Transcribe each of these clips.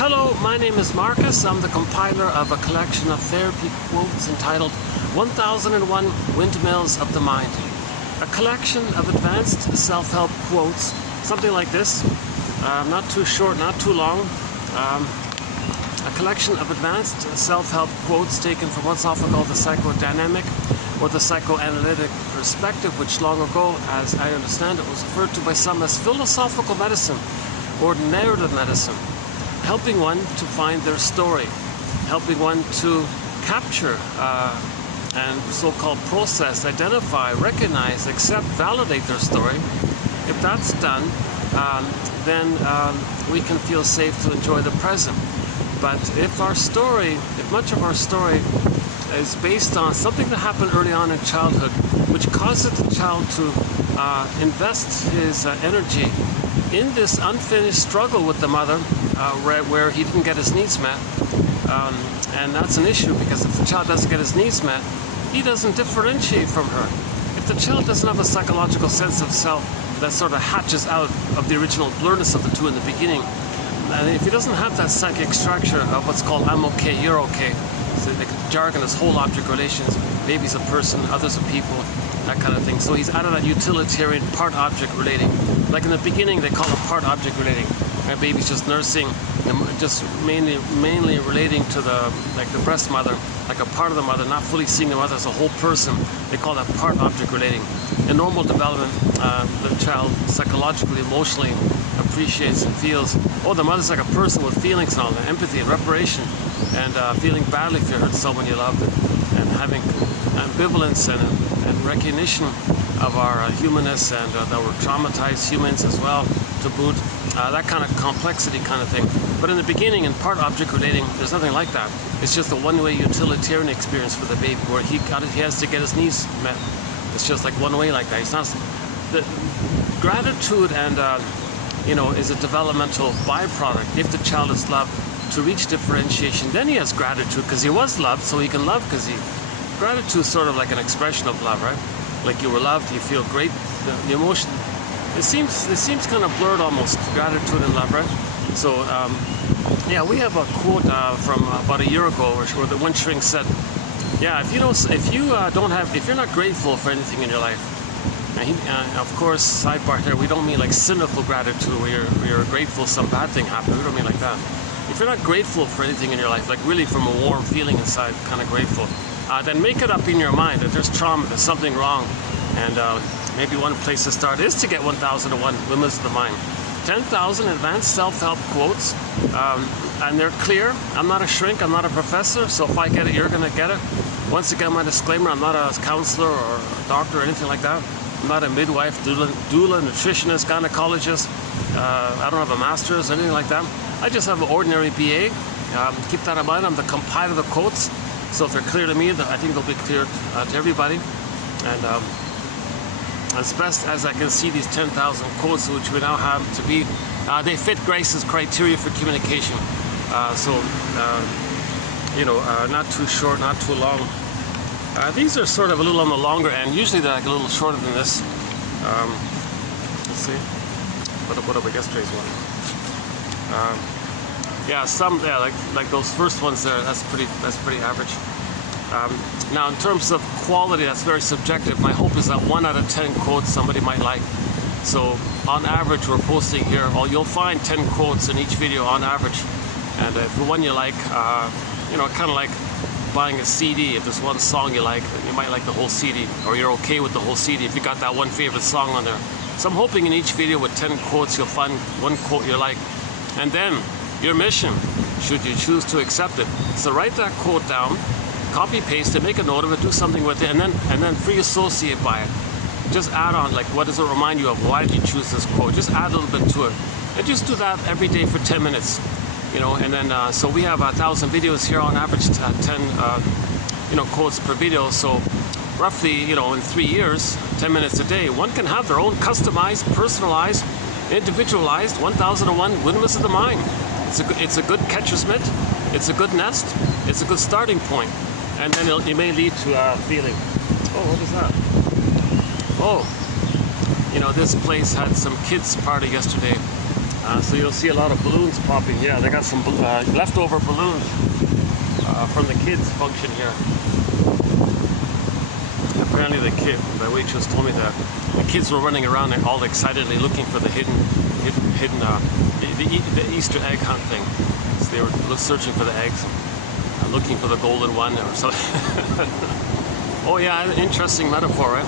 Hello, my name is Marcus. I'm the compiler of a collection of therapy quotes entitled 1001 Windmills of the Mind. A collection of advanced self-help quotes, something like this, not too short, not too long. A collection of advanced self-help quotes taken from what's often called the psychodynamic or the psychoanalytic perspective, which long ago, as I understand it, was referred to by some as philosophical medicine or narrative medicine, helping one to find their story, helping one to capture and so-called process, identify, recognize, accept, validate their story. If that's done, then we can feel safe to enjoy the present. But if much of our story is based on something that happened early on in childhood, which causes the child to invest his energy in this unfinished struggle with the mother, where he didn't get his needs met, and that's an issue, because if the child doesn't get his needs met, he doesn't differentiate from her. If the child doesn't have a psychological sense of self that sort of hatches out of the original blurriness of the two in the beginning, and if he doesn't have that psychic structure of what's called I'm okay, you're okay, so the jargon is whole object relations, baby's a person, others are people, that kind of thing. So he's out of that utilitarian part object relating. Like in the beginning they call it part object relating. My baby's just nursing, just mainly relating to the breast mother, like a part of the mother, not fully seeing the mother as a whole person. They call that part object relating. In normal development, the child psychologically, emotionally appreciates and feels, oh, the mother's like a person with feelings and all that, empathy and reparation, and feeling badly if you hurt someone you love, and having ambivalence and recognition of our humanness, and that we're traumatized humans as well to boot, that kind of complexity kind of thing. But in the beginning, in part object relating, there's nothing like that. It's just a one-way utilitarian experience for the baby, where he has to get his needs met. It's just like one way like that. It's not the gratitude, and is a developmental byproduct. If the child is loved, to reach differentiation, then he has gratitude because he was loved, so he can love because gratitude is sort of like an expression of love, right? Like you were loved, you feel great. The emotion, it seems kind of blurred almost, gratitude and love, right? So yeah, we have a quote from about a year ago where the one shrink said, yeah, if you're not grateful for anything in your life, and of course, sidebar here, we don't mean like cynical gratitude where you're grateful some bad thing happened. We don't mean like that. If you're not grateful for anything in your life, like really from a warm feeling inside, kind of grateful, then make it up in your mind that there's trauma, there's something wrong, and maybe one place to start is to get 1001 Windmills of the Mind. 10,000 advanced self-help quotes, and they're clear. I'm not a shrink, I'm not a professor, so if I get it, you're going to get it. Once again, my disclaimer, I'm not a counselor or a doctor or anything like that. I'm not a midwife, doula, nutritionist, gynecologist. I don't have a master's or anything like that. I just have an ordinary BA. Keep that in mind. I'm the compiler of the quotes. So if they're clear to me, I think they'll be clear to everybody. And as best as I can see, these 10,000 quotes, which we now have to be, they fit Grace's criteria for communication. Not too short, not too long. These are sort of a little on the longer end. Usually they're like a little shorter than this. Let's see. What about yesterday's one? Like those first ones there. That's pretty average. Now, in terms of quality, that's very subjective. My hope is that 1 out of 10 quotes somebody might like. So, on average, we're posting here. You'll find 10 quotes in each video on average. And if the one you like, kind of like buying a CD. If there's one song you like, you might like the whole CD, or you're okay with the whole CD if you got that one favorite song on there. So I'm hoping in each video with 10 quotes you'll find one quote you like. And then your mission, should you choose to accept it, so write that quote down, copy paste it, make a note of it, do something with it, and then free associate by it. Just add on, like, what does it remind you of? Why did you choose this quote? Just add a little bit to it, and just do that every day for 10 minutes. And then so we have 1,000 videos here on average, 10 quotes per video. So roughly, in 3 years, 10 minutes a day, one can have their own customized, personalized, individualized 1001 Windmills of the Mind. It's a good catcher's mitt. It's a good nest. It's a good starting point, and then it may lead to feeling. Oh, what is that? Oh, this place had some kids party yesterday. So you'll see a lot of balloons popping. Yeah, they got some leftover balloons from the kids' function here. Apparently the waitress told me that the kids were running around and all excitedly looking for the hidden the Easter egg hunt thing. So they were searching for the eggs, looking for the golden one or something. Oh yeah, interesting metaphor, right?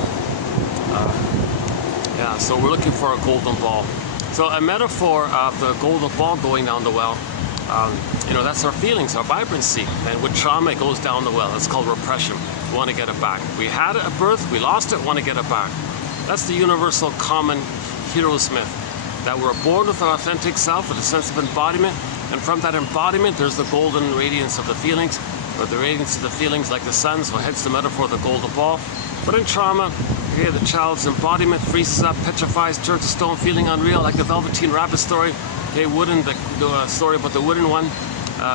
Yeah, so we're looking for a golden ball. So a metaphor of the golden ball going down the well, that's our feelings, our vibrancy. And with trauma, it goes down the well. It's called repression. We want to get it back. We had it at birth, we lost it, want to get it back. That's the universal common hero's myth, that we're born with an authentic self, with a sense of embodiment, and from that embodiment, there's the golden radiance of the feelings, or the radiance of the feelings like the sun, so hence the metaphor of the golden ball. But in trauma, okay, the child's embodiment freezes up, petrifies, turns to stone, feeling unreal, like the Velveteen Rabbit story. Okay, the story about the wooden one,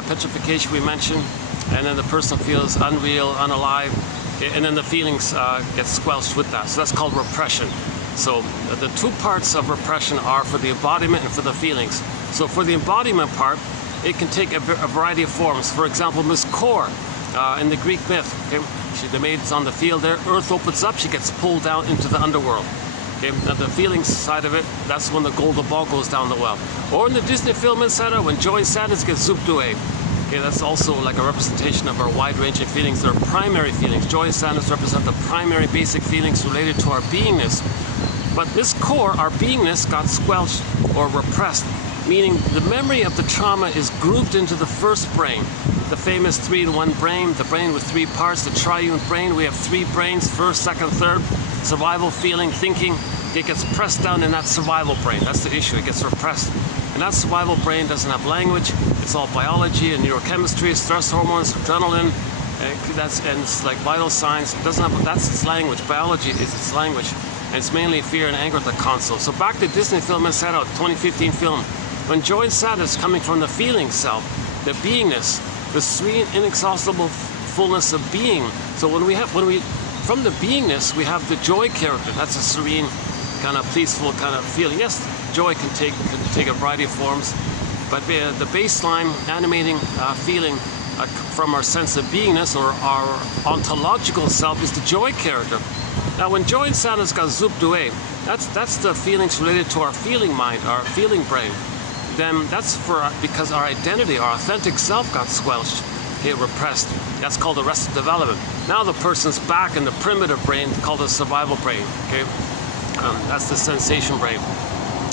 petrification we mentioned, and then the person feels unreal, unalive, okay, and then the feelings get squelched with that. So that's called repression. So the two parts of repression are for the embodiment and for the feelings. So for the embodiment part, it can take a variety of forms. For example, Miss Core in the Greek myth, okay, the maid's on the field there, earth opens up, she gets pulled down into the underworld. Okay, now the feelings side of it, that's when the golden ball goes down the well. Or in the Disney film Inside, when joy and sadness get zooped away. Okay, that's also like a representation of our wide-ranging feelings. They're primary feelings. Joy and sadness represent the primary basic feelings related to our beingness. But this core, our beingness, got squelched or repressed, meaning the memory of the trauma is grouped into the first brain, the famous 3-in-1 brain, the brain with three parts, the triune brain. We have three brains, first, second, third, survival, feeling, thinking. It gets pressed down in that survival brain. That's the issue, it gets repressed. And that survival brain doesn't have language. It's all biology and neurochemistry, stress hormones, adrenaline, and it's like vital signs. It doesn't have, that's its language. Biology is its language. And it's mainly fear and anger at the console. So back to Disney film Inside Out, 2015 film. When joy and sadness coming from the feeling self, the beingness, the sweet, inexhaustible fullness of being. So from the beingness, we have the joy character. That's a serene, kind of peaceful kind of feeling. Yes, joy can take a variety of forms, but the baseline animating feeling from our sense of beingness or our ontological self is the joy character. Now, when joy and sadness got zooped away, that's the feelings related to our feeling mind, our feeling brain. Then that's because our identity, our authentic self got squelched, okay, repressed. That's called arrested development. Now the person's back in the primitive brain called the survival brain, okay? That's the sensation brain.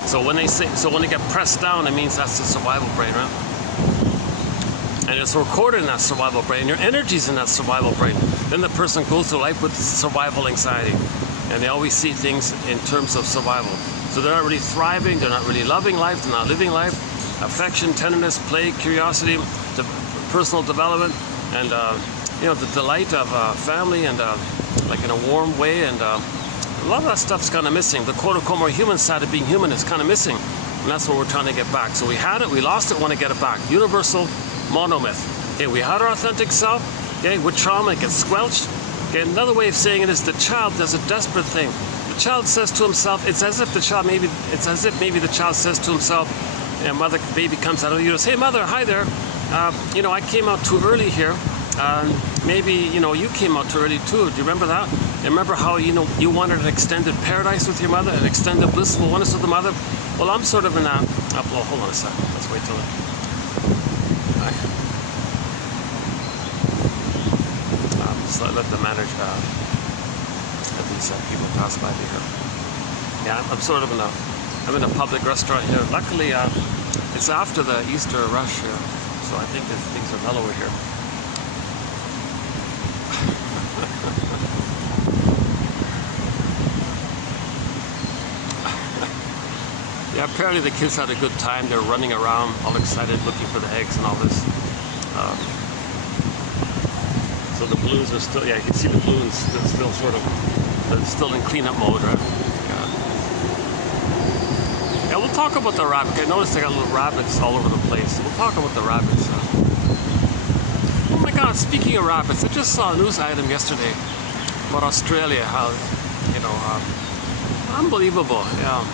So when they get pressed down, it means that's the survival brain, right? And it's recorded in that survival brain. Your energy's in that survival brain. Then the person goes through life with survival anxiety, and they always see things in terms of survival. So they're not really thriving, they're not really loving life, they're not living life. Affection, tenderness, play, curiosity, personal development, and the delight of family, and like in a warm way, and a lot of that stuff's kind of missing. The quote-unquote more human side of being human is kind of missing, and that's what we're trying to get back. So we had it, we lost it, want to get it back. Universal monomyth. Okay, we had our authentic self. Okay, with trauma, it gets squelched. Okay, another way of saying it is the child does a desperate thing. The child says to himself, it's as if maybe the child says to himself, and baby comes out of the uterus, hey mother, hi there, I came out too early here. Maybe you came out too early too. Do you remember that? And remember how you wanted an extended paradise with your mother, an extended blissful oneness with the mother? Well, I'm sort of in that. Well, hold on a second. Let's wait till let the manager, let these people pass by me here. Yeah, I'm sort of I'm in a public restaurant here. Luckily, it's after the Easter rush here, so I think that things are mellower here. Yeah, apparently the kids had a good time. They're running around, all excited, looking for the eggs and all this. So the balloons are still, yeah, you can see the balloons still they're still in cleanup mode, right? Yeah, we'll talk about the rabbit. I noticed they got little rabbits all over the place. We'll talk about the rabbits. Oh my God, speaking of rabbits, I just saw a news item yesterday about Australia, how, unbelievable, yeah.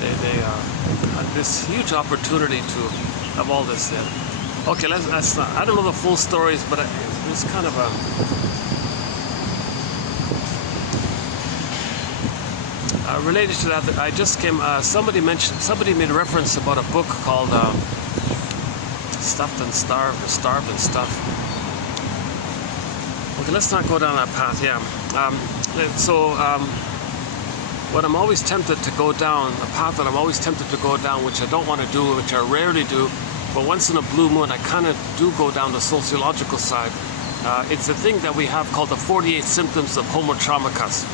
They this huge opportunity to have all this in. Okay, let's I don't know the full stories, but it's kind of a related to that. I just came. Somebody made a reference about a book called Stuffed and Starved, or Starved and Stuffed. Okay, let's not go down that path. Yeah. What I'm always tempted to go down, a path that I'm always tempted to go down, which I don't want to do, which I rarely do, but once in a blue moon, I kind of do go down the sociological side. It's a thing that we have called the 48 symptoms of Homo traumacus.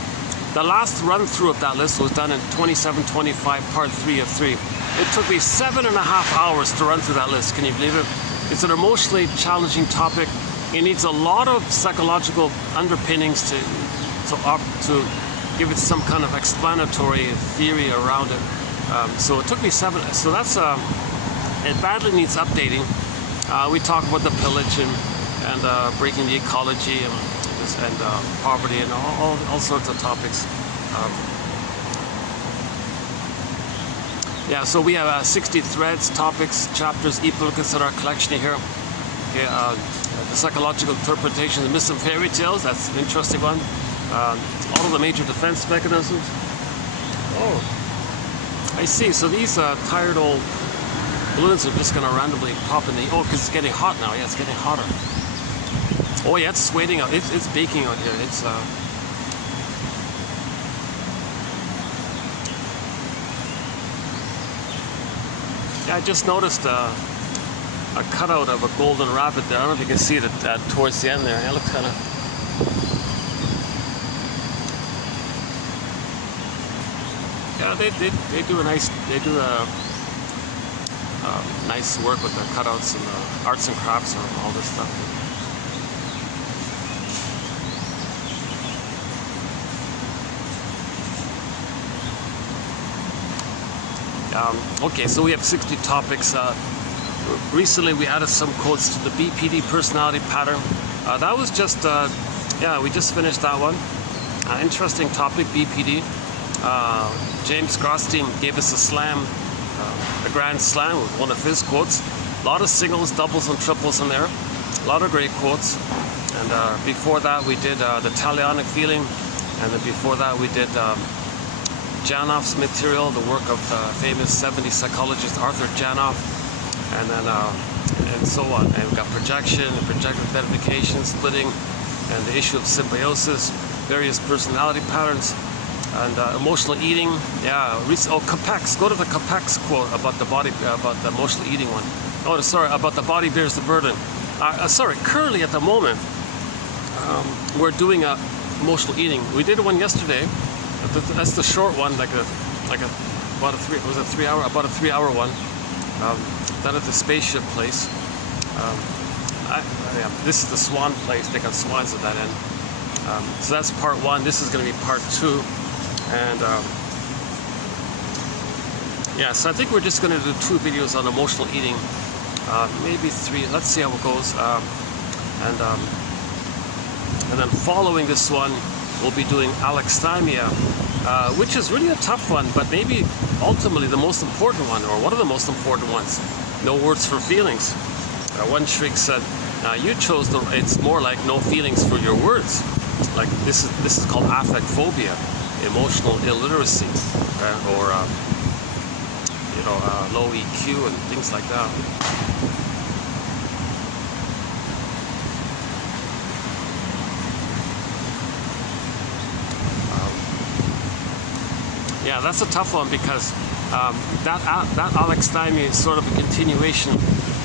The last run through of that list was done in 2725, part 3 of 3. It took me 7.5 hours to run through that list. Can you believe it? It's an emotionally challenging topic. It needs a lot of psychological underpinnings to give it some kind of explanatory theory around it. So it took me so that's it badly needs updating. We talk about the pillage and breaking the ecology and poverty and all sorts of topics. Yeah, so we have 60 threads, topics, chapters, epilogues in our collection here. Okay, the psychological interpretation of myths and fairy tales, that's an interesting one. All of the major defense mechanisms. Oh, I see. So these tired old balloons are just going to randomly pop in the... Oh, because it's getting hot now. Yeah, it's getting hotter. Oh, yeah, it's waiting out. It's baking out here. It's... Yeah, I just noticed a cutout of a golden rabbit there. I don't know if you can see it towards the end there. It looks kind of... Yeah, they do nice work with the cutouts and the arts and crafts and all this stuff. Okay, so we have 60 topics. Recently we added some quotes to the BPD personality pattern. That was just, yeah, we just finished that one. Interesting topic, BPD. James Grosstein gave us a slam, a grand slam with one of his quotes. A lot of singles, doubles, and triples in there. A lot of great quotes. And before that, we did the Talionic feeling, and then before that, we did Janoff's material, the work of the famous 70s psychologist Arthur Janoff, and then and so on. And we've got projection, and projective identification, splitting, and the issue of symbiosis, various personality patterns. And emotional eating, yeah. Capex. Go to the Capex quote about the body, about the emotional eating one. Oh, sorry, about the body bears the burden. Sorry. Currently, at the moment, we're doing emotional eating. We did one yesterday. That's the short one, about a 3-hour one. Done at the spaceship place. Yeah, this is the swan place. They got swans at that end. So that's part 1. This is going to be part 2. And yeah, so I think we're just going to do 2 videos on emotional eating, maybe 3. Let's see how it goes. And then following this one, we'll be doing alexithymia, which is really a tough one, but maybe ultimately the most important one, or one of the most important ones. No words for feelings. One shriek said, "You chose the. It's more like no feelings for your words. Like this is called affect phobia." Emotional illiteracy, or low EQ and things like that. Yeah, that's a tough one because that alexithymia is sort of a continuation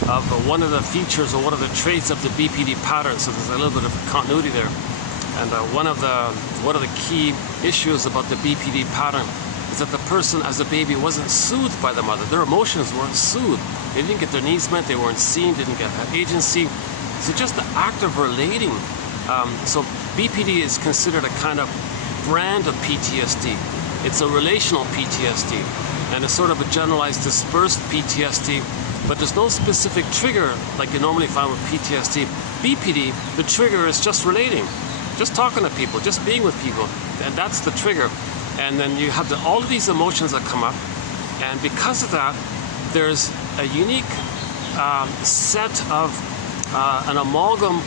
of one of the features or one of the traits of the BPD pattern. So there's a little bit of continuity there. And one of the key issues about the BPD pattern is that the person as a baby wasn't soothed by the mother. Their emotions weren't soothed. They didn't get their needs met. They weren't seen. Didn't get agency. So just the act of relating. So BPD is considered a kind of brand of PTSD. It's a relational PTSD, and it's sort of a generalized dispersed PTSD. But there's no specific trigger like you normally find with PTSD. BPD, the trigger is just relating. Just talking to people, just being with people, and that's the trigger. And then you have all of these emotions that come up, And because of that, there's a unique set of an amalgam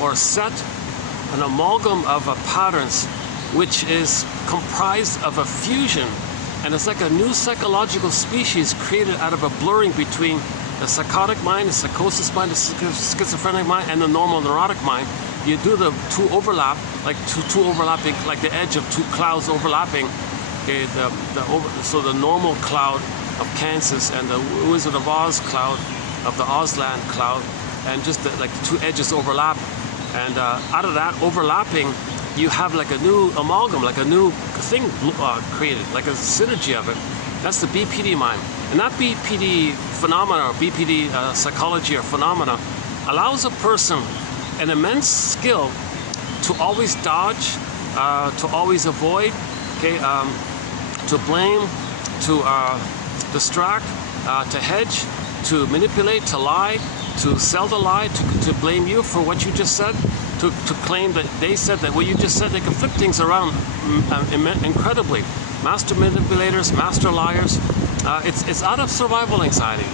of patterns, which is comprised of a fusion, and it's like a new psychological species created out of a blurring between the psychotic mind, the psychosis mind, the schizophrenic mind, and the normal neurotic mind. You do the two overlap, like two overlapping, like the edge of two clouds overlapping. Okay, so the normal cloud of Kansas and the Wizard of Oz cloud of the Ozland cloud, and just like the two edges overlap, and out of that overlapping, you have like a new amalgam, like a new thing created, like a synergy of it. That's the BPD mind. And that BPD phenomena, or BPD psychology or phenomena, allows a person an immense skill to always dodge, to always avoid, okay, to blame, to distract, to hedge, to manipulate, to lie, to sell the lie, to blame you for what you just said, to claim that they said that what you just said. They can flip things around incredibly. Master manipulators, master liars. It's out of survival anxiety.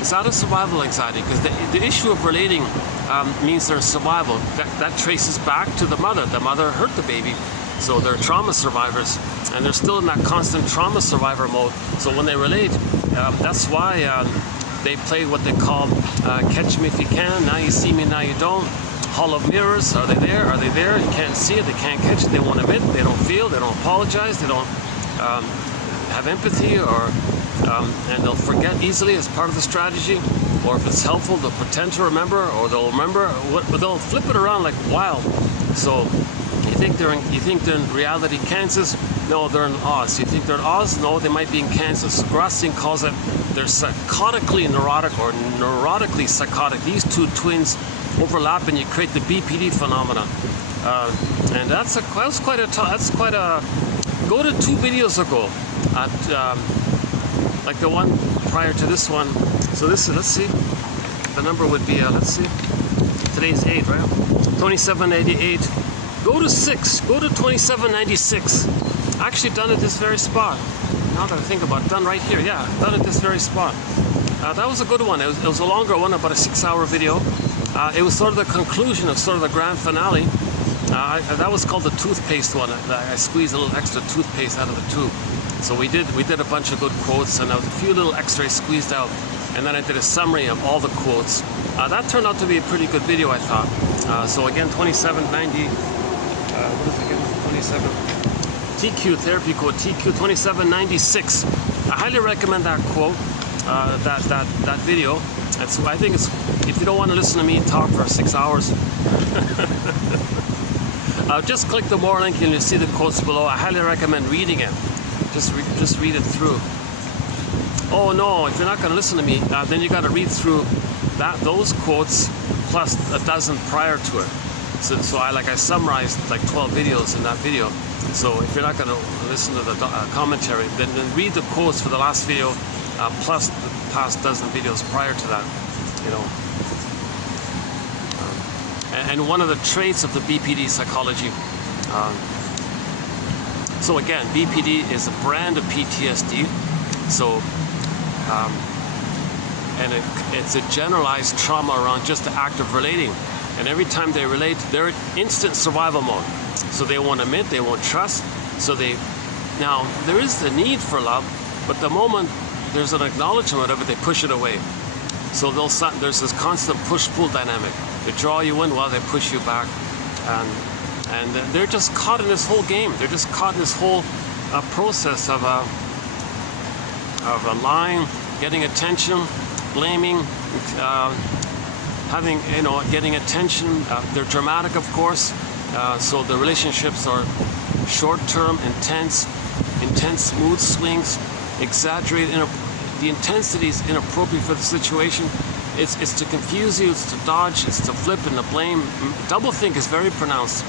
It's out of survival anxiety because the issue of relating means there's survival. That traces back to the mother. The mother hurt the baby, so they're trauma survivors, and they're still in that constant trauma survivor mode. So when they relate, that's why they play what they call catch me if you can, now you see me, now you don't. Hall of mirrors, are they there? Are they there? You can't see it, they can't catch it, they won't admit, they don't feel, they don't apologize, they don't have empathy, or and they'll forget easily as part of the strategy, or if it's helpful, they'll pretend to remember, or they'll remember, they'll flip it around like wild. So you think they're in reality Kansas? No, they're in Oz. You think they're in Oz? No, they might be in Kansas. Grossin calls it they're psychotically neurotic or neurotically psychotic. These two twins overlap, and you create the BPD phenomena. And that's quite a. Go to 2 videos ago, like the one prior to this one. So this is, let's see, the number would be let's see, today's 8, right? 2788. Go to 6. Go to 2796. Actually done at this very spot. Now that I think about it, done right here. Yeah, done at this very spot. That was a good one. It was a longer one, about a 6-hour video. It was sort of the conclusion of sort of the grand finale. That was called the toothpaste one. I squeezed a little extra toothpaste out of the tube. So we did a bunch of good quotes, and there was a few little extras squeezed out, and then I did a summary of all the quotes. That turned out to be a pretty good video, I thought. So again, 2790. What is it again? 27. TQ therapy quote. TQ 2796. I highly recommend that quote. That video. I think it's, if you don't want to listen to me talk for 6 hours, just click the more link and you'll see the quotes below. I highly recommend reading it. Just read it through. Oh no, if you're not going to listen to me, then you got to read through those quotes plus a dozen prior to it. So I summarized like 12 videos in that video. So if you're not going to listen to the commentary, then read the quotes for the last video plus the past dozen videos prior to that. You know. And one of the traits of the BPD psychology. So again, BPD is a brand of PTSD. So, and it's a generalized trauma around just the act of relating. And every time they relate, they're in instant survival mode. So they won't admit, they won't trust. So now there is the need for love, but the moment there's an acknowledgement of it, they push it away. So there's this constant push-pull dynamic. They draw you in while they push you back, and they're just caught in this whole game. They're just caught in this whole process of lying, getting attention, blaming, getting attention. They're dramatic, of course. So the relationships are short-term, intense mood swings, exaggerated. The intensity is inappropriate for the situation. It's to confuse you, it's to dodge, it's to flip and to blame. Doublethink is very pronounced.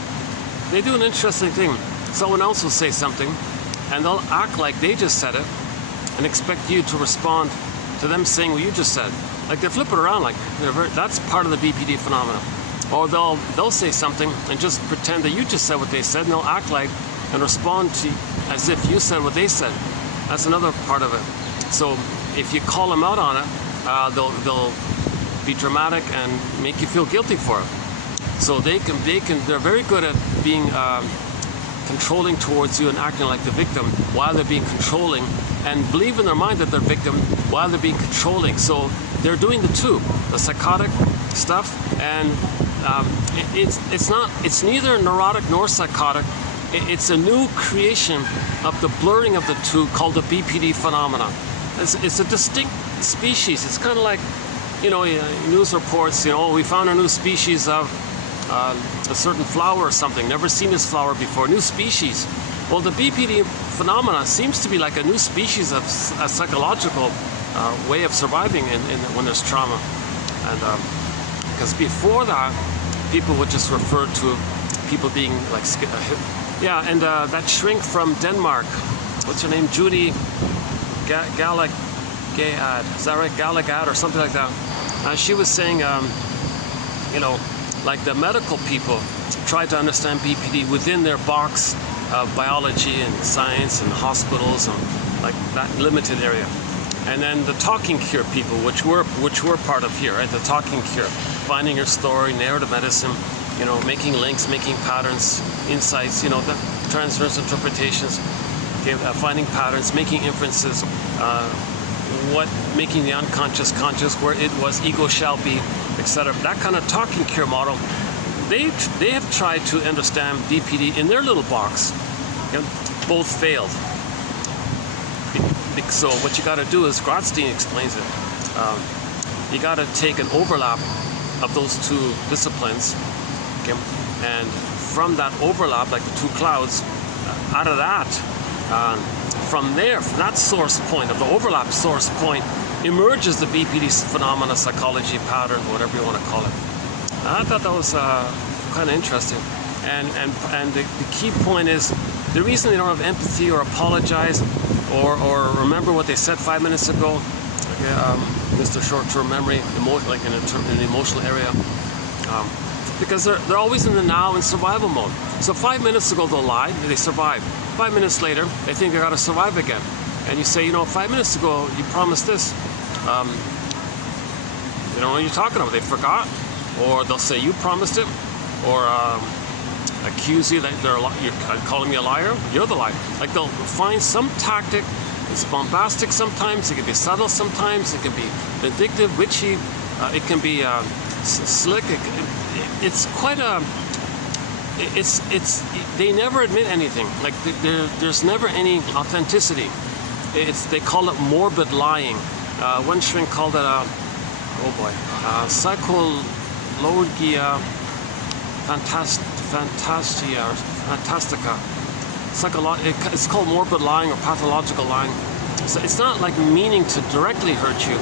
They do an interesting thing. Someone else will say something, and they'll act like they just said it, and expect you to respond to them saying what you just said. Like they flip it around, like that's part of the BPD phenomenon. Or they'll say something and just pretend that you just said what they said, and they'll act like and respond to as if you said what they said. That's another part of it. So if you call them out on it, they'll be dramatic and make you feel guilty for it. So they're very good at being controlling towards you and acting like the victim while they're being controlling, and believe in their mind that they're victim while they're being controlling. So they're doing the two, the psychotic stuff, and it's neither neurotic nor psychotic. It's a new creation of the blurring of the two called the BPD phenomenon. It's a distinct species. It's kind of like, news reports, we found a new species of a certain flower or something, never seen this flower before, new species. Well, the BPD phenomena seems to be like a new species of a psychological way of surviving when there's trauma. And because before that, people would just refer to people being like, and that shrink from Denmark, what's her name, Judy Galagad, is that right, Galagad or something like that? She was saying, like the medical people try to understand BPD within their box of biology and science and hospitals and like that limited area. And then the talking cure people, which we're part of here, right? The talking cure, finding your story, narrative medicine, making links, making patterns, insights, the transverse interpretations, finding patterns, making inferences, making the unconscious conscious, where it was, ego shall be, etc. That kind of talking cure model, they have tried to understand BPD in their little box. Both failed. So what you got to do is, Grotstein explains it, you got to take an overlap of those two disciplines, and from that overlap, like the two clouds, out of that, from there, from that source point, of the overlap source point, emerges the BPD phenomena, psychology, pattern, whatever you want to call it. I thought that was kind of interesting. And the key point is, the reason they don't have empathy or apologize or remember what they said 5 minutes ago, Mr. Short-term memory, like in the emotional area, because they're always in the now and survival mode. So 5 minutes ago they'll lie, they survive. 5 minutes later, they think they got to survive again. And you say, 5 minutes ago you promised this. They don't know what you're talking about. They forgot, or they'll say you promised it, or accuse you that you're calling me a liar. You're the liar. Like they'll find some tactic. It's bombastic sometimes. It can be subtle sometimes. It can be vindictive, witchy. It can be slick. It's quite a. They never admit anything. Like there's never any authenticity. They call it morbid lying. One shrink called it psychologia fantastica. It's called morbid lying or pathological lying. So it's not like meaning to directly hurt you.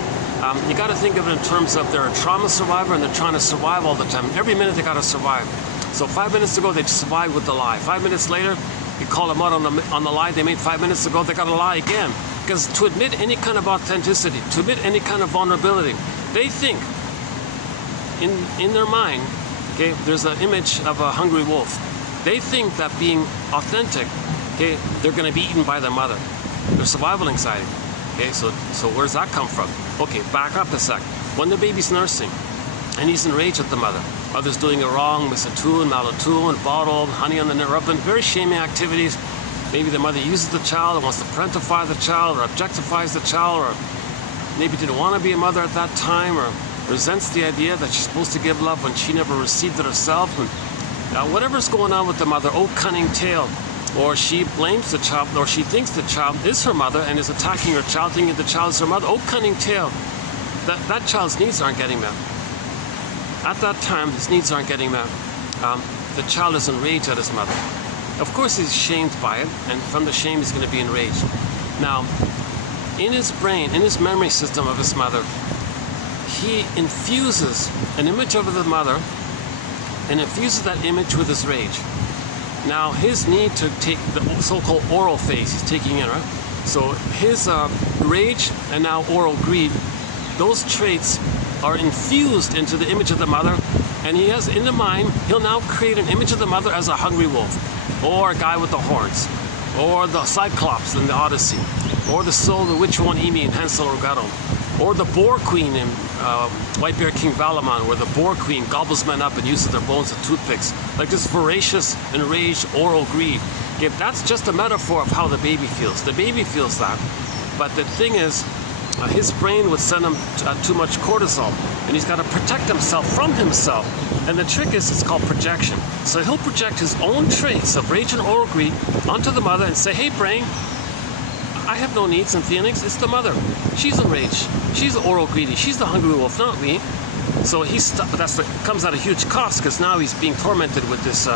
You got to think of it in terms of they're a trauma survivor and they're trying to survive all the time. Every minute they got to survive. So 5 minutes ago they survived with the lie. 5 minutes later, you call them out on the lie they made 5 minutes ago. They got to lie again, because to admit any kind of authenticity, to admit any kind of vulnerability, they think in their mind. Okay, there's an image of a hungry wolf. They think that being authentic, okay, they're going to be eaten by their mother. Their survival anxiety. Okay, so where's that come from? Okay, back up a sec. When the baby's nursing, and he's enraged at the mother, mother's doing it wrong, misatune, malatune, bottled, honey on the neck, rubbing, very shaming activities. Maybe the mother uses the child or wants to parentify the child or objectifies the child, or maybe didn't want to be a mother at that time, or resents the idea that she's supposed to give love when she never received it herself. And whatever's going on with the mother, oh cunning tale, or she blames the child, or she thinks the child is her mother and is attacking her child, thinking the child is her mother, oh cunning tale, that child's needs aren't getting met. At that time, his needs aren't getting met. The child is enraged at his mother. Of course he's shamed by it, and from the shame he's going to be enraged. Now, in his brain, in his memory system of his mother, he infuses an image of the mother and infuses that image with his rage. Now, his need to take the so-called oral phase, he's taking in, right? So his rage and now oral greed, those traits are infused into the image of the mother, and he has in the mind, he'll now create an image of the mother as a hungry wolf, or a guy with the horns, or the Cyclops in the Odyssey, or the soul of the witch one Emi in Hansel or Gretel, or the boar queen in White Bear King Valamon, where the boar queen gobbles men up and uses their bones as toothpicks, like this voracious, enraged oral greed. Okay, that's just a metaphor of how the baby feels. The baby feels that, but the thing is, his brain would send him too much cortisol, and he's got to protect himself from himself. And the trick is, it's called projection. So he'll project his own traits of rage and oral greed onto the mother and say, hey brain, I have no needs and feelings, it's the mother. She's enraged, she's oral greedy, she's the hungry wolf, not me. So comes at a huge cost, because now he's being tormented with this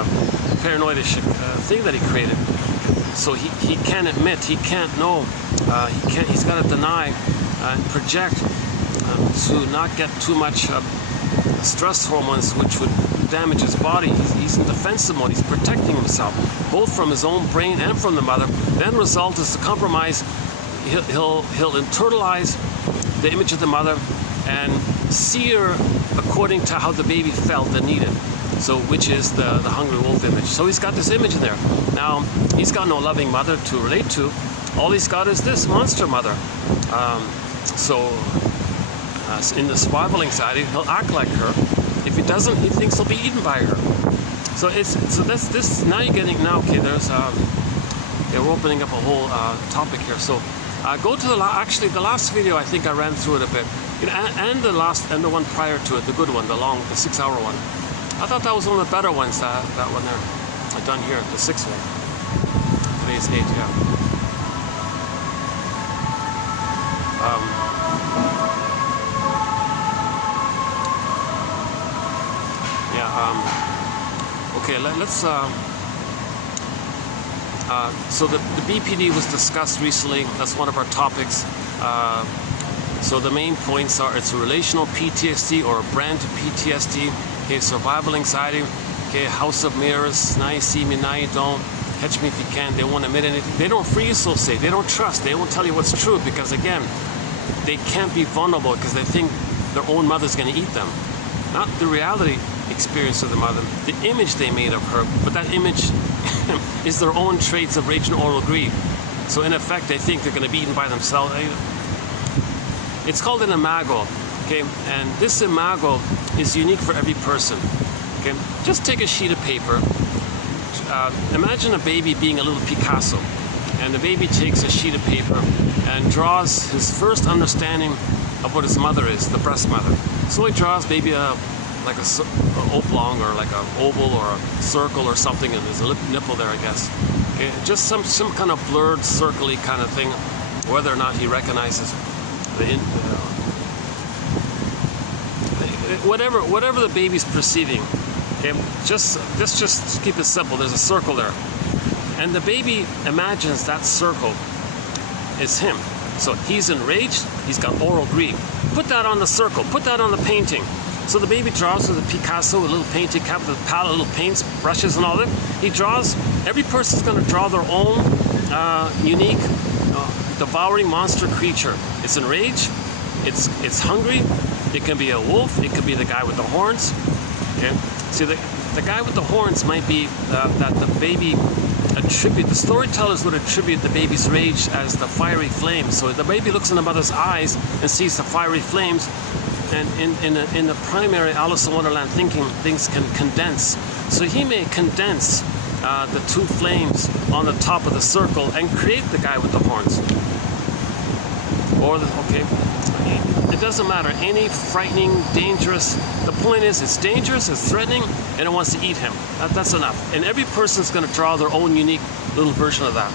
paranoidish thing that he created. So he can't admit, he can't know, he's got to deny and project to not get too much stress hormones, which would damage his body. He's in defensive mode. He's protecting himself, both from his own brain and from the mother. Then result is the compromise. He'll internalize the image of the mother and see her according to how the baby felt and needed. So, which is the hungry wolf image. So he's got this image there. Now, he's got no loving mother to relate to. All he's got is this monster mother. In the survival anxiety, he'll act like her. If he doesn't, he thinks he'll be eaten by her. So that's this. Now you're getting okay. There's we're opening up a whole topic here. So go to the last video. I think I ran through it a bit, and the one prior to it, the good one, the 6-hour one. I thought that was one of the better ones. That one there, I done here, the 6th one. Today's 8, yeah. Okay, let's. So the BPD was discussed recently. That's one of our topics. So the main points are: it's a relational PTSD or a brand to PTSD. Okay, survival anxiety. Okay, house of mirrors. Now you see me, now you don't. Catch me if you can. They won't admit anything. They don't free associate. They don't trust. They won't tell you what's true, because again, they can't be vulnerable because they think their own mother's going to eat them. Not the reality experience of the mother, the image they made of her, but that image is their own traits of rage and oral greed. So in effect, they think they're going to be eaten by themselves. It's called an imago, okay? And this imago is unique for every person, okay? Just take a sheet of paper. Imagine a baby being a little Picasso, and the baby takes a sheet of paper and draws his first understanding of what his mother is, the breast mother. So he draws maybe like a oblong or like an oval or a circle or something, and there's a nipple there, I guess. Okay, just some kind of blurred, circly kind of thing, whether or not he recognizes whatever the baby's perceiving. Okay, just keep it simple. There's a circle there, and the baby imagines that circle is him. So he's enraged. He's got oral greed. Put that on the circle. Put that on the painting. So the baby draws with a Picasso, a little painting cap, with a palette, little paints, brushes, and all that. He draws. Every person's going to draw their own unique, devouring monster creature. It's enraged. It's hungry. It can be a wolf. It could be the guy with the horns. Okay. See, the guy with the horns might be that the baby attribute. The storytellers would attribute the baby's rage as the fiery flames. So the baby looks in the mother's eyes and sees the fiery flames. And in the primary Alice in Wonderland thinking, things can condense. So he may condense the two flames on the top of the circle and create the guy with the horns. Or it doesn't matter. Any frightening, dangerous. The point is, it's dangerous, it's threatening, and it wants to eat him. That's enough. And every person's going to draw their own unique little version of that.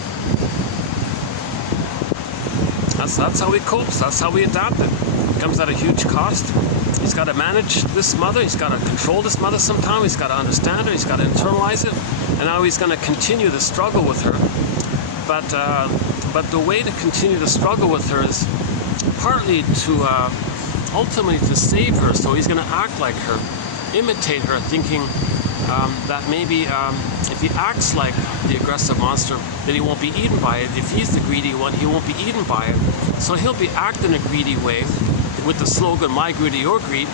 That's how he copes. That's how we adapt it. It comes at a huge cost. He's got to manage this mother. He's got to control this mother sometime. He's got to understand her. He's got to internalize it. And now he's going to continue the struggle with her. But the way to continue the struggle with her is partly to ultimately to save her. So he's going to act like her, imitate her, thinking that maybe if he acts like the aggressive monster, then he won't be eaten by it. If he's the greedy one, he won't be eaten by it. So he'll be acting a greedy way with the slogan, my greedy, your greed.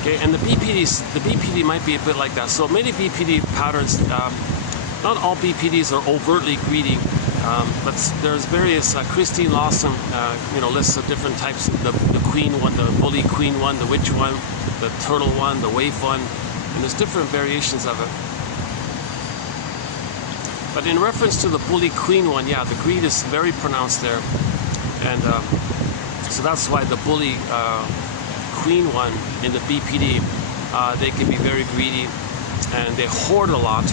Okay, and the BPD might be a bit like that. So many BPD patterns, not all BPDs are overtly greedy. But there's various, Christine Lawson, lists of different types, the queen one, the bully queen one, the witch one, the turtle one, the waif one, and there's different variations of it. But in reference to the bully queen one, yeah, the greed is very pronounced there. And so that's why the bully queen one in the BPD, they can be very greedy and they hoard a lot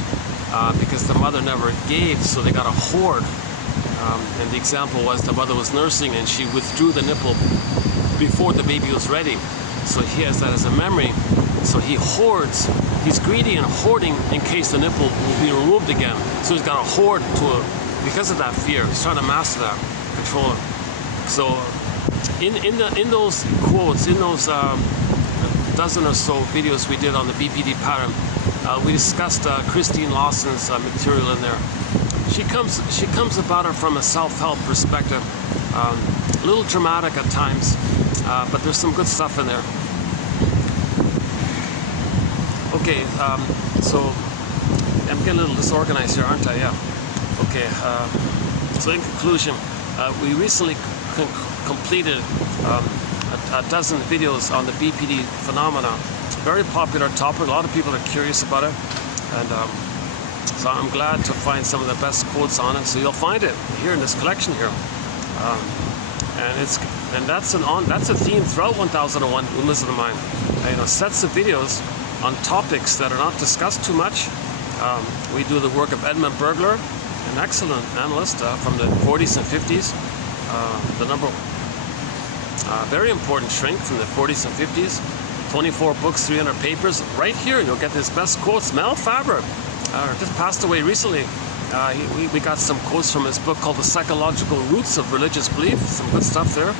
because the mother never gave, so they got to hoard. And the example was the mother was nursing and she withdrew the nipple before the baby was ready. So he has that as a memory. So he hoards. He's greedy and hoarding in case the nipple will be removed again. So he's got to hoard because of that fear. He's trying to master that, control it. So in those quotes, in those dozen or so videos we did on the BPD pattern, we discussed Christine Lawson's material in there. She comes about it from a self-help perspective, a little dramatic at times, but there's some good stuff in there. Okay, so I'm getting a little disorganized here, aren't I? Yeah. Okay. So in conclusion, we recently completed a dozen videos on the BPD phenomena. Very popular topic. A lot of people are curious about it, and so I'm glad to find some of the best quotes on it. So you'll find it here in this collection here, and that's a theme throughout 1001 Windmills of the Mind. Sets of videos on topics that are not discussed too much. We do the work of Edmund Bergler, an excellent analyst from the 40s and 50s. Very important shrink from the 40s and 50s. 24 books, 300 papers. Right here, you'll get his best quotes. Mel Faber just passed away recently. We got some quotes from his book called The Psychological Roots of Religious Belief. Some good stuff there.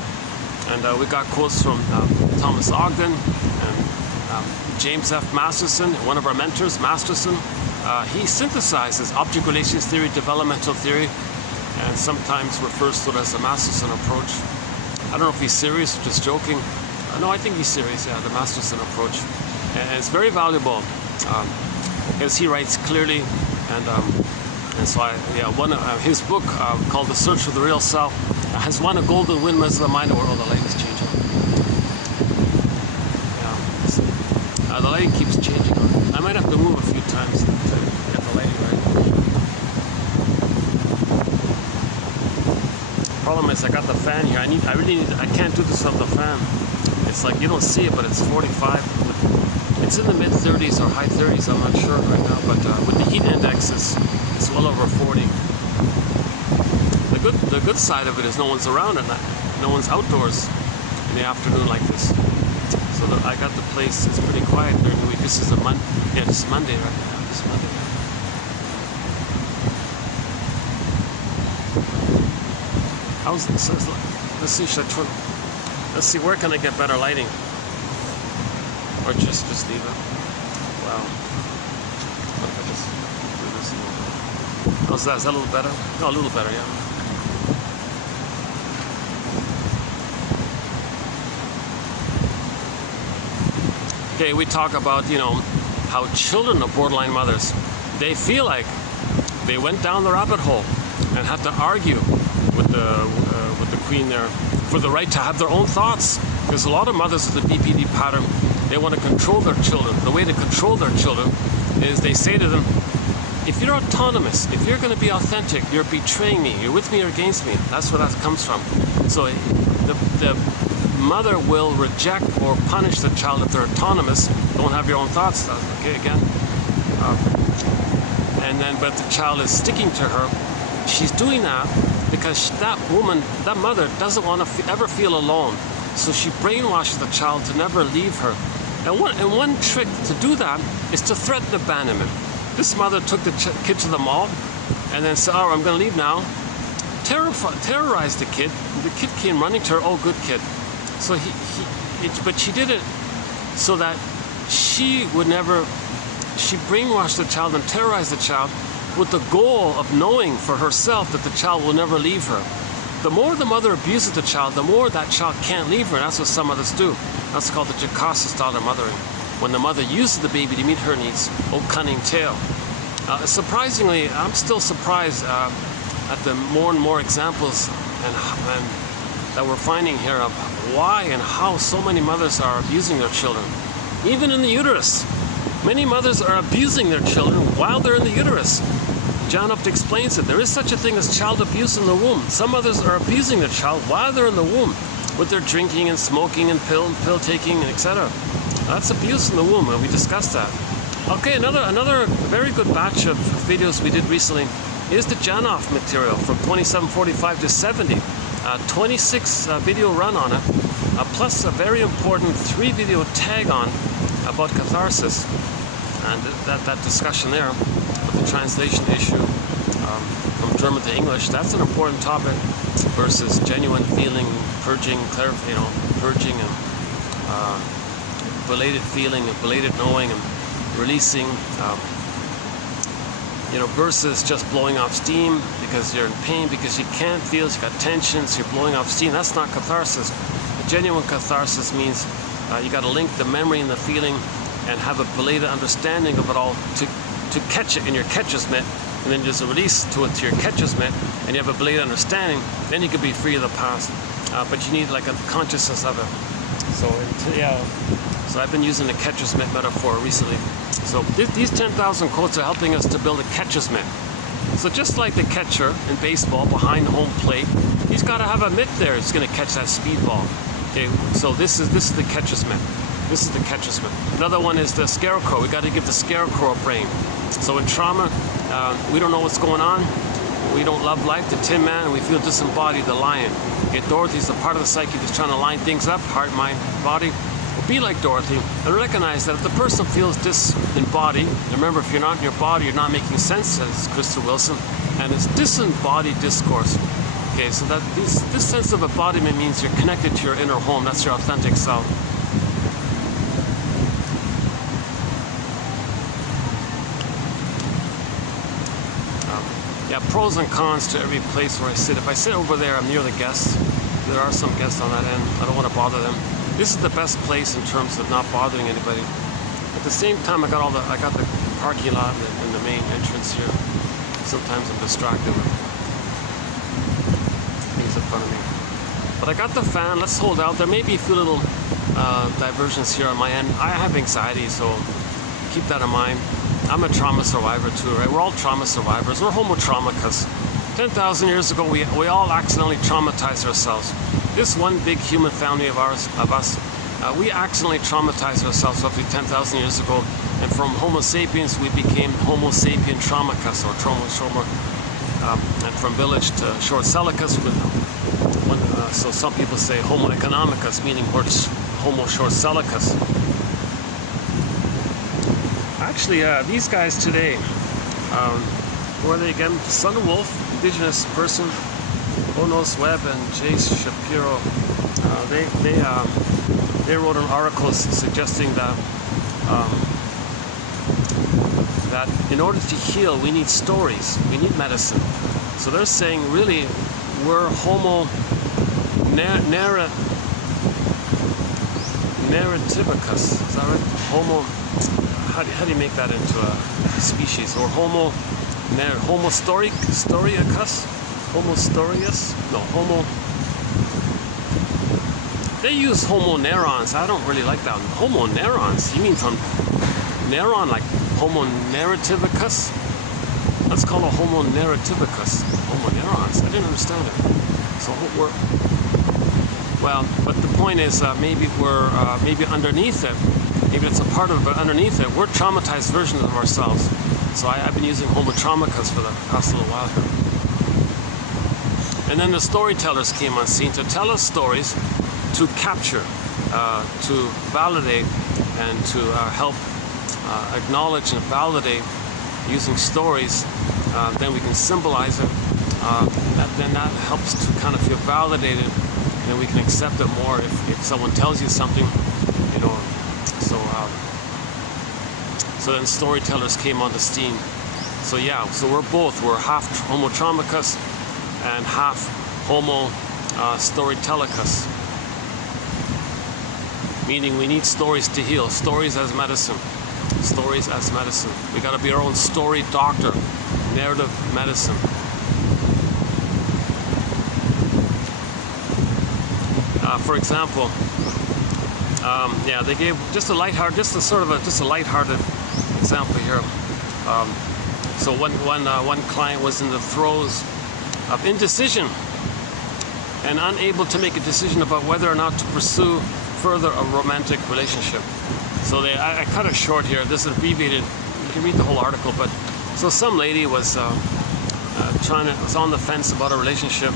And we got quotes from Thomas Ogden and James F. Masterson, one of our mentors, Masterson. He synthesizes object relations theory, developmental theory, and sometimes refers to it as the Masterson approach. I don't know if he's serious or just joking. No, I think he's serious, yeah, the Masterson approach. And it's very valuable because he writes clearly, and so his book called The Search for the Real Self has won a golden Windmills of the Mind award. Oh, the light is changing. Yeah, the light keeps changing. I might have to move a few times to get the light right. Problem is, I got the fan here. I can't do this without the fan. It's like you don't see it, but it's 45. It's in the mid 30s or high 30s. I'm not sure right now, but with the heat index, it's well over 40. The good side of it is no one's around at night. No one's outdoors in the afternoon like this. So I got the place. It's pretty quiet during the week. This is Monday. Yeah, this is Monday, right? Yeah, this is Monday. Let's see. Let's see, where can I get better lighting? Or just leave it? Wow. What if I just do this? How's that? Is that a little better? No, a little better, yeah. Okay, we talk about, how children of borderline mothers, they feel like they went down the rabbit hole and had to argue with the queen there for the right to have their own thoughts. Because a lot of mothers with the BPD pattern, they want to control their children. The way to control their children is they say to them, if you're autonomous, if you're going to be authentic, you're betraying me, you're with me or against me. That's where that comes from. So the mother will reject or punish the child if they're autonomous. Don't have your own thoughts. Okay, again. But if the child is sticking to her, she's doing that because that mother doesn't want to ever feel alone. So she brainwashes the child to never leave her. And one trick to do that is to threaten abandonment. This mother took the kid to the mall and then said, oh, I'm going to leave now. Terrorized the kid. The kid came running to her, oh, good kid. So but she did it so that she brainwashed the child and terrorized the child with the goal of knowing for herself that the child will never leave her. The more the mother abuses the child, the more that child can't leave her. And that's what some mothers do. That's called the Jocasta style of mothering. When the mother uses the baby to meet her needs, oh cunning tale. Surprisingly, I'm still surprised at the more and more examples and that we're finding here of why and how so many mothers are abusing their children. Even in the uterus. Many mothers are abusing their children while they're in the uterus. John Upton explains it. There is such a thing as child abuse in the womb. Some mothers are abusing their child while they're in the womb with their drinking and smoking and pill taking, etc. That's abuse in the womb, and we discussed that. Okay, another very good batch of videos we did recently is the Janoff material from 2745 to 70. 26 video run on it, plus a very important 3 video tag on about catharsis, and that discussion there with the translation issue from German to English. That's an important topic versus genuine feeling, purging, purging, and belated feeling and belated knowing and releasing. Versus just blowing off steam because you're in pain, because you can't feel, you got tensions, you're blowing off steam. That's not catharsis. A genuine catharsis means you got to link the memory and the feeling and have a belated understanding of it all to catch it in your catcher's mitt, and then there's a release to it to your catcher's mitt, and you have a belated understanding. Then you can be free of the past, but you need like a consciousness of it. So I've been using the catcher's mitt metaphor recently. So these 10,000 quotes are helping us to build a catcher's mitt. So just like the catcher in baseball behind home plate, he's got to have a mitt there. He's going to catch that speedball. Okay, so this is the catcher's mitt. This is the catcher's mitt. Another one is the scarecrow. We got to give the scarecrow a brain. So in trauma, we don't know what's going on. We don't love life, the Tin Man, and we feel disembodied, the lion. Okay, Dorothy's the part of the psyche that's trying to line things up, heart, mind, body. Be like Dorothy and recognize that if the person feels disembodied, remember, if you're not in your body, you're not making sense, says Krista Wilson, and it's disembodied discourse. Okay, so that this sense of embodiment means you're connected to your inner home. That's your authentic self. Pros and cons to every place where I sit. If I sit over there, I'm near the guests. There are some guests on that end. I don't want to bother them. This is the best place in terms of not bothering anybody. At the same time, I got the parking lot and the main entrance here. Sometimes I'm distracted with things in front of me. But I got the fan. Let's hold out. There may be a few little diversions here on my end. I have anxiety, so keep that in mind. I'm a trauma survivor too, right? We're all trauma survivors. We're homo traumicas. 10,000 years ago, we all accidentally traumatized ourselves. This one big human family of us, we accidentally traumatized ourselves roughly 10,000 years ago, and from Homo sapiens we became Homo sapien traumicus, or trauma, and from village to short celicus. So some people say Homo economicus, meaning we're Homo short celicus. Actually, these guys today, who are they again? Sun Wolf, indigenous person, Onos Webb and Jace Shapiro, they wrote an article suggesting that that in order to heal, we need stories, we need medicine. So they're saying really we're Homo narrativicus. Is that right? Homo. How do you make that into a species? Or Homo storicus? Homo storius? No, Homo. They use Homo neurons. I don't really like that one. Homo neurons? You mean from neuron, like Homo narrativicus? Let's call it Homo narrativicus. Homo neurons. I didn't understand it. So but the point is maybe we're maybe underneath it. Maybe it's a part of it, but underneath it, we're traumatized versions of ourselves. So I've been using Homo traumicus for the past little while here. And then the storytellers came on scene to tell us stories, to capture, to validate, and to help acknowledge and validate using stories. Then we can symbolize it. Then that helps to kind of feel validated, and then we can accept it more if someone tells you something, you know. So then storytellers came on the scene. So we're half Homo traumicus and half Homo storytellicus. Meaning we need stories to heal, stories as medicine. Stories as medicine. We gotta be our own story doctor, narrative medicine. For example, yeah, they gave just a lighthearted example here. So one client was in the throes of indecision and unable to make a decision about whether or not to pursue further a romantic relationship. So I cut it short here. This is abbreviated. You can read the whole article. But so some lady was was on the fence about a relationship,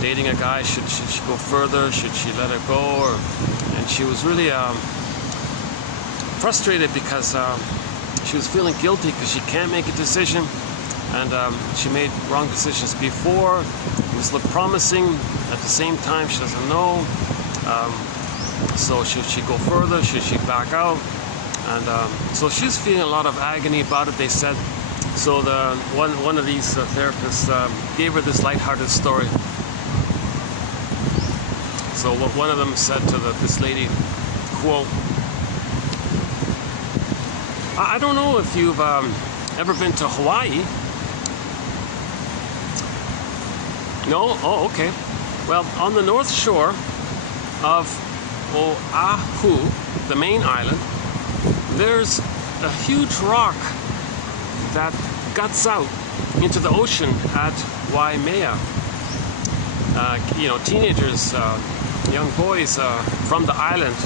dating a guy. Should she go further? Should she let it go? And she was really frustrated because she was feeling guilty because she can't make a decision, and she made wrong decisions before. This looked promising. At the same time, she doesn't know. So should she go further? Should she back out? And so she's feeling a lot of agony about it, they said. So one of these therapists gave her this lighthearted story. So what one of them said to this lady, quote, I don't know if you've ever been to Hawaii. No? Oh, okay. Well, on the north shore of Oahu, the main island, there's a huge rock that guts out into the ocean at Waimea. Teenagers, young boys from the island,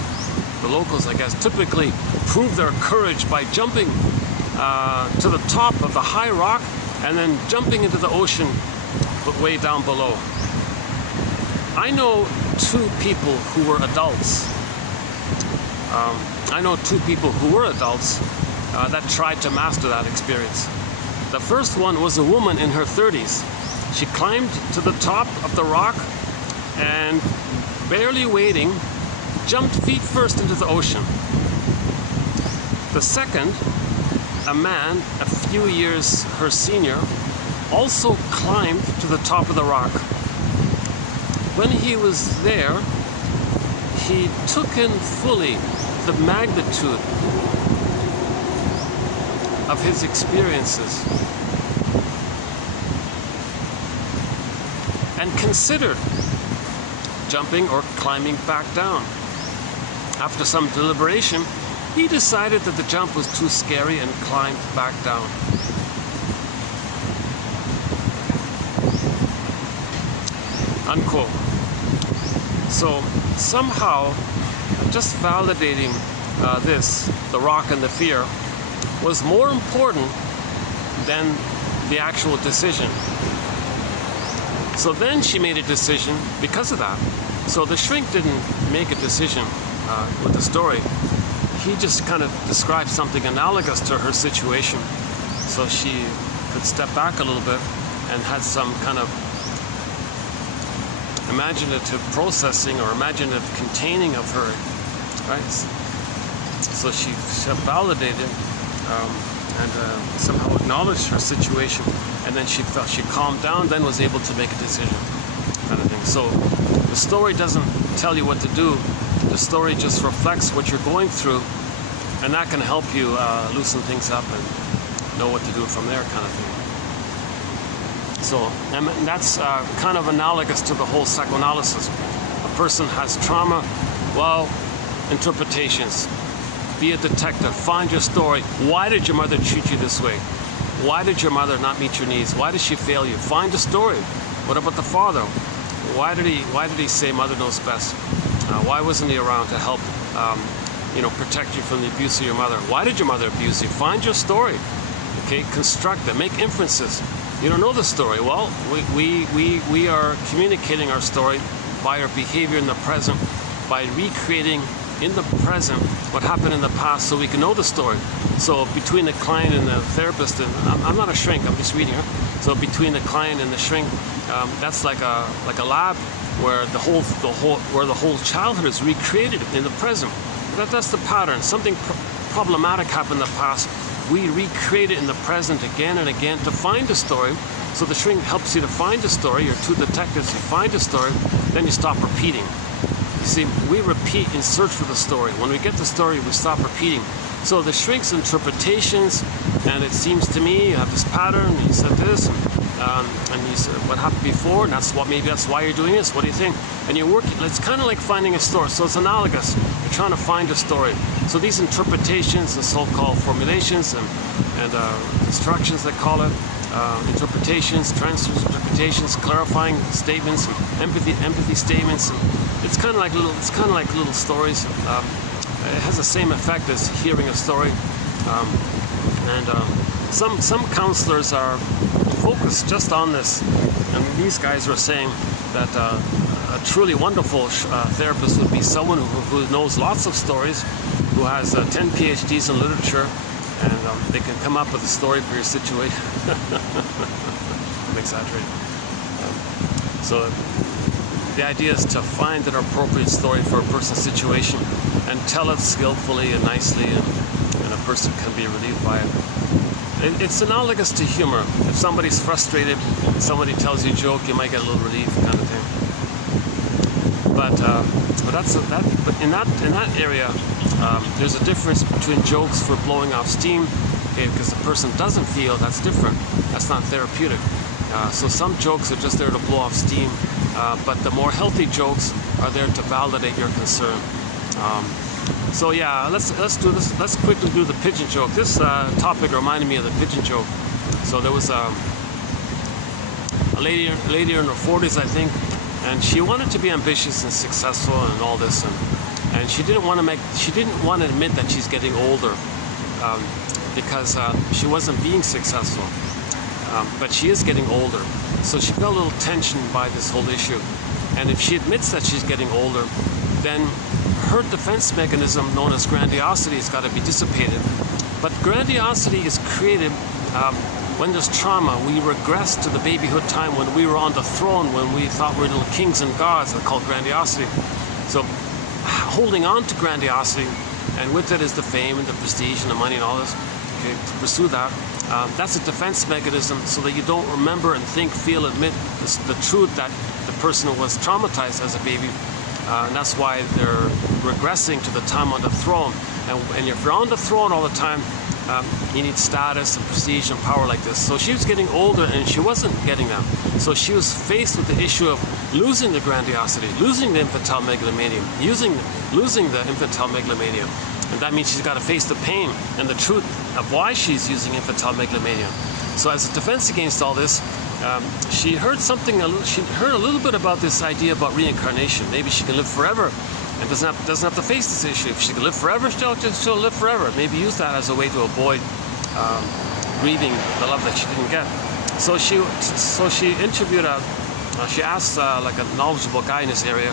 the locals, I guess, typically prove their courage by jumping to the top of the high rock and then jumping into the ocean, but way down below. I know two people who were adults. That tried to master that experience. The first one was a woman in her 30s. She climbed to the top of the rock and, barely waiting, jumped feet first into the ocean. The second, a man a few years her senior, also climbed to the top of the rock. When he was there, he took in fully the magnitude of his experiences and considered jumping or climbing back down. After some deliberation, he decided that the jump was too scary and climbed back down. Unquote. So somehow, just validating the rock and the fear, was more important than the actual decision. So then she made a decision because of that. So the shrink didn't make a decision with the story. He just kind of described something analogous to her situation, so she could step back a little bit and had some kind of imaginative processing or imaginative containing of her, right? So she validated and somehow acknowledged her situation, and then she felt she calmed down, then was able to make a decision, kind of thing. So the story doesn't tell you what to do. The story just reflects what you're going through, and that can help you loosen things up and know what to do from there, kind of thing. So, and that's kind of analogous to the whole psychoanalysis. A person has trauma, well, interpretations. Be a detective, find your story. Why did your mother treat you this way? Why did your mother not meet your needs? Why did she fail you? Find a story. What about the father? Why did he say mother knows best? Why wasn't he around to help protect you from the abuse of your mother? Why did your mother abuse you? Find your story. Okay, construct it, make inferences. You don't know the story. Well, we are communicating our story by our behavior in the present, by recreating in the present what happened in the past so we can know the story. So between the client and the therapist, and I'm not a shrink, I'm just reading her. So between the client and the shrink, that's like a lab where the whole childhood is recreated in the present. That's the pattern. Something problematic happened in the past. We recreate it in the present again and again to find a story. So the shrink helps you to find a story. You're two detectives, you find a story, then you stop repeating. You see, we repeat in search for the story. When we get the story, we stop repeating. So the shrink's interpretations, and it seems to me, you have this pattern, you said this, and you say, what happened before, and maybe that's why you're doing this, what do you think? And you're working, it's kind of like finding a story, so it's analogous. You're trying to find a story. So these interpretations and so-called formulations and instructions, they call it, interpretations, interpretations, clarifying statements, empathy statements. And it's kind of like little stories. It has the same effect as hearing a story. Some counselors are focused just on this, and these guys are saying that a truly wonderful therapist would be someone who knows lots of stories, who has 10 PhDs in literature, and they can come up with a story for your situation. I'm exaggerating. So the idea is to find an appropriate story for a person's situation and tell it skillfully and nicely, and a person can be relieved by it. It's analogous to humor. If somebody's frustrated, somebody tells you a joke, you might get a little relief, kind of thing. But in that area, there's a difference between jokes for blowing off steam, okay, because the person doesn't feel. That's different. That's not therapeutic. So some jokes are just there to blow off steam, but the more healthy jokes are there to validate your concern. So yeah, let's do this. Let's quickly do the pigeon joke. This topic reminded me of the pigeon joke. So there was a lady in her 40s, I think, and she wanted to be ambitious and successful and all this, and she didn't want to admit that she's getting older, because she wasn't being successful. But she is getting older, so she felt a little tension by this whole issue. And if she admits that she's getting older, then her defense mechanism, known as grandiosity, has got to be dissipated. But grandiosity is created when there's trauma. We regress to the babyhood time when we were on the throne, when we thought we were little kings and gods. That's called grandiosity. So holding on to grandiosity, and with it is the fame and the prestige and the money and all this, okay, to pursue that, that's a defense mechanism so that you don't remember and think, feel, admit the truth that the person was traumatized as a baby. And that's why they're regressing to the time on the throne. And if you're on the throne all the time, you need status and prestige and power like this. So she was getting older and she wasn't getting that. So she was faced with the issue of losing the grandiosity, losing the infantile megalomania, losing the infantile megalomania. And that means she's got to face the pain and the truth of why she's using infantile megalomania. So as a defense against all this, she heard a little bit about this idea about reincarnation. Maybe she can live forever and doesn't have to face this issue. If she can live forever, she'll live forever. Maybe use that as a way to avoid grieving the love that she didn't get. So she interviewed she asked like a knowledgeable guy in this area,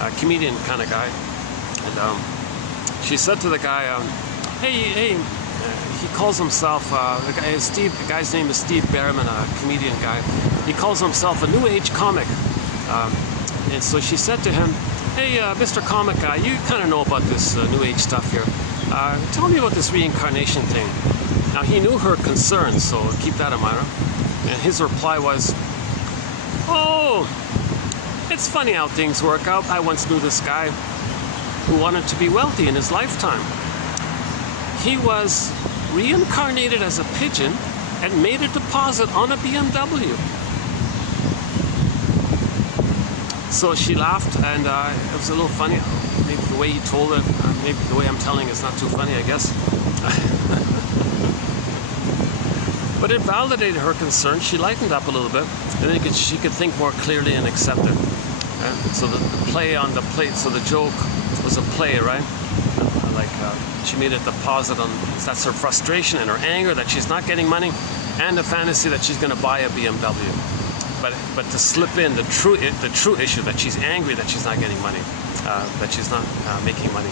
a comedian kind of guy, and she said to the guy, hey, he calls himself, the guy's name is Steve Berman, a comedian guy. He calls himself a New Age comic. And so she said to him, hey, Mr. Comic Guy, you kind of know about this New Age stuff here. Tell me about this reincarnation thing. Now, he knew her concerns, so keep that in mind. And his reply was, oh, it's funny how things work out. I once knew this guy who wanted to be wealthy in his lifetime. He was reincarnated as a pigeon and made a deposit on a BMW. So she laughed, and it was a little funny. Maybe the way he told it, maybe the way I'm telling it's not too funny, I guess. But it validated her concern. She lightened up a little bit, and then she could think more clearly and accept it. So the play on the plate, so the joke was a play, right? She made a deposit on, that's her frustration and her anger that she's not getting money, and the fantasy that she's going to buy a BMW. But to slip in the true issue that she's angry that she's not getting money, that she's not making money.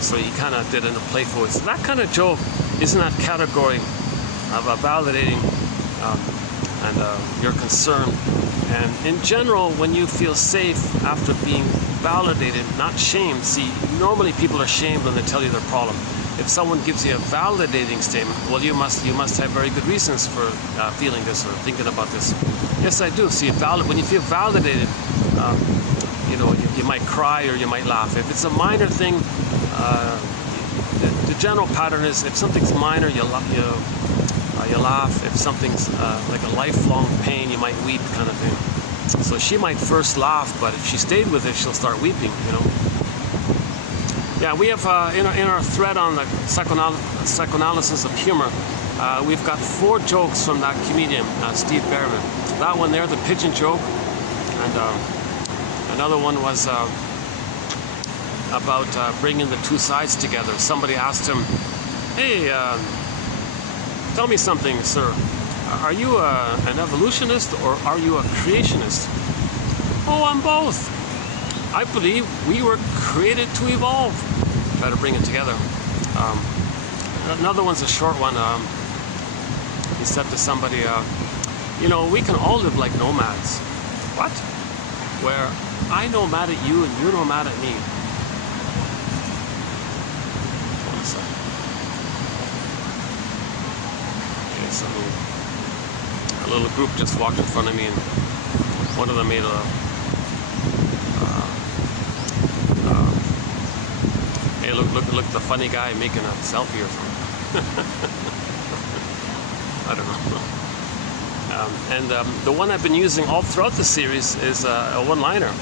So he kind of did it in a playful way. So that kind of joke is in that category of validating your concern. And in general, when you feel safe after being validated, not shamed. See, normally people are shamed when they tell you their problem. If someone gives you a validating statement, well, you must have very good reasons for feeling this or thinking about this. Yes, I do. See, when you feel validated, you might cry or you might laugh. If it's a minor thing, the general pattern is if something's minor, You laugh. If something's like a lifelong pain, you might weep, kind of thing. So she might first laugh, but if she stayed with it, she'll start weeping, you know. Yeah, we have in our thread on the psychoanalysis of humor, we've got 4 jokes from that comedian, Steve Berman. That one there, the pigeon joke, and another one was about bringing the 2 sides together. Somebody asked him, "Hey, tell me something, sir. Are you an evolutionist or are you a creationist?" "Oh, I'm both. I believe we were created to evolve." Try to bring it together. Another one's a short one. He said to somebody, "You know, we can all live like nomads." "What?" "Where I nomad at you and you nomad at me." One second. Okay, so a little group just walked in front of me, and one of them made a hey, look, the funny guy making a selfie or something. I don't know. The one I've been using all throughout the series is a one-liner.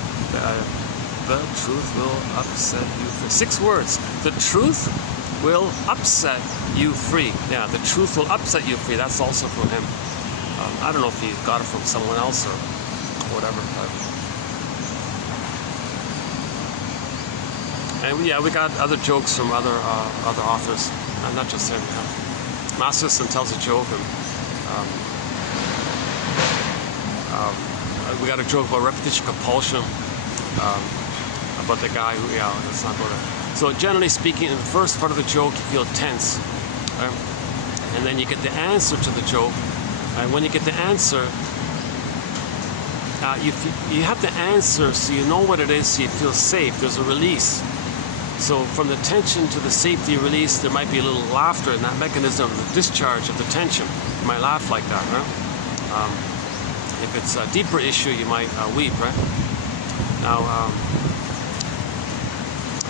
The truth will upset you free. 6 words. The truth will upset you free. Yeah, the truth will upset you free. That's also from him. I don't know if he got it from someone else or whatever. And yeah, we got other jokes from other authors, not just him. Yeah. Mogenson tells a joke, and we got a joke about repetition compulsion, about the guy who, yeah, let's not go there. So generally speaking, in the first part of the joke, you feel tense, right? And then you get the answer to the joke, and when you get the answer, you have the answer, so you know what it is, so you feel safe. There's a release. So from the tension to the safety release, there might be a little laughter in that mechanism of the discharge of the tension. You might laugh like that, right? If it's a deeper issue, you might weep, right?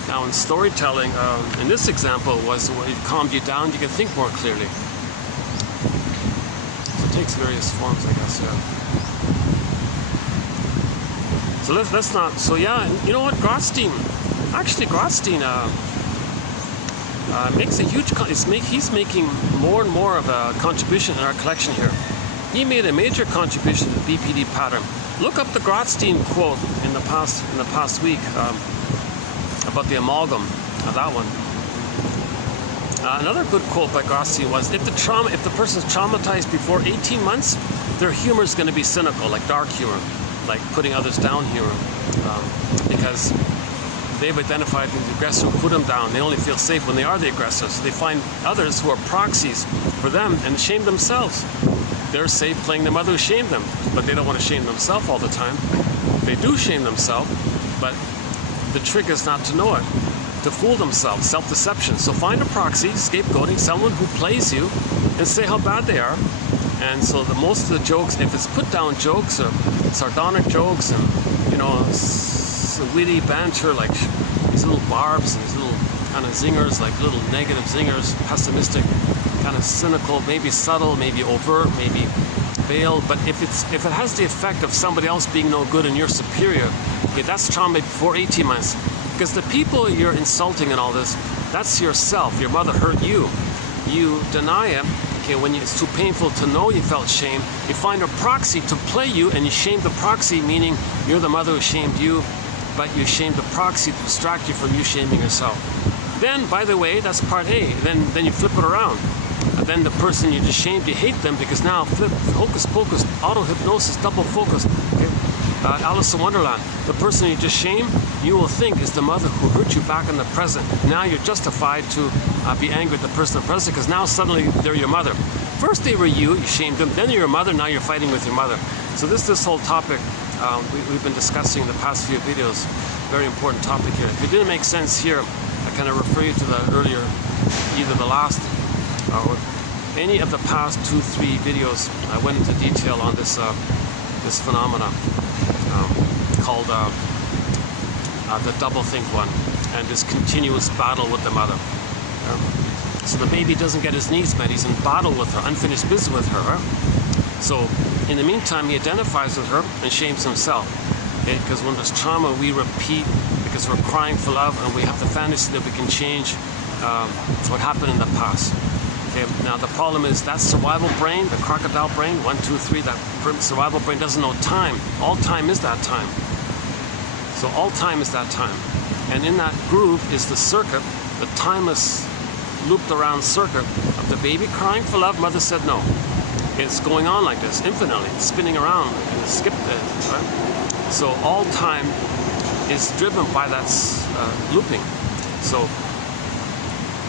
Now in storytelling, in this example was where it calmed you down, you can think more clearly. So it takes various forms, I guess, yeah. So let's not, so yeah, you know what, Grotstein makes a huge, he's making more and more of a contribution in our collection here. He made a major contribution to the BPD pattern. Look up the Grotstein quote in the past week about the amalgam, that one. Another good quote by Grotstein was, if the person's traumatized before 18 months, their humor is going to be cynical, like dark humor, like putting others down humor, because they've identified the aggressor who put them down. They only feel safe when they are the aggressor. So they find others who are proxies for them and shame themselves. They're safe playing the mother who shamed them, but they don't want to shame themselves all the time. They do shame themselves, but the trick is not to know it, to fool themselves, self-deception. So find a proxy, scapegoating, someone who plays you, and say how bad they are. And so most of the jokes, if it's put down jokes or sardonic jokes and, you know, witty banter, like these little barbs and these little kind of zingers, like little negative zingers, pessimistic, kind of cynical, maybe subtle, maybe overt, maybe veiled. But if it has the effect of somebody else being no good and you're superior, okay, that's trauma before 18 months. Because the people you're insulting and all this, that's yourself. Your mother hurt you. You deny it. Okay, when it's too painful to know you felt shame, you find a proxy to play you, and you shame the proxy, meaning you're the mother who shamed you, but you shame the proxy to distract you from you shaming yourself. Then, by the way, that's part A. Then you flip it around. And then the person you just shamed, you hate them, because now flip, hocus pocus, auto-hypnosis, double focus. Okay? Alice in Wonderland, the person you just shamed, you will think is the mother who hurt you back in the present. Now you're justified to be angry at the person in the present, because now suddenly they're your mother. First they were you shamed them, then you're your mother, now you're fighting with your mother. So this whole topic we've been discussing in the past few videos, very important topic here. If it didn't make sense here, I kind of refer you to the earlier, either the last or any of the past 2-3 videos. I went into detail on this this phenomena called the doublethink one, and this continuous battle with the mother. So the baby doesn't get his needs met. He's in battle with her, unfinished business with her. Right? So in the meantime, he identifies with her and shames himself. Because when there's trauma, we repeat because we're crying for love, and we have the fantasy that we can change what happened in the past. Okay. Now the problem is that survival brain, the crocodile brain, 1, 2, 3, that survival brain doesn't know time. All time is that time. So all time is that time. And in that groove is the circuit, the timeless looped around circuit of the baby crying for love. Mother said no. It's going on like this infinitely, it's spinning around and it's skipped it, right? So all time is driven by that looping. So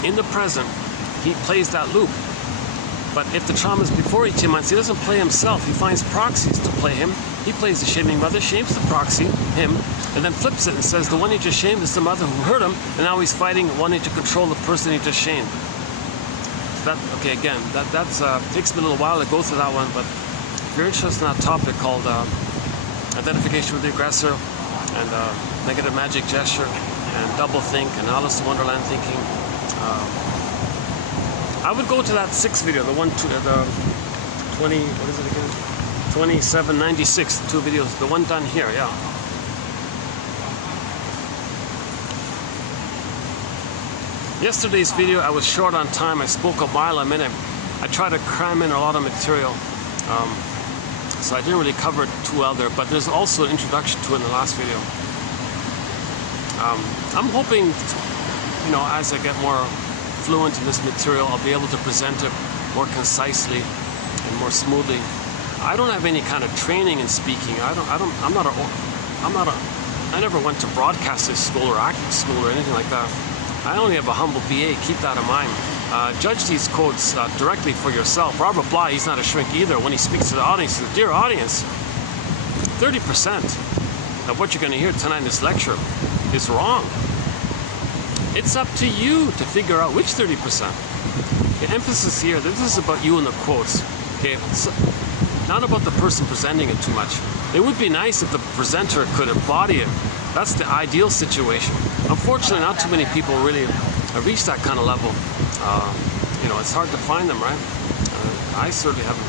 in the present, he plays that loop. But if the trauma is before 18 months, he doesn't play himself. He finds proxies to play him. He plays the shaming mother, shames the proxy, him, and then flips it and says the one he just shamed is the mother who hurt him, and now he's fighting, wanting to control the person he just shamed. That, okay, again, that takes me a little while to go through that one, but if you're interested in that topic called identification with the aggressor and negative magic gesture and double think and Alice in Wonderland thinking, I would go to that 6th video, the 20, what is it again? 2796, 2 videos, the one done here, yeah. Yesterday's video, I was short on time. I spoke a mile a minute. I tried to cram in a lot of material, so I didn't really cover it too well there, but there's also an introduction to it in the last video. I'm hoping, you know, as I get more fluent in this material, I'll be able to present it more concisely and more smoothly. I don't have any kind of training in speaking. I never went to broadcasting school or acting school or anything like that. I only have a humble BA, keep that in mind. Judge these quotes directly for yourself. Robert Bly, he's not a shrink either. When he speaks to the audience, he says, dear audience, 30% of what you're going to hear tonight in this lecture is wrong. It's up to you to figure out which 30%. The emphasis here, this is about you and the quotes. Okay, so not about the person presenting it too much. It would be nice if the presenter could embody it. That's the ideal situation. Unfortunately, not too many people really reach that kind of level. You know, it's hard to find them, right? I certainly haven't.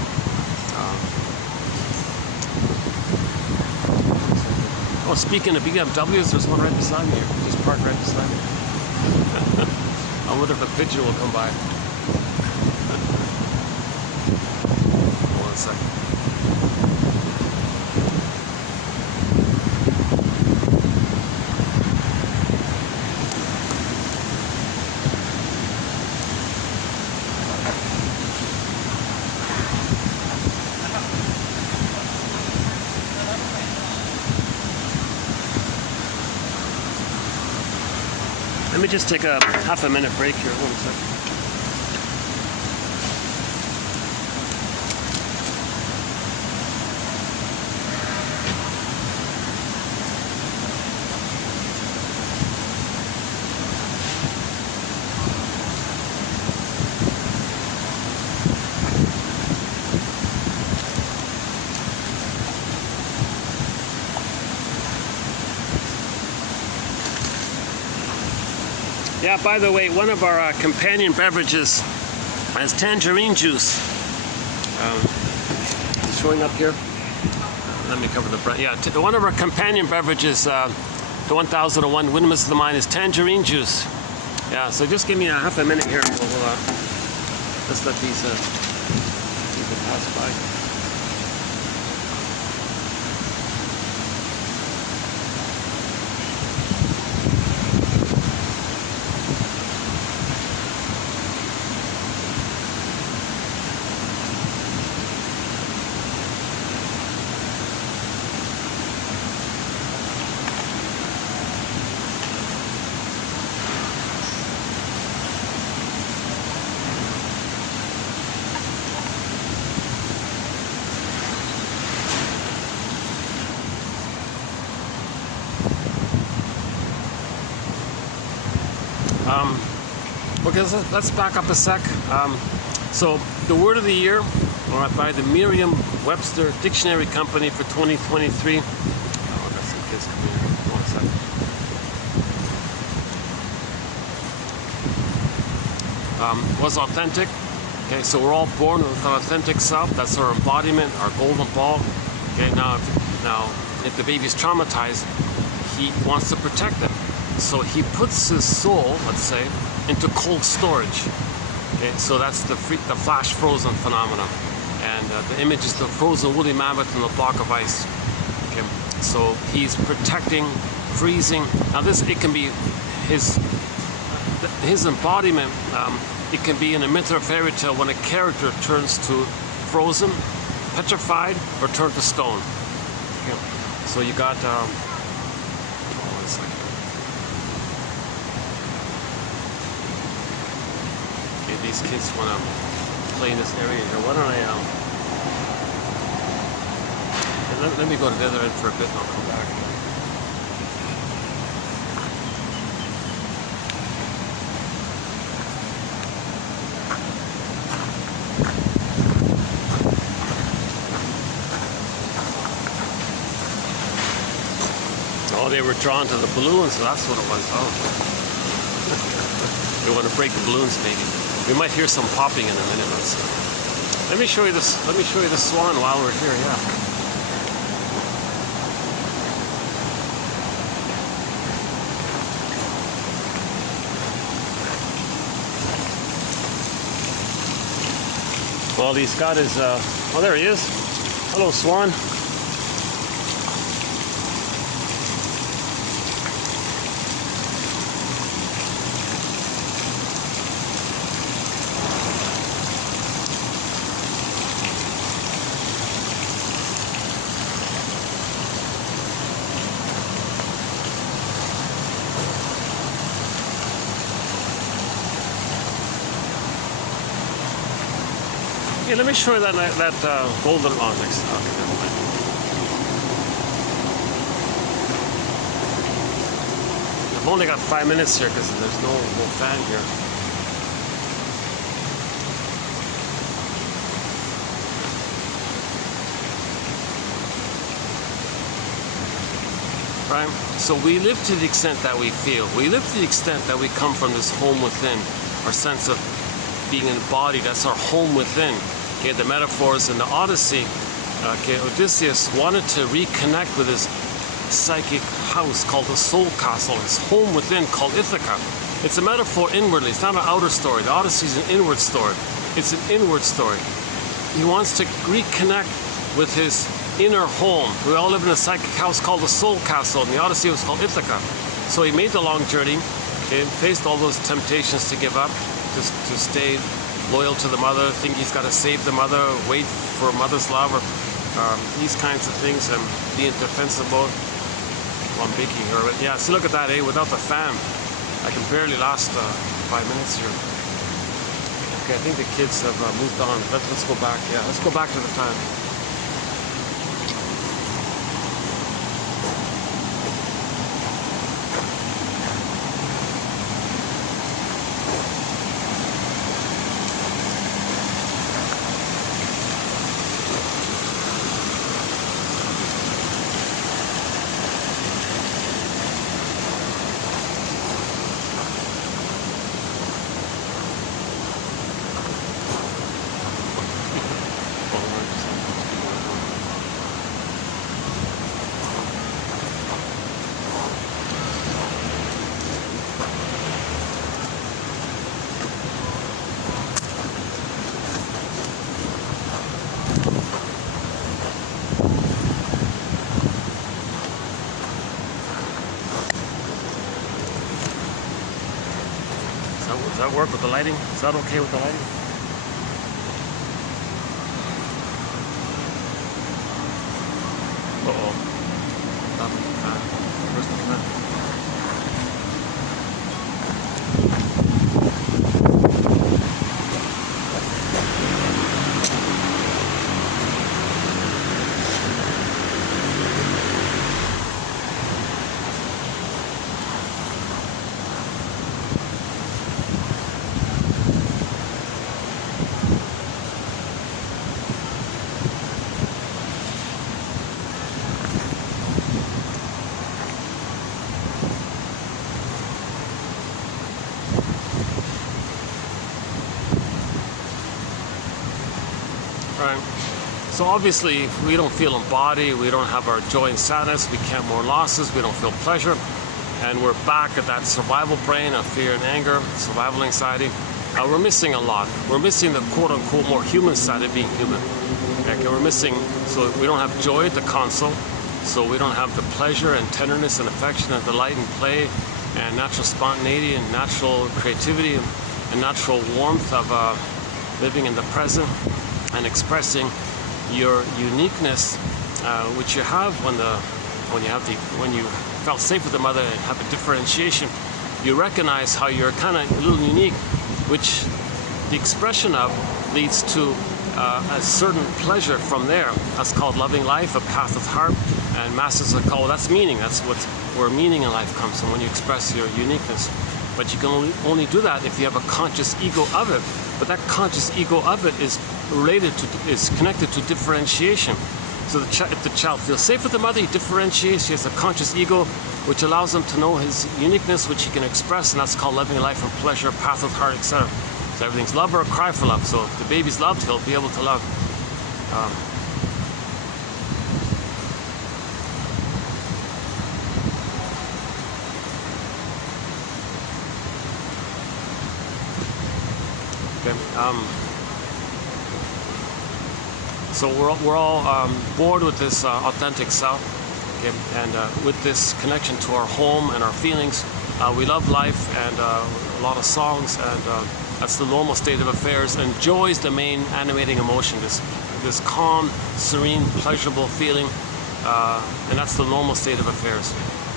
Oh, speaking of BMWs, there's one right beside me here. Just parked right beside me. I wonder if a pigeon will come by. Hold on a second. Let me just take a half a minute break here. Hold on a second. Yeah, by the way, one of our companion beverages has tangerine juice. Showing up here. Let me cover the brand. Yeah, one of our companion beverages, the 1001 Windmills of the Mind, is tangerine juice. Yeah, so just give me a half a minute here. We'll let's let these people pass by. Okay, let's back up a sec. So the word of the year by the Merriam-Webster Dictionary Company for 2023. Oh, I got some kids coming here. One second. was authentic. Okay, so we're all born with an authentic self. That's our embodiment, our golden ball. Okay, now if the baby's traumatized, he wants to protect it. So he puts his soul, let's say, into cold storage. Okay, so that's the flash frozen phenomenon. And the image is the frozen woolly mammoth in a block of ice. Okay, so he's protecting, freezing. Now it can be his embodiment. It can be in a myth or fairy tale when a character turns to frozen, petrified, or turned to stone. Okay. So you got, one second. Okay, these kids want to play in this area here. Why don't I, let me go to the other end for a bit and I'll come back. Oh, they were drawn to the balloons, so that's what it was. Oh. They want to break the balloons, maybe. We might hear some popping in a minute. Let me show you this. Let me show you the swan while we're here. Yeah. Well, he's got his. Oh, there he is. Hello, swan. Yeah, let me show you that golden next. Okay, never mind. I've only got 5 minutes here because there's no fan here. Right? So we live to the extent that we feel. We live to the extent that we come from this home within, our sense of being embodied. That's our home within. Okay, the metaphors in the Odyssey. Okay, Odysseus wanted to reconnect with his psychic house called the soul castle, his home within called Ithaca. It's a metaphor inwardly. It's not an outer story. The Odyssey is an inward story. It's an inward story. He wants to reconnect with his inner home. We all live in a psychic house called the soul castle, and the Odyssey was called Ithaca. So he made the long journey, okay, faced all those temptations to give up, to stay loyal to the mother, think he's got to save the mother, wait for mother's love, or these kinds of things, and be indefensible. Well, I'm baking here. But yeah, see, look at that, eh? Without the fan, I can barely last 5 minutes here. Okay, I think the kids have moved on. Let's go back. Yeah, let's go back to the fan. Does that work with the lighting? Is that okay with the lighting? Uh-oh. Where's the fan? right? So obviously, if we don't feel embodied, we don't have our joy and sadness, we can't mourn losses, we don't feel pleasure, and we're back at that survival brain of fear and anger, survival anxiety. We're missing a lot. We're missing the quote-unquote more human side of being human. Okay, we're missing, so we don't have joy at the console, so we don't have the pleasure and tenderness and affection and delight and play and natural spontaneity and natural creativity and natural warmth of living in the present and expressing your uniqueness, which you have when you felt safe with the mother and have a differentiation. You recognize how you're kind of a little unique, which the expression of leads to a certain pleasure from there. That's called loving life, a path of heart, and masters are called, that's meaning. That's where meaning in life comes from, when you express your uniqueness. But you can only do that if you have a conscious ego of it. But that conscious ego of it is connected to differentiation. So if the child feels safe with the mother, he differentiates, he has a conscious ego, which allows him to know his uniqueness, which he can express, and that's called loving life and pleasure, path of heart, etc. So everything's love or cry for love. So if the baby's loved, he'll be able to love. So we're all bored with this authentic self, okay? And with this connection to our home and our feelings. We love life and a lot of songs, and that's the normal state of affairs. And joy is the main animating emotion, this calm, serene, pleasurable feeling, and that's the normal state of affairs.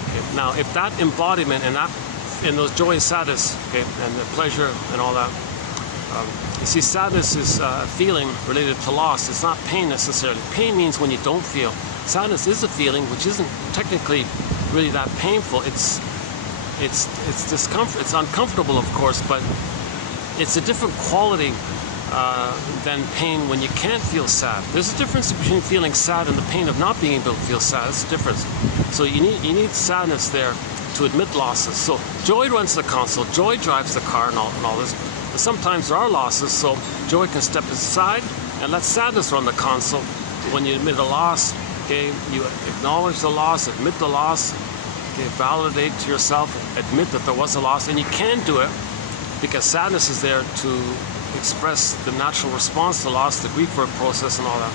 Okay? Now, if that embodiment and those joy and sadness, okay, and the pleasure and all that. You see, sadness is a feeling related to loss. It's not pain necessarily. Pain means when you don't feel. Sadness is a feeling which isn't technically really that painful. It's discomfort. It's uncomfortable, of course, but it's a different quality than pain when you can't feel sad. There's a difference between feeling sad and the pain of not being able to feel sad. That's the difference. So you need sadness there to admit losses. So joy runs the console. Joy drives the car and all this. But sometimes there are losses, so joy can step aside and let sadness run the console. When you admit a loss, okay, you acknowledge the loss, admit the loss, okay, validate to yourself, admit that there was a loss, and you can do it because sadness is there to express the natural response to loss, the grief work process and all that.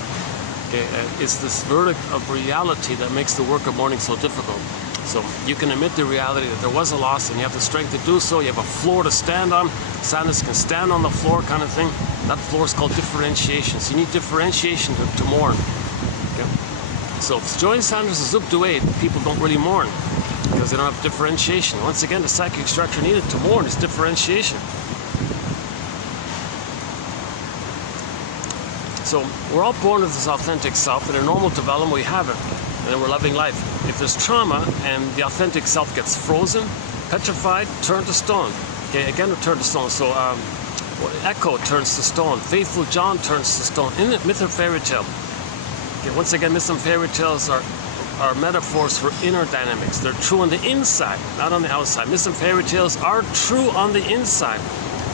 Okay, it's this verdict of reality that makes the work of mourning so difficult. So you can admit the reality that there was a loss and you have the strength to do so. You have a floor to stand on. Sadness can stand on the floor kind of thing. That floor is called differentiation. So you need differentiation to mourn. Okay? So if joy and sadness is up to 8, people don't really mourn because they don't have differentiation. Once again, the psychic structure needed to mourn is differentiation. So we're all born with this authentic self. In a normal development, we have it. And then we're loving life. If there's trauma and the authentic self gets frozen, petrified, turned to stone. Okay, again, turned to stone. So Echo turns to stone. Faithful John turns to stone. In the myth or fairy tale. Okay, once again, myths and fairy tales are metaphors for inner dynamics. They're true on the inside, not on the outside. Myths and fairy tales are true on the inside.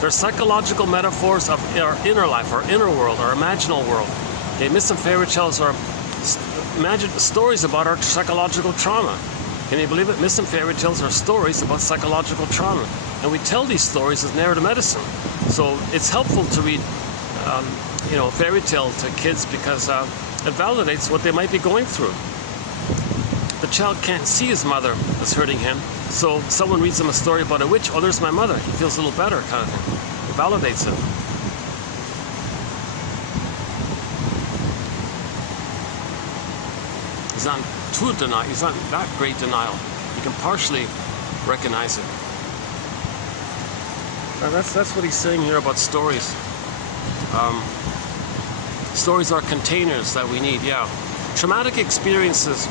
They're psychological metaphors of our inner life, our inner world, our imaginal world. Okay, myths and fairy tales are imagine stories about our psychological trauma. Can you believe it? Myths and fairy tales are stories about psychological trauma. And we tell these stories as narrative medicine. So it's helpful to read, fairy tale to kids because it validates what they might be going through. The child can't see his mother as hurting him. So someone reads him a story about a witch. Oh, there's my mother. He feels a little better kind of thing. It validates it. He's not true denial. He's not that great denial. You can partially recognize it. And that's what he's saying here about stories. Stories are containers that we need. Yeah, traumatic experiences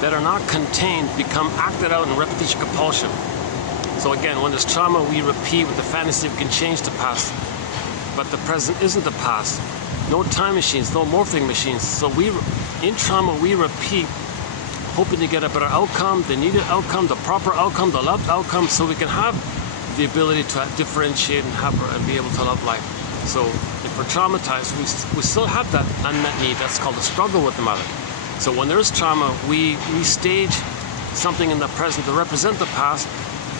that are not contained become acted out in repetition compulsion. So again, when there's trauma, we repeat with the fantasy we can change the past, but the present isn't the past. No time machines, no morphing machines. So in trauma, we repeat, hoping to get a better outcome, the needed outcome, the proper outcome, the loved outcome, so we can have the ability to differentiate and be able to love life. So if we're traumatized, we still have that unmet need. That's called a struggle with the mother. So when there's trauma, we stage something in the present to represent the past.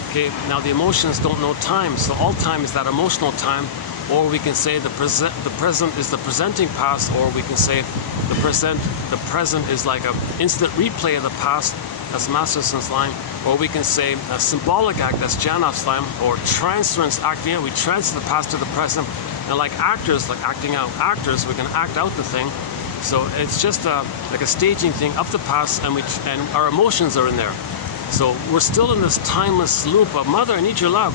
Okay, now the emotions don't know time, so all time is that emotional time, or we can say the present is the presenting past, or we can say the present is like an instant replay of the past. That's Masterson's line. Or we can say a symbolic act, that's Janoff's line, or transference, acting out. We transfer the past to the present. And like actors, like acting out actors, we can act out the thing. So it's just like a staging thing of the past, and our emotions are in there. So we're still in this timeless loop of, mother, I need your love.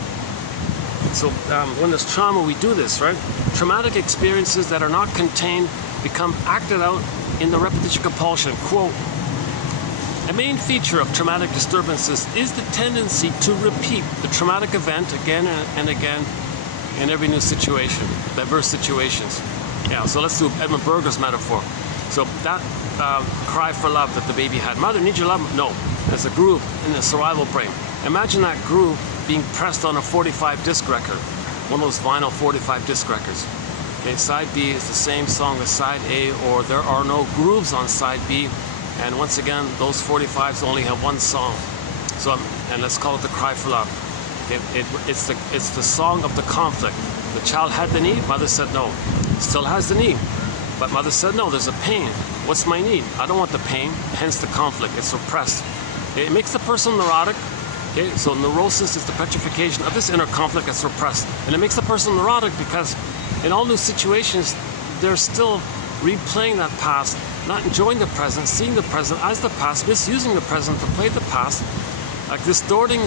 So when there's trauma, we do this, right? Traumatic experiences that are not contained become acted out in the repetition compulsion. Quote, a main feature of traumatic disturbances is the tendency to repeat the traumatic event again and again in every new situation, diverse situations. Yeah, so let's do Edmund Berger's metaphor. So that cry for love that the baby had, mother, need your love? No, there's a groove in the survival brain. Imagine that groove being pressed on a 45 disc record, one of those vinyl 45 disc records. Okay, side B is the same song as side A, or there are no grooves on side B. And once again, those 45s only have one song. So, and let's call it the cry for love. Okay, it's the song of the conflict. The child had the need, mother said no. Still has the need, but mother said no, there's a pain. What's my need? I don't want the pain, hence the conflict. It's repressed. Okay, it makes the person neurotic. Okay, so neurosis is the petrification of this inner conflict that's repressed. And it makes the person neurotic because in all new situations, they're still replaying that past, not enjoying the present, seeing the present as the past, misusing the present to play the past, like distorting,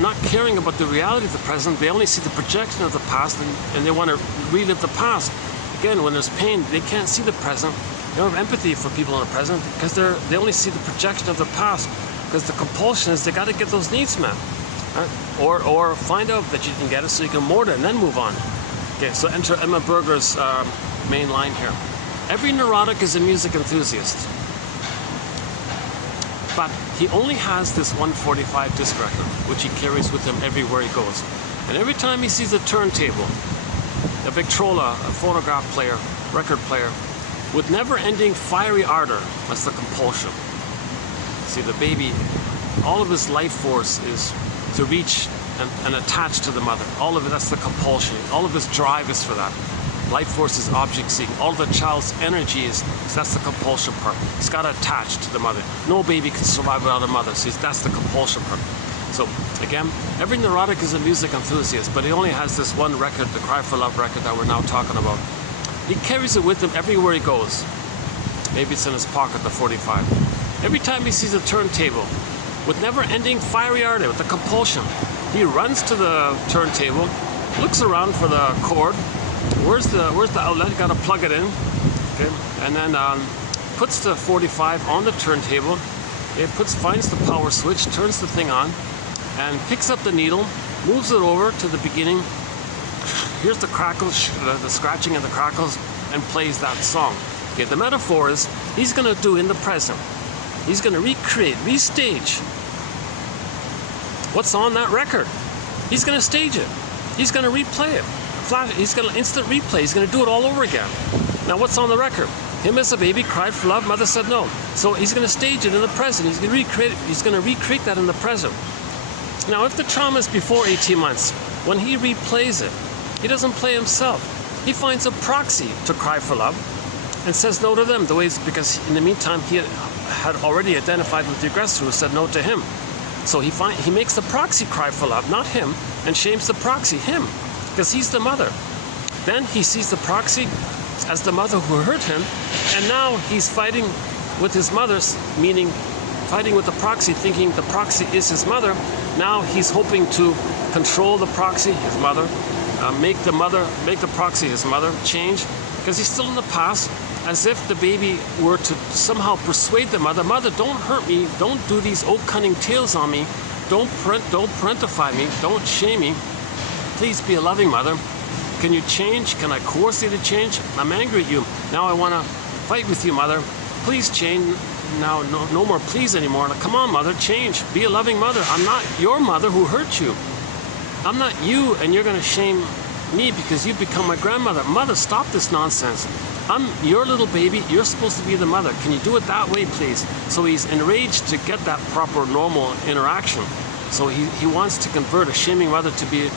not caring about the reality of the present. They only see the projection of the past, and they want to relive the past. Again, when there's pain, they can't see the present. They don't have empathy for people in the present because they only see the projection of the past. Because the compulsion is they got to get those needs met, right? Or find out that you can get it so you can mortar and then move on. Okay, so enter Emma Berger's main line here. Every neurotic is a music enthusiast, but he only has this 145 disc record, which he carries with him everywhere he goes. And every time he sees a turntable, a Victrola, a phonograph player, record player, with never-ending fiery ardor, that's the compulsion. See, the baby, all of his life force is to reach and attach to the mother. All of it, that's the compulsion. All of his drive is for that. Life force is object seeking. All of the child's energy is, that's the compulsion part. He's got to attach to the mother. No baby can survive without a mother. So that's the compulsion part. So again, every neurotic is a music enthusiast, but he only has this one record, the Cry for Love record that we're now talking about. He carries it with him everywhere he goes. Maybe it's in his pocket, the 45. Every time he sees a turntable, with never-ending fiery ardor, with the compulsion, he runs to the turntable, looks around for the cord. Where's the outlet? You gotta plug it in, okay? And then puts the 45 on the turntable. It finds the power switch, turns the thing on, and picks up the needle, moves it over to the beginning. Here's the crackles, the scratching and the crackles, and plays that song. Okay, the metaphor is he's gonna do in the present. He's gonna recreate, restage what's on that record. He's gonna stage it. He's gonna replay it. He's gonna instant replay. He's gonna do it all over again. Now, what's on the record? Him as a baby cried for love. Mother said no. So he's gonna stage it in the present. He's gonna recreate it. He's gonna recreate that in the present. Now, if the trauma is before 18 months, when he replays it, he doesn't play himself. He finds a proxy to cry for love and says no to them. Because in the meantime, he had already identified with the aggressor who said no to him. So he makes the proxy cry for love, not him, and shames the proxy, him, because he's the mother. Then he sees the proxy as the mother who hurt him, and now he's fighting with his mother, meaning fighting with the proxy, thinking the proxy is his mother. Now he's hoping to control the proxy, his mother, make the proxy his mother, change, because he's still in the past, as if the baby were to somehow persuade the mother, don't hurt me, don't do these cunning tales on me, don't parentify me, don't shame me, please be a loving mother. Can you change? Can I coerce you to change? I'm angry at you. Now I want to fight with you, mother. Please change. Now no more please anymore. Now, come on, mother, change. Be a loving mother. I'm not your mother who hurt you. I'm not you, and you're going to shame me because you become my grandmother. Mother, stop this nonsense. I'm your little baby. You're supposed to be the mother. Can you do it that way, please? So he's enraged to get that proper, normal interaction. So he wants to convert a shaming mother to be a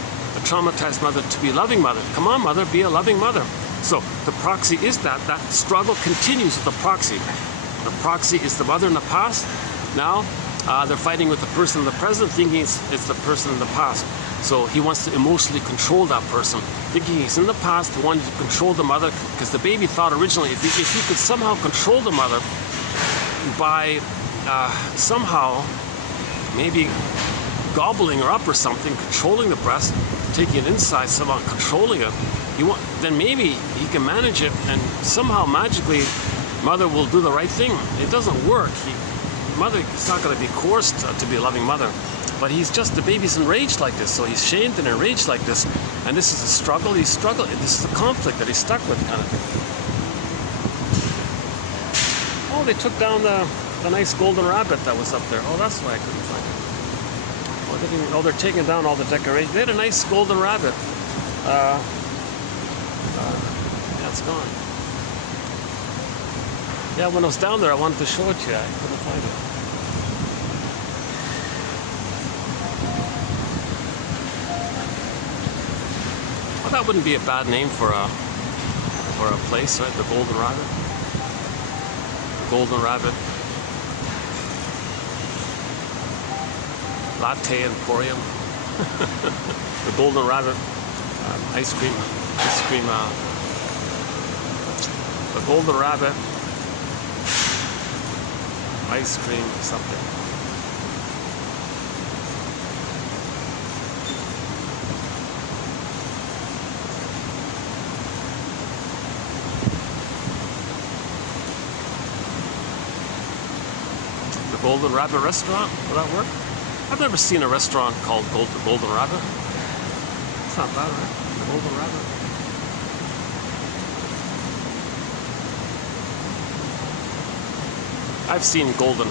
traumatized mother to be a loving mother. Come on, mother, be a loving mother. So the proxy is that struggle continues with the proxy. The proxy is the mother in the past. Now they're fighting with the person in the present, thinking it's the person in the past. So he wants to emotionally control that person, thinking he's in the past, wanting to control the mother, because the baby thought originally if he could somehow control the mother by somehow maybe gobbling her up or something, controlling the breast, taking it inside, somehow controlling it, then maybe he can manage it, and somehow magically mother will do the right thing. It doesn't work. Mother is not going to be coerced to be a loving mother, but the baby's enraged like this, so he's shamed and enraged like this, and this is a struggle. He's struggling. This is a conflict that he's stuck with, kind of thing. Oh, they took down the nice golden rabbit that was up there. Oh, that's why I couldn't find it. Oh, they're taking down all the decorations. They had a nice golden rabbit. Yeah, it's gone. Yeah, when I was down there, I wanted to show it to you. I couldn't find it. Well, that wouldn't be a bad name for a place, right? The Golden Rabbit. The Golden Rabbit. Latte Emporium. The Golden Rabbit. Ice cream. The Golden Rabbit. Ice cream something. The Golden Rabbit restaurant, will that work? I've never seen a restaurant called Golden Rabbit. It's not bad, right? The Golden Rabbit. I've seen golden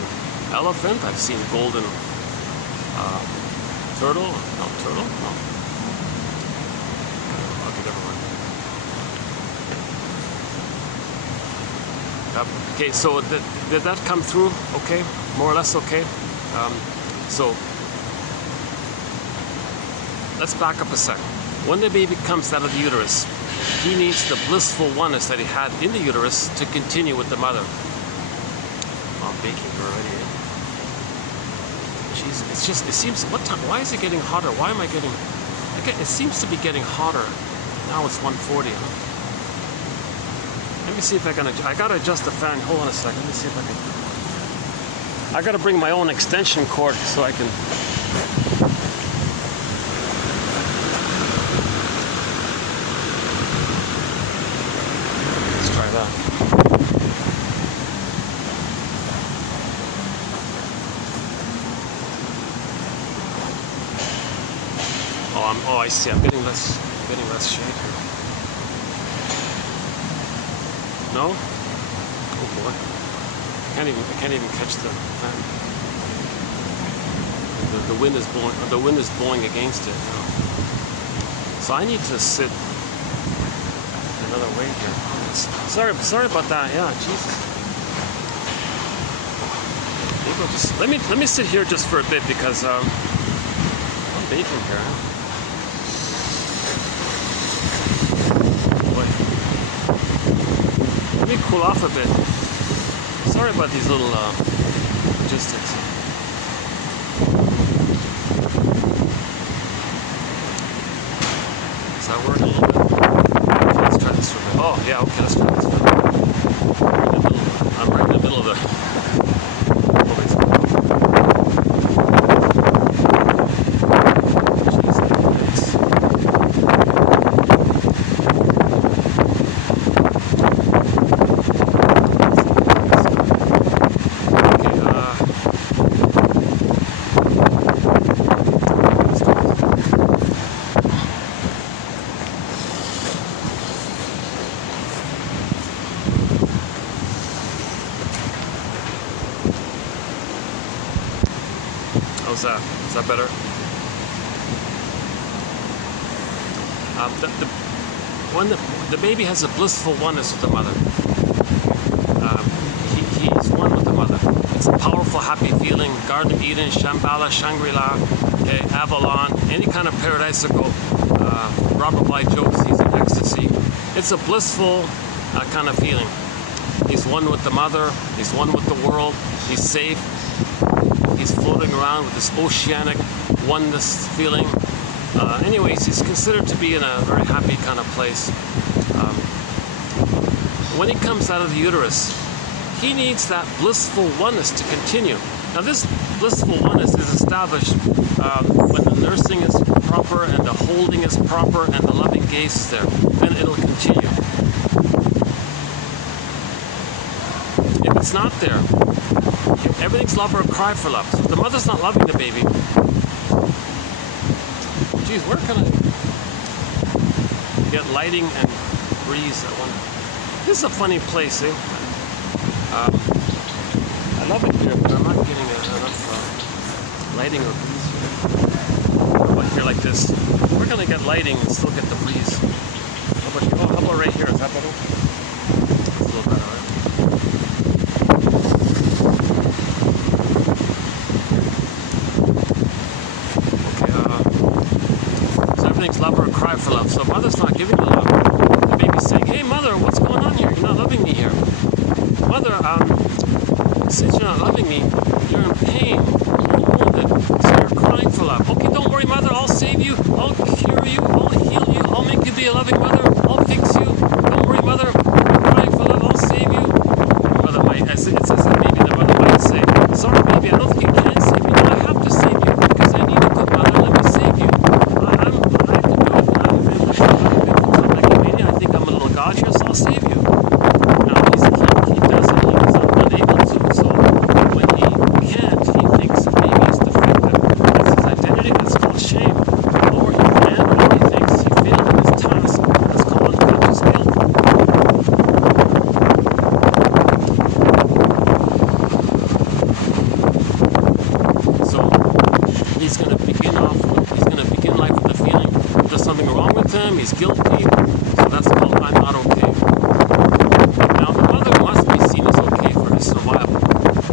elephant. I've seen golden turtle. No, turtle? No. Okay, never mind. Okay, so did that come through okay? More or less okay? So let's back up a second. When the baby comes out of the uterus, he needs the blissful oneness that he had in the uterus to continue with the mother. I'm baking already. Jeez, it seems, what time, why is it getting hotter? Why am I getting, it seems to be getting hotter. Now it's 1:40, huh? Let me see if I can, I gotta adjust the fan. Hold on a second, let me see if I can. I gotta bring my own extension cord so I can. Let's try that. Oh, I see. I'm getting less shade here. No? Oh boy. I can't even catch the fan. The wind is blowing. The wind is blowing against it. So I need to sit another way here. Sorry about that. Yeah, Jesus. Maybe I'll just let me sit here just for a bit because I'm baking here. Boy. Let me cool off a bit. Sorry about these little logistics. Does that work a little bit? Let's try this for a bit. Oh, yeah, okay, let's try this for a bit. I'm right in the middle of the... How's that? Is that better? The when the baby has a blissful oneness with the mother. He's one with the mother. It's a powerful, happy feeling. Garden of Eden, Shambhala, Shangri-La, Avalon, any kind of paradisical. Robert Bly jokes he's in ecstasy. It's a blissful kind of feeling. He's one with the mother. He's one with the world. He's safe. He's floating around with this oceanic oneness feeling. Anyways, he's considered to be in a very happy kind of place. When he comes out of the uterus, he needs that blissful oneness to continue. Now, this blissful oneness is established when the nursing is proper and the holding is proper and the loving gaze is there. Then it'll continue. If it's not there, everything's love or cry for love. So if the mother's not loving the baby, geez, where can I get lighting and breeze? This is a funny place, eh? I love it here, but I'm not getting enough lighting or breeze here. But here like this, we're gonna get lighting and still get the breeze. How about right here? Is that better? That's a little better, right? Okay, love or cry for love. So mother's not giving the love. The baby's saying, hey mother, what's going on here? You're not loving me here. Mother, since you're not loving me, you're in pain, you're wounded, so you're crying for love. Okay, don't worry mother, I'll save you, I'll cure you, I'll heal you, I'll make you be a loving mother, I'll fix you. Don't worry mother, you're crying for love, I'll save you. And the mother might, it says that maybe the mother might say, sorry baby, I don't think you can save me. No, I have to save you because I need a good mother, let me save you. God, yes, I'll save you. Now, he doesn't, he's unable to, so when he can't, he thinks maybe he's defective. That's his identity, that's called shame. Or he can, or he thinks he failed in his task, that's called unconscious guilt. So, he's going to begin life with the feeling there's something wrong with him, he's guilty, so that's called I'm not okay. Now the mother must be seen as okay for his survival.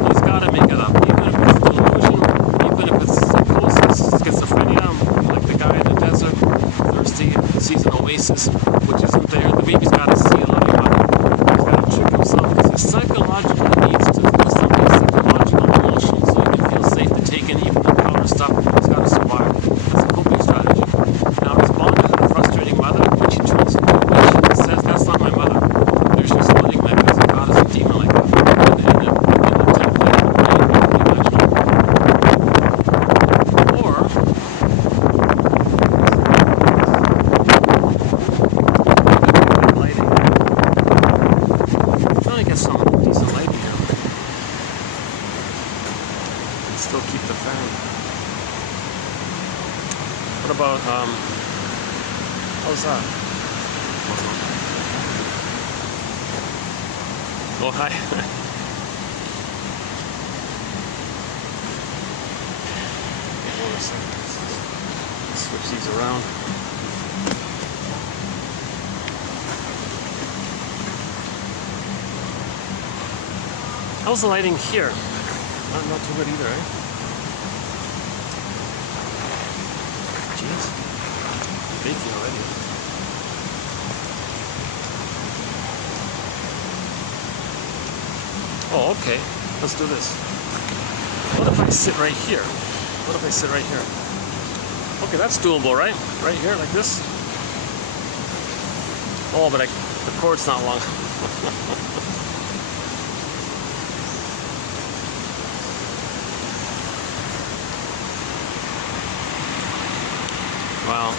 He's got to make it up, even if it's delusion, even if it's psychosis, schizophrenia, like the guy in the desert, thirsty, sees an oasis, which isn't there. The baby's got to see a loving mother. He's got to trick himself because his psychological needs to do something psychological, emotional, so he can feel safe to take in even the powder stuff. He's got to survive. That's a coping strategy. Now he's bonded to the frustrating mother, when she turns into a witch and says, that's not my mother. There's your splitting mechanism. God is a demon like that. In the template, imaginable. Or, lighting. I'm trying to get some decent lighting here. And still keep the fan. What about, how's that? Oh, hi. Let's switch these around. How's the lighting here? Not too good either, eh? Jeez. Baking already. Oh, okay. Let's do this. What if I sit right here? What if I sit right here? Okay, that's doable, right? Right here, like this? Oh, but the cord's not long. Wow.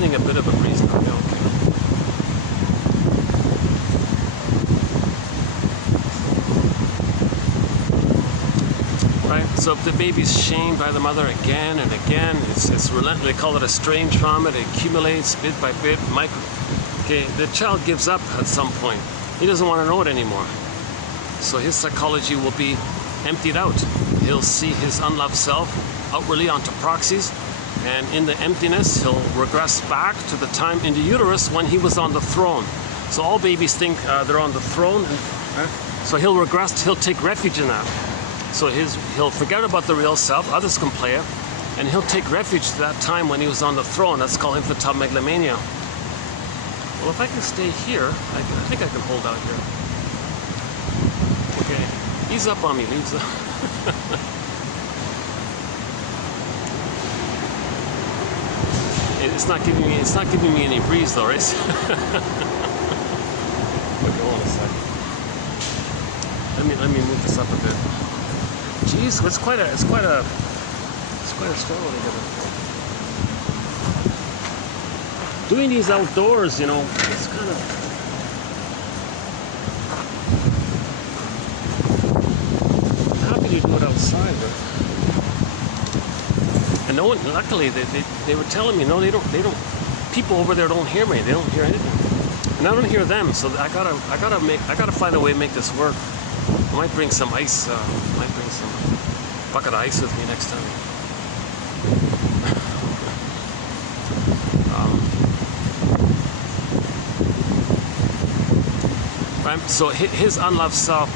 getting a bit of a breeze now. Yeah, okay. Right, so if the baby's shamed by the mother again and again, it's relentless. They call it a strain trauma. It accumulates bit by bit. Okay, the child gives up at some point. He doesn't want to know it anymore. So his psychology will be emptied out. He'll see his unloved self outwardly onto proxies, and in the emptiness, he'll regress back to the time in the uterus when he was on the throne. So all babies think they're on the throne, and, so he'll regress. He'll take refuge in that. So he'll forget about the real self. Others can play it, and he'll take refuge to that time when he was on the throne. That's called infantile megalomania. Well, if I can stay here, I think I can hold out here. Okay, ease up on me, Lisa. It's not giving me any breeze though, right? Okay, hold on a sec. Let me move this up a bit. Jeez, it's quite a struggle to get it. Doing these outdoors, you know, it's kind of. I'm happy to do it outside, but. And no one, luckily, they were telling me, no, they don't. People over there don't hear me. They don't hear anything, and I don't hear them. So I gotta find a way to make this work. I might bring some ice. Might bring some bucket of ice with me next time. Right. So his unloved self,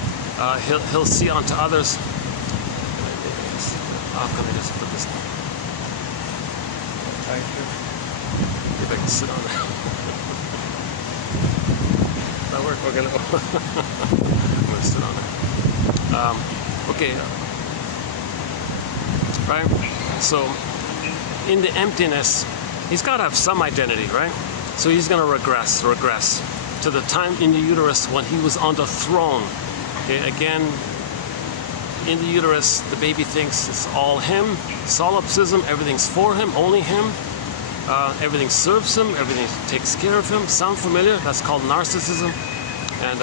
he'll see onto others. How can I just put this down? Thank you. If I can sit on it. That work? Okay. I'm gonna sit on it. Okay. Right. So in the emptiness, he's got to have some identity, right? So he's gonna regress to the time in the uterus when he was on the throne. Okay. Again. In the uterus, the baby thinks it's all him. Solipsism, everything's for him, only him. Everything serves him, everything takes care of him. Sound familiar? That's called narcissism. And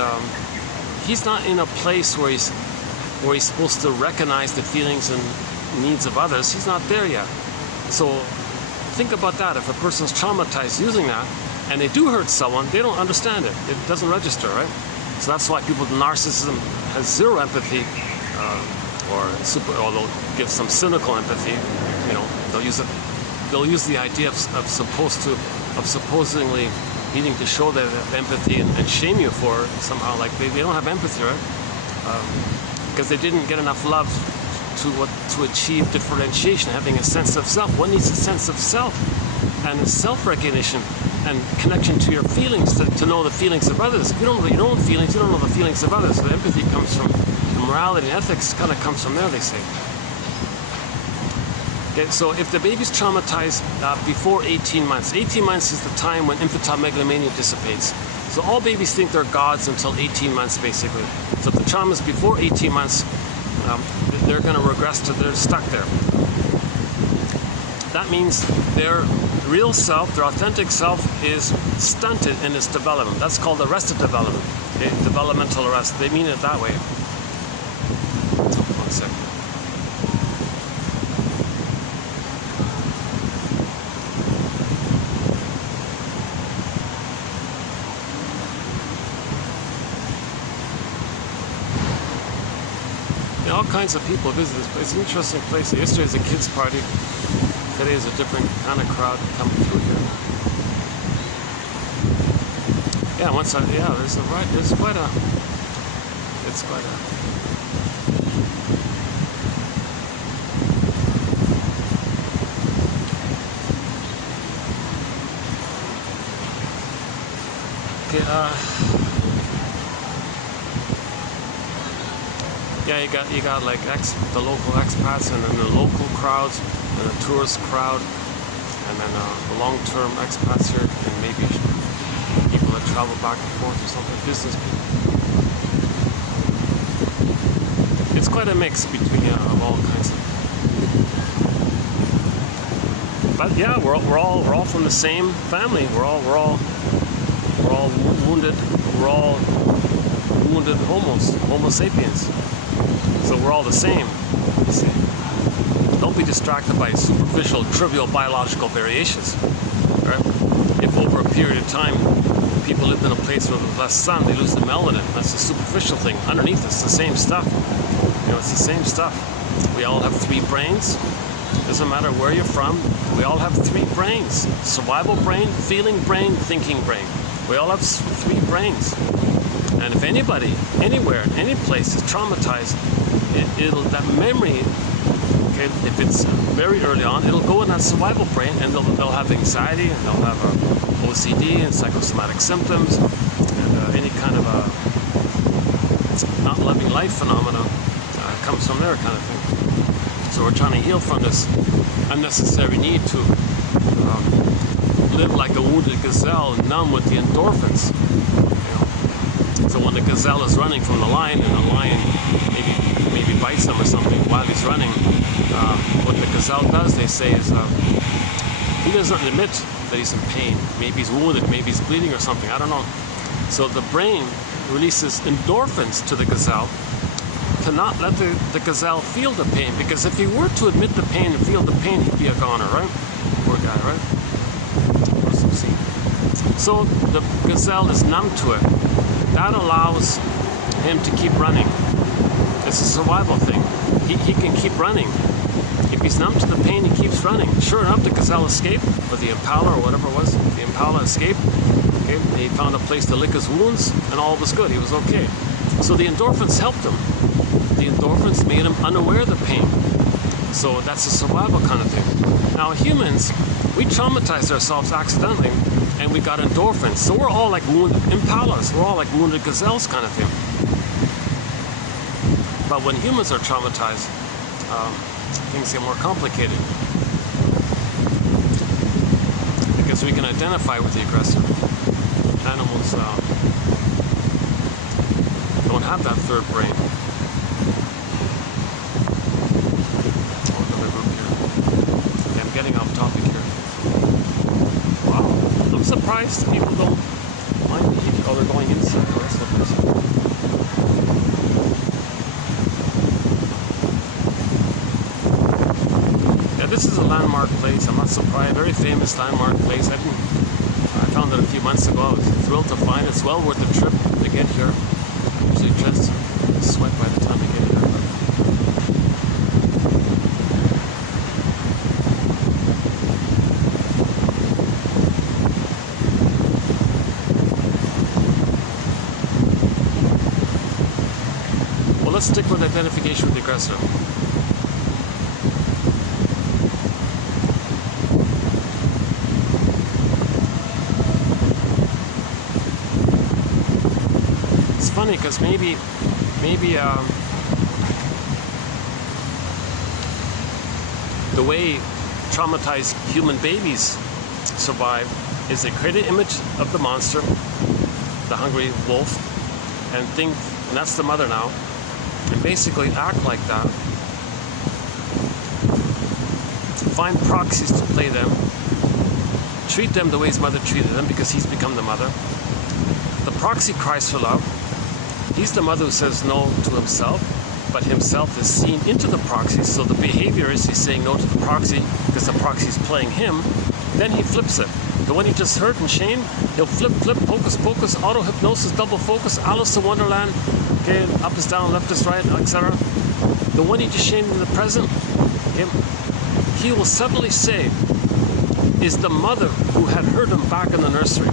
he's not in a place where he's supposed to recognize the feelings and needs of others. He's not there yet. So think about that. If a person's traumatized using that, and they do hurt someone, they don't understand it. It doesn't register, right? So that's why people with narcissism has zero empathy. Or they'll give some cynical empathy. You know, they'll use the idea of supposedly needing to show their empathy and shame you for it somehow. Like they don't have empathy, right? Because they didn't get enough love to achieve differentiation, having a sense of self. One needs a sense of self and self-recognition and connection to your feelings to know the feelings of others. If you don't know your own feelings, you don't know the feelings of others. So the empathy comes from morality and ethics, kind of comes from there, they say. Okay, so if the baby's traumatized before 18 months, 18 months is the time when infantile megalomania dissipates. So all babies think they're gods until 18 months, basically. So if the trauma's before 18 months, they're going to regress they're stuck there. That means their real self, their authentic self, is stunted in its development. That's called arrested development. Okay? Developmental arrest. They mean it that way. One second. Yeah, all kinds of people visit this place. It's an interesting place. Yesterday was a kids' party. Today is a different kind of crowd coming through here. Yeah, there's quite a. It's quite a. Okay, yeah, you got like the local expats and then the local crowds and the tourist crowd and then the long-term expats here and maybe people that travel back and forth or something, business people. It's quite a mix between of all kinds of. But yeah, we're all from the same family. We're all wounded. We're all wounded Homo sapiens. So we're all the same. You see. Don't be distracted by superficial, trivial biological variations. Right? If over a period of time people lived in a place where there's less sun, they lose the melanin. That's the superficial thing. Underneath, it's the same stuff. It's the same stuff. We all have 3 brains. Doesn't matter where you're from. We all have 3 brains. Survival brain, feeling brain, thinking brain. We all have 3 brains. And if anybody, anywhere, any place is traumatized, that memory, okay, if it's very early on, it'll go in that survival brain, and they'll have anxiety, and they'll have OCD and psychosomatic symptoms, and any kind of not loving life phenomena comes from there, kind of thing. So we're trying to heal from this unnecessary need to live like a wounded gazelle, numb with the endorphins. So when the gazelle is running from the lion, and the lion maybe bites him or something while he's running, what the gazelle does, they say, is he doesn't admit that he's in pain. Maybe he's wounded, maybe he's bleeding or something, I don't know. So the brain releases endorphins to the gazelle to not let the gazelle feel the pain, because if he were to admit the pain and feel the pain, he'd be a goner, right? Poor guy, right? So the gazelle is numb to it. That allows him to keep running. It's a survival thing. He can keep running. If he's numb to the pain, he keeps running. Sure enough, the gazelle escaped, or the impala, or whatever it was. The impala escaped. Okay? He found a place to lick his wounds, and all was good. He was okay. So the endorphins helped him. The endorphins made him unaware of the pain. So that's a survival kind of thing. Now humans, we traumatize ourselves accidentally, and we got endorphins. So we're all like wounded impalas. We're all like wounded gazelles kind of thing. But when humans are traumatized, things get more complicated. Because we can identify with the aggressor. Animals don't have that 3rd brain. Okay, I'm getting off topic here. Wow, I'm surprised people don't mind me. Oh, they're going inside. Oh, that's the place. Yeah, this is a landmark place. I'm not surprised. Very famous landmark place. I found it a few months ago. I was thrilled to find it. It's well worth the trip to get here. Usually just sweat by the time you get here. Well, let's stick with identification with the aggressor. It's funny because maybe the way traumatized human babies survive is they create an image of the monster, the hungry wolf, and that's the mother now, and basically act like that. Find proxies to play them, treat them the way his mother treated them because he's become the mother. The proxy cries for love. He's the mother who says no to himself, but himself is seen into the proxy, so the behavior is he's saying no to the proxy because the proxy is playing him. Then he flips it. The one he just hurt and shamed, he'll flip, hocus pocus, auto-hypnosis, double focus, Alice in Wonderland, okay, up is down, left is right, etc. The one he just shamed in the present, okay, he will suddenly say, is the mother who had hurt him back in the nursery.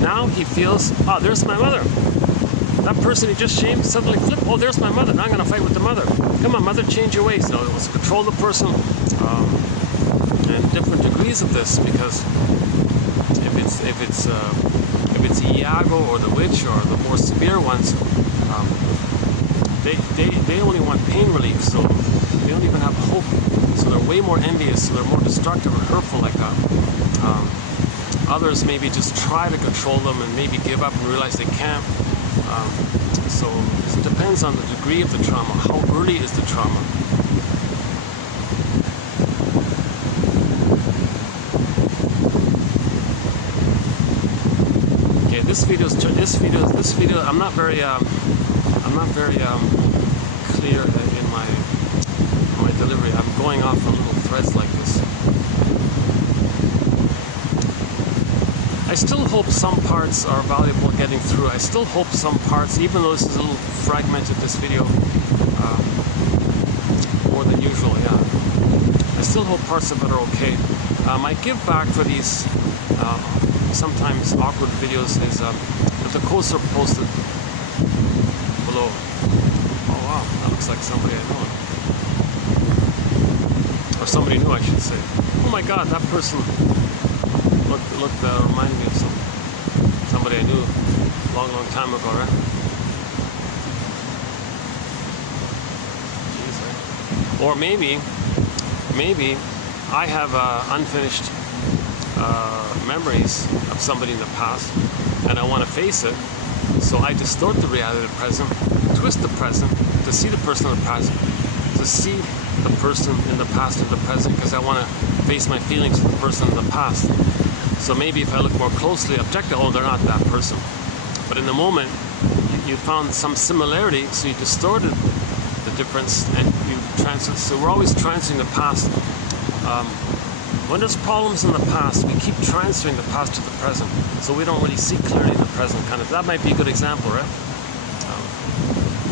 Now he feels, there's my mother. That person he just shamed suddenly flipped, there's my mother. Now I'm going to fight with the mother. Come on, mother, change your ways. No, it was control the person, and different degrees of this, because if it's Iago or the witch or the more severe ones, they only want pain relief, so they don't even have hope. So they're way more envious, so they're more destructive and hurtful like that. Others maybe just try to control them and maybe give up and realize they can't. So it depends on the degree of the trauma. How early is the trauma? This video. I'm not very clear in my delivery. I'm going off on little threads like this. I still hope some parts are valuable getting through. I still hope some parts, even though this is a little fragmented, this video, more than usual, yeah. I still hope parts of it are okay. My give back for these sometimes awkward videos is that the quotes are posted below. Oh wow, that looks like somebody I know. Or somebody new, I should say. Oh my god, that person reminded me of somebody I knew a long time ago, right? Jeez, right? Or maybe I have unfinished memories of somebody in the past, and I want to face it, so I distort the reality of the present, twist the present to see the person in the present, to see the person in the past and the present, because I want to face my feelings with the person in the past. So maybe if I look more closely, objective, oh, they're not that person. But in the moment, you found some similarity, so you distorted the difference, and you transfer. So we're always transferring the past. When there's problems in the past, we keep transferring the past to the present, so we don't really see clearly in the present. Kind of, that might be a good example, right?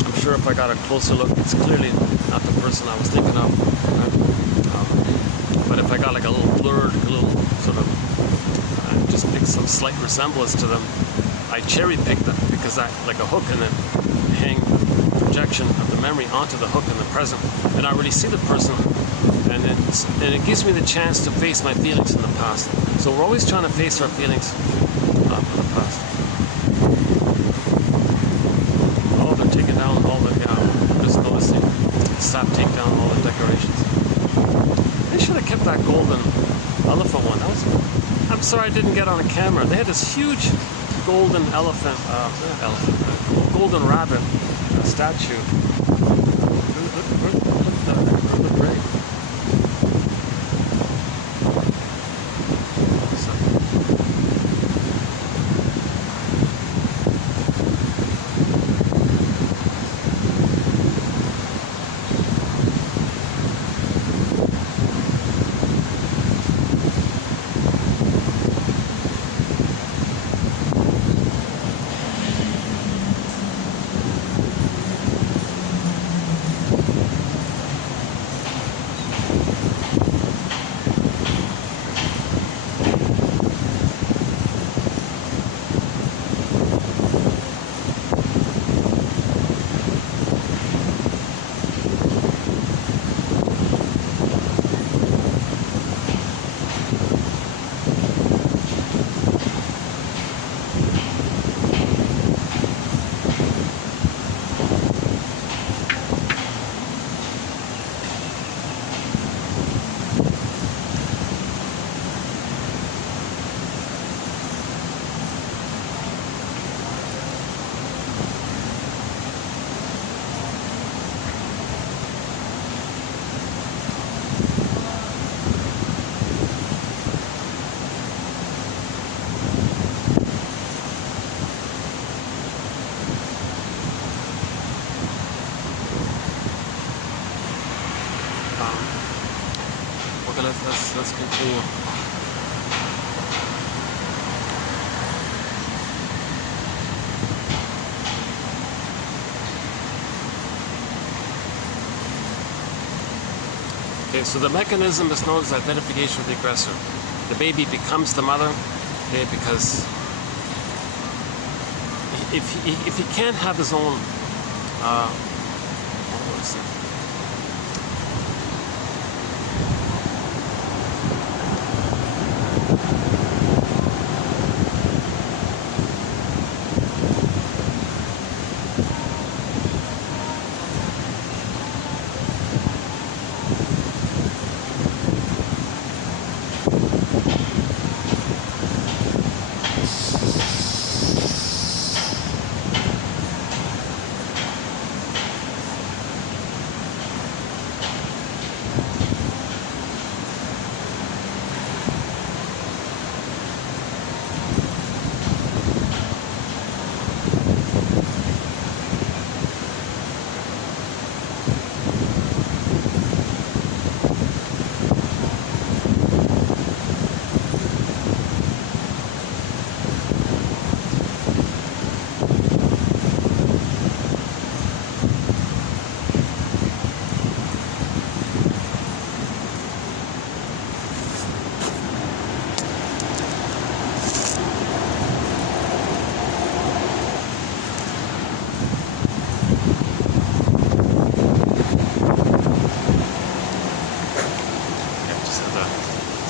I'm sure if I got a closer look, it's clearly not the person I was thinking of. Right? But if I got like a little blurred, a little sort of just pick some slight resemblance to them, I cherry pick them because I like a hook, and then hang the projection of the memory onto the hook in the present, and I really see the person, and it gives me the chance to face my feelings in the past. So we're always trying to face our feelings in the past. Oh, they're taking down all the, I'm just noticing, staff take down all the decorations. They should have kept that golden elephant one. I'm sorry I didn't get on a camera. They had this huge golden golden rabbit statue. Look great. Let's continue. Okay, so the mechanism is known as identification with the aggressor. The baby becomes the mother, okay, because if he can't have his own, what is it?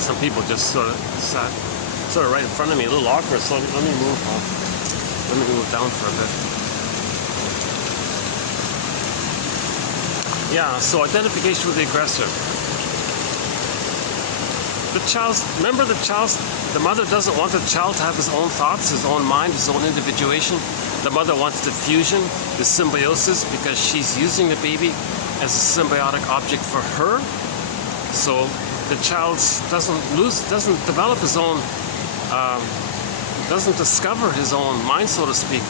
Some people just sort of sat right in front of me, a little awkward. So let me move down for a bit. Yeah. So identification with the aggressor. The mother doesn't want the child to have his own thoughts, his own mind, his own individuation. The mother wants the fusion, the symbiosis, because she's using the baby as a symbiotic object for her. So the child doesn't develop his own, doesn't discover his own mind, so to speak.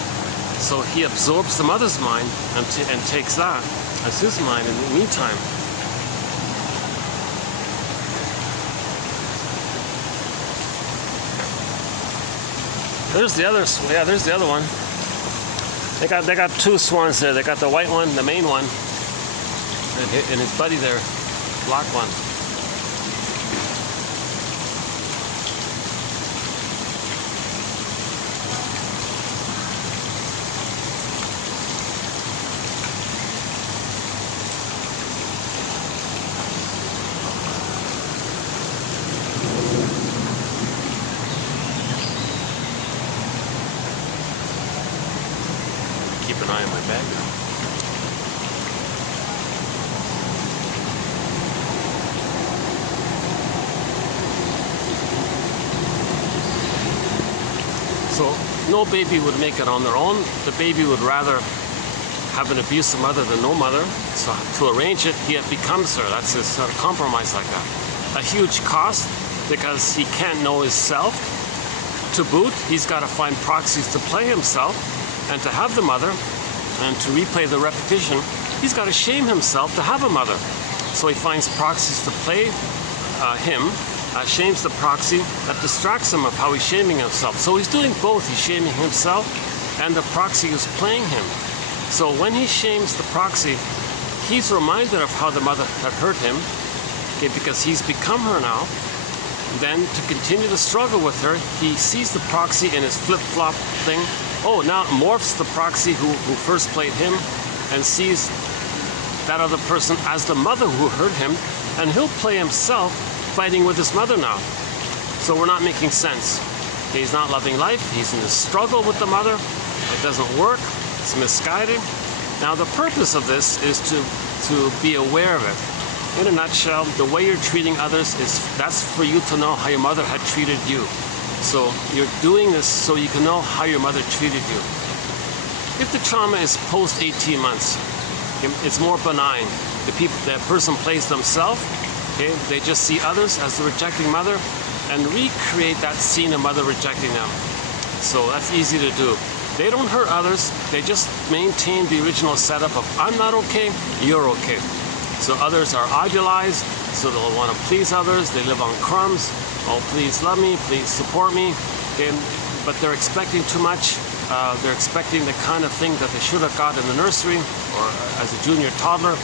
So he absorbs the mother's mind and takes that as his mind in the meantime. There's the other, yeah, there's the other one. They got two swans there. They got the white one, the main one, and his buddy there, black one. Keep an eye on my bag now. So no baby would make it on their own. The baby would rather have an abusive mother than no mother. So to arrange it, he becomes her. That's his sort of compromise like that. A huge cost because he can't know himself. To boot, he's got to find proxies to play himself. And to have the mother, and to replay the repetition, he's got to shame himself to have a mother. So he finds proxies to play him, shames the proxy that distracts him of how he's shaming himself. So he's doing both. He's shaming himself, and the proxy is playing him. So when he shames the proxy, he's reminded of how the mother had hurt him, okay, because he's become her now. Then to continue the struggle with her, he sees the proxy in his flip-flop thing. Oh, now morphs the proxy who first played him and sees that other person as the mother who hurt him, and he'll play himself fighting with his mother now. So we're not making sense. He's not loving life. He's in a struggle with the mother. It doesn't work. It's misguided. Now the purpose of this is to be aware of it. In a nutshell, the way you're treating others that's for you to know how your mother had treated you. So you're doing this so you can know how your mother treated you. If the trauma is post 18 months, it's more benign. The person plays themselves. Okay, they just see others as the rejecting mother and recreate that scene of mother rejecting them. So that's easy to do. They don't hurt others. They just maintain the original setup of I'm not okay, you're okay. So others are idealized, so they'll want to please others. They live on crumbs. Oh, please love me, please support me. Okay, but they're expecting too much. They're expecting the kind of thing that they should have got in the nursery or as a junior toddler.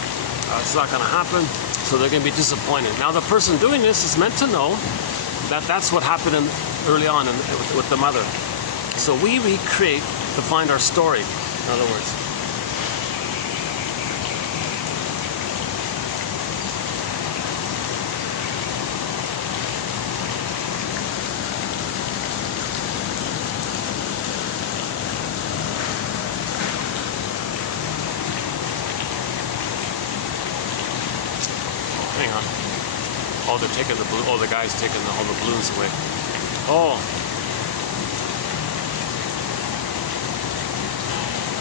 It's not going to happen, so they're going to be disappointed. Now the person doing this is meant to know that that's what happened early on with the mother. So we recreate to find our story, in other words. Hang on. Oh, they're taking the blue. Oh, the guy's taking all the balloons away. Oh.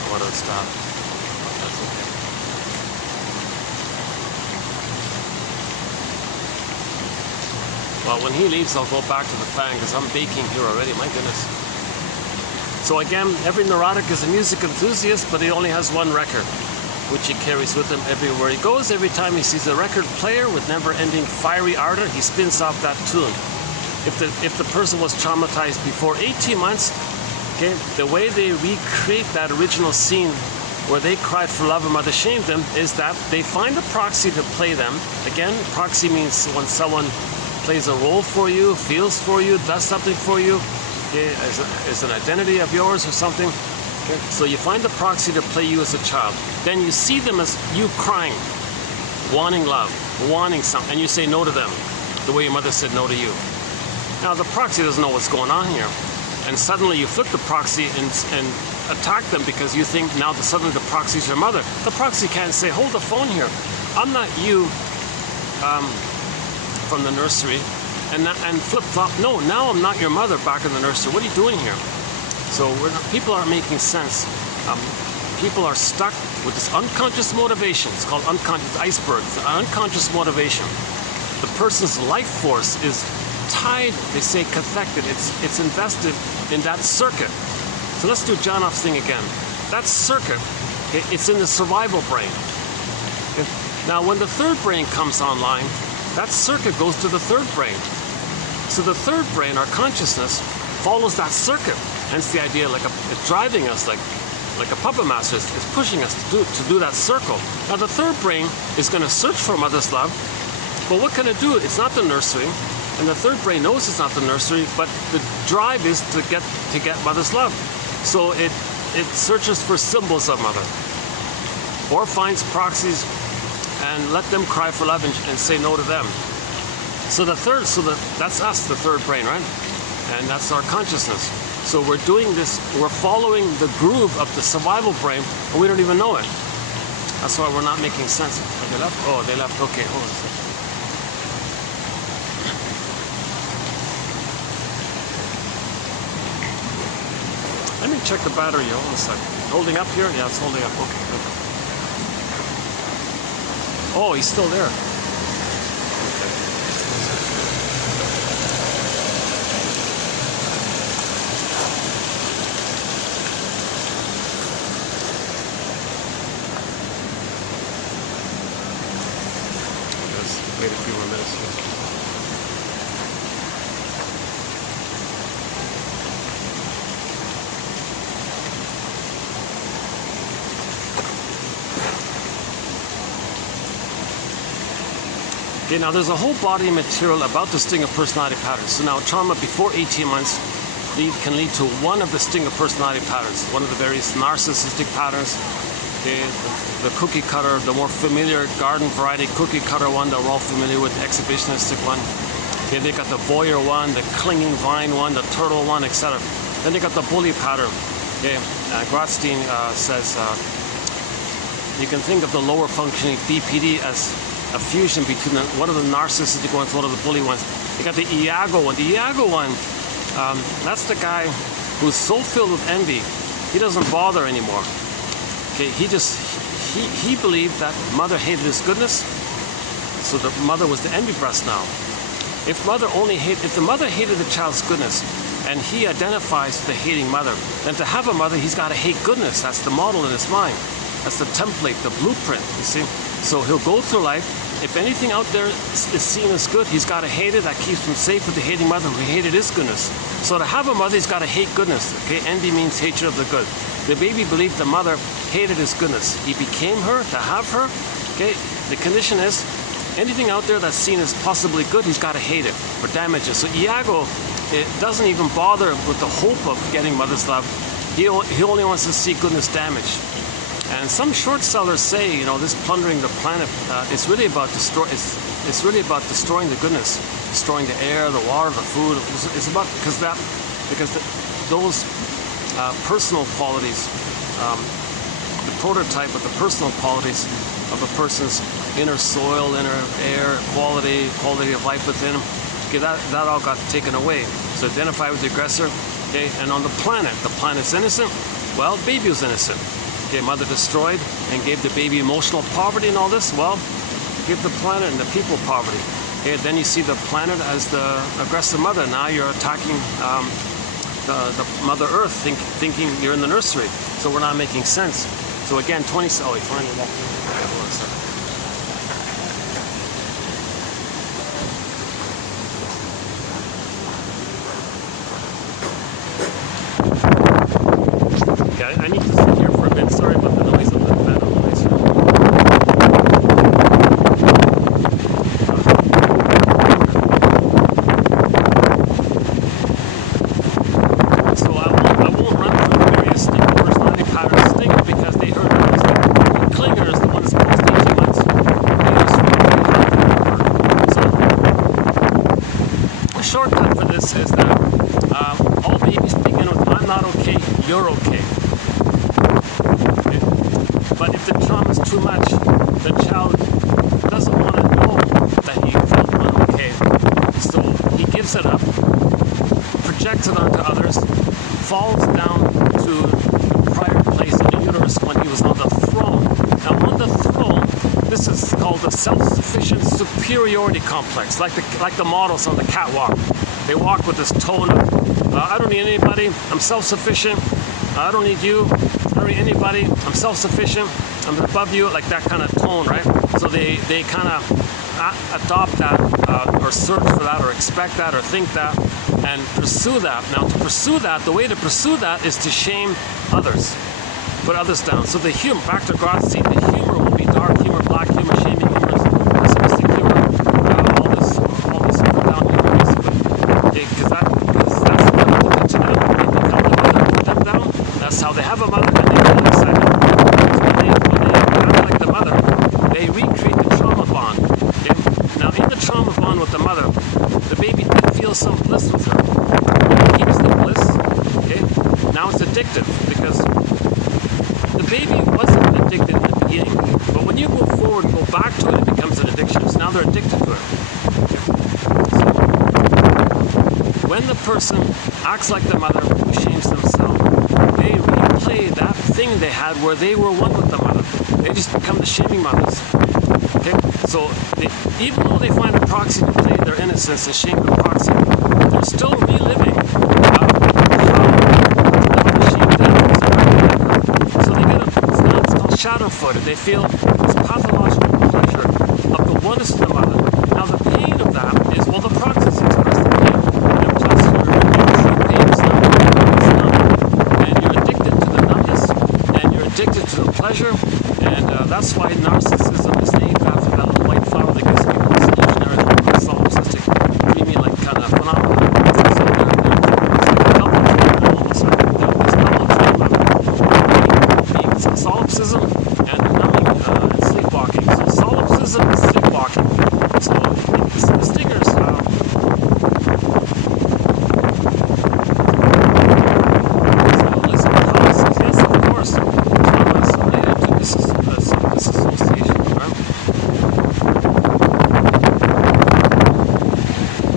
What a stop. That's okay. Well, when he leaves, I'll go back to the fan because I'm baking here already. My goodness. So again, every neurotic is a music enthusiast, but he only has one record, which he carries with him everywhere he goes. Every time he sees a record player with never-ending fiery ardor, he spins off that tune. If the person was traumatized before 18 months, okay, the way they recreate that original scene where they cried for love and mother shamed them is that they find a proxy to play them. Again, proxy means when someone plays a role for you, feels for you, does something for you, okay, as an identity of yours or something. Okay, so you find a proxy to play you as a child. Then you see them as you crying, wanting love, wanting something, and you say no to them. the way your mother said no to you. Now the proxy doesn't know what's going on here, and suddenly you flip the proxy and attack them because you think now that suddenly the proxy is your mother. The proxy can't say, hold the phone here. I'm not you from the nursery, and flip-flop. No, now I'm not your mother back in the nursery. What are you doing here? So people aren't making sense. People are stuck with this unconscious motivation. It's called unconscious iceberg. It's an unconscious motivation. The person's life force is tied, they say cathected. It's invested in that circuit. So let's do John Off's thing again. That circuit, okay, it's in the survival brain. Okay? Now when the third brain comes online, that circuit goes to the third brain. So the third brain, our consciousness, follows that circuit. Hence the idea, it's driving us like a puppet master is pushing us to do that circle. Now the third brain is going to search for mother's love, but what can it do? It's not the nursery, and the third brain knows it's not the nursery, but the drive is to get mother's love. So it searches for symbols of mother, or finds proxies and let them cry for love and say no to them. So that's us, the third brain, right? And that's our consciousness. So we're doing this, we're following the groove of the survival brain, and we don't even know it. That's why we're not making sense. Are they left? Oh, they left. Okay, hold on a second. Let me check the battery. Hold on a second. Holding up here? Yeah, it's holding up. Okay. Oh, he's still there. Wait a few more minutes here. Okay, now there's a whole body of material about the sting of personality patterns. So now trauma before 18 months can lead to one of the sting of personality patterns, one of the various narcissistic patterns. The cookie cutter, the more familiar garden variety cookie cutter one that we're all familiar with, the exhibitionistic one. Okay, they got the voyeur one, the clinging vine one, the turtle one, etc. Then they got the bully pattern. Okay, Grotstein says you can think of the lower functioning BPD as a fusion between one of the narcissistic ones, one of the bully ones. You got the Iago one. The Iago one, that's the guy who's so filled with envy, he doesn't bother anymore. Okay, he believed that mother hated his goodness, so the mother was the envy breast now. If the mother hated the child's goodness, and he identifies with the hating mother, then to have a mother, he's got to hate goodness. That's the model in his mind. That's the template, the blueprint, you see. So he'll go through life. If anything out there is seen as good, he's got to hate it. That keeps him safe with the hating mother who hated his goodness. So to have a mother, he's got to hate goodness. Okay, envy means hatred of the good. The baby believed the mother hated his goodness. He became her to have her. Okay, the condition is anything out there that's seen as possibly good, he's got to hate it or damage it. So Iago, it doesn't even bother with the hope of getting mother's love. He only wants to see goodness damaged. And some short sellers say, you know, this plundering the planet, it's really about destroying the goodness, destroying the air, the water, the food. It's about because those personal qualities, the prototype of the personal qualities of a person's inner soil, inner air, quality of life within him. Okay, that all got taken away. So identify with the aggressor. Okay, and on the planet's innocent. Well, baby was innocent. Okay, mother destroyed and gave the baby emotional poverty and all this. Well, give the planet and the people poverty. Okay, then you see the planet as the aggressive mother. Now you're attacking the Mother Earth, thinking you're in the nursery. So we're not making sense. So again, he finally left. Hold on a second. Okay, I need to sit here for a bit. Sorry about the noise of the fan on the place. So I won't run through the various personality patterns because they heard that the clinger is the one that's shortcut for this is that all babies begin with, I'm not okay, you're okay. But if the trauma is too much, the child doesn't want to know that he felt unokay. So he gives it up, projects it onto others, falls down to the prior place in the uterus when he was on the throne. Now on the throne, this is called the self-sufficient superiority complex, like the models on the catwalk. They walk with this tone of, I don't need anybody, I'm self-sufficient, I don't need you, I don't need anybody, I'm self-sufficient, I'm above you, like that kind of tone, right? So they kind of adopt that, or search for that, or expect that, or think that, and pursue that. Now to pursue that, the way to pursue that is to shame others, put others down. So the humor, back to God's seed, the humor will be dark humor, black humor, shaming humor, pessimistic humor, all this up and down humor, basically. Because that's what they did to them. They become the mother, put them down. That's how they have a mother, and they feel excited. So when they become like the mother, they recreate the trauma bond. Okay? Now in the trauma bond with the mother, the baby did feel some bliss with her. It keeps the bliss. Okay? Now it's addictive because the baby wasn't addicted in the beginning, but when you go forward and go back to it, it becomes an addiction. So now they're addicted to it. So when the person acts like the mother who shames themselves, they replay that thing they had where they were one with the mother. They just become the shaming mothers. Okay? So even though they find a proxy to play their innocence and shame the proxy, they're still reliving how shamed them. So they get it's called shatter-footed. They feel this pathological pleasure of the oneness of the mother. Now the pain of that is, well, the proxies express the pain. And plus your true pain is not it's numb. And you're addicted to the numbness, and you're addicted to the pleasure, and that's why narcissism is named after that little white flower that gives people this illusionary, solipsistic, dreamy, like kind of phenomenon. So there's solipsism and numbing and sleepwalking. So solipsism is sleepwalking. So the stingers. So listen, policies. Yes, of course. Trauma is related to disassociation, right?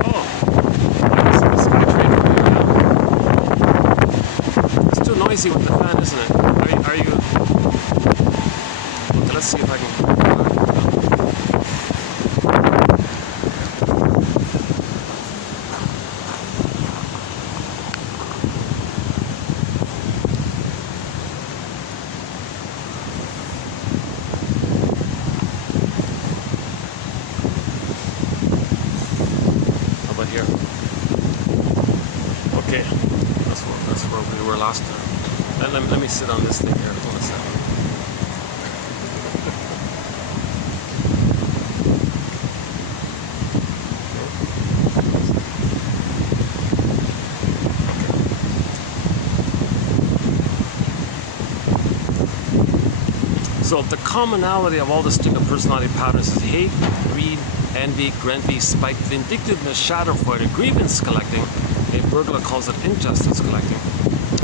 Oh, that's a skyscraper here. It's too noisy with the fan, isn't it? Are you? Okay, let's see if I can. How about here? Okay, that's where we were last time. Let me sit on this thing here. Hold on a second. So the commonality of all the stick of personality patterns is hate, greed, envy, grenvy, spite, vindictiveness, shatter-footed, grievance collecting. A burglar calls it injustice collecting.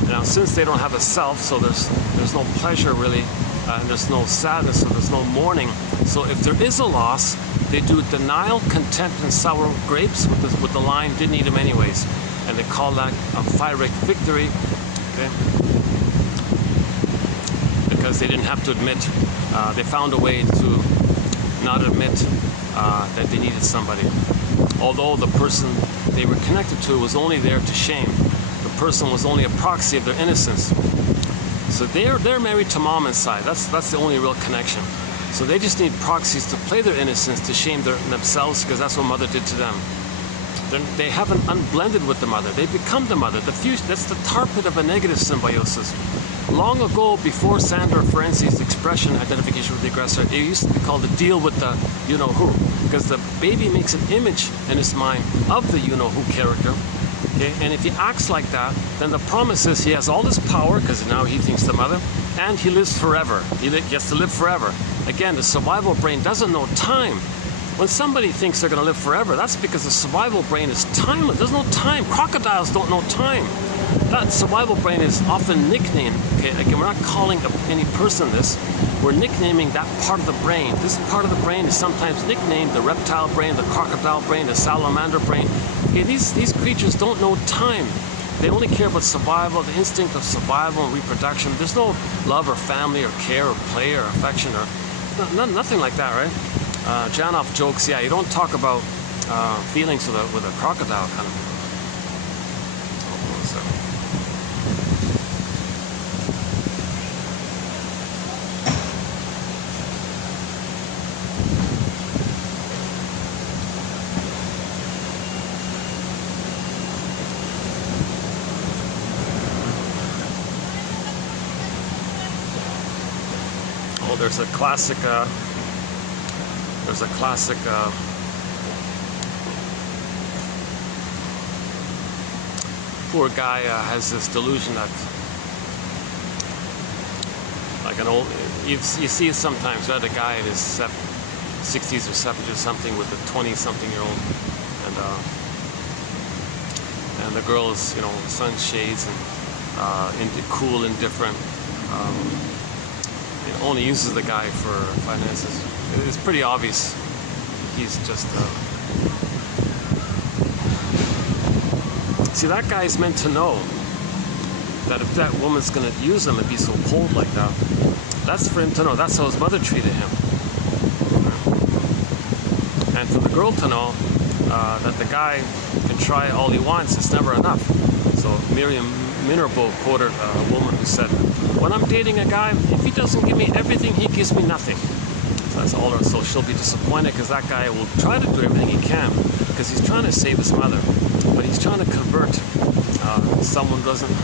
Now, since they don't have a self, so there's no pleasure really, and there's no sadness, so there's no mourning. So if there is a loss, they do denial, contempt, and sour grapes with the line, didn't eat them anyways. And they call that a pyrrhic victory, okay? Because they didn't have to admit, they found a way to not admit that they needed somebody. Although the person they were connected to was only there to shame. The person was only a proxy of their innocence. So they're married to mom inside. That's the only real connection. So they just need proxies to play their innocence, to shame themselves, because that's what mother did to them. They haven't unblended with the mother. They become the mother. That's the tar pit of a negative symbiosis. Long ago, before Sandra Ferenczi's expression, identification with the aggressor, it used to be called the deal with the you-know-who, because the baby makes an image in his mind of the you-know-who character. Okay? And if he acts like that, then the promise is he has all this power, because now he thinks the mother, and he lives forever. He gets to live forever. Again, the survival brain doesn't know time. When somebody thinks they're going to live forever, that's because the survival brain is timeless. There's no time. Crocodiles don't know time. That survival brain is often nicknamed. Okay, again, we're not calling any person this. We're nicknaming that part of the brain. This part of the brain is sometimes nicknamed the reptile brain, the crocodile brain, the salamander brain. Okay, these creatures don't know time. They only care about survival, the instinct of survival and reproduction. There's no love or family or care or play or affection or nothing like that, right? Janov jokes, yeah, you don't talk about feelings with a crocodile kind of. Oh, there's a classic. Poor guy has this delusion that, like an old, you see it sometimes, right? A guy in his 60s or 70s or something with a 20-something-year-old, and the girl is, sunshades and cool, indifferent. Only uses the guy for finances. It's pretty obvious he's just see, that guy's meant to know that if that woman's gonna use him and be so cold like that, that's for him to know. That's how his mother treated him. And for the girl to know that the guy can try all he wants, it's never enough. So Miriam Minerbo quoted a woman who said, "When I'm dating a guy, if he doesn't give me everything, he gives me nothing." So that's all. So she'll be disappointed because that guy will try to do everything he can because he's trying to save his mother, but he's trying to convert someone who doesn't.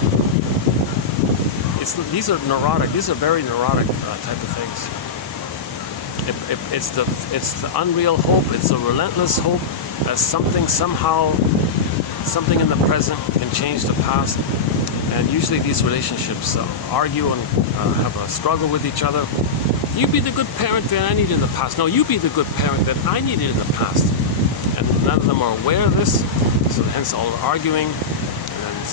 These are neurotic. These are very neurotic type of things. It's the unreal hope. It's a relentless hope that something in the present can change the past. And usually these relationships argue and have a struggle with each other. You be the good parent that I needed in the past. No, you be the good parent that I needed in the past. And none of them are aware of this, so hence all the arguing. And then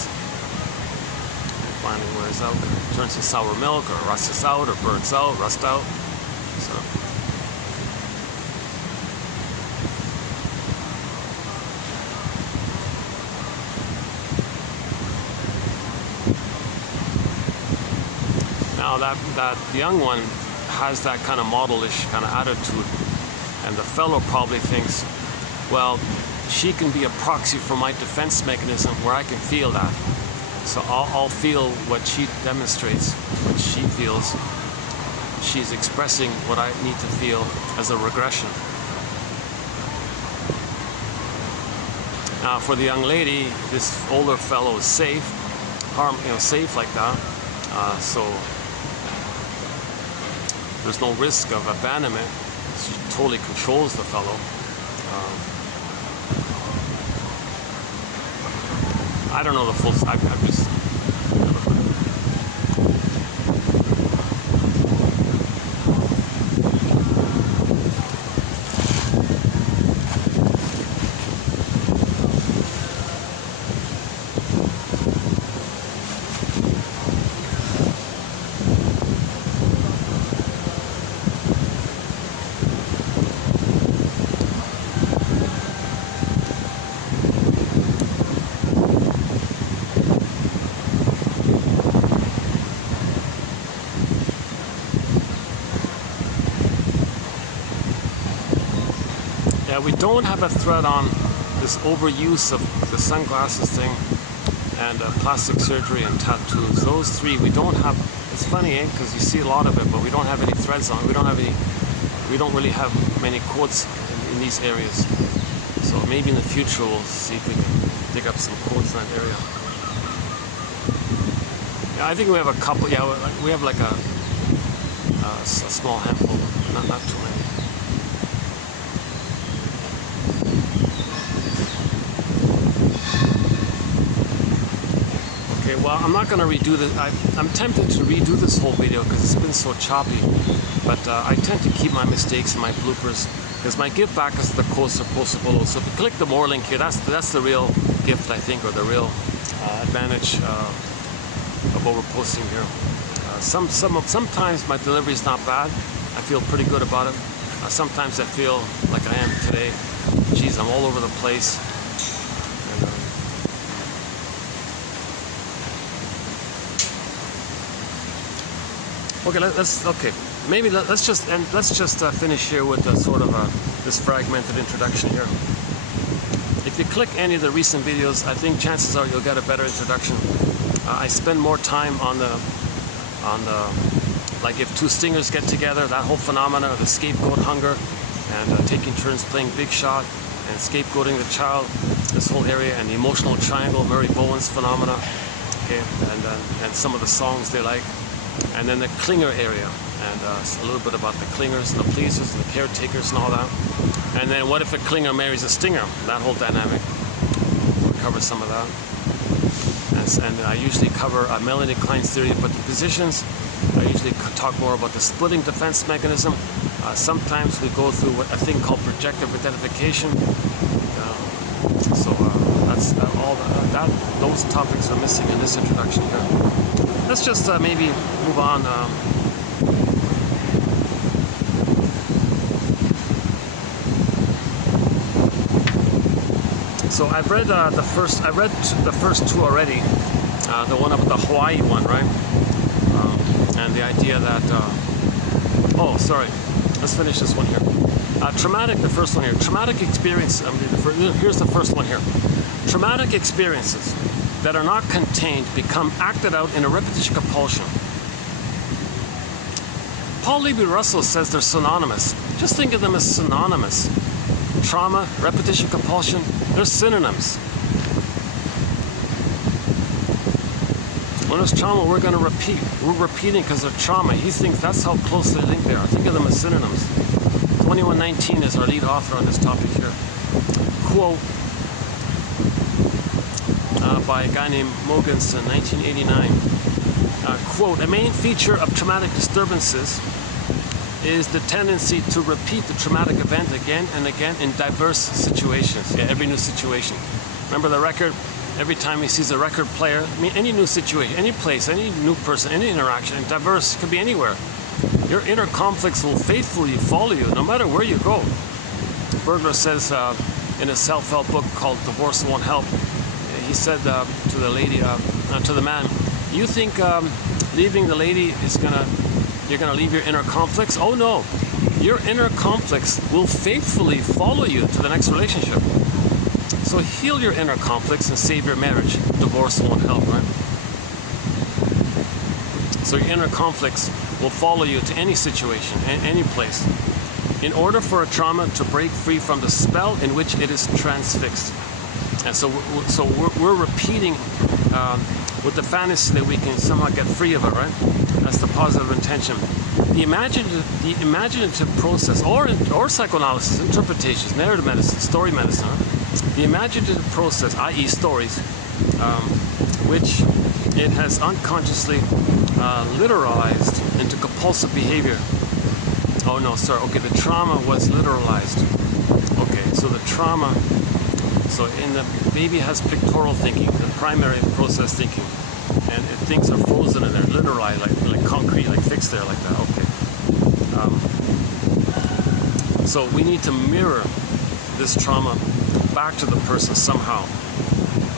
finally wears out, turns to sour milk, or rusts out, or burns out, rust out. So. Now that young one has that kind of modelish kind of attitude, and the fellow probably thinks, well, she can be a proxy for my defense mechanism where I can feel that. So I'll feel what she demonstrates, what she feels. She's expressing what I need to feel as a regression. Now for the young lady, this older fellow is safe, safe like that. So there's no risk of abandonment. She totally controls the fellow. I don't know the full. I've just. We don't have a thread on this overuse of the sunglasses thing and plastic surgery and tattoos. Those three we don't have. It's funny, because you see a lot of it, but we don't have any threads on it. We don't really have many quotes in these areas. So maybe in the future we'll see if we can dig up some quotes in that area. Yeah, I think we have a couple. Yeah, we have like a small handful, not too many. Well, I'm not going to redo this. I'm tempted to redo this whole video because it's been so choppy, but I tend to keep my mistakes and my bloopers Because my give back is the quotes are postable. So if you click the more link here, that's the real gift, I think, or the real advantage of what we're posting here. Sometimes my delivery is not bad. I feel pretty good about it. Sometimes I feel like I am today. Geez, I'm all over the place. And, let's just finish here with sort of this fragmented introduction here. If you click any of the recent videos, I think chances are you'll get a better introduction. I spend more time on the like if two stingers get together, that whole phenomena of the scapegoat hunger, and taking turns playing big shot and scapegoating the child, this whole area, and the emotional triangle, Murray Bowen's phenomena, okay, and some of the songs they like, and then the clinger area, and a little bit about the clingers and the pleasers and the caretakers and all that, and then what if a clinger marries a stinger, that whole dynamic. We'll cover some of that. And I usually cover Melanie Klein's theory about the positions. I usually talk more about the splitting defense mechanism. Sometimes we go through a thing called projective identification. That's all those topics are missing in this introduction here. Let's just maybe move on. So I've read the first two already. The one about the Hawaii one, right? And the idea that let's finish this one here. Traumatic, the first one here. Traumatic experience. Here's the first one here. Traumatic experiences that are not contained become acted out in a repetition compulsion. Paul Levy-Russell says they're synonymous. Just think of them as synonymous. Trauma, repetition compulsion, they're synonyms. When there's trauma, we're going to repeat. We're repeating because they're trauma. He thinks that's how close they think they are. Think of them as synonyms. 2119 is our lead author on this topic here. Quote by a guy named Mogenson, 1989. Quote, a main feature of traumatic disturbances is the tendency to repeat the traumatic event again and again in diverse situations. Yeah, every new situation. Remember the record? Every time he sees a record player, I mean, any new situation, any place, any new person, any interaction, diverse, could be anywhere. Your inner conflicts will faithfully follow you no matter where you go. Berger says in a self-help book called Divorce Won't Help, he said to the lady, to the man, you think leaving the lady you're gonna leave your inner conflicts? Oh no, your inner conflicts will faithfully follow you to the next relationship. So heal your inner conflicts and save your marriage. Divorce won't help, right? So your inner conflicts will follow you to any situation, any place, in order for a trauma to break free from the spell in which it is transfixed. And so we're repeating with the fantasy that we can somehow get free of it, right? That's the positive intention. The imaginative process, or psychoanalysis, interpretations, narrative medicine, story medicine, the imaginative process, i.e. stories, which it has unconsciously literalized into compulsive behavior. Oh no, sorry, okay, the trauma was literalized. Okay, so the trauma, so in the baby has pictorial thinking, the primary process thinking, and things are frozen in there, literalized, like concrete, like fixed there, like that, okay. So we need to mirror this trauma back to the person somehow.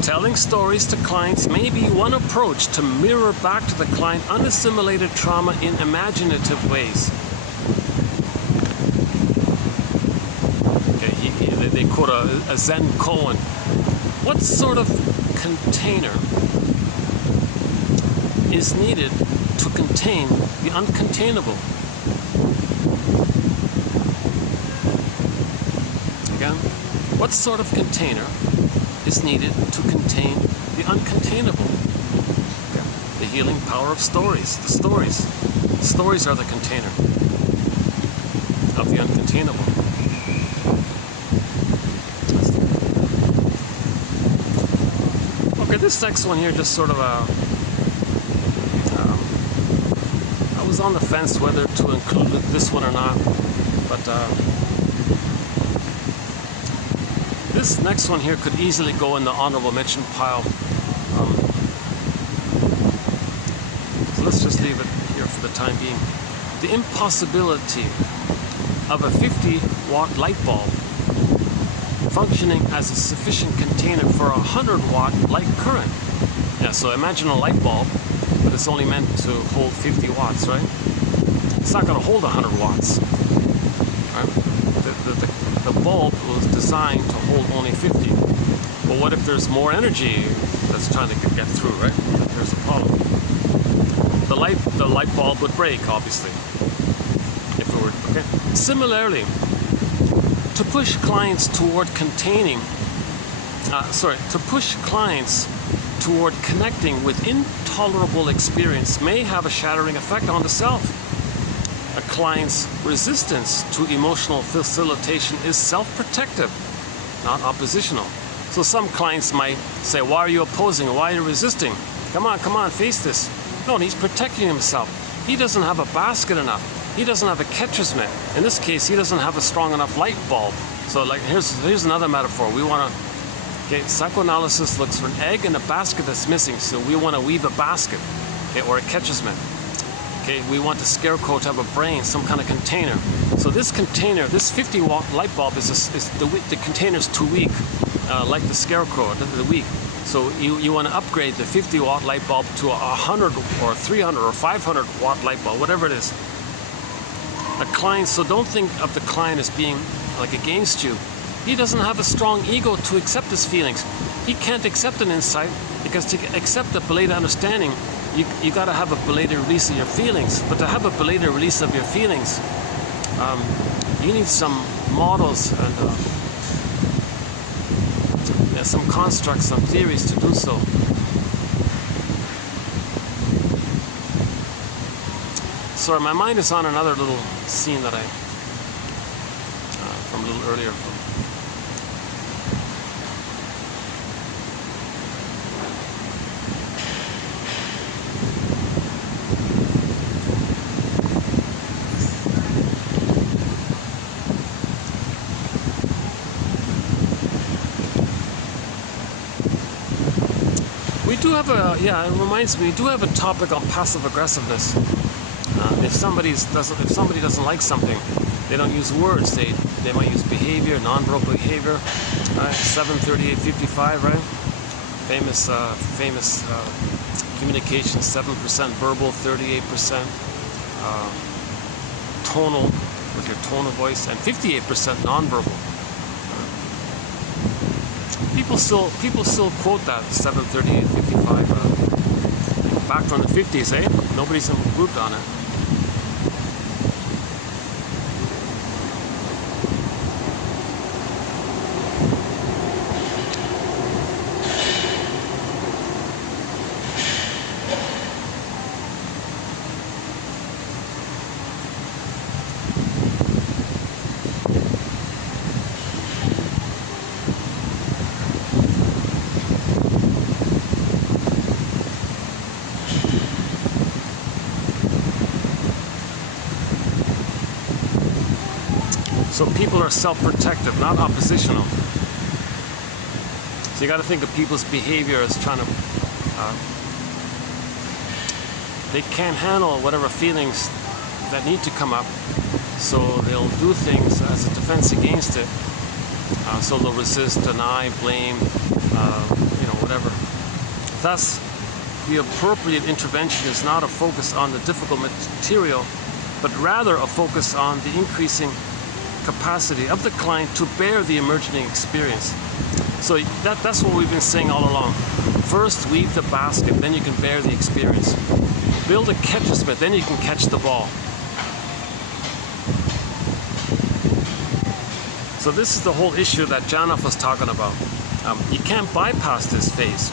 Telling stories to clients may be one approach to mirror back to the client unassimilated trauma in imaginative ways. Okay, they quote a Zen koan. What sort of container is needed to contain the uncontainable? Again, what sort of container is needed to contain the uncontainable? Okay. The healing power of stories. The stories. Stories are the container of the uncontainable. Okay, this next one here just sort of I was on the fence whether to include this one or not, but This next one here could easily go in the honorable mention pile. So let's just leave it here for the time being. The impossibility of a 50-watt light bulb functioning as a sufficient container for a 100-watt light current. Yeah, so imagine a light bulb, but it's only meant to hold 50 watts, right? It's not going to hold 100 watts. Right? The bulb was designed to hold only 50. But what if there's more energy that's trying to get through, right? There's a problem. The light bulb would break, obviously, if it were, okay? Similarly, to push clients toward connecting with intolerable experience may have a shattering effect on the self. A client's resistance to emotional facilitation is self-protective, not oppositional. So some clients might say, why are you opposing? Why are you resisting? Come on, face this. No, he's protecting himself. He doesn't have a basket enough. He doesn't have a catcher's mitt. In this case, he doesn't have a strong enough light bulb. So like here's another metaphor. We want to, okay, psychoanalysis looks for an egg in a basket that's missing. So we want to weave a basket, okay, or a catcher's mitt. Okay, we want the scarecrow to have a brain, some kind of container. So this container, this 50-watt light bulb the container's too weak, like the scarecrow, the weak. So you want to upgrade the 50-watt light bulb to a 100 or 300 or 500-watt light bulb, whatever it is. A client, so don't think of the client as being like against you. He doesn't have a strong ego to accept his feelings. He can't accept an insight because to accept a belated understanding, you got to have a belated release of your feelings. But to have a belated release of your feelings, you need some models and some constructs, some theories to do so. Sorry, my mind is on another little scene that from a little earlier. We do have it reminds me, we do have a topic on passive aggressiveness. If somebody doesn't like something, they don't use words. They might use behavior, nonverbal behavior. Right? 73855, right? Famous communication. 7% verbal, 38% tonal with your tone of voice, and 58% nonverbal. People still quote that 73855 back from the 50s, eh? Nobody's improved on it. So people are self-protective, not oppositional. So you got to think of people's behavior as trying to, they can't handle whatever feelings that need to come up, so they'll do things as a defense against it. So they'll resist, deny, blame, whatever. Thus, the appropriate intervention is not a focus on the difficult material, but rather a focus on the increasing capacity of the client to bear the emerging experience. So that's what we've been saying all along. First, weave the basket, then you can bear the experience. Build a catcher's mitt, then you can catch the ball. So this is the whole issue that Janov was talking about. You can't bypass this phase.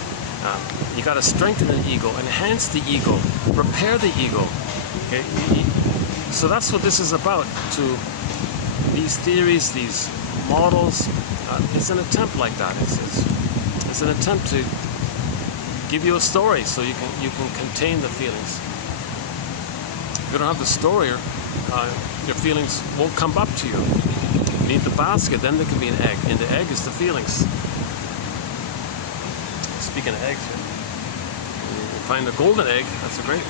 You got to strengthen the ego, enhance the ego, repair the ego. Okay? So that's what this is about. To these theories, these models, it's an attempt like that. It's an attempt to give you a story so you can contain the feelings. If you don't have the story, your feelings won't come up to you. You need the basket, then there can be an egg. And the egg is the feelings. Speaking of eggs, you find a golden egg, that's a great.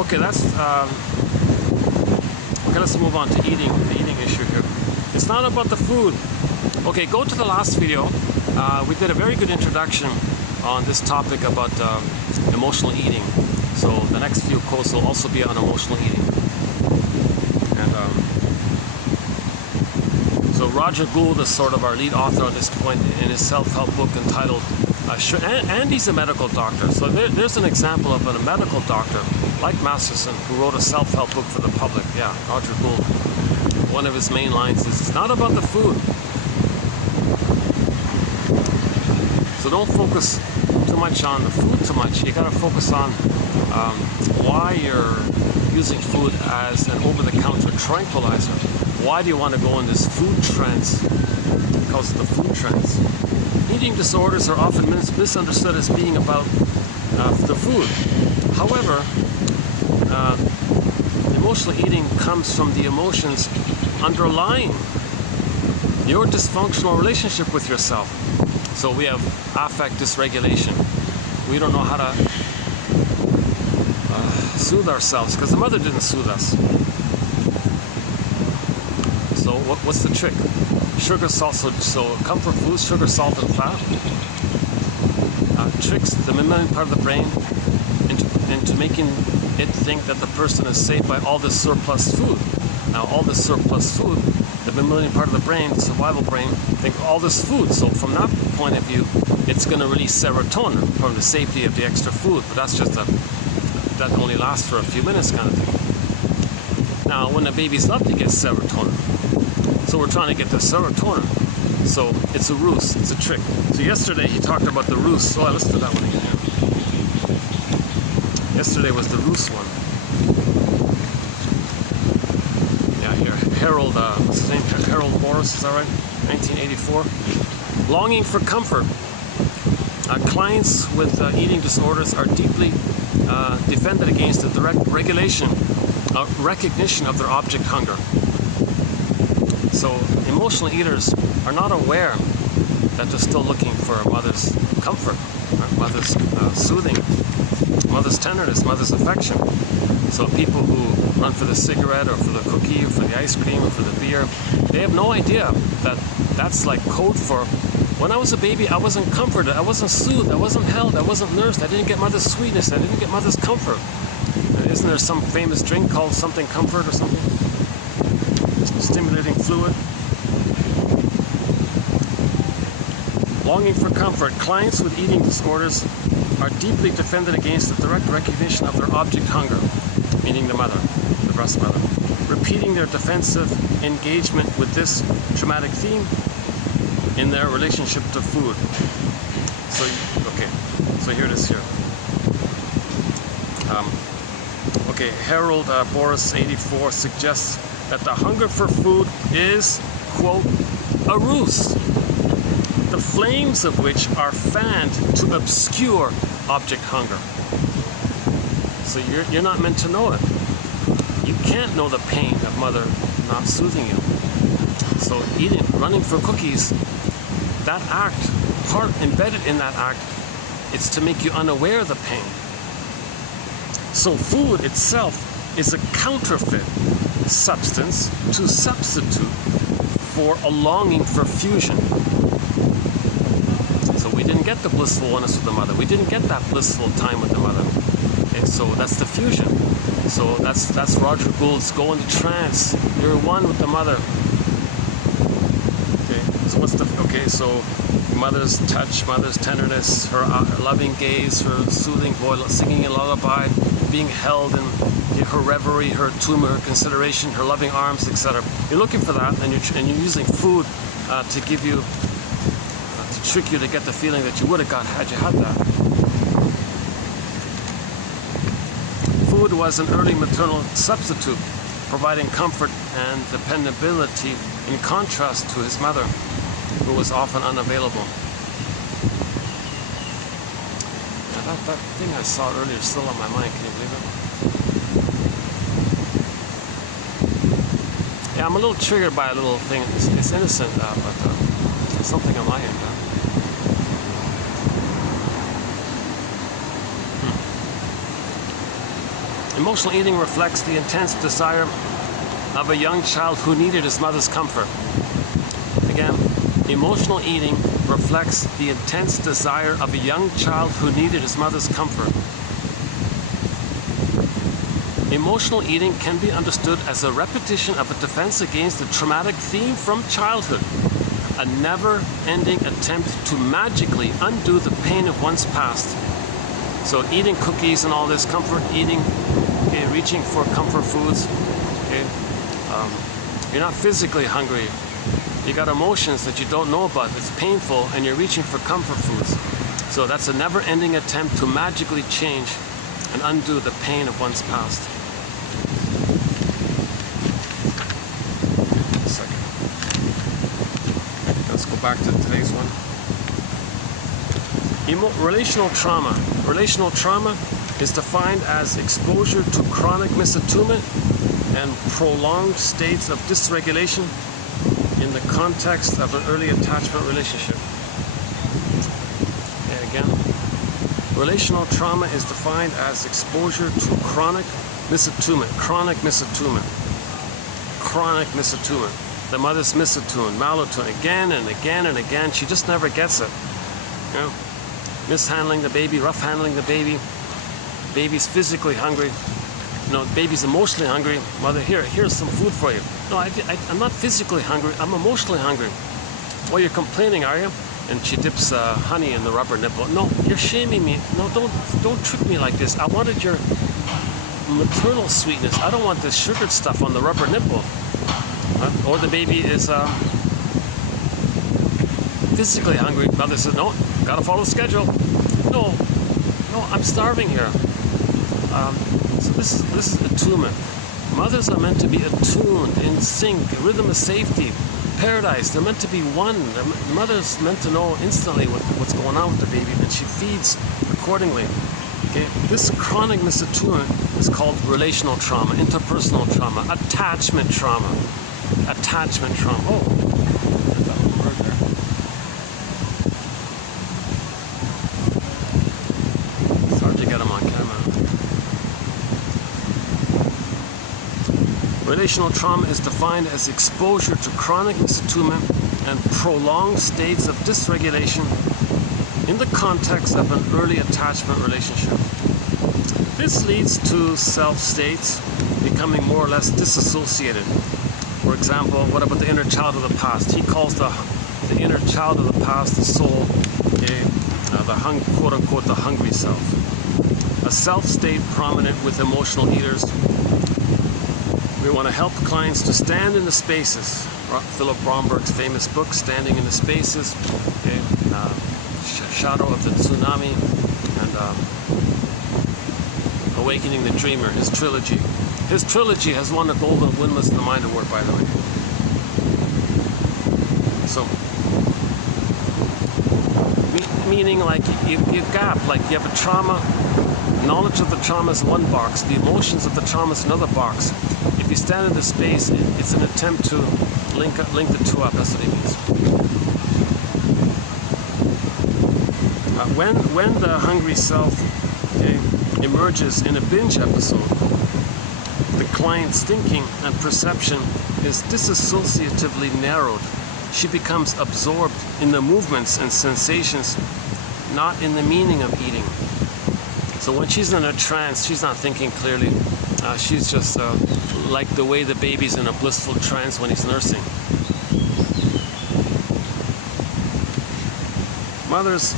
Okay, okay, let's move on to the eating issue here. It's not about the food. Okay, go to the last video. We did a very good introduction on this topic about emotional eating. So the next few quotes will also be on emotional eating. And so Roger Gould is sort of our lead author on this point in his self-help book entitled, and he's a medical doctor. So there's an example of a medical doctor like Masterson who wrote a self-help book for the public. Yeah, Roger Gould. One of his main lines is, it's not about the food. So don't focus too much on the food too much. You got to focus on why you're using food as an over-the-counter tranquilizer. Why do you want to go in this food trance? Because of the food trance. Eating disorders are often misunderstood as being about the food. However, emotional eating comes from the emotions underlying your dysfunctional relationship with yourself. So we have affect dysregulation. We don't know how to soothe ourselves because the mother didn't soothe us. So what's the trick? Sugar, salt, so comfort foods, sugar, salt, and fat tricks the mammalian part of the brain into making it think that the person is saved by all this surplus food. Now all this surplus food, the mammalian part of the brain, the survival brain, think all this food. So from that point of view, it's going to release serotonin from the safety of the extra food. But that's just that only lasts for a few minutes kind of thing. Now when the baby's up, they get serotonin. So we're trying to get the serotonin. So it's a ruse, it's a trick. So yesterday he talked about the ruse. Oh, let's do that one again here. Yesterday was the ruse one. Yeah, here, Harold, what's his name? Harold Boris, is that right? 1984. Longing for comfort. Clients with eating disorders are deeply defended against the direct recognition of their object hunger. So emotional eaters are not aware that they're still looking for a mother's comfort, mother's soothing, mother's tenderness, mother's affection. So people who run for the cigarette or for the cookie or for the ice cream or for the beer, they have no idea that that's like code for, when I was a baby, I wasn't comforted, I wasn't soothed, I wasn't held, I wasn't nursed, I didn't get mother's sweetness, I didn't get mother's comfort. Isn't there some famous drink called something comfort or something? Stimulating fluid. Longing for comfort. Clients with eating disorders are deeply defended against the direct recognition of their object hunger, meaning the mother, the breast mother, repeating their defensive engagement with this traumatic theme in their relationship to food. So, okay, so here it is here. Okay, Harold Boris 84 suggests that the hunger for food is, quote, a ruse, the flames of which are fanned to obscure object hunger. So you're not meant to know it. You can't know the pain of mother not soothing you. So eating, running for cookies, that act, part embedded in that act, it's to make you unaware of the pain. So food itself is a counterfeit substance to substitute for a longing for fusion. So we didn't get the blissful oneness with the mother. We didn't get that blissful time with the mother. And so that's the fusion. So that's Roger Gould's go into trance. You're one with the mother. Okay. So what's the so mother's touch, mother's tenderness, her loving gaze, her soothing voice, singing a lullaby, being held in her reverie, her attunement, her consideration, her loving arms, etc. You're looking for that, and you're using food to give you, to trick you to get the feeling that you would have got had you had that. Food was an early maternal substitute, providing comfort and dependability in contrast to his mother, who was often unavailable. Now that thing I saw earlier is still on my mind, can you believe it? Yeah, I'm a little triggered by a little thing. It's innocent, but it's something on my end. Emotional eating reflects the intense desire of a young child who needed his mother's comfort. Again, emotional eating reflects the intense desire of a young child who needed his mother's comfort. Emotional eating can be understood as a repetition of a defense against a traumatic theme from childhood, a never-ending attempt to magically undo the pain of one's past. So eating cookies and all this, comfort eating, okay, reaching for comfort foods. Okay, you're not physically hungry. You got emotions that you don't know about. It's painful, and you're reaching for comfort foods. So that's a never-ending attempt to magically change and undo the pain of one's past. A second. Let's go back to today's one. Relational trauma. Relational trauma is defined as exposure to chronic misattunement and prolonged states of dysregulation in the context of an early attachment relationship. And again, relational trauma is defined as exposure to chronic misattunement. Chronic misattunement. Chronic misattunement. The mother's misattuned, malattuned again and again and again. She just never gets it. You know, mishandling the baby, rough handling the baby. Baby's physically hungry. You know, baby's emotionally hungry. Mother, here's some food for you. No, I'm not physically hungry. I'm emotionally hungry. Well, you're complaining, are you? And she dips honey in the rubber nipple. No, you're shaming me. No, don't trick me like this. I wanted your maternal sweetness. I don't want this sugared stuff on the rubber nipple. Or the baby is physically hungry. Mother says, no, gotta follow schedule. No, I'm starving here. So this is attunement. Mothers are meant to be attuned, in sync, rhythm of safety, paradise. They're meant to be one. The mother's meant to know instantly what's going on with the baby, and she feeds accordingly. Okay? This chronic misattunement is called relational trauma, interpersonal trauma, attachment trauma. Attachment trauma. Oh, there's that little word there. It's hard to get them on camera. Relational trauma is defined as exposure to chronic misattunement and prolonged states of dysregulation in the context of an early attachment relationship. This leads to self-states becoming more or less disassociated. For example, what about the inner child of the past? He calls the inner child of the past the soul, okay? Quote-unquote, the hungry self. A self-state prominent with emotional eaters. We want to help clients to stand in the spaces. Philip Bromberg's famous book, Standing in the Spaces, okay? Shadow of the Tsunami, and Awakening the Dreamer, his trilogy. His trilogy has won the Golden Windmills in the Mind Award, by the way. So, meaning like you gap, like you have a trauma, knowledge of the trauma is one box, the emotions of the trauma is another box. If you stand in the space, it's an attempt to link the two up. That's what it means. When the hungry self, okay, emerges in a binge episode, the client's thinking and perception is disassociatively narrowed. She becomes absorbed in the movements and sensations, not in the meaning of eating. So when she's in a trance, she's not thinking clearly. She's just like the way the baby's in a blissful trance when he's nursing. Mothers,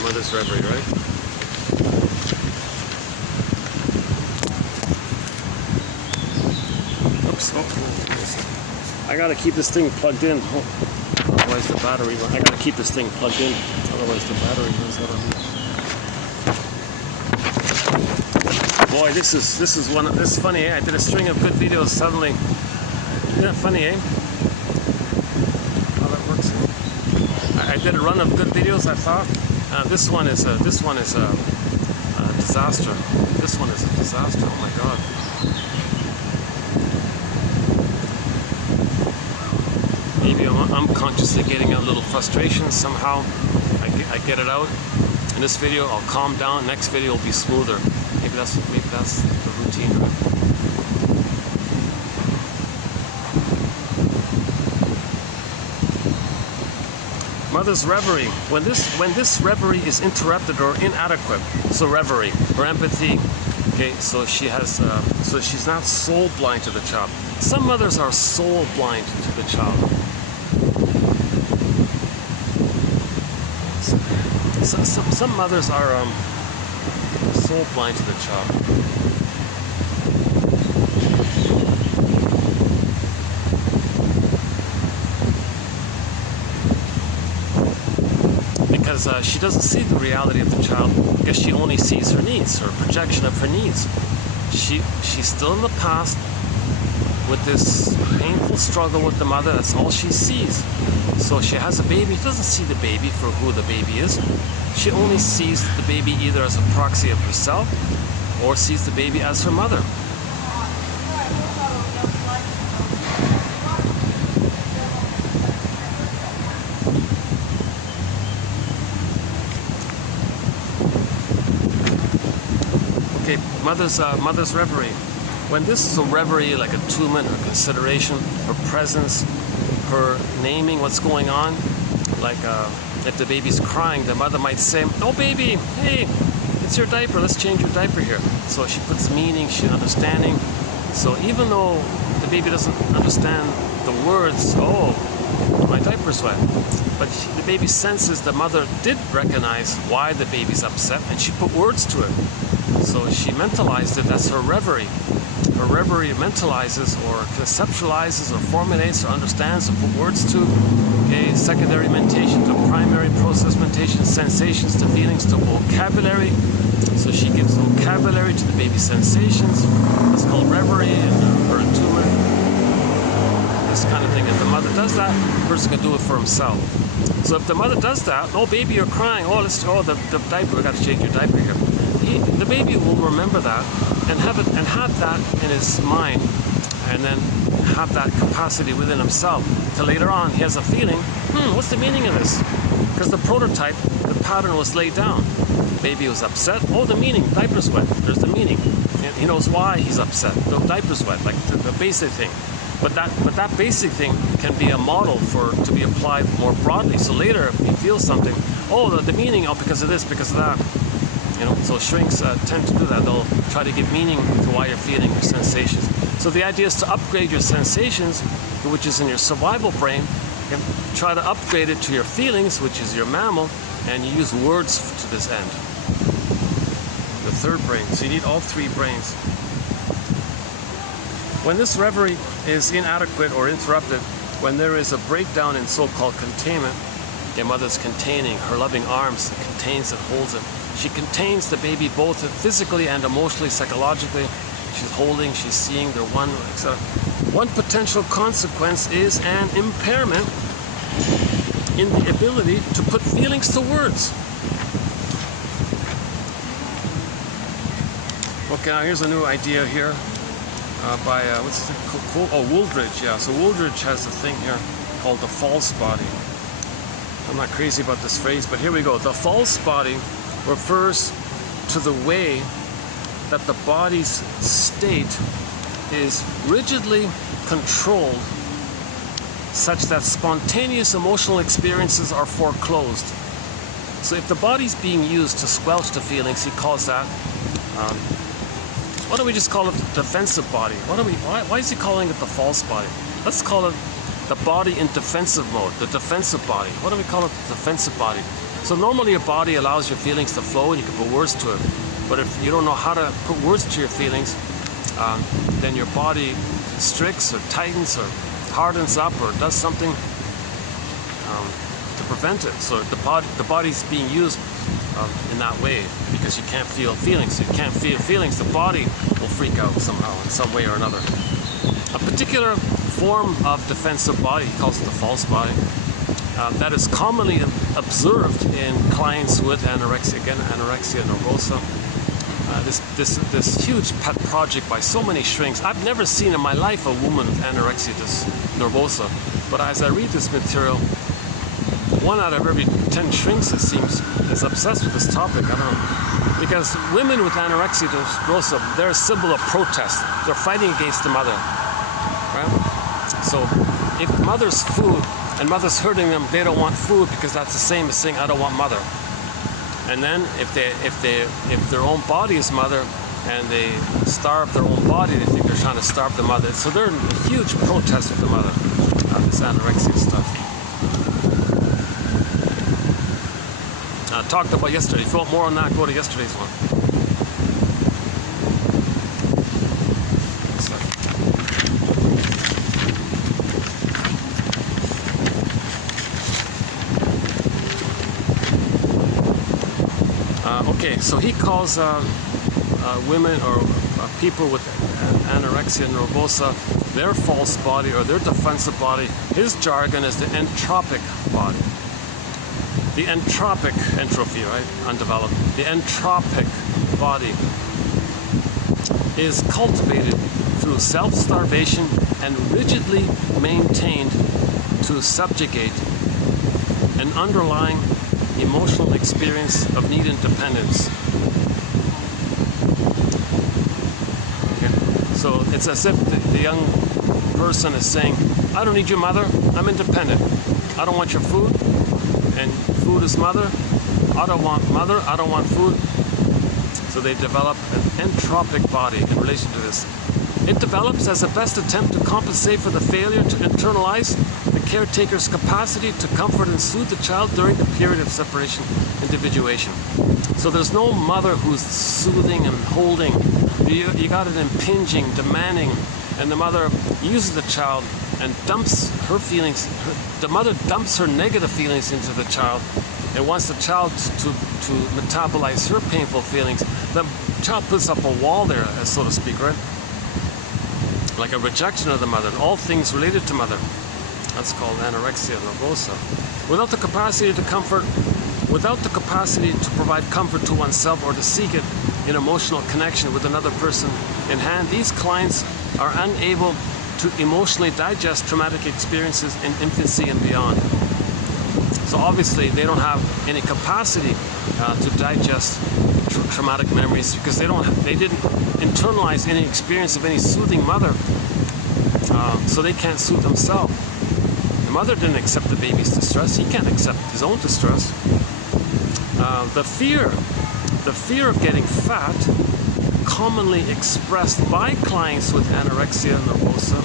Mother's Reverie, right? Oops. Oh, I gotta keep this thing plugged in. Oh, otherwise the battery. I gotta keep this thing plugged in. Otherwise the battery runs out on me. Boy, this is one. This is funny, eh? I did a string of good videos suddenly. Isn't that funny, eh? get a run of good videos, I thought. This one is a disaster. This one is a disaster. Oh my God. Maybe I'm unconsciously getting a little frustration somehow. I get it out. In this video, I'll calm down. Next video will be smoother. Maybe that's the routine. Mother's reverie. When this reverie is interrupted or inadequate, so reverie, her empathy. Okay, so she's not soul blind to the child. Some mothers are soul blind to the child. Some mothers are soul blind to the child. Because she doesn't see the reality of the child, because she only sees her needs, her projection of her needs. She's still in the past with this painful struggle with the mother. That's all she sees. So she has a baby. She doesn't see the baby for who the baby is. She only sees the baby either as a proxy of herself or sees the baby as her mother. Okay, mother's reverie. When this is a reverie, like attunement, her consideration, her presence, her naming what's going on, like if the baby's crying, the mother might say, "Oh baby, hey, it's your diaper, let's change your diaper here." So she puts meaning, she's understanding. So even though the baby doesn't understand the words, "Oh, my diaper's wet," but the baby senses the mother did recognize why the baby's upset, and she put words to it. So she mentalized it. That's her reverie. Her reverie mentalizes or conceptualizes or formulates or understands or put words to. Okay, secondary mentation to primary process mentation, sensations to feelings to vocabulary. So she gives vocabulary to the baby's sensations. That's called reverie and her attunement. This kind of thing. If the mother does that, the person can do it for himself. So if the mother does that, "Oh baby, you're crying. Oh, the diaper. We got to change your diaper here." The baby will remember that and have that in his mind, and then have that capacity within himself. Till later on, he has a feeling. What's the meaning of this? Because the prototype, the pattern was laid down. Baby was upset. Oh, the meaning. Diaper's wet. There's the meaning. And he knows why he's upset. The diaper's wet. Like the basic thing. But that basic thing can be a model to be applied more broadly. So later, if he feels something, oh, the meaning. Oh, because of this, because of that. You know, so shrinks tend to do that. They'll try to give meaning to why you're feeling your sensations. So the idea is to upgrade your sensations, which is in your survival brain, and try to upgrade it to your feelings, which is your mammal, and you use words to this end. The third brain. So you need all three brains. When this reverie is inadequate or interrupted, when there is a breakdown in so-called containment, your mother's containing, her loving arms contains and holds it. She contains the baby both physically and emotionally, psychologically. She's holding, she's seeing, they're one, etc. One potential consequence is an impairment in the ability to put feelings to words. Okay, now here's a new idea here by, what's his name? Oh, Wooldridge, yeah. So Wooldridge has a thing here called the false body. I'm not crazy about this phrase, but here we go. The false body refers to the way that the body's state is rigidly controlled such that spontaneous emotional experiences are foreclosed. So if the body's being used to squelch the feelings, he calls that, why don't we just call it the defensive body? Why is he calling it the false body? Let's call it the body in defensive mode, the defensive body. Why don't we call it the defensive body? So normally your body allows your feelings to flow and you can put words to it. But if you don't know how to put words to your feelings, then your body constricts or tightens or hardens up or does something to prevent it. So the body's being used in that way because you can't feel feelings. If you can't feel feelings, the body will freak out somehow in some way or another. A particular form of defensive body, he calls it the false body, that is commonly observed in clients with anorexia, again, anorexia nervosa. This huge pet project by so many shrinks. I've never seen in my life a woman with anorexia nervosa, but as I read this material, 1 out of every 10 shrinks, it seems, is obsessed with this topic. I don't know. Because women with anorexia nervosa, they're a symbol of protest. They're fighting against the mother. Right? So if mother's food and mother's hurting them, they don't want food because that's the same as saying, I don't want mother. And then if their own body is mother and they starve their own body, they think they're trying to starve the mother. So they're in a huge protest with the mother, this anorexia stuff. Talked about yesterday. If you want more on that, go to yesterday's one. Okay, so he calls women or people with anorexia nervosa their false body or their defensive body. His jargon is the entropic body. The entropic, entropy, right? Undeveloped. The entropic body is cultivated through self-starvation and rigidly maintained to subjugate an underlying emotional experience of need and dependence. Okay. So it's as if the young person is saying, I don't need your mother, I'm independent. I don't want your food, and food is mother. I don't want mother, I don't want food. So they develop an entropic body in relation to this. It develops as a best attempt to compensate for the failure to internalize the caretaker's capacity to comfort and soothe the child during the period of separation individuation. So there's no mother who's soothing and holding. You got it impinging, demanding, and the mother uses the child and dumps her feelings. The mother dumps her negative feelings into the child and wants the child to metabolize her painful feelings. The child puts up a wall there, so to speak, right? Like a rejection of the mother, and all things related to mother. That's called anorexia nervosa. Without the capacity to comfort, without the capacity to provide comfort to oneself or to seek it in emotional connection with another person in hand, these clients are unable to emotionally digest traumatic experiences in infancy and beyond. So obviously they don't have any capacity to digest traumatic memories because they didn't internalize any experience of any soothing mother, so they can't soothe themselves. The mother didn't accept the baby's distress. He can't accept his own distress. The fear of getting fat, commonly expressed by clients with anorexia nervosa,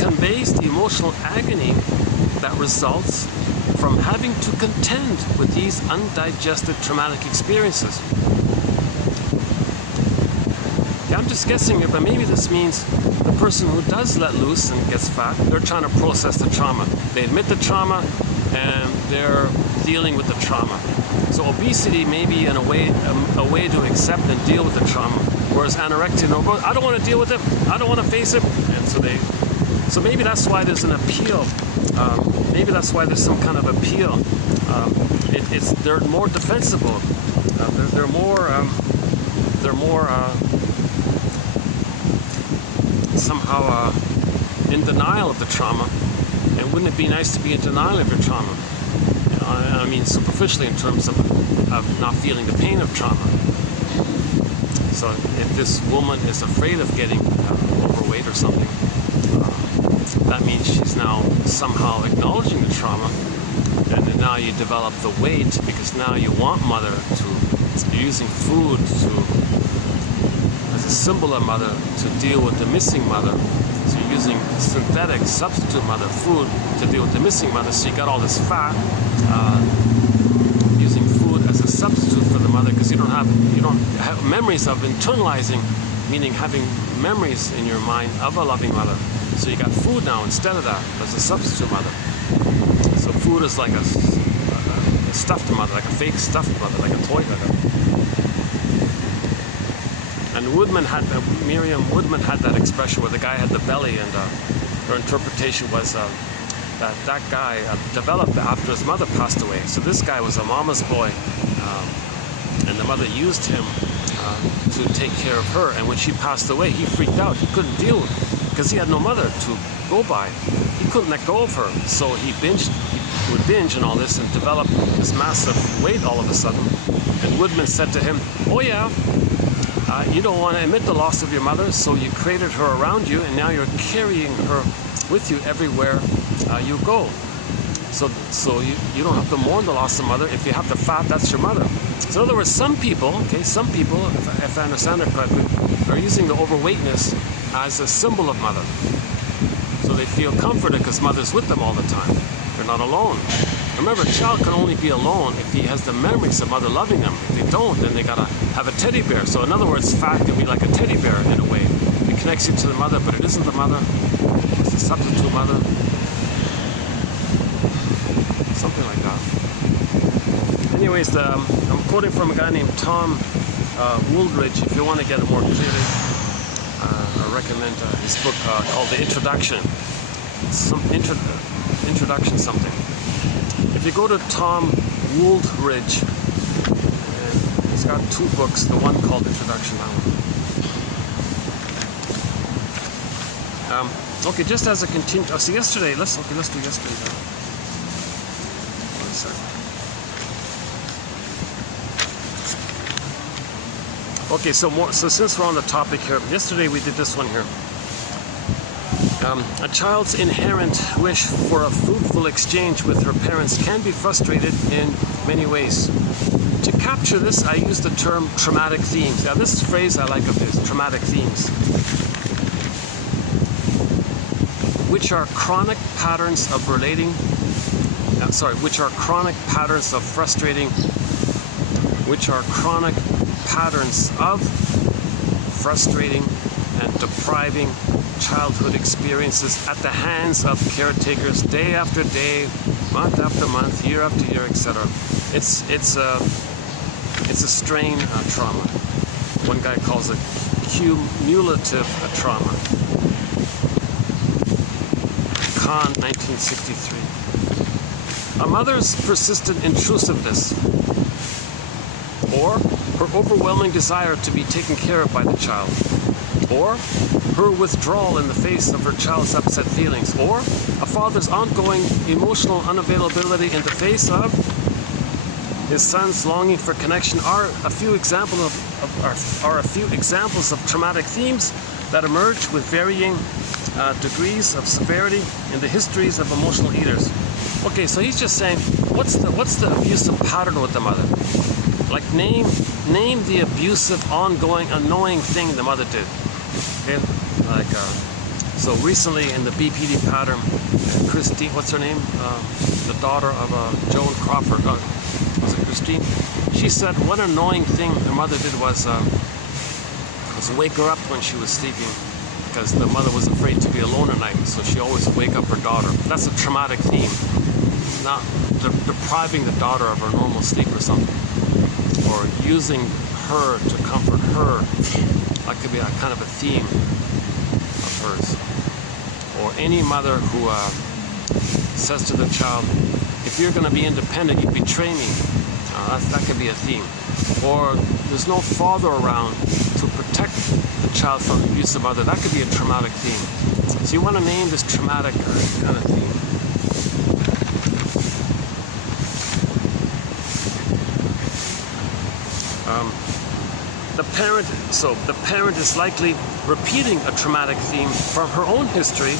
conveys the emotional agony that results from having to contend with these undigested traumatic experiences. Yeah, I'm just guessing it, but maybe this means the person who does let loose and gets fat, they're trying to process the trauma. They admit the trauma and they're dealing with the trauma. So obesity may be in a way to accept and deal with the trauma. Whereas anorexia nervosa, I don't want to deal with it, I don't want to face it, and so maybe that's why there's an appeal. Maybe that's why there's some kind of appeal. They're more defensible. They're more somehow in denial of the trauma. And wouldn't it be nice to be in denial of your trauma? I mean, superficially in terms of not feeling the pain of trauma. So if this woman is afraid of getting overweight or something, that means she's now somehow acknowledging the trauma, and then now you develop the weight because now you want mother you're using food as a symbol of mother to deal with the missing mother. So you're using synthetic substitute mother food to deal with the missing mother. So you got all this fat, using food as a substitute for the mother because you don't have memories of internalizing, meaning having memories in your mind of a loving mother. So you got food now instead of that as a substitute mother. So food is like a stuffed mother, like a fake stuffed mother, like a toy mother. And Miriam Woodman had that expression where the guy had the belly, and her interpretation was that guy developed after his mother passed away. So this guy was a mama's boy, and the mother used him to take care of her. And when she passed away, he freaked out. He couldn't deal with it because he had no mother to go by. He couldn't let go of her, so he would binge and all this and develop this massive weight all of a sudden. And Woodman said to him, "Oh yeah, you don't want to admit the loss of your mother, so you created her around you, and now you're carrying her with you everywhere you go. So you don't have to mourn the loss of mother. If you have the fat, that's your mother." So in other words, some people, if I understand it correctly, are using the overweightness as a symbol of mother. So they feel comforted because mother's with them all the time. They're not alone. Remember, a child can only be alone if he has the memories of mother loving them. If they don't, then they gotta have a teddy bear. So in other words, fat can be like a teddy bear in a way. It connects you to the mother, but it isn't the mother. It's a substitute mother. Something like that. Anyways, I'm quoting from a guy named Tom Wooldridge. If you want to get it more clearly, I recommend his book called The Introduction. Introduction something. If you go to Tom Wooldridge, and he's got two books, the one called Introduction, that one. Okay, just as a continue. Oh, so yesterday, let's do yesterday then. One second. Okay, so since we're on the topic here, yesterday we did this one here. A child's inherent wish for a fruitful exchange with her parents can be frustrated in many ways. To capture this, I use the term traumatic themes. Now, this phrase I like of this, traumatic themes, which are chronic patterns of frustrating and depriving childhood experiences at the hands of caretakers day after day, month after month, year after year, etc. It's a strain trauma. One guy calls it cumulative trauma. Koan, 1963. A mother's persistent intrusiveness, or her overwhelming desire to be taken care of by the child, or her withdrawal in the face of her child's upset feelings, or a father's ongoing emotional unavailability in the face of his son's longing for connection are a few examples of traumatic themes that emerge with varying degrees of severity in the histories of emotional eaters. Okay, so he's just saying, what's the abusive pattern with the mother? Like name the abusive, ongoing, annoying thing the mother did. Okay, like so recently in the BPD pattern, Christine, what's her name? The daughter of Joan Crawford. Was it Christine? She said one annoying thing her mother did was wake her up when she was sleeping, because the mother was afraid to be alone at night, so she always would wake up her daughter. That's a traumatic theme. Not depriving the daughter of her normal sleep or something, or using her to comfort her. That could be a kind of a theme of hers. Or any mother who says to the child, "If you're going to be independent, you betray me." That could be a theme. Or there's no father around to protect the child from the abuse of mother. That could be a traumatic theme. So you want to name this traumatic kind of theme. The parent is likely repeating a traumatic theme from her own history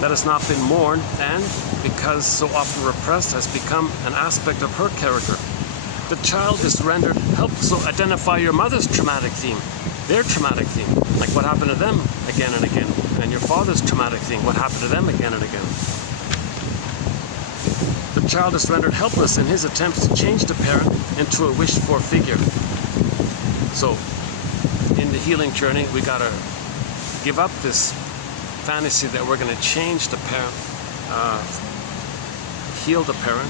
that has not been mourned, and because so often repressed, has become an aspect of her character. The child is rendered helpless. So identify your mother's traumatic theme, their traumatic theme, like what happened to them again and again, and your father's traumatic theme, what happened to them again and again. The child is rendered helpless in his attempts to change the parent into a wished-for figure. So, in the healing journey, we gotta give up this fantasy that we're gonna change the parent, heal the parent.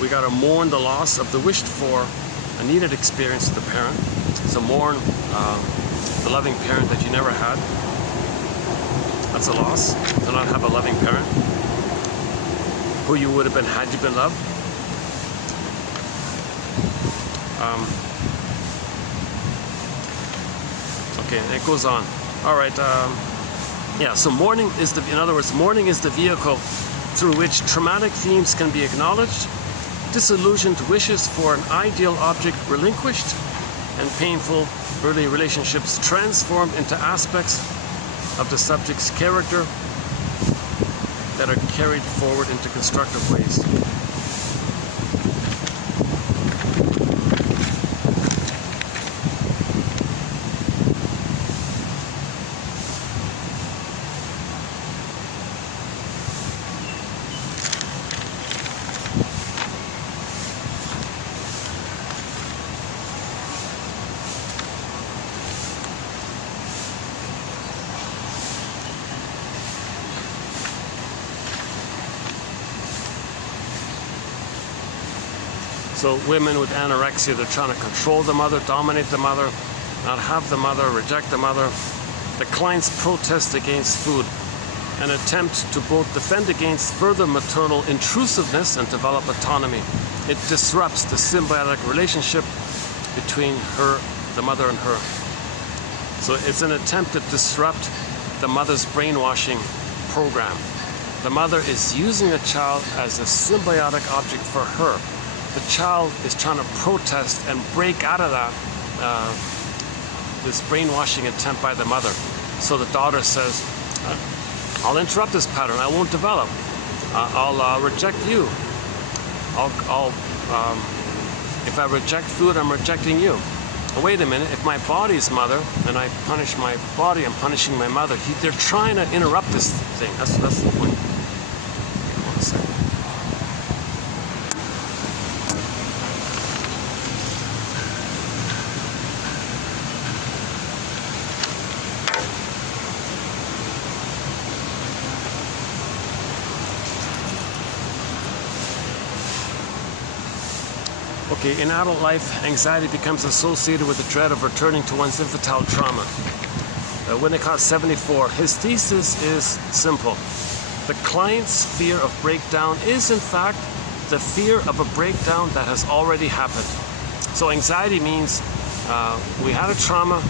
We gotta mourn the loss of the wished-for, a needed experience of the parent. So mourn the loving parent that you never had. That's a loss, to not have a loving parent who you would have been had you been loved. Okay, it goes on. All right. Yeah. So mourning is the, in other words, mourning is the vehicle through which traumatic themes can be acknowledged, disillusioned wishes for an ideal object relinquished, and painful early relationships transformed into aspects of the subject's character that are carried forward into constructive ways. So women with anorexia, they're trying to control the mother, dominate the mother, not have the mother, reject the mother. The clients protest against food, an attempt to both defend against further maternal intrusiveness and develop autonomy. It disrupts the symbiotic relationship between her, the mother, and her. So it's an attempt to disrupt the mother's brainwashing program. The mother is using the child as a symbiotic object for her. The child is trying to protest and break out of that, this brainwashing attempt by the mother. So the daughter says, I'll interrupt this pattern, I won't develop. I'll reject you. If I reject food, I'm rejecting you. Wait a minute, if my body's mother, and I punish my body, I'm punishing my mother. They're trying to interrupt this thing. That's the point. One second. Okay, in adult life, anxiety becomes associated with the dread of returning to one's infantile trauma. Winnicott 74, his thesis is simple. The client's fear of breakdown is, in fact, the fear of a breakdown that has already happened. So anxiety means we had a trauma,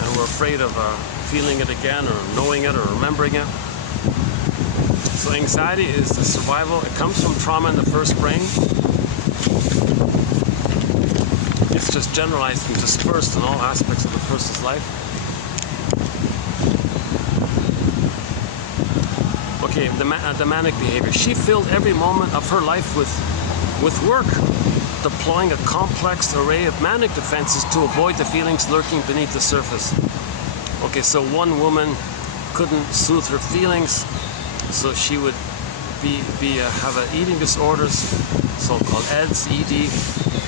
and we're afraid of feeling it again, or knowing it, or remembering it. So anxiety is the survival. It comes from trauma in the first brain. It's just generalized and dispersed in all aspects of the person's life. Okay, the manic behavior. She filled every moment of her life with work, deploying a complex array of manic defenses to avoid the feelings lurking beneath the surface. Okay, so one woman couldn't soothe her feelings, so she would have eating disorders, so-called EDS, ED,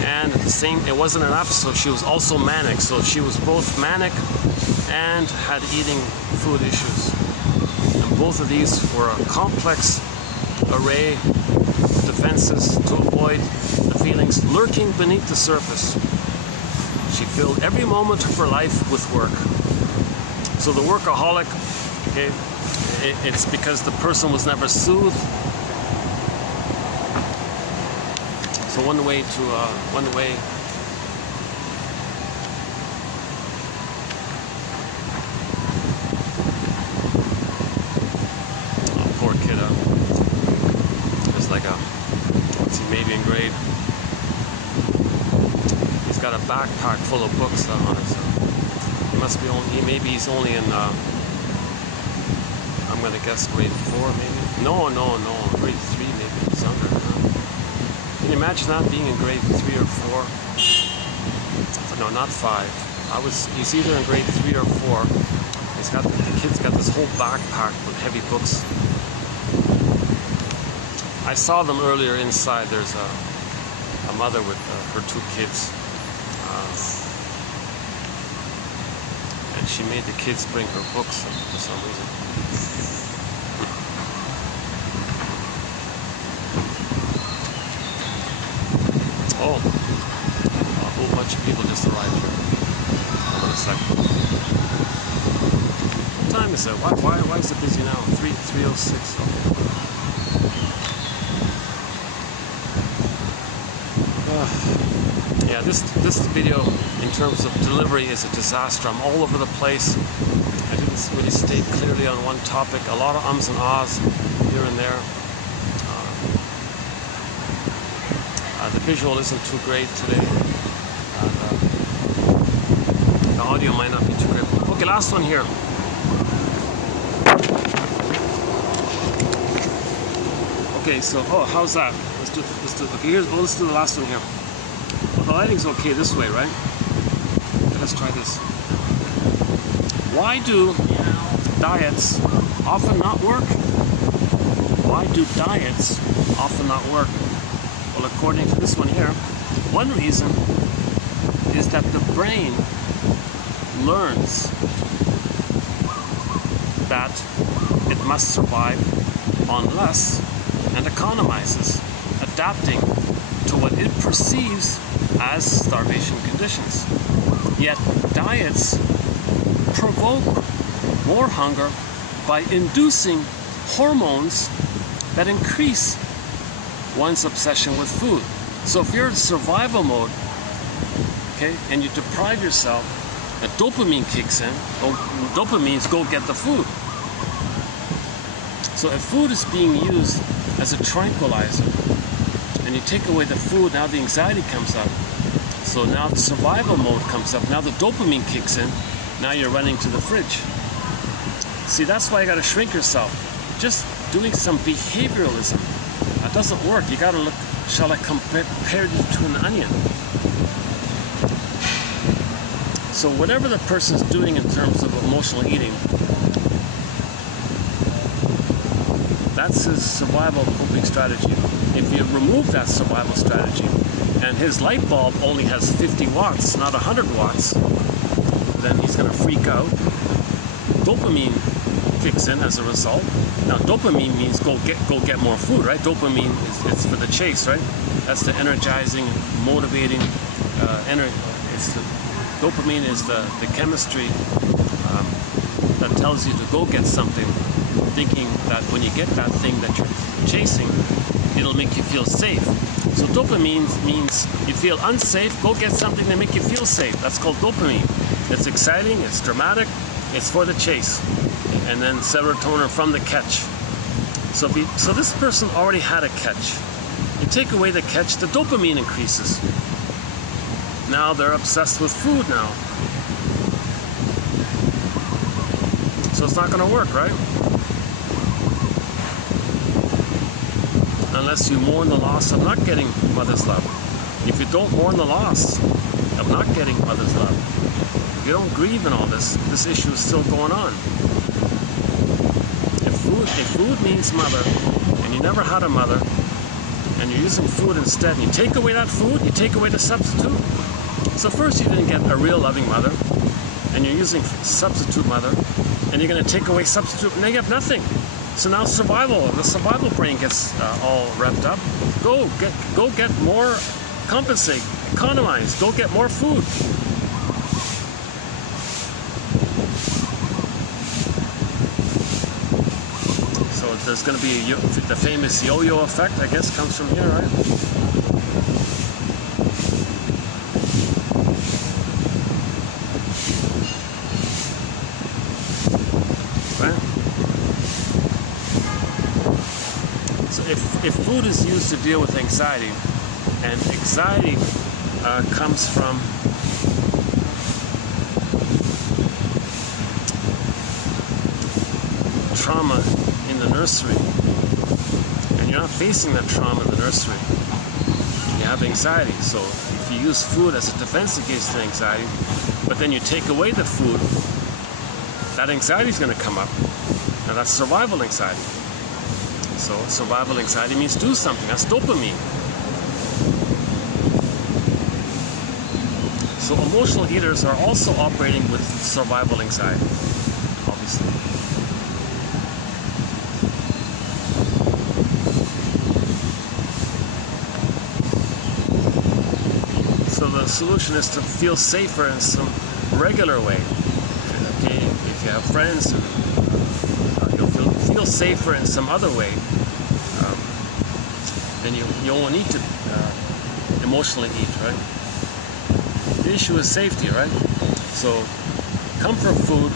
and at the same, it wasn't enough, so she was also manic. So she was both manic and had eating food issues. And both of these were a complex array of defenses to avoid the feelings lurking beneath the surface. She filled every moment of her life with work. So the workaholic, okay, it's because the person was never soothed. So one way, oh, poor kid, there's like what's he, maybe in grade, he's got a backpack full of books on it, so he must be he's only in, I'm gonna guess grade 4 maybe? No, grade 3 maybe, it's younger. Can you imagine that, being in grade 3 or 4? No, not 5. He's either in grade 3 or 4. The kid's got this whole backpack with heavy books. I saw them earlier inside. There's a mother with her 2 kids. And she made the kids bring her books for some reason. Oh, a whole bunch of people just arrived here. a second. What time is it? Why is it busy now? 3:06. Okay. Yeah, this video in terms of delivery is a disaster. I'm all over the place. I didn't really stay clearly on one topic. A lot of ums and ahs here and there. The visual isn't too great today. The audio might not be too great. Okay, last one here. Okay, so how's that? Let's do okay. Let's do the last one here. Well, the lighting's okay this way, right? Okay, let's try this. Why do diets often not work? Why do diets often not work? Well, according to this one here, one reason is that the brain learns that it must survive on less and economizes, adapting to what it perceives as starvation conditions. Yet diets provoke more hunger by inducing hormones that increase one's obsession with food. So if you're in survival mode, okay, and you deprive yourself, and dopamine kicks in. Dopamine means go get the food. So if food is being used as a tranquilizer, and you take away the food, now the anxiety comes up. So now the survival mode comes up. Now the dopamine kicks in. Now you're running to the fridge. See, that's why you got to shrink yourself. Just doing some behavioralism doesn't work. You got to look. Shall I compare you to an onion? So whatever the person's doing in terms of emotional eating, that's his survival coping strategy. If you remove that survival strategy and his light bulb only has 50 watts, not 100 watts, then he's going to freak out. Dopamine kicks in as a result. Now dopamine means go get more food, right? Dopamine it's for the chase, right? That's the energizing, motivating, dopamine is the chemistry that tells you to go get something, thinking that when you get that thing that you're chasing, it'll make you feel safe. So dopamine means you feel unsafe, go get something that make you feel safe. That's called dopamine. It's exciting, it's dramatic, it's for the chase. And then serotonin from the catch. So this person already had a catch. You take away the catch, the dopamine increases. Now they're obsessed with food now. So it's not going to work, right? Unless you mourn the loss of not getting mother's love. If you don't mourn the loss of not getting mother's love, if you don't grieve in all this, this issue is still going on. If food means mother, and you never had a mother, and you're using food instead, and you take away that food, you take away the substitute. So first you didn't get a real loving mother, and you're using substitute mother, and you're going to take away substitute, and then you have nothing. So now the survival brain gets all revved up. Go get more, compensate, economize, go get more food. So there's going to be the famous yo-yo effect, I guess, comes from here, right? If food is used to deal with anxiety, and anxiety comes from trauma in the nursery, and you're not facing that trauma in the nursery, you have anxiety. So if you use food as a defense against the anxiety, but then you take away the food, that anxiety is going to come up, and that's survival anxiety. So survival anxiety means do something. That's dopamine. So emotional eaters are also operating with survival anxiety, obviously. So the solution is to feel safer in some regular way. Okay, if you have friends, you'll feel safer in some other way. Then you won't need to emotionally eat, right? The issue is safety, right? So comfort food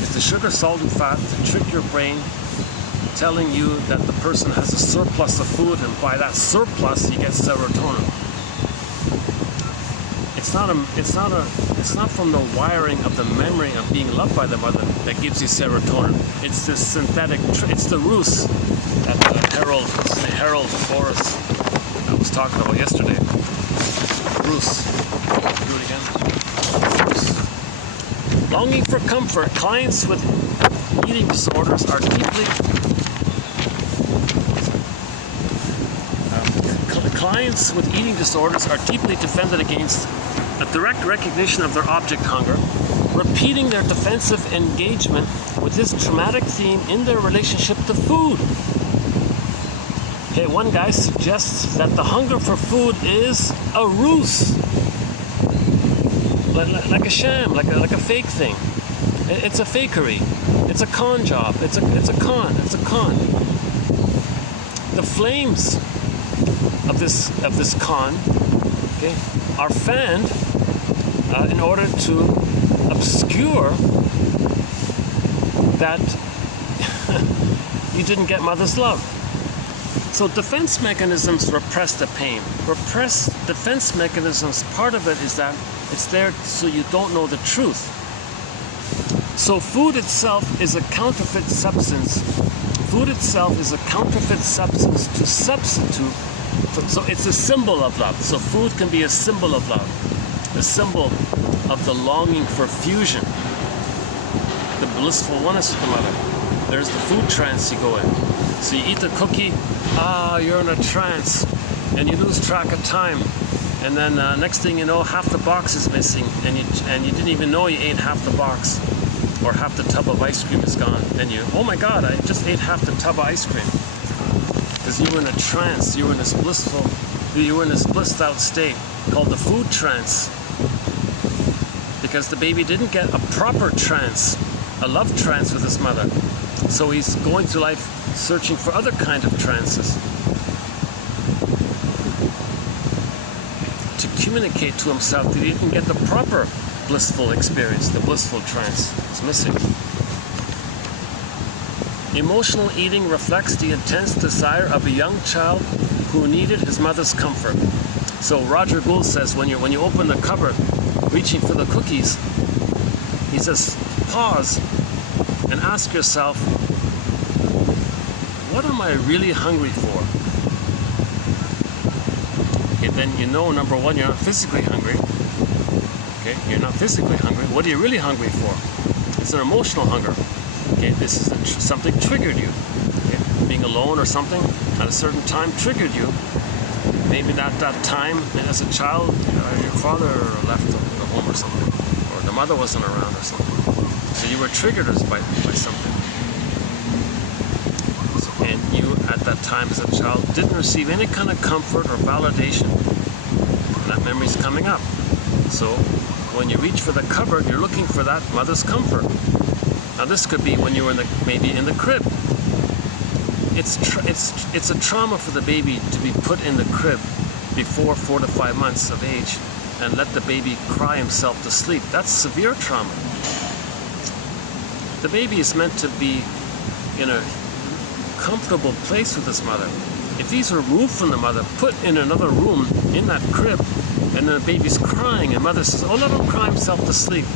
is the sugar, salt, and fat to trick your brain, telling you that the person has a surplus of food, and by that surplus you get serotonin. It's not from the wiring of the memory of being loved by the mother that gives you serotonin. It's this synthetic, it's the ruse that the Herald Forrest I was talking about yesterday. Ruse. Do it again. Ruse. Longing for comfort. Clients with eating disorders are deeply defended against a direct recognition of their object hunger, repeating their defensive engagement with this traumatic theme in their relationship to food. Okay, one guy suggests that the hunger for food is a ruse, like a sham, like a fake thing. It's a fakery. It's a con job. It's a con. The flames of this con, okay, are fanned in order to obscure that you didn't get mother's love. So defense mechanisms repress the pain. Repress defense mechanisms, part of it is that it's there so you don't know the truth. So food itself is a counterfeit substance. Food itself is a counterfeit substance to substitute. So it's a symbol of love. So food can be a symbol of love, a symbol of the longing for fusion, the blissful oneness with the mother. There's the food trance you go in. So you eat the cookie, you're in a trance, and you lose track of time. And then next thing you know, half the box is missing, and you didn't even know you ate half the box, or half the tub of ice cream is gone. And you, oh my God, I just ate half the tub of ice cream. Because you were in a trance, you were in this blissed out state called the food trance. Because the baby didn't get a proper trance, a love trance with his mother. So he's going through life searching for other kind of trances to communicate to himself that he didn't get the proper blissful experience, the blissful trance. It's missing. Emotional eating reflects the intense desire of a young child who needed his mother's comfort. So Roger Gould says when you open the cupboard reaching for the cookies, he says pause and ask yourself, what am I really hungry for? Okay, then you know, number one, you're not physically hungry. Okay, you're not physically hungry. What are you really hungry for? It's an emotional hunger. Okay, this is something triggered you. Okay, being alone or something at a certain time triggered you. Maybe that time, and as a child, your father left the home or something, or the mother wasn't around or something. So you were triggered by something. So, and you, at that time as a child, didn't receive any kind of comfort or validation. And that memory's coming up. So when you reach for the cupboard, you're looking for that mother's comfort. Now this could be when you were maybe in the crib. It's a trauma for the baby to be put in the crib before 4 to 5 months of age and let the baby cry himself to sleep. That's severe trauma. The baby is meant to be in a comfortable place with his mother. If he's removed from the mother, put in another room in that crib, and the baby's crying and mother says, oh, let him cry himself to sleep,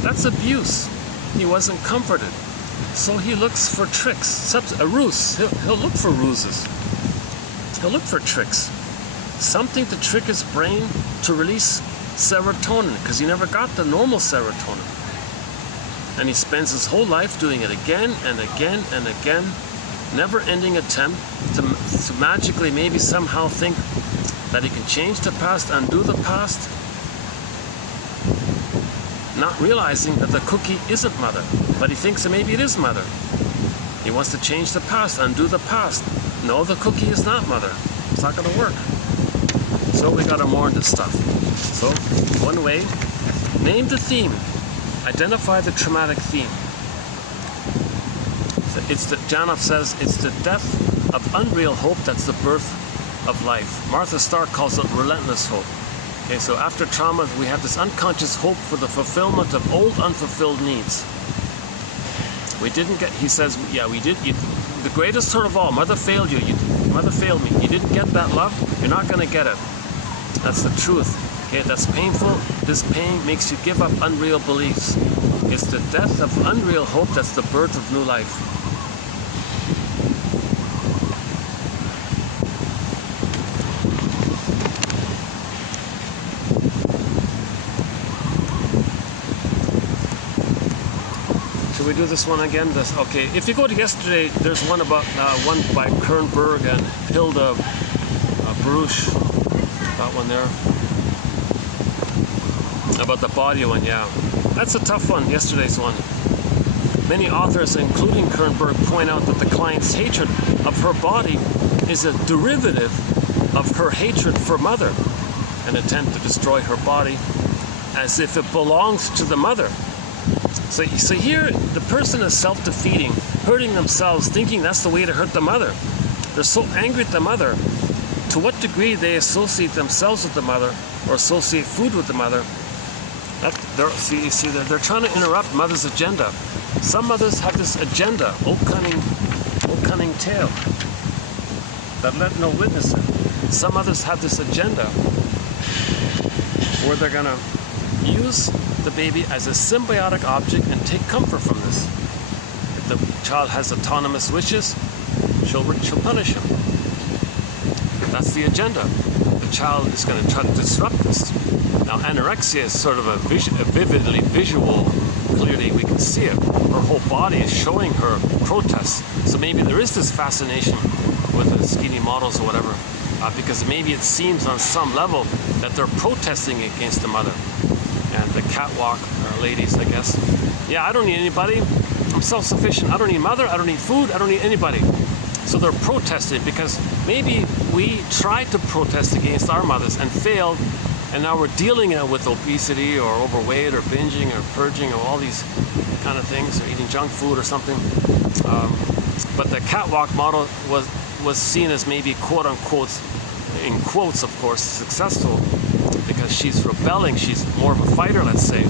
that's abuse. He wasn't comforted. So he looks for tricks, a ruse. He'll look for ruses. He'll look for tricks. Something to trick his brain to release serotonin, because he never got the normal serotonin. And he spends his whole life doing it again and again and again, never-ending attempt to magically maybe somehow think that he can change the past, undo the past, not realizing that the cookie isn't mother, but he thinks that maybe it is mother. He wants to change the past, undo the past. No, the cookie is not mother. It's not going to work. So we got to mourn this stuff. So one way, name the theme. Identify the traumatic theme. Janov says it's the death of unreal hope that's the birth of life. Martha Stark calls it relentless hope. Okay, so after trauma, we have this unconscious hope for the fulfillment of old unfulfilled needs. We didn't get, he says, yeah, we did. The greatest hurt of all, mother failed you. Mother failed me. You didn't get that love, you're not going to get it. That's the truth. Okay, that's painful. This pain makes you give up unreal beliefs. It's the death of unreal hope that's the birth of new life. Should we do this one again? Okay. If you go to yesterday, there's one about one by Kernberg and Hilda Baruch. That one there. About the body one, yeah. That's a tough one, yesterday's one. Many authors, including Kernberg, point out that the client's hatred of her body is a derivative of her hatred for mother, an attempt to destroy her body as if it belongs to the mother. So here, the person is self-defeating, hurting themselves, thinking that's the way to hurt the mother. They're so angry at the mother. To what degree they associate themselves with the mother or associate food with the mother, they're trying to interrupt mother's agenda. Some mothers have this agenda, oh cunning tale, that let no witness it. Some others have this agenda where they're going to use the baby as a symbiotic object and take comfort from this. If the child has autonomous wishes, she'll punish him. That's the agenda. The child is going to try to disrupt this. Now, anorexia is sort of a vividly visual. Clearly, we can see it. Her whole body is showing her protests. So maybe there is this fascination with the skinny models or whatever, because maybe it seems on some level that they're protesting against the mother. And the catwalk ladies, I guess. Yeah, I don't need anybody. I'm self-sufficient. I don't need mother. I don't need food. I don't need anybody. So they're protesting because maybe we tried to protest against our mothers and failed, and now we're dealing with obesity or overweight or binging or purging or all these kind of things, or eating junk food or something. But the catwalk model was seen as maybe quote unquote, in quotes of course, successful because she's rebelling. She's more of a fighter, let's say.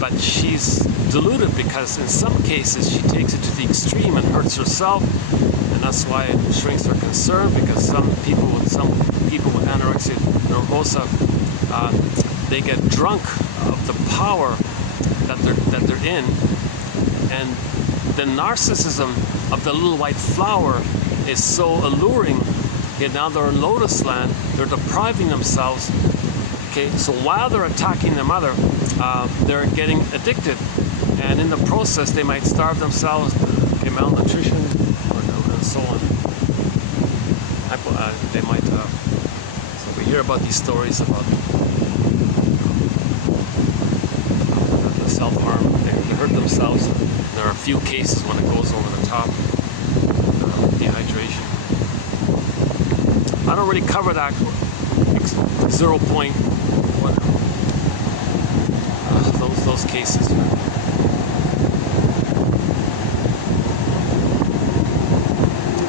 But she's deluded because in some cases she takes it to the extreme and hurts herself, and that's why it shrinks her concern, because some people with anorexia nervosa, they get drunk of the power that they're in, and the narcissism of the little white flower is so alluring. Okay, now they're in lotus land, they're depriving themselves. Okay, so while they're attacking the mother, they're getting addicted, and in the process they might starve themselves, get malnutrition, and so on. They might. So we hear about these stories about the self-harm. They hurt themselves. There are a few cases when it goes over the top, dehydration. I don't really cover that 0 point. Those cases.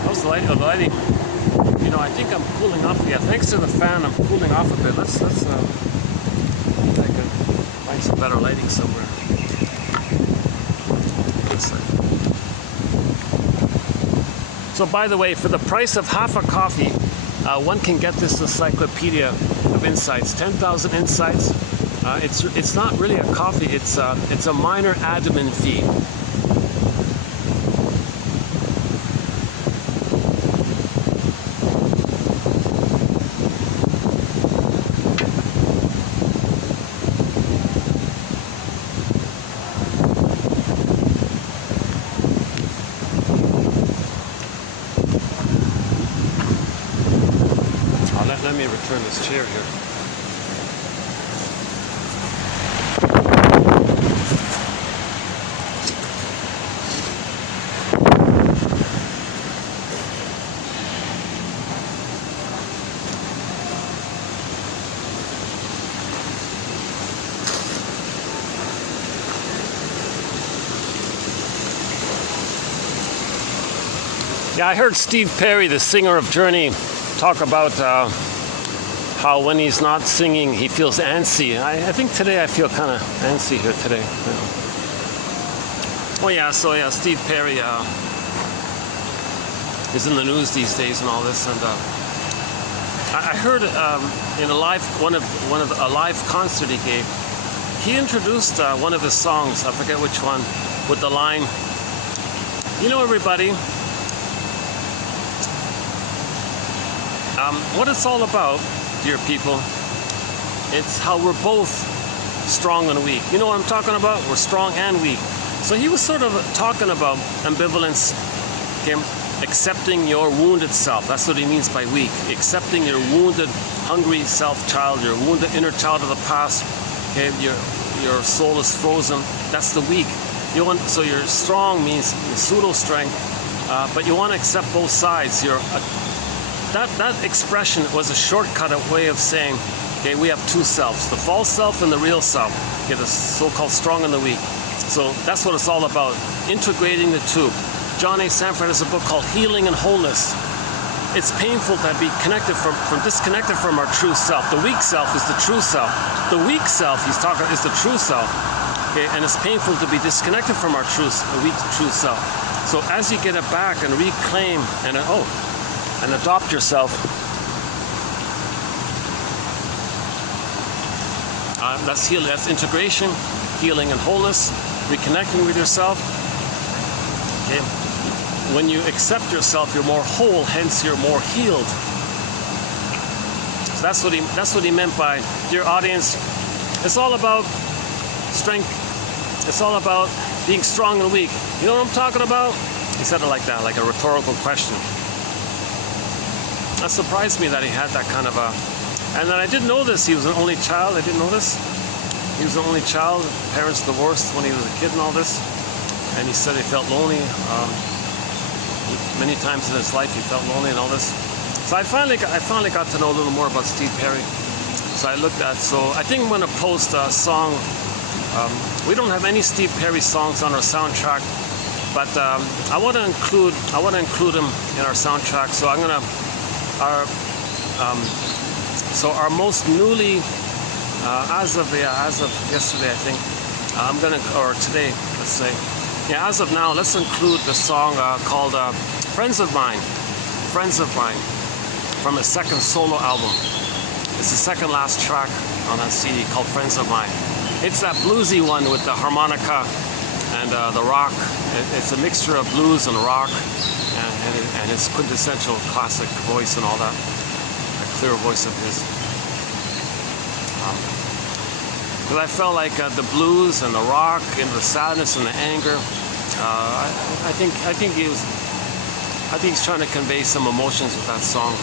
How's the lighting? You know, I think I'm cooling off. Yeah, thanks to the fan, I'm cooling off a bit. Let's I can find some better lighting somewhere. So, by the way, for the price of half a coffee, one can get this encyclopedia of insights, 10,000 insights. It's not really a coffee, it's a minor admin fee. Let me return this chair here. Yeah, I heard Steve Perry, the singer of Journey, talk about how when he's not singing, he feels antsy. I think today I feel kind of antsy here today. Yeah. Oh yeah, so yeah, Steve Perry is in the news these days and all this, and I heard in a live a live concert he gave, he introduced one of his songs, I forget which one, with the line, "You know, everybody, what it's all about, dear people, it's how we're both strong and weak." You know what I'm talking about? We're strong and weak. So he was sort of talking about ambivalence, okay? Accepting your wounded self. That's what he means by weak. Accepting your wounded, hungry self-child, your wounded inner child of the past. Okay, your soul is frozen. That's the weak. So your strong means pseudo strength, but you want to accept both sides. That expression was a shortcut way of saying, okay, we have two selves: the false self and the real self. Okay, the so-called strong and the weak. So that's what it's all about: integrating the two. John A. Sanford has a book called Healing and Wholeness. It's painful to be disconnected from our true self. The weak self is the true self. The weak self, he's talking, is the true self. Okay, and it's painful to be disconnected from our weak true self. So as you get it back and reclaim and adopt yourself, that's healing. That's integration, healing and wholeness, reconnecting with yourself. Okay. When you accept yourself, you're more whole, hence you're more healed. So that's what he meant by, dear audience, it's all about strength. It's all about being strong and weak. You know what I'm talking about? He said it like that, like a rhetorical question. That surprised me that he had that kind of a... And then I didn't know this. He was an only child. I didn't know this. He was an only child. Parents divorced when he was a kid and all this. And he said he felt lonely. Many times in his life he felt lonely and all this. So I finally got to know a little more about Steve Perry. So I looked at, I think I'm going to post a song. We don't have any Steve Perry songs on our soundtrack, but I want to include him in our soundtrack. So I'm gonna our most newly as of yesterday, I think or today, let's say. Yeah, as of now, let's include the song called Friends of Mine, from his second solo album. It's the second last track on that CD called Friends of Mine. It's that bluesy one with the harmonica and the rock. It's a mixture of blues and rock and his quintessential classic voice and all that, a clear voice of his. Because I felt like the blues and the rock and the sadness and the anger. I think he's trying to convey some emotions with that song.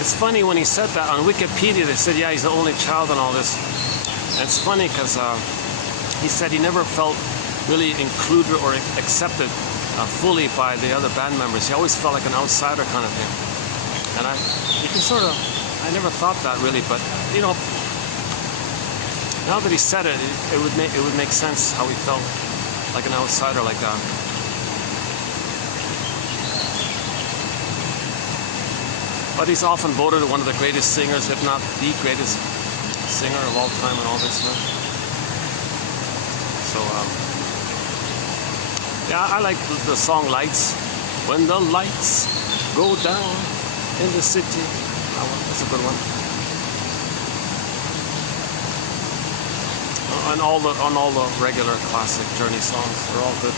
It's funny when he said that on Wikipedia. They said, yeah, he's the only child and all this. And it's funny because he said he never felt really included or accepted fully by the other band members. He always felt like an outsider kind of thing. And I never thought that really, but you know, now that he said it, it would make sense how he felt like an outsider like that. But he's often voted one of the greatest singers, if not the greatest singer of all time and all this stuff. So yeah, I like the song Lights. When the lights go down in the city. That's a good one. On all the regular classic Journey songs, they're all good.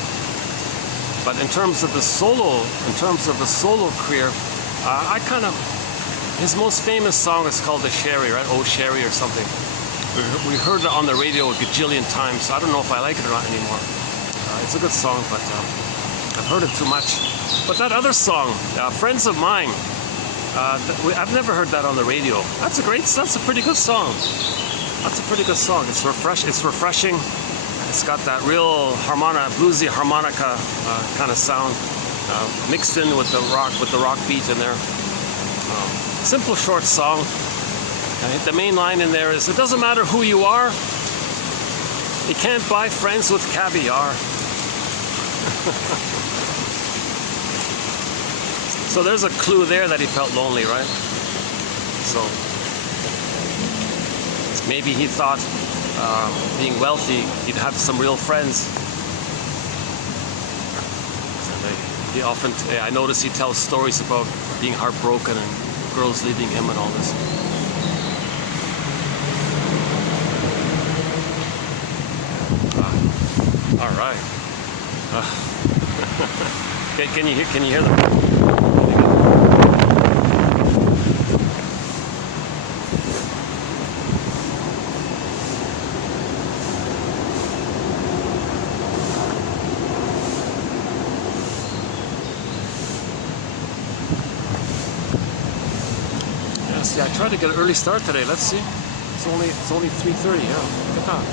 But in terms of the solo career, his most famous song is called The Sherry, right? Oh Sherry or something. We heard it on the radio a gajillion times, so I don't know if I like it or not anymore. It's a good song, but I've heard it too much. But that other song, Friends of Mine, I've never heard that on the radio. That's a pretty good song. That's a pretty good song. It's refreshing. It's got that real bluesy harmonica kind of sound mixed in with the rock beat in there. Simple, short song. The main line in there is, it doesn't matter who you are, You can't buy friends with caviar. So there's a clue there that he felt lonely, right? So maybe he thought being wealthy, he'd have some real friends. And he often, I notice he tells stories about being heartbroken and girls leaving him and all this. All right. Can you hear them? Yeah, I tried to get an early start today. Let's see. It's only 3:30. Yeah, look at that.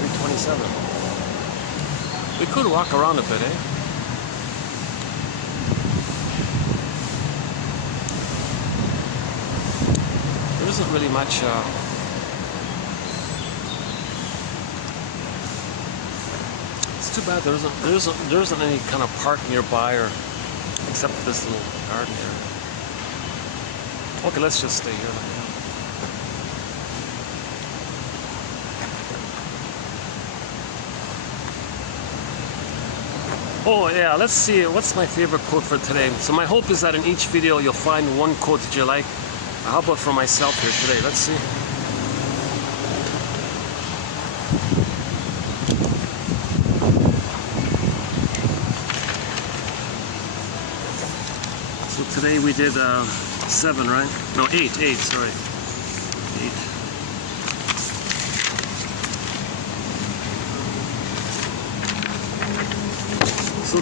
3:27. We could walk around a bit, eh? There isn't really much. It's too bad there isn't any kind of park nearby, or except for this little garden here. Okay, let's just stay here. Oh yeah, let's see, what's my favorite quote for today? So my hope is that in each video you'll find one quote that you like. How about for myself here today? Let's see. So today we did 7, right? No, 8, sorry. 8. So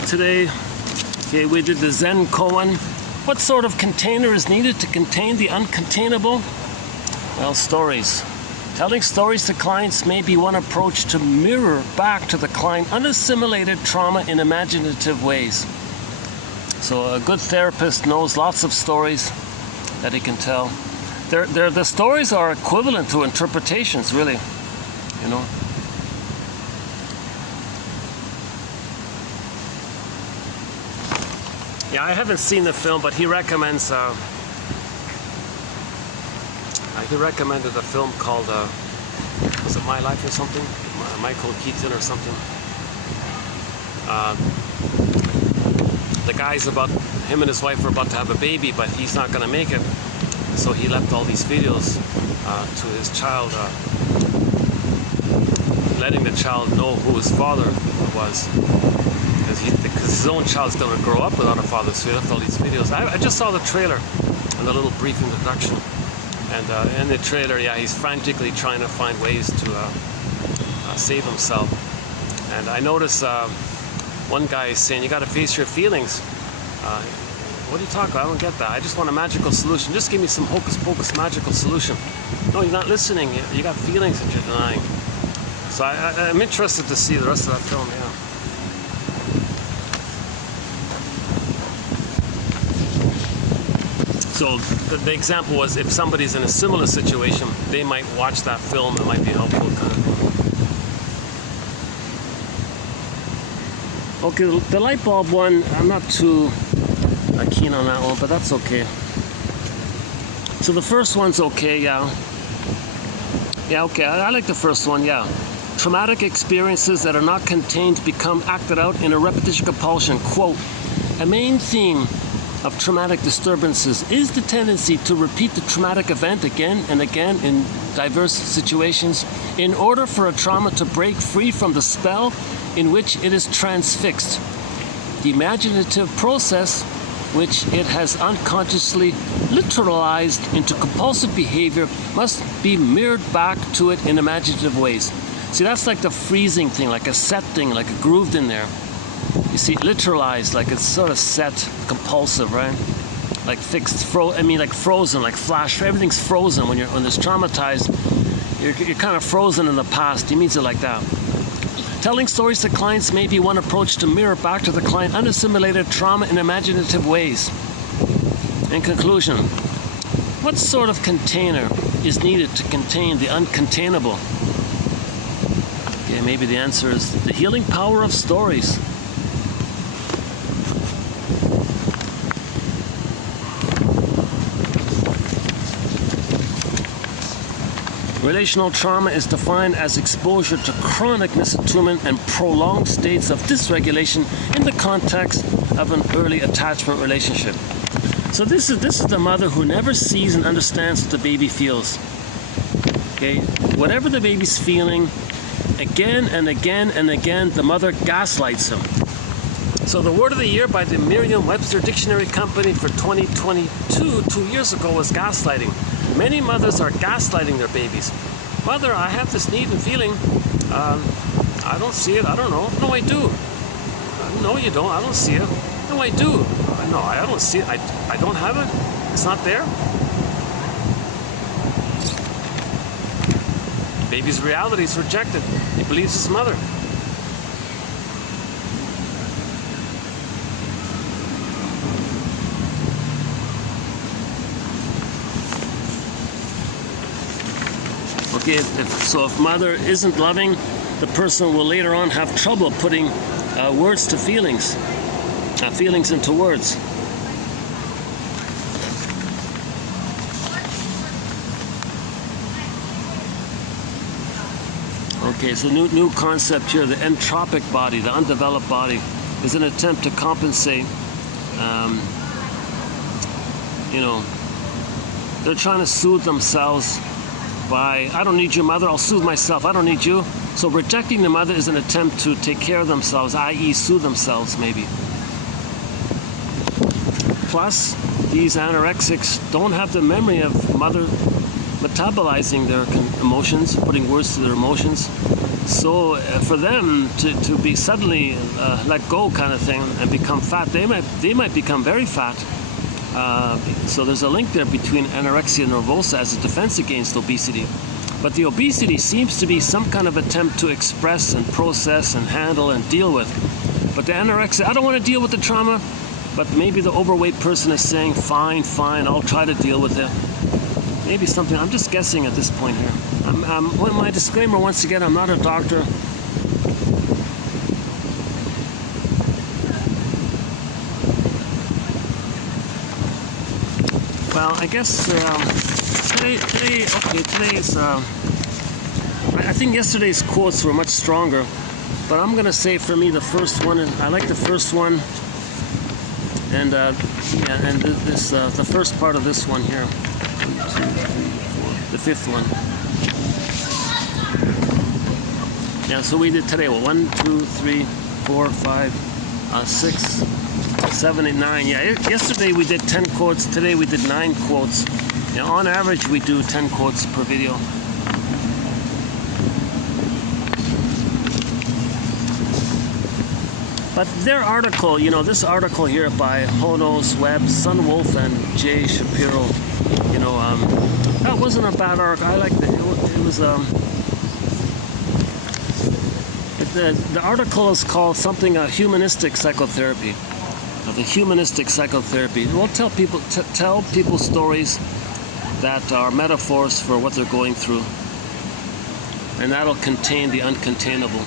today, okay, we did the Zen koan. What sort of container is needed to contain the uncontainable? Well, stories. Telling stories to clients may be one approach to mirror back to the client unassimilated trauma in imaginative ways. So a good therapist knows lots of stories that he can tell. The stories are equivalent to interpretations, really, you know. Yeah, I haven't seen the film, but he recommends. He recommended a film called, was it My Life or something? Michael Keaton or something. The guy's him and his wife are about to have a baby, but he's not going to make it. So he left all these videos to his child, letting the child know who his father was. Because his own child's going to grow up without a father, so he left all these videos. I just saw the trailer and the little brief introduction. And in the trailer, yeah, he's frantically trying to find ways to save himself. And I noticed one guy is saying, you got to face your feelings. What are you talking about? I don't get that. I just want a magical solution. Just give me some hocus pocus magical solution. No, you're not listening. You got feelings that you're denying. So I'm interested to see the rest of that film, yeah. So the example was, if somebody's in a similar situation, they might watch that film. It might be helpful, kind of thing. Okay, the light bulb one, I'm not too keen on that one, but that's okay. So the first one's okay, yeah. Yeah, okay, I like the first one, yeah. Traumatic experiences that are not contained become acted out in a repetition compulsion. Quote, a main theme of traumatic disturbances is the tendency to repeat the traumatic event again and again in diverse situations in order for a trauma to break free from the spell in which it is transfixed. The imaginative process, which it has unconsciously literalized into compulsive behavior, must be mirrored back to it in imaginative ways. See, that's like the freezing thing, like a set thing, like a grooved in there. You see, literalized, like it's sort of set, compulsive, right? Like fixed, like frozen, like flash. Everything's frozen when it's traumatized. You're kind of frozen in the past. He means it like that. Telling stories to clients may be one approach to mirror back to the client unassimilated trauma in imaginative ways. In conclusion, what sort of container is needed to contain the uncontainable? Okay, maybe the answer is the healing power of stories. Relational trauma is defined as exposure to chronic misattunement and prolonged states of dysregulation in the context of an early attachment relationship. So this is the mother who never sees and understands what the baby feels. Okay, whatever the baby's feeling, again and again and again, the mother gaslights him. So the word of the year by the Merriam-Webster Dictionary Company for 2022, 2 years ago, was gaslighting. Many mothers are gaslighting their babies. Mother, I have this need and feeling. I don't see it. I don't know. No, I do. No, you don't. I don't see it. No, I do. No, I don't see it. I don't have it. It's not there. Baby's reality is rejected. He believes his mother. Okay, if mother isn't loving, the person will later on have trouble putting words to feelings, feelings into words. Okay, so new concept here, the entropic body, the undeveloped body, is an attempt to compensate. They're trying to soothe themselves by, I don't need you, mother, I'll soothe myself, I don't need you. So rejecting the mother is an attempt to take care of themselves, i.e. soothe themselves, maybe. Plus, these anorexics don't have the memory of mother metabolizing their emotions, putting words to their emotions. So for them to be suddenly let go kind of thing and become fat, they might become very fat. So there's a link there between anorexia nervosa as a defense against obesity. But the obesity seems to be some kind of attempt to express and process and handle and deal with. But the anorexia, I don't want to deal with the trauma, but maybe the overweight person is saying, fine, I'll try to deal with it. Maybe something, I'm just guessing at this point here. My disclaimer, once again, I'm not a doctor. Well, I guess today's, I think yesterday's quotes were much stronger, but I'm gonna say for me the first one, and I like the first one, and the first part of this one here, 1, 2, 3, 4, the fifth one. Yeah, so we did today, well, 1, 2, 3, 4, 5, 6, 7, 8, 9. Yeah, yesterday we did 10 quotes. Today we did 9 quotes. Now, on average, we do 10 quotes per video. But their article, this article here by Honos, Webb, Sunwolf, and Jay Shapiro, that wasn't a bad article. I liked it. It was the article is called something humanistic psychotherapy. The humanistic psychotherapy. We'll tell people stories that are metaphors for what they're going through, and that'll contain the uncontainable.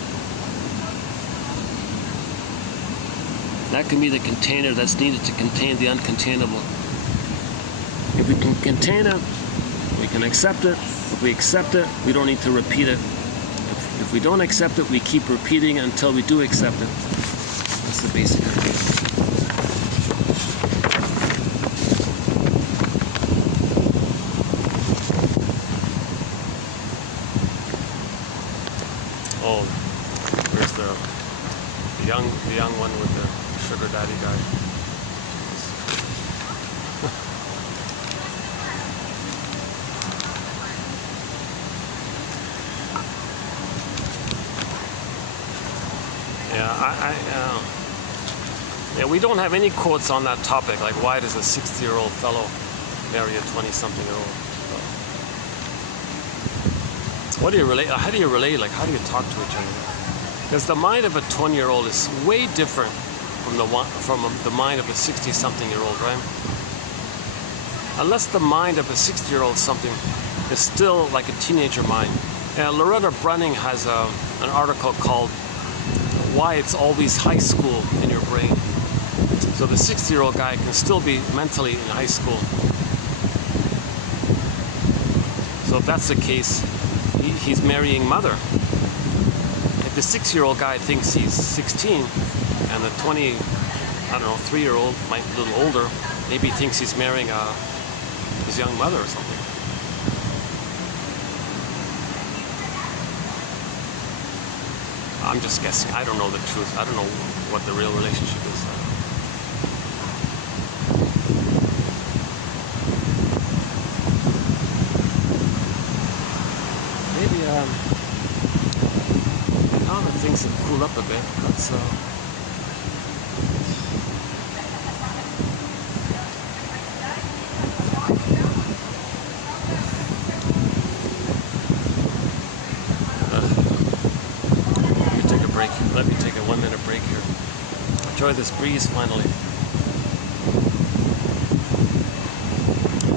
That can be the container that's needed to contain the uncontainable. If we can contain it, we can accept it. If we accept it, we don't need to repeat it. If we don't accept it, we keep repeating it until we do accept it. That's the basic idea. Oh, where's the young one with the sugar daddy guy? Yeah, we don't have any quotes on that topic, like why does a 60-year-old fellow marry a 20-something-year-old? What do you relate? How do you relate? Like, how do you talk to each other? Because the mind of a 20-year-old is way different from the mind of a 60-something-year-old, right? unless the mind of a 60-year-old something is still like a teenager mind. And Loretta Brunning has an article called "Why It's Always High School in Your Brain." So the 60-year-old guy can still be mentally in high school. So if that's the case, he's marrying mother. If the 6-year-old guy thinks he's 16, and the 3-year-old, might be a little older, maybe thinks he's marrying his young mother or something. I'm just guessing. I don't know the truth. I don't know what the real relationship is. Maybe now that things have cooled up a bit, let's let me take a 1-minute break here. Enjoy this breeze finally.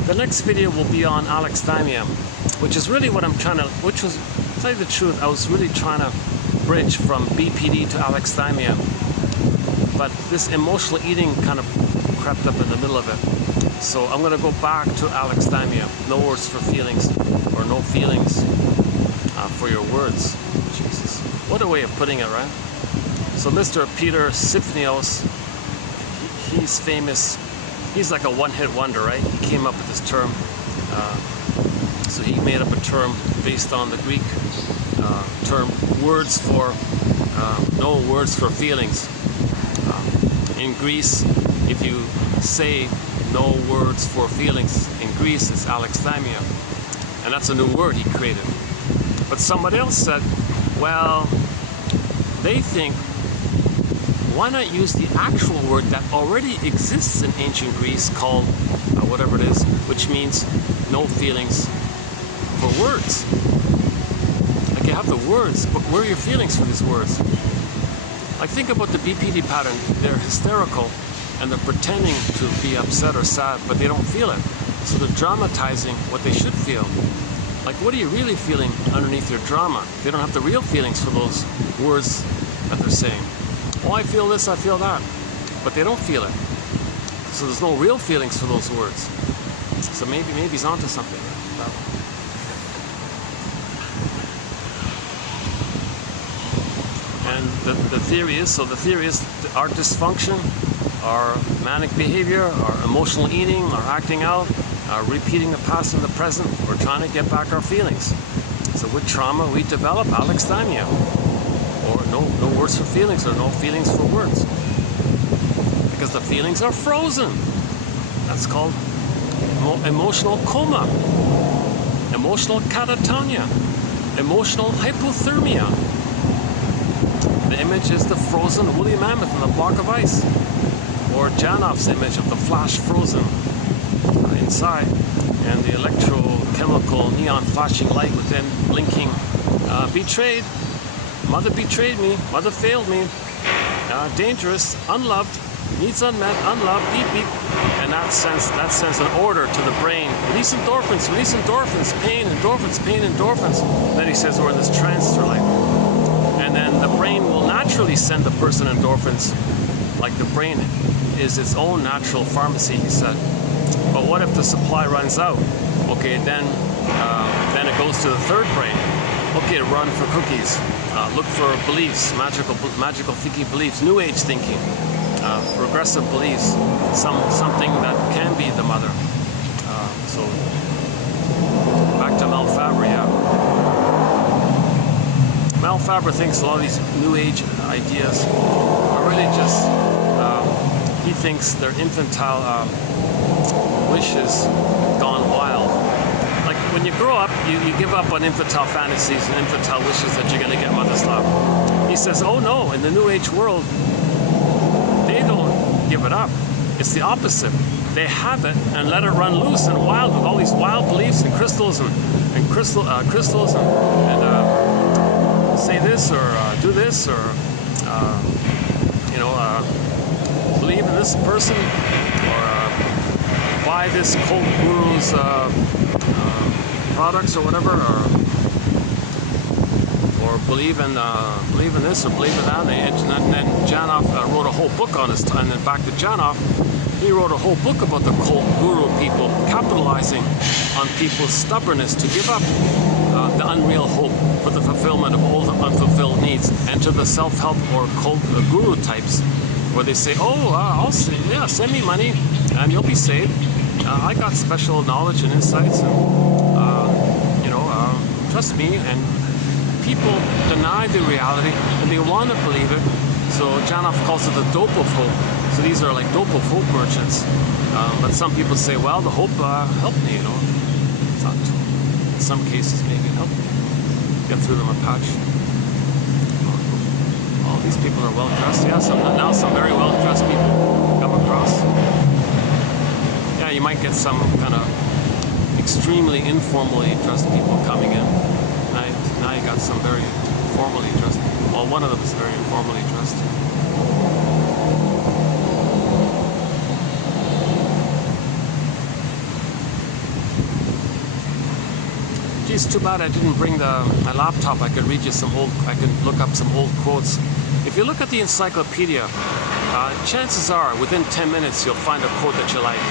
The next video will be on alexithymia, which is really what I'm trying to, to tell you the truth, I was really trying to bridge from BPD to alexithymia. But this emotional eating kind of crept up in the middle of it. So I'm going to go back to alexithymia. No words for feelings, or no feelings for your words. Jesus. What a way of putting it, right? So Mr. Peter Sifnios, he's famous. He's like a one-hit wonder, right? He came up with this term. So he made up a term based on the Greek term words for, no words for feelings. In Greece, if you say no words for feelings, in Greece it's alexithymia. And that's a new word he created. But somebody else said, well, they think, why not use the actual word that already exists in ancient Greece called whatever it is, which means no feelings for words. Like you have the words, but where are your feelings for these words? Like think about the BPD pattern. They're hysterical and they're pretending to be upset or sad, but they don't feel it. So they're dramatizing what they should feel. Like what are you really feeling underneath your drama? They don't have the real feelings for those words that they're saying. Oh, I feel this, I feel that. But they don't feel it. So there's no real feelings for those words. So maybe he's onto something. And the theory is our dysfunction, our manic behavior, our emotional eating, our acting out, our repeating the past and the present, we're trying to get back our feelings. So with trauma, we develop alexithymia. Or no words for feelings, or no feelings for words. Because the feelings are frozen. That's called emotional coma, emotional catatonia, emotional hypothermia. The image is the frozen woolly mammoth in a block of ice. Or Janoff's image of the flash frozen inside. And the electrochemical neon flashing light within blinking. Betrayed. Mother betrayed me, mother failed me, dangerous, unloved, needs unmet, unloved, beep beep. And that sends an order to the brain. Release endorphins, pain, endorphins. Then he says we're in this trance through life. And then the brain will naturally send the person endorphins, like the brain is its own natural pharmacy, he said. But what if the supply runs out? Okay, then it goes to the third brain. Okay, run for cookies. Look for beliefs, magical thinking beliefs, new age thinking, progressive beliefs, something that can be the mother. So back to Mel Faber, yeah. Mel Faber thinks a lot of these new age ideas are really just, he thinks they're infantile wishes gone wild. Like when you grow up, you give up on infantile fantasies and infantile wishes that you're going to get mother's love. He says, oh no, in the new age world, they don't give it up. It's the opposite. They have it and let it run loose and wild with all these wild beliefs and crystals and say this or do this or believe in this person or buy this cult guru's products or whatever, or believe in this or believe in that. And then Janov wrote a whole book on his time. And then back to Janov, he wrote a whole book about the cult guru people capitalizing on people's stubbornness to give up the unreal hope for the fulfillment of all the unfulfilled needs. Enter the self-help or cult guru types, where they say, "Oh, send me money and you'll be saved. I got special knowledge and insights, and trust me." And people deny the reality and they want to believe it. So Janov calls it the dope of hope. So these are like dope of hope merchants. But some people say, well, the hope helped me, It's not, in some cases, maybe it helped me get through them a patch. All these people are well dressed. Yeah, some very well dressed people come across. Yeah, you might get some kind of extremely informally dressed people coming in. Now you got some very formally dressed people. Well, one of them is very informally dressed. It's too bad I didn't bring my laptop. I could look up some old quotes. If you look at the encyclopedia, chances are within 10 minutes you'll find a quote that you like.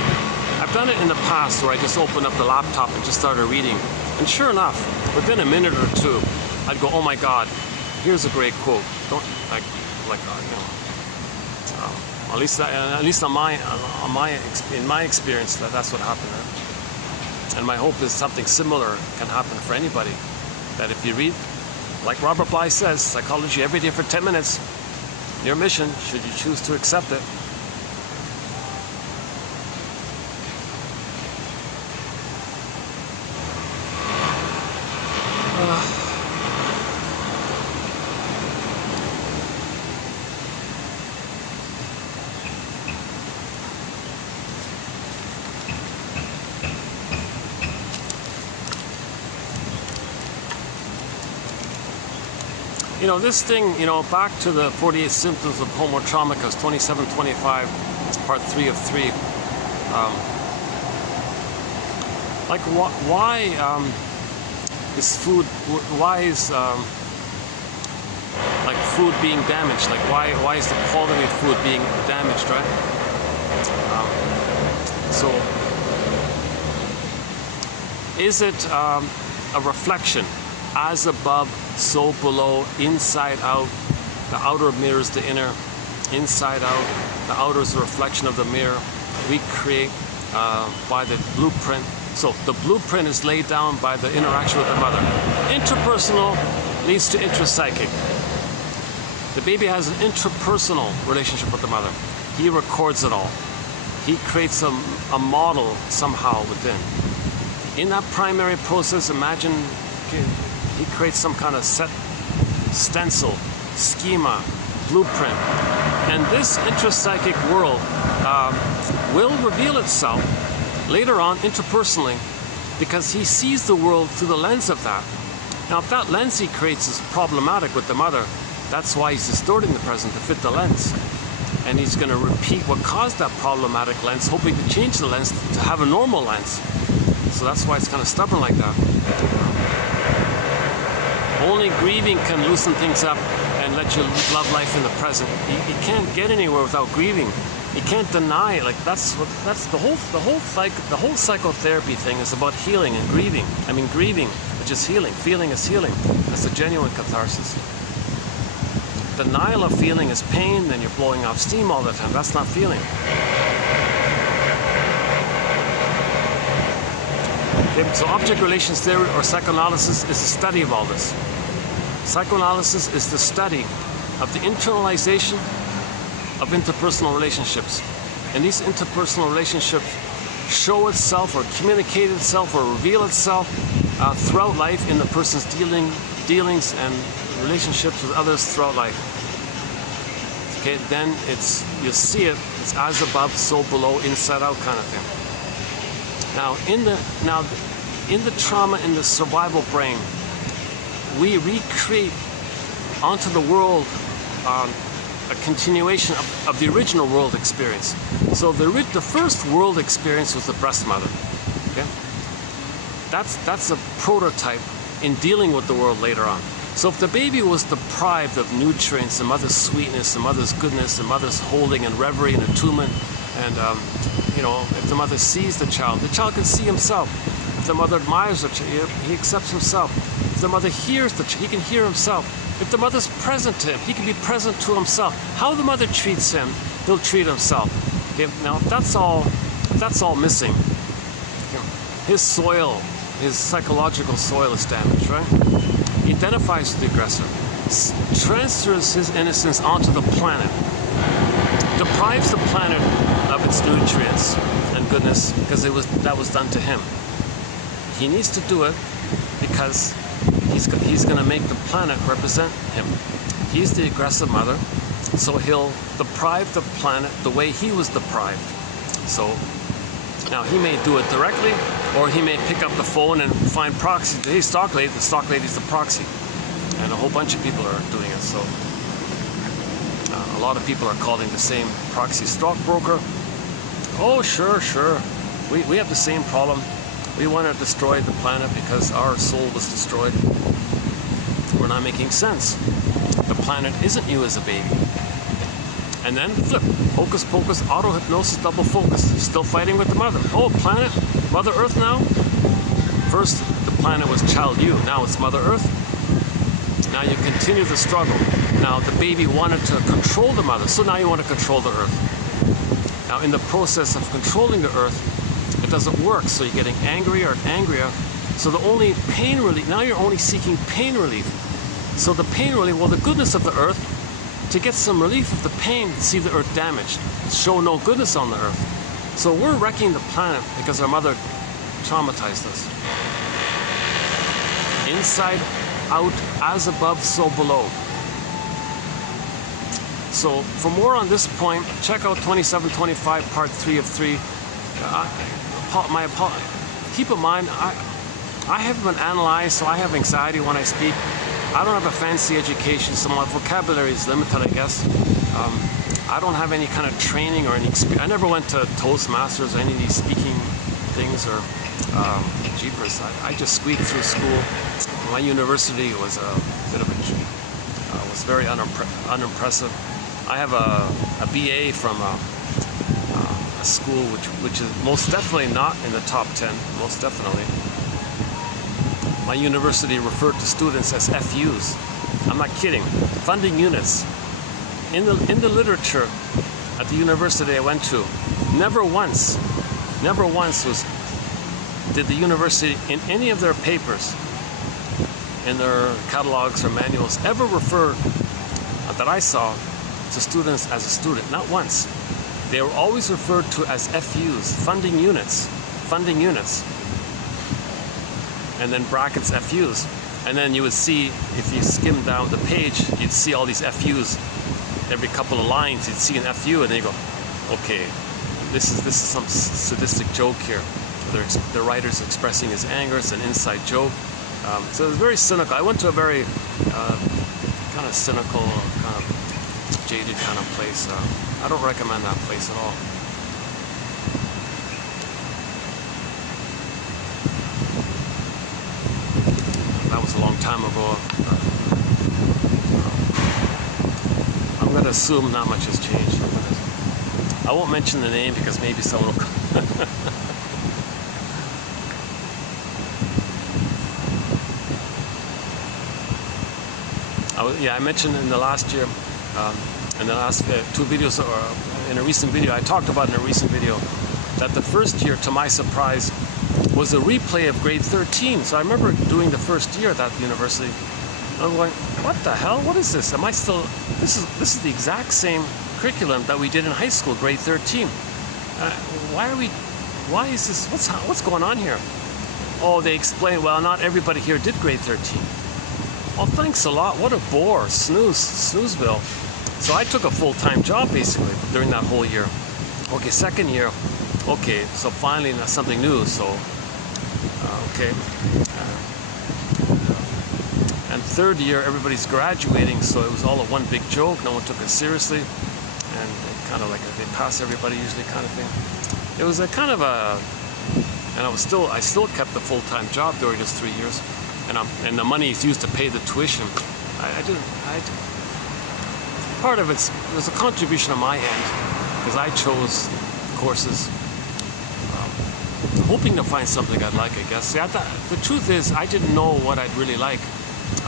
I've done it in the past where I just opened up the laptop and just started reading. And sure enough, within a minute or two, I'd go, oh my God, here's a great quote. At least in my experience, that's what happened. And my hope is something similar can happen for anybody. That if you read, like Robert Bly says, psychology every day for 10 minutes, your mission, should you choose to accept it. This thing, back to the 48 symptoms of Homo Traumicus, 2725, part 3 of 3. Why is food? Why is food being damaged? Why is the quality of food being damaged, right? So, is it a reflection? As above, so below, inside out. The outer mirrors the inner, inside out. The outer is a reflection of the mirror. We create by the blueprint. So the blueprint is laid down by the interaction with the mother. Interpersonal leads to intrapsychic. The baby has an interpersonal relationship with the mother. He records it all. He creates a model somehow within. In that primary process, imagine he creates some kind of set stencil, schema, blueprint. And this intrapsychic world will reveal itself later on interpersonally because he sees the world through the lens of that. Now, if that lens he creates is problematic with the mother, that's why he's distorting the present to fit the lens. And he's going to repeat what caused that problematic lens, hoping to change the lens to have a normal lens. So that's why it's kind of stubborn like that. Only grieving can loosen things up and let you love life in the present. You can't get anywhere without grieving. You can't deny it. That's the whole psychotherapy thing is about healing and grieving. I mean, grieving, which is healing. Feeling is healing. That's the genuine catharsis. Denial of feeling is pain. Then you're blowing off steam all the time. That's not feeling. Okay, so object relations theory or psychoanalysis is the study of all this. Psychoanalysis is the study of the internalization of interpersonal relationships. And these interpersonal relationships show itself or communicate itself or reveal itself throughout life in the person's dealings and relationships with others throughout life. Okay, then you see it, it's as above, so below, inside out kind of thing. Now, in the trauma, in the survival brain, we recreate onto the world a continuation of the original world experience. So the first world experience was the breast mother. Okay? That's a prototype in dealing with the world later on. So if the baby was deprived of nutrients, the mother's sweetness, the mother's goodness, the mother's holding and reverie and attunement, and if the mother sees the child can see himself. If the mother admires the child, he accepts himself. If the mother hears the child, he can hear himself. If the mother's present to him, he can be present to himself. How the mother treats him, he'll treat himself. Okay? Now, if that's all missing, his soil, his psychological soil is damaged, right? He identifies with the aggressor, transfers his innocence onto the planet, deprives the planet of its nutrients and goodness because that was done to him. He needs to do it because he's going to make the planet represent him. He's the aggressive mother, so he'll deprive the planet the way he was deprived. So now he may do it directly, or he may pick up the phone and find proxy. Hey, stock lady, the stock lady's the proxy, and a whole bunch of people are doing it. So a lot of people are calling the same proxy stockbroker. Oh, sure. We have the same problem. We want to destroy the planet because our soul was destroyed. We're not making sense. The planet isn't you as a baby. And then flip, hocus pocus, auto hypnosis, double focus. Still fighting with the mother. Oh, planet, Mother Earth now? First, the planet was child you. Now it's Mother Earth. Now you continue the struggle. Now the baby wanted to control the mother, so now you want to control the Earth. Now in the process of controlling the Earth, it doesn't work, so you're getting angrier and angrier. So the only pain relief, now you're only seeking pain relief. So the pain relief, well, the goodness of the Earth, to get some relief of the pain, see the Earth damaged, show no goodness on the Earth. So we're wrecking the planet because our mother traumatized us. Inside, out, as above, so below. So for more on this point, check out 2725, part 3 of 3. Keep in mind, I haven't been analyzed, so I have anxiety when I speak. I don't have a fancy education, so my vocabulary is limited, I guess. I don't have any kind of training or any experience. I never went to Toastmasters or any of these speaking things or jeepers. I just squeaked through school. My university was a bit of was very unimpressive. I have a BA from a school which is most definitely not in the top 10, most definitely. My university referred to students as FUs. I'm not kidding. Funding units. In the literature at the university I went to, never once did the university in any of their papers, in their catalogs or manuals, ever refer that I saw to students as a student. Not once. They were always referred to as FUs, funding units. And then brackets FUs. And then you would see, if you skim down the page, you'd see all these FUs. Every couple of lines, you'd see an FU, and then you go, okay, this is some sadistic joke here. The writer's expressing his anger. It's an inside joke. So it was very cynical. I went to a very kind of cynical, kind of jaded kind of place. I don't recommend that place at all. That was a long time ago. I'm going to assume not much has changed. I won't mention the name because maybe someone will... I mentioned in the last year, in the last 2 videos, or in a recent video, I talked about in a recent video, that the first year, to my surprise, was a replay of grade 13. So I remember doing the first year at that university. I'm going, what the hell? What is this? Am I still? This is the exact same curriculum that we did in high school, grade 13. Why is this? What's going on here? Oh, they explained. Well, not everybody here did grade 13. Oh, thanks a lot. What a bore. Snoozeville. So I took a full-time job basically during that whole year. Okay, second year. Okay, so finally something new. So, okay. And third year, everybody's graduating, so it was all a one big joke. No one took it seriously, and kind of like they pass everybody usually kind of thing. It was a kind of a, and I still kept the full-time job during those 3 years, and the money is used to pay the tuition. Part of it was a contribution on my end, because I chose courses hoping to find something I'd like, I guess. See, the truth is, I didn't know what I'd really like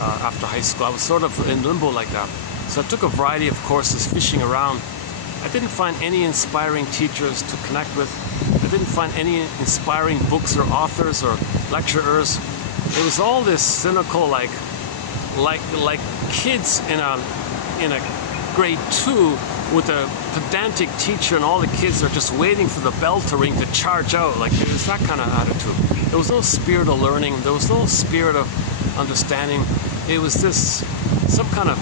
after high school. I was sort of in limbo like that. So I took a variety of courses fishing around. I didn't find any inspiring teachers to connect with. I didn't find any inspiring books or authors or lecturers. It was all this cynical, like kids in a grade 2 with a pedantic teacher, and all the kids are just waiting for the bell to ring to charge out. Like, it was that kind of attitude. There was no spirit of learning. There was no spirit of understanding. It was this some kind of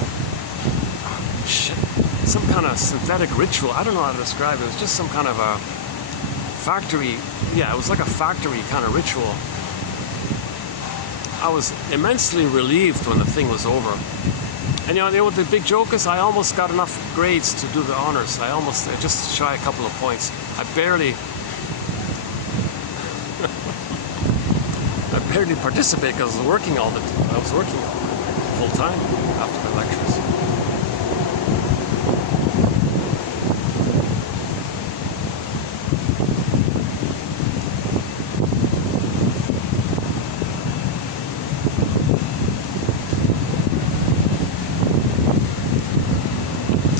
synthetic ritual. I don't know how to describe it. It was just some kind of a factory. Yeah, it was like a factory kind of ritual. I was immensely relieved when the thing was over. And you know what the big joke is? I almost got enough grades to do the honors. I just shy a couple of points. I barely participated because I was working full time after the lectures.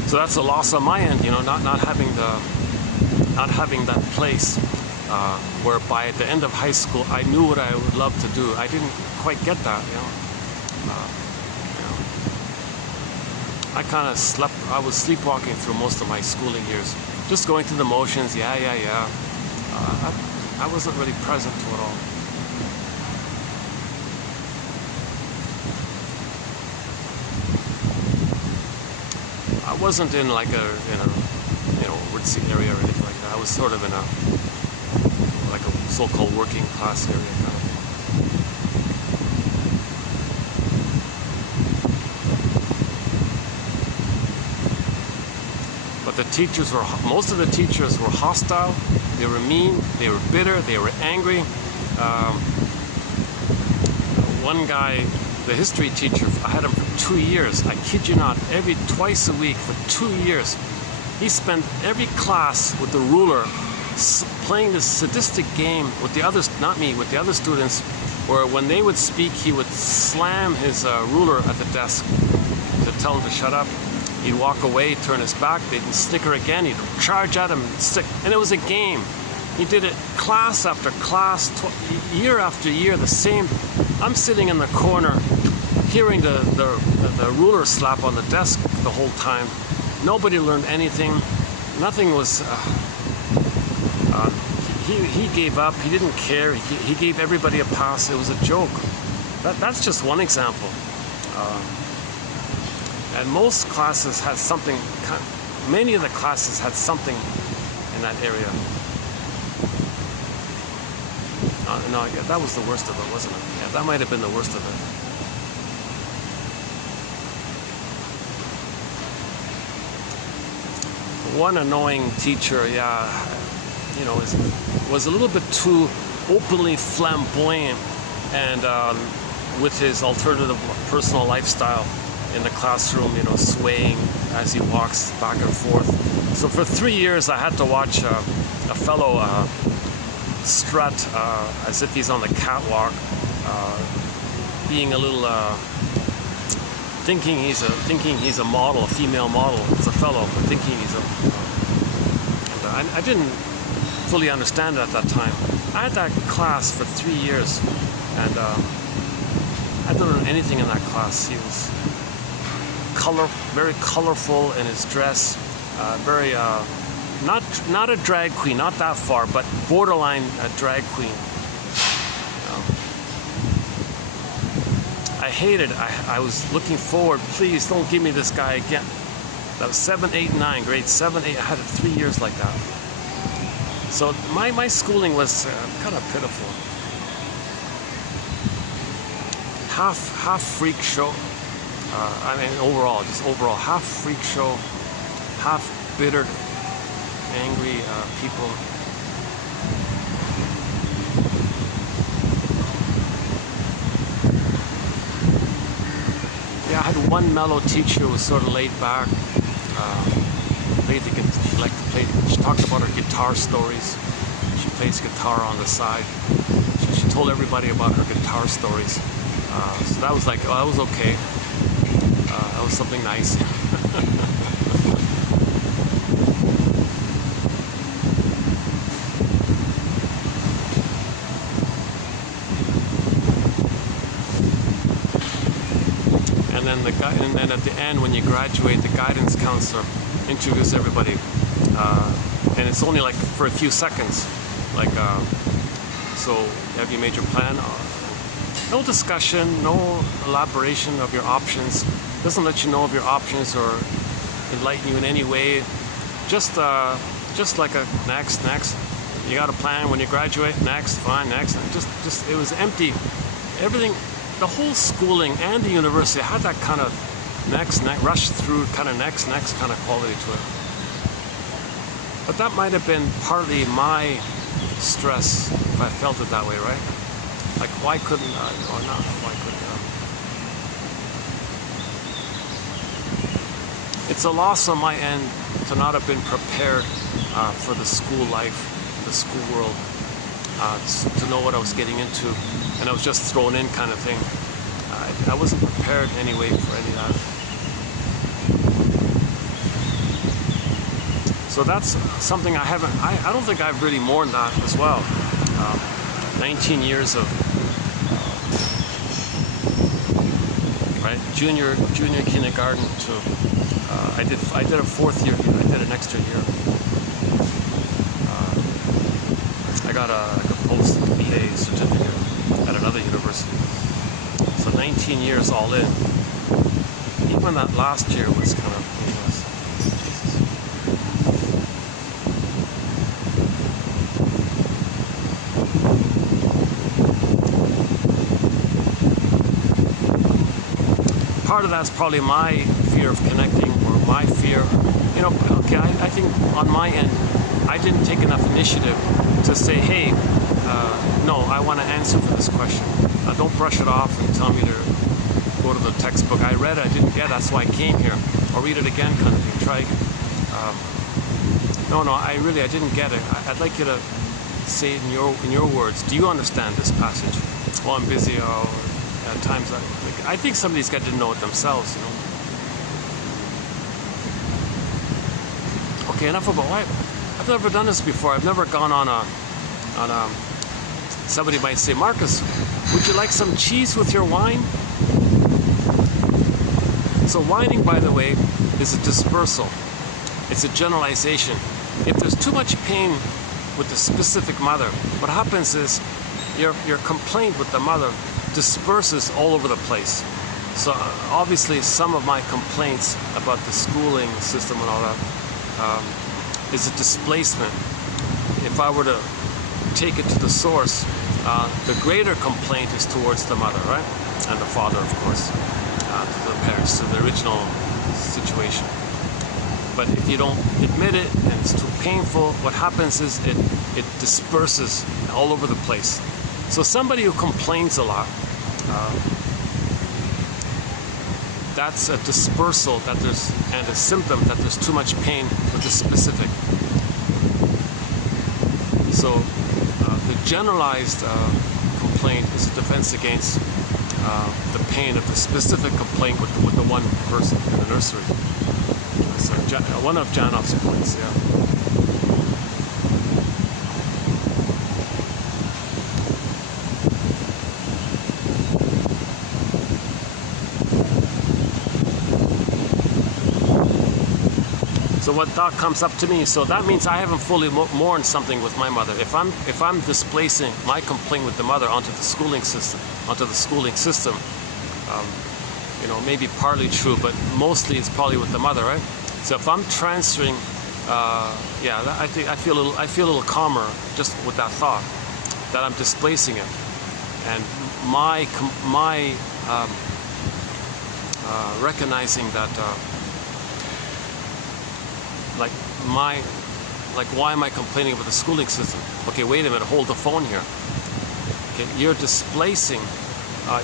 So that's a loss on my end, you know, not having that place whereby at the end of high school I knew what I would love to do. I didn't quite get that, you know. I kind of I was sleepwalking through most of my schooling years, just going through the motions. Yeah. I wasn't really present to it all. I wasn't in like a ritzy area or anything like that. I was sort of in a so-called working class area kind of thing. But most of the teachers were hostile. They were mean. They were bitter. They were angry. One guy, the history teacher, I had him for 2 years. I kid you not, twice a week for 2 years. He spent every class with the ruler playing this sadistic game with the others, not me, with the other students, where when they would speak, he would slam his ruler at the desk to tell them to shut up. He'd walk away, turn his back, they'd snicker again, he'd charge at him, and it was a game. He did it class after class, year after year, the same. I'm sitting in the corner, hearing the ruler slap on the desk the whole time. Nobody learned anything. Nothing was. He gave up. He didn't care. He gave everybody a pass. It was a joke. That's just one example. And most classes had something. Many of the classes had something in that area. No, that was the worst of it, wasn't it? Yeah, that might have been the worst of it. One annoying teacher, was a little bit too openly flamboyant, and with his alternative personal lifestyle in the classroom, swaying as he walks back and forth. So for 3 years, I had to watch a fellow strut as if he's on the catwalk, being a little thinking he's a model, a female model. It's a fellow thinking he's a. And I didn't fully understand it at that time. I had that class for 3 years, and I didn't learn anything in that class. He was very colorful in his dress, very. Not a drag queen, not that far, but borderline a drag queen. I hated. I was looking forward. Please don't give me this guy again. That was 7, 8, 9, grade 7, 8. I had it 3 years like that. So my schooling was kind of pitiful. half freak show. I mean, overall, half freak show, half bitter, angry people. Yeah, I had one mellow teacher who was sort of laid back. She talked about her guitar stories. She plays guitar on the side. She told everybody about her guitar stories. So that was like, oh, that was okay. That was something nice. And then at the end, when you graduate, the guidance counselor interviews everybody, and it's only like for a few seconds. Like, so have you made your plan? No discussion, no elaboration of your options. Doesn't let you know of your options or enlighten you in any way. Just like a next. You got a plan when you graduate? Next, fine, next. Just it was empty. Everything. The whole schooling and the university had that kind of next, rush through kind of next kind of quality to it. But that might have been partly my stress if I felt it that way, right? Like, why couldn't I, or not, why couldn't I? It's a loss on my end to not have been prepared for the school life, the school world, to know what I was getting into. And I was just thrown in kind of thing. I wasn't prepared anyway for any of that. So that's something I don't think I've really mourned that as well. 19 years of, right, junior kindergarten to, I did a fourth year, I did an extra year. I got a post-BA certificate at another university. So 19 years all in. Even that last year was kind of meaningless. Jesus. Part of that's probably my fear of connecting, or my fear, okay, I think on my end, I didn't take enough initiative to say, hey, no, I want to answer for this question. Don't brush it off and tell me to go to the textbook. I read it, I didn't get it, that's why I came here. Or read it again kind of thing, try again. No, I didn't get it. I'd like you to say it in your words. Do you understand this passage? Oh, I'm busy, at times I think some of these guys didn't know it themselves, Okay, enough about why. I've never done this before. I've never gone on a somebody might say, Marcus, would you like some cheese with your wine? So whining, by the way, is a dispersal. It's a generalization. If there's too much pain with the specific mother, what happens is your complaint with the mother disperses all over the place. So obviously some of my complaints about the schooling system and all that is a displacement. If I were to take it to the source, the greater complaint is towards the mother, right? And the father, of course, to the parents, to the original situation. But if you don't admit it and it's too painful, what happens is it disperses all over the place. So somebody who complains a lot, that's a dispersal and a symptom that there's too much pain with the specific. So the generalized complaint is a defense against the pain of the specific complaint with the one person in the nursery. So one of Janoff's points, yeah. So what thought comes up to me? So that means I haven't fully mourned something with my mother. If I'm displacing my complaint with the mother onto the schooling system, maybe partly true, but mostly it's probably with the mother, right? So if I'm transferring, I feel a little calmer just with that thought that I'm displacing it, and my recognizing that like why am I complaining about the schooling system? Okay, wait a minute, hold the phone here. Okay, you're displacing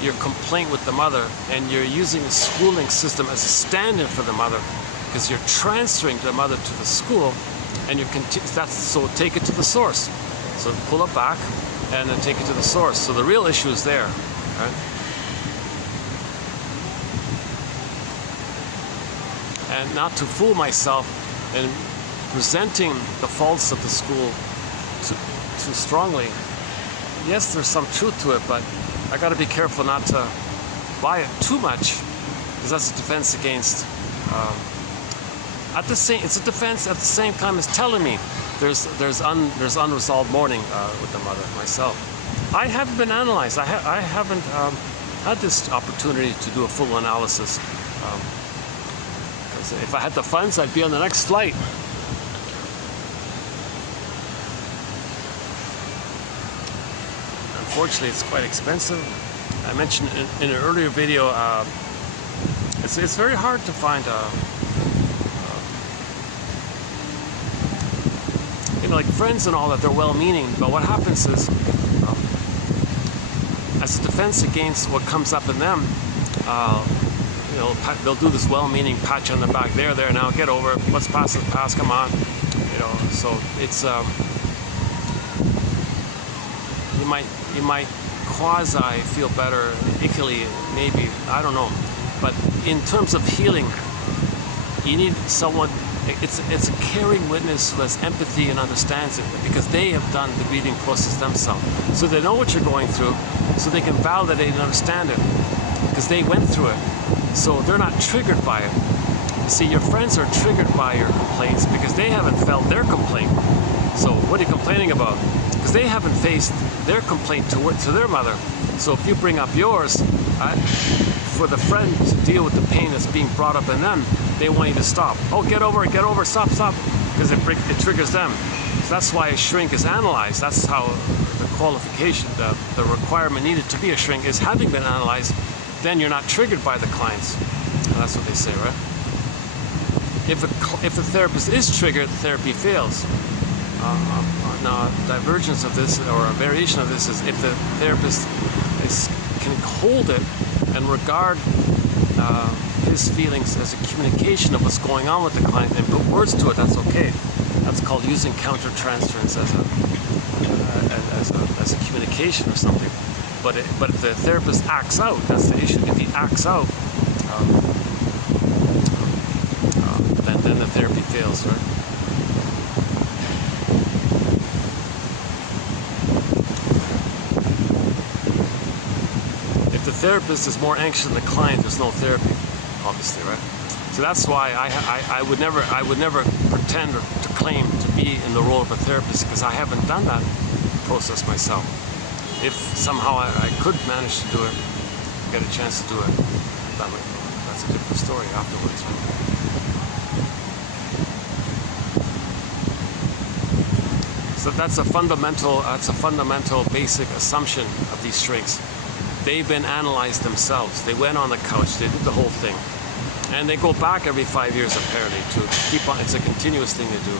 your complaint with the mother, and you're using the schooling system as a stand-in for the mother, because you're transferring the mother to the school, and so take it to the source. So pull it back and then take it to the source. So the real issue is there, right? And not to fool myself in presenting the faults of the school too strongly. Yes, there's some truth to it, but I got to be careful not to buy it too much, because that's a defense against. It's a defense at the same time as telling me there's unresolved mourning with the mother myself. I haven't been analyzed. I haven't had this opportunity to do a full analysis. Because if I had the funds, I'd be on the next flight. Unfortunately, it's quite expensive. I mentioned in an earlier video, it's very hard to find like friends and all that. They're well-meaning, but what happens is, as a defense against what comes up in them, they'll do this well-meaning patch on the back. There, now get over it. What's past is past. Come on, So it's you might quasi feel better, ickily, maybe, I don't know. But in terms of healing, you need someone. It's a caring witness who has empathy and understands it, because they have done the grieving process themselves. So they know what you're going through, so they can validate and understand it, because they went through it. So they're not triggered by it. You see, your friends are triggered by your complaints because they haven't felt their complaint. So what are you complaining about? Because they haven't faced their complaint to their mother. So if you bring up yours, for the friend to deal with the pain that's being brought up in them, they want you to stop. Oh, get over it, stop, because it triggers them. So that's why a shrink is analyzed. That's how the qualification, the requirement needed to be a shrink is having been analyzed. Then you're not triggered by the clients. And that's what they say, right? If the therapist is triggered, therapy fails. Now, a divergence of this, or a variation of this, is if the therapist can hold it and regard his feelings as a communication of what's going on with the client and put words to it, that's okay. That's called using countertransference as a communication or something. But if the therapist acts out, that's the issue. If he acts out, then the therapy fails, right? If the therapist is more anxious than the client, there's no therapy, obviously, right? So that's why I would never pretend or to claim to be in the role of a therapist, because I haven't done that process myself. If somehow I could manage to do it, get a chance to do it, that's a different story afterwards, right? So that's a fundamental basic assumption of these shrinks. They've been analyzed themselves. They went on the couch, they did the whole thing. And they go back every 5 years apparently to keep on. It's a continuous thing to do.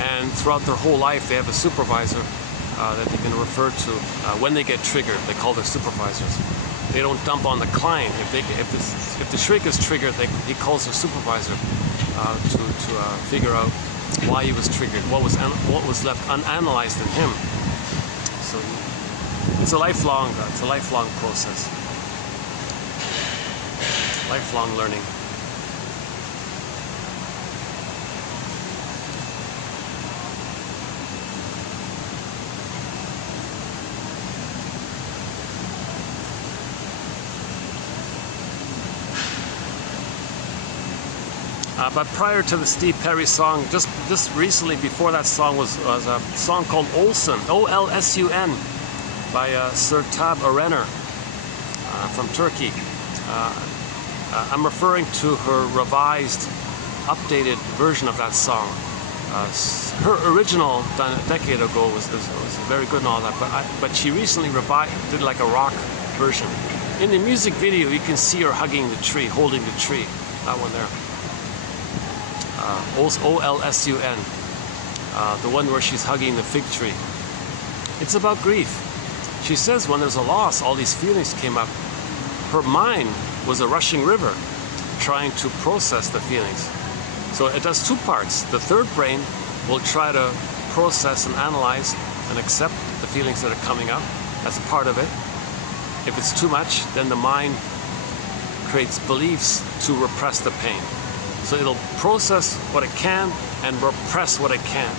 And throughout their whole life, they have a supervisor that they can refer to when they get triggered. They call their supervisors. They don't dump on the client. If the shrink is triggered, he calls their supervisor to figure out why he was triggered, what was left unanalyzed in him. So it's a lifelong process, lifelong learning. But prior to the Steve Perry song, just recently before that song was a song called Olsun, O-L-S-U-N, by Sir Tab Erener from Turkey. I'm referring to her revised, updated version of that song. Her original done a decade ago was very good and all that, but she recently did like a rock version. In the music video, you can see her hugging the tree, holding the tree. That one there. Olsun. The one where she's hugging the fig tree. It's about grief. She says when there's a loss, all these feelings came up. Her mind was a rushing river, trying to process the feelings. So it does two parts. The third brain will try to process and analyze and accept the feelings that are coming up. That's part of it. If it's too much, then the mind creates beliefs to repress the pain. So it'll process what it can and repress what it can.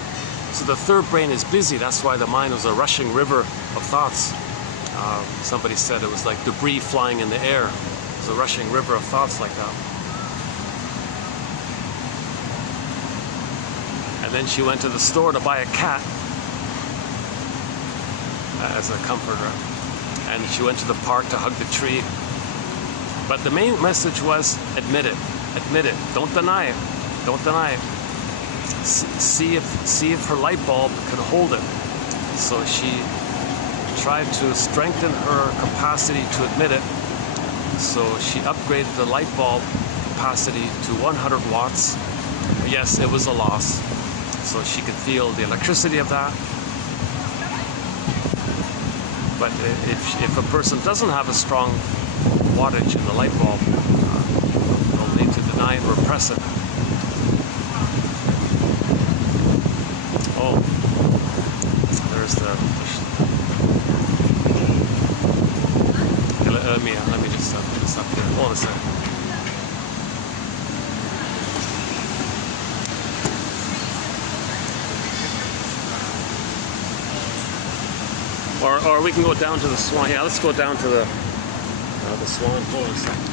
So the third brain is busy. That's why the mind was a rushing river of thoughts. Somebody said it was like debris flying in the air. It was a rushing river of thoughts like that. And then she went to the store to buy a cat as a comforter. And she went to the park to hug the tree. But the main message was admit it. Admit it. Don't deny it. Don't deny it. See if her light bulb could hold it. So she tried to strengthen her capacity to admit it. So she upgraded the light bulb capacity to 100 watts. Yes, it was a loss. So she could feel the electricity of that. But if a person doesn't have a strong wattage in the light bulb, they'll need to deny and repress it. Oh, there's the let me just put this up here. Hold on a second. Or we can go down to the swan. Yeah, let's go down to the swan. Hold on a second.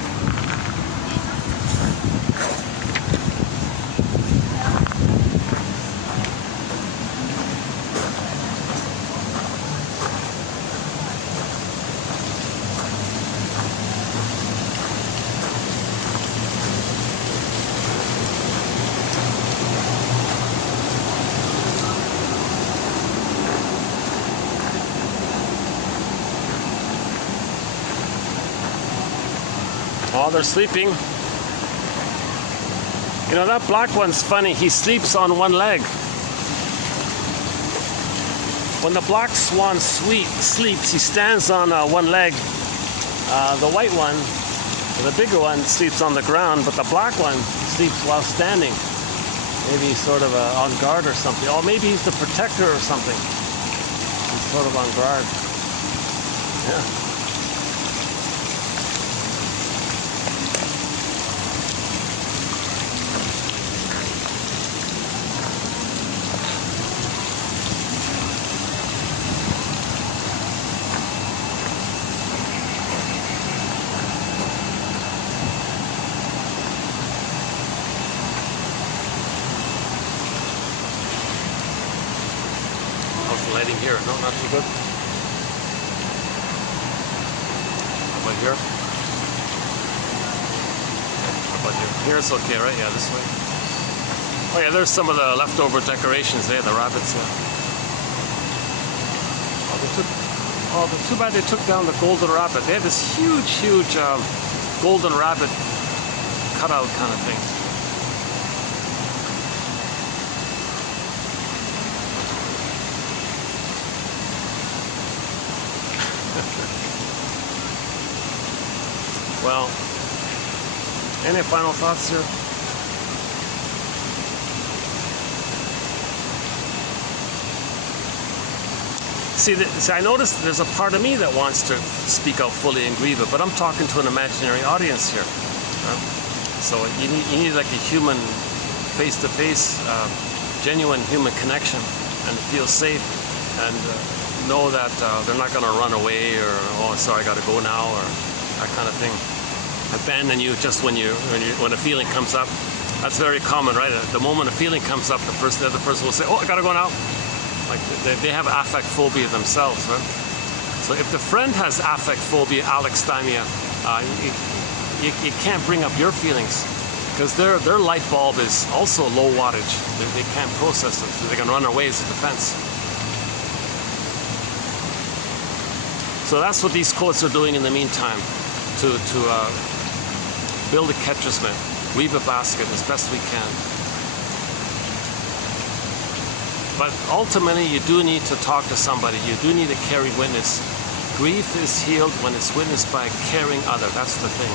Oh, they're sleeping. You know, that black one's funny. He sleeps on one leg. When the black swan sleeps, he stands on one leg. The white one, the bigger one, sleeps on the ground, but the black one sleeps while standing. Maybe he's sort of on guard or something. Oh, maybe he's the protector or something. He's sort of on guard. Yeah. Lighting here, no, not too good. How about here? How about here? Here it's okay, right? Yeah, this way. Oh yeah, there's some of the leftover decorations there, the rabbits. Oh, too bad they took down the golden rabbit. They had this huge golden rabbit cutout kind of thing. Well, any final thoughts here? See, I noticed there's a part of me that wants to speak out fully and grieve it, but I'm talking to an imaginary audience here. So you need like a human, face-to-face, genuine human connection, and feel safe, and know that they're not going to run away, or oh, sorry, I got to go now, or that kind of thing. Abandon you just when a feeling comes up. That's very common, right? The moment a feeling comes up, the other person will say, "Oh, I gotta go now." Like they have affect phobia themselves, right? So if the friend has affect phobia, alexithymia, you can't bring up your feelings. because their light bulb is also low wattage. They can't process it, so they can run away as a defense. So that's what these quotes are doing in the meantime, to build a catcher's mitt, weave a basket as best we can. But ultimately, you do need to talk to somebody. You do need a caring witness. Grief is healed when it's witnessed by a caring other. That's the thing.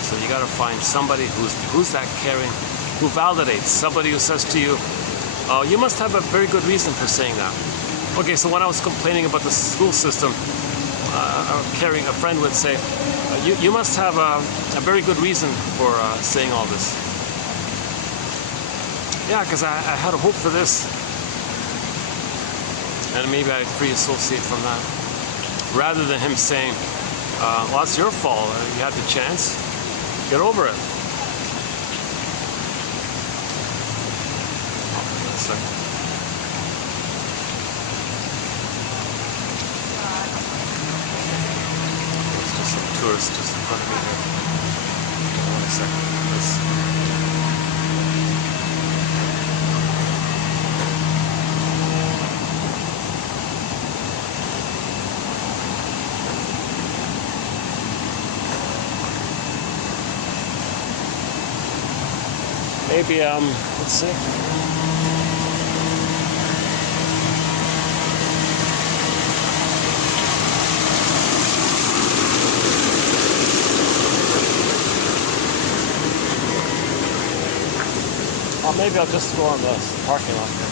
So you got to find somebody who's that caring, who validates. Somebody who says to you, "Oh, you must have a very good reason for saying that." Okay, so when I was complaining about the school system, a friend would say, "You must have a very good reason for saying all this." Yeah, because I had a hope for this. And maybe I'd free associate from that. Rather than him saying, well, it's your fault. You had the chance. Get over it. Let's just some tourists just in front of me here. 1 second. Maybe, let's see. Oh, maybe I'll just go on the parking lot here.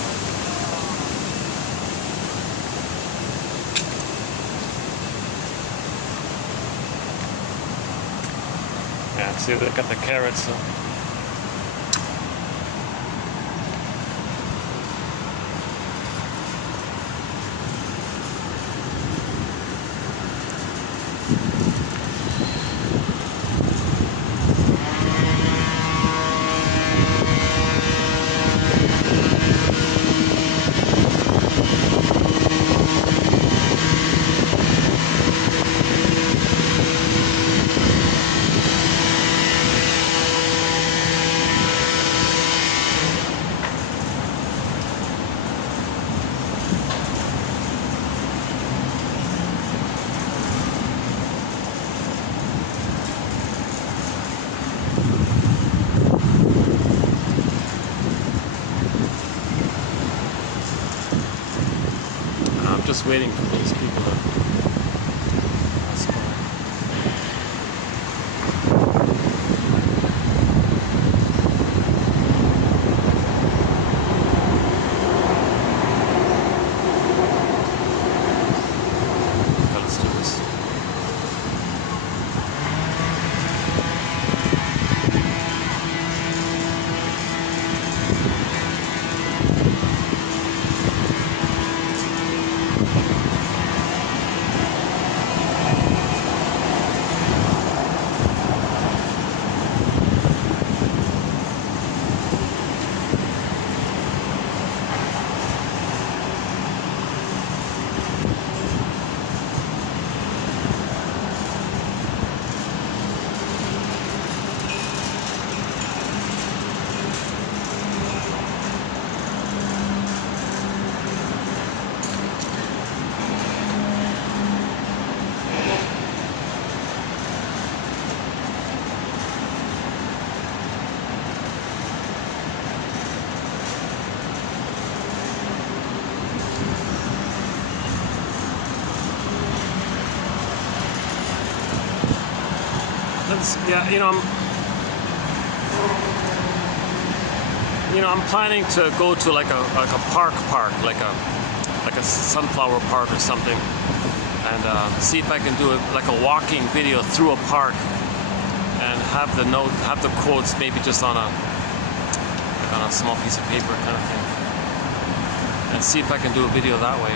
Yeah, see, they got the carrots. So. Just waiting for those people to pass by. Okay, let's do this. Yeah, I'm planning to go to like a park, like a sunflower park or something, and see if I can do like a walking video through a park, and have the quotes maybe just on a small piece of paper kind of thing, and see if I can do a video that way.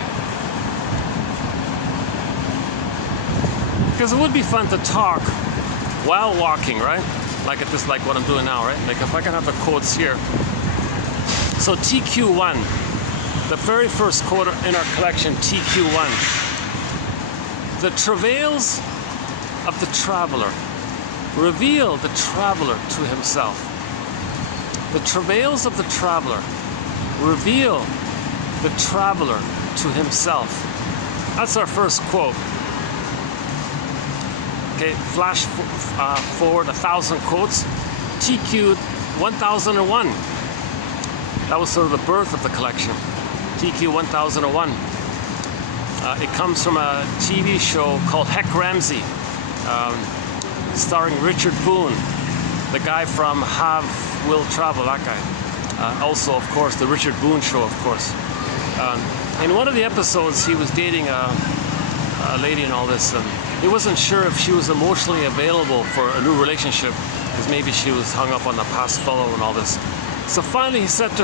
Because it would be fun to talk while walking, right? Like what I'm doing now, right? Like if I can have the quotes here. So TQ1, the very first quote in our collection, TQ1. The travails of the traveler reveal the traveler to himself. The travails of the traveler reveal the traveler to himself. That's our first quote. Okay, flash forward 1,000 quotes. TQ 1001. That was sort of the birth of the collection. TQ 1001. It comes from a TV show called Heck Ramsey, starring Richard Boone, the guy from Have Will Travel, that guy. Also, of course, the Richard Boone Show, of course. In one of the episodes, he was dating a lady and all this, and he wasn't sure if she was emotionally available for a new relationship, because maybe she was hung up on the past fellow and all this. So finally she said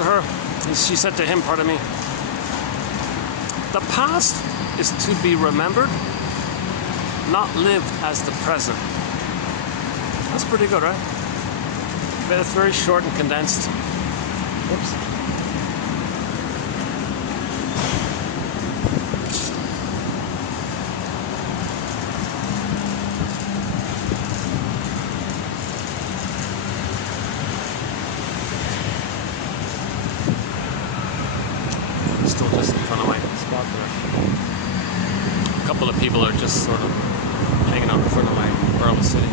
to him, pardon me, the past is to be remembered, not lived as the present. That's pretty good, right? But it's very short and condensed. Whoops. Still just in front of my spot there. A couple of people are just sort of hanging out in front of where I was sitting.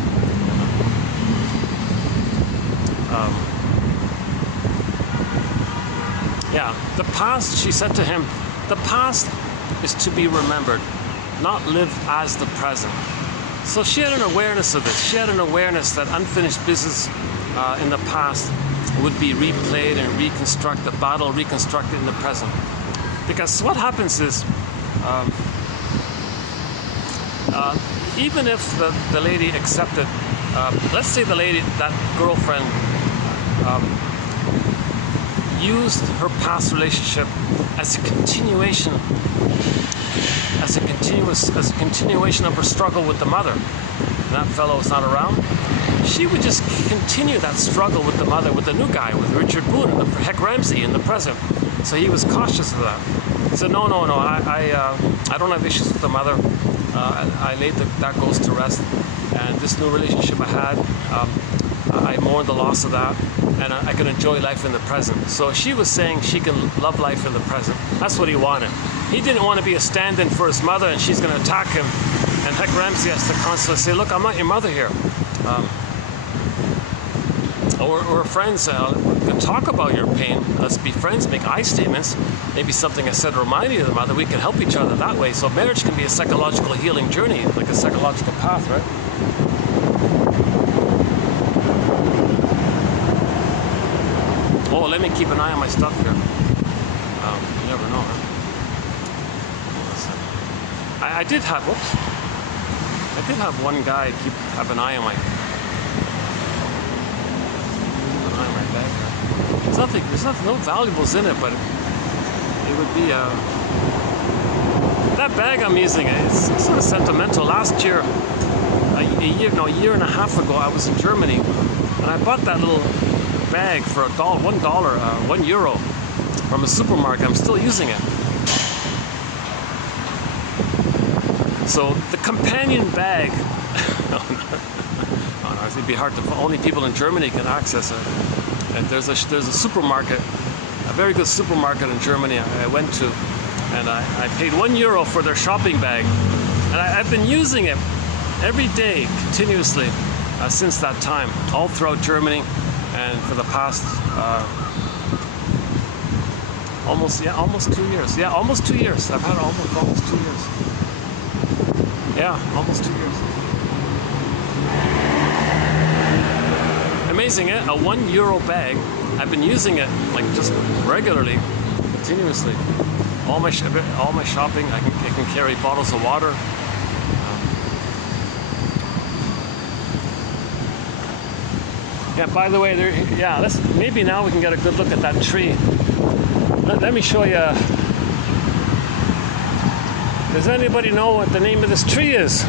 Yeah, the past, she said to him, the past is to be remembered, not lived as the present. So she had an awareness of this. She had an awareness that unfinished business in the past would be replayed and reconstructed, the battle reconstructed in the present. Because what happens is, even if the lady accepted, let's say the lady, that girlfriend, used her past relationship as a continuation, as a continuation of her struggle with the mother. And that fellow is not around. She would just continue that struggle with the mother, with the new guy, with Richard Boone, and Heck Ramsey in the present. So he was cautious of that. He said, no, I don't have issues with the mother. I laid that goes to rest. And this new relationship I had, I mourn the loss of that, and I can enjoy life in the present. So she was saying she can love life in the present. That's what he wanted. He didn't want to be a stand-in for his mother, and she's going to attack him. And Heck Ramsey has to constantly say, look, I'm not your mother here. Or friends can talk about your pain. Let's be friends, make I statements. Maybe something I said remind you of the mother. We can help each other that way. So marriage can be a psychological healing journey, like a psychological path, right? Oh, let me keep an eye on my stuff here. You never know, huh? I did have one guy have an eye on my bag. There's no valuables in it, but it would be that bag I'm using. It's sort of sentimental. Last year, a year and a half ago, I was in Germany, and I bought that little bag for €1 from a supermarket. I'm still using it. So the companion bag, it'd be hard to, only people in Germany can access it. And there's a supermarket, a very good supermarket in Germany I went to, and I paid €1 for their shopping bag. And I've been using it every day, continuously, since that time, all throughout Germany, and for the past almost 2 years. Yeah, almost 2 years. I've had it almost 2 years. Yeah, almost 2 years. Amazing, eh? A €1 bag. I've been using it like just regularly, continuously. All my shopping. I can carry bottles of water. Yeah. By the way, maybe now we can get a good look at that tree. Let me show you. Does anybody know what the name of this tree is?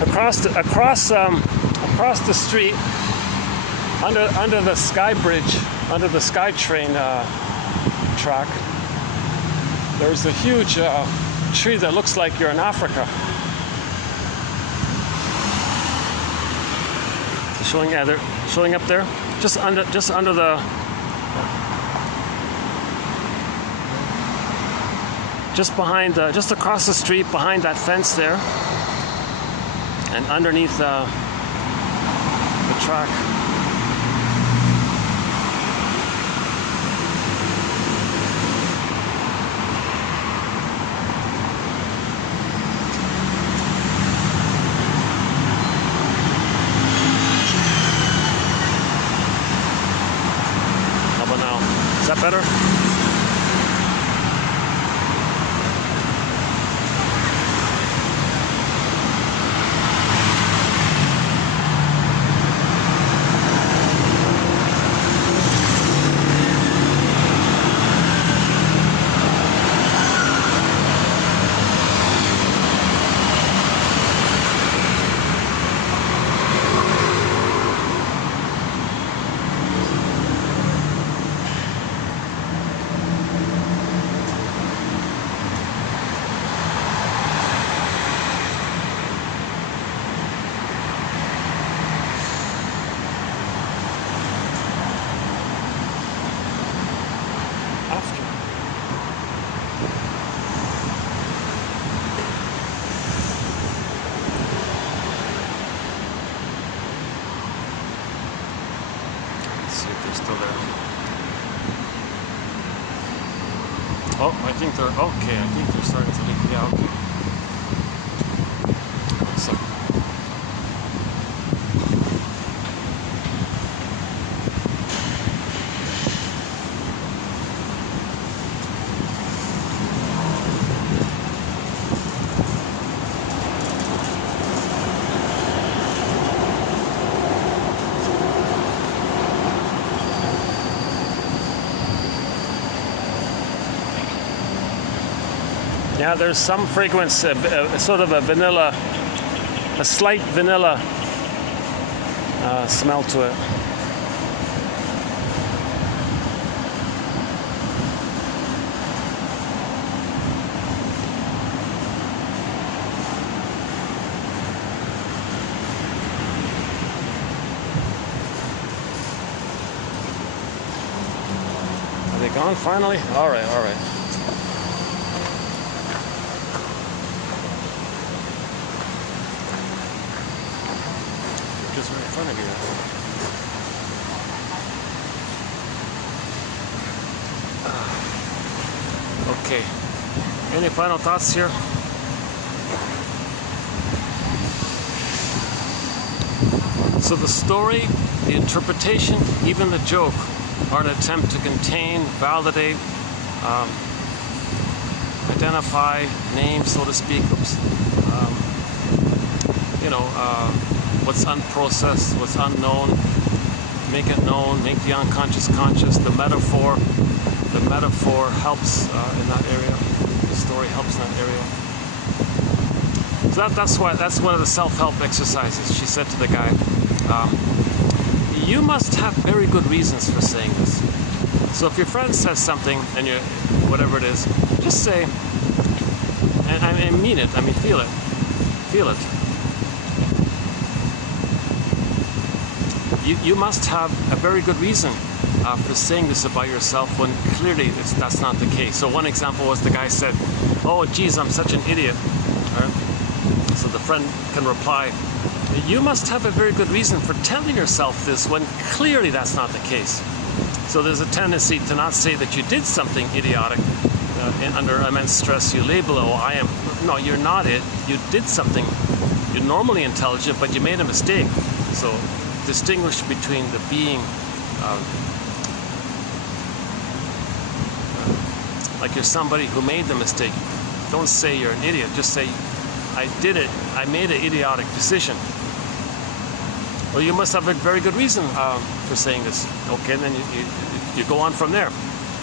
Across the street, under the sky bridge, under the SkyTrain track, there's a huge tree that looks like you're in Africa. Showing up there, just under just behind, just across the street behind that fence there, and underneath the track. How about now? Is that better? Still there. Oh, I think they're okay. I think they're starting to leak. Yeah, okay. Awesome. Yeah, there's some fragrance, sort of a vanilla, a slight vanilla smell to it. Are they gone finally? All right, all right. Just right in front of you. Okay. Any final thoughts here? So the story, the interpretation, even the joke are an attempt to contain, validate, identify, name, so to speak. Oops. What's unprocessed, what's unknown, make it known, make the unconscious conscious. The metaphor helps in that area. The story helps in that area. So that's one of the self-help exercises. She said to the guy, you must have very good reasons for saying this. So if your friend says something and you, whatever it is, just say, and I mean it, I mean feel it. Feel it. You must have a very good reason for saying this about yourself when clearly that's not the case. So one example was the guy said, oh geez, I'm such an idiot. Right? So the friend can reply, you must have a very good reason for telling yourself this when clearly that's not the case. So there's a tendency to not say that you did something idiotic under immense stress. You label it, oh I am, no you're not it, you did something, you're normally intelligent but you made a mistake. So distinguish between the being like you're somebody who made the mistake. Don't say you're an idiot, just say I did it, I made an idiotic decision. Well, you must have a very good reason for saying this. Okay, and then you go on from there.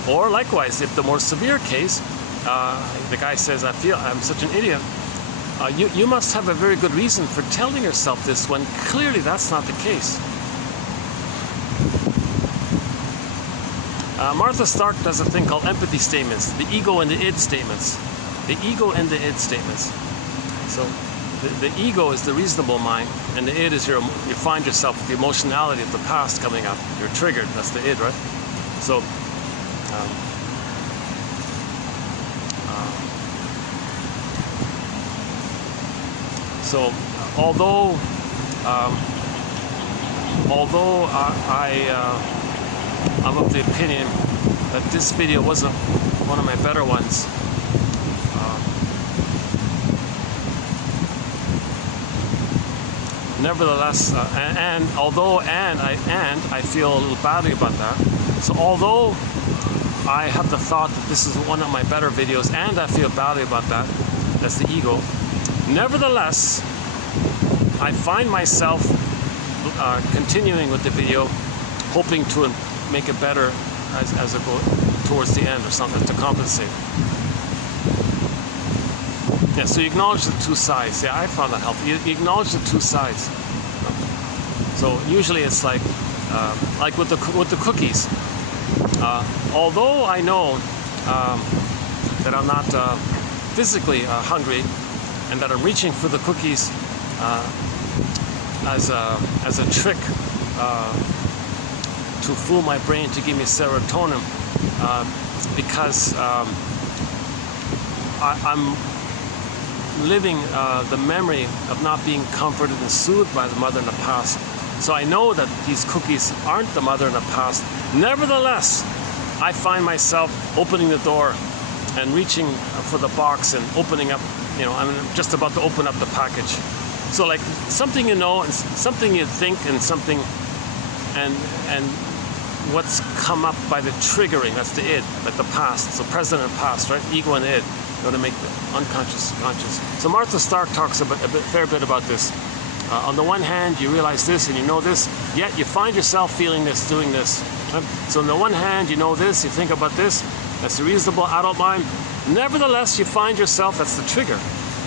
Or likewise, if the more severe case, the guy says, I'm such an idiot. You must have a very good reason for telling yourself this when clearly that's not the case. Martha Stark does a thing called empathy statements, the ego and the id statements. The ego and the id statements. So the ego is the reasonable mind, and the id is you find yourself with the emotionality of the past coming up. You're triggered, that's the id, right? So So although I'm of the opinion that this video wasn't one of my better ones, nevertheless, and I feel a little badly about that. So although I have the thought that this is one of my better videos, and I feel badly about that, that's the ego, nevertheless, I find myself continuing with the video, hoping to make it better as I go towards the end or something to compensate. Yeah, so you acknowledge the two sides. Yeah, I found that helpful. You acknowledge the two sides. So usually it's like with the cookies. Although I know that I'm not physically hungry, and that I'm reaching for the cookies as a trick to fool my brain to give me serotonin, because I'm living the memory of not being comforted and soothed by the mother in the past. So I know that these cookies aren't the mother in the past. Nevertheless, I find myself opening the door and reaching for the box and opening up, I'm just about to open up the package. So like something you know, and something you think, and something, and what's come up by the triggering, that's the id, like the past, so present and past, right? Ego and id, to make the unconscious conscious. So Martha Stark talks a fair bit about this. On the one hand, you realize this and you know this, yet you find yourself feeling this, doing this. Right? So on the one hand, you know this, you think about this, that's the reasonable adult mind. Nevertheless, you find yourself, that's the trigger.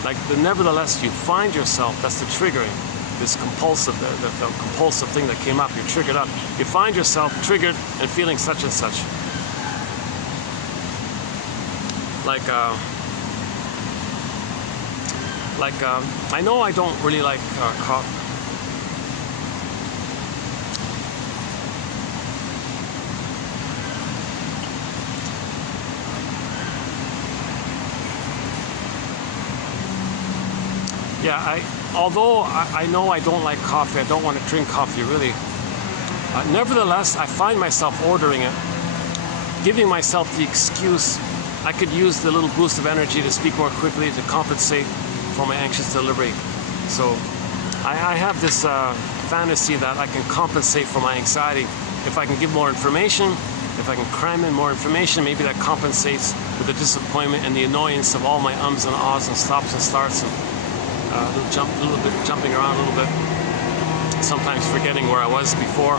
Like nevertheless, you find yourself, that's the triggering. This compulsive, the compulsive thing that came up, you're triggered up. You find yourself triggered and feeling such and such. I know I don't really like coffee. Yeah, although I know I don't like coffee, I don't want to drink coffee really. Nevertheless, I find myself ordering it, giving myself the excuse I could use the little boost of energy to speak more quickly to compensate for my anxious delivery. So I have this fantasy that I can compensate for my anxiety. If I can give more information, if I can cram in more information, maybe that compensates for the disappointment and the annoyance of all my ums and ahs and stops and starts and a little bit jumping around a little bit, sometimes forgetting where I was before.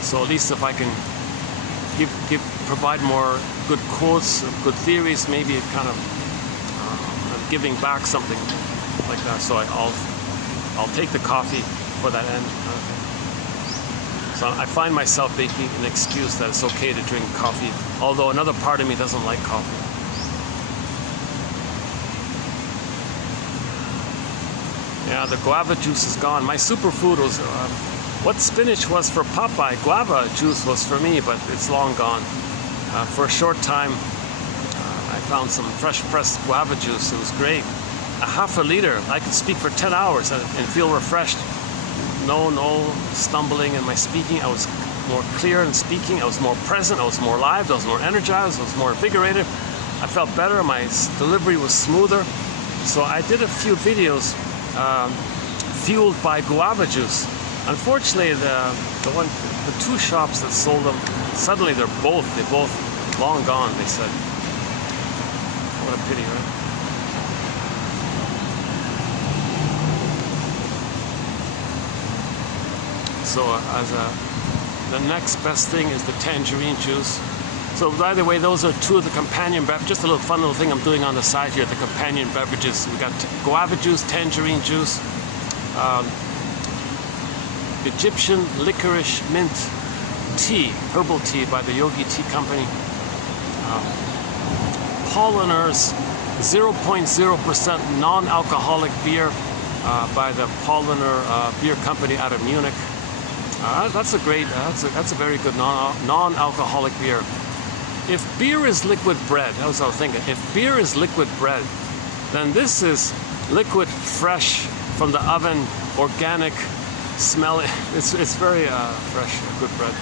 So at least if I can provide more good quotes, good theories, maybe it kind of giving back something like that. So I'll take the coffee for that end. So I find myself making an excuse that it's okay to drink coffee, although another part of me doesn't like coffee. Yeah, the guava juice is gone. My superfood was, what spinach was for Popeye, guava juice was for me, but it's long gone. For a short time, I found some fresh pressed guava juice. It was great. A half a liter. I could speak for 10 hours and feel refreshed. No stumbling in my speaking. I was more clear in speaking. I was more present. I was more live. I was more energized. I was more invigorated. I felt better. My delivery was smoother. So I did a few videos fueled by guava juice. Unfortunately, the two shops that sold them, suddenly they both long gone, they said. What a pity, right? So the next best thing is the tangerine juice. So by the way, those are two of the companion beverages. Just a little fun little thing I'm doing on the side here, the companion beverages. We got guava juice, tangerine juice, Egyptian licorice mint tea, herbal tea by the Yogi Tea Company. Polliner's 0.0% non-alcoholic beer by the Polliner Beer Company out of Munich. That's a great, that's a very good non-alcoholic beer. if beer is liquid bread, that was what I was thinking. If beer is liquid bread, then this is liquid, fresh from the oven, organic, smelling. It's very fresh, good bread.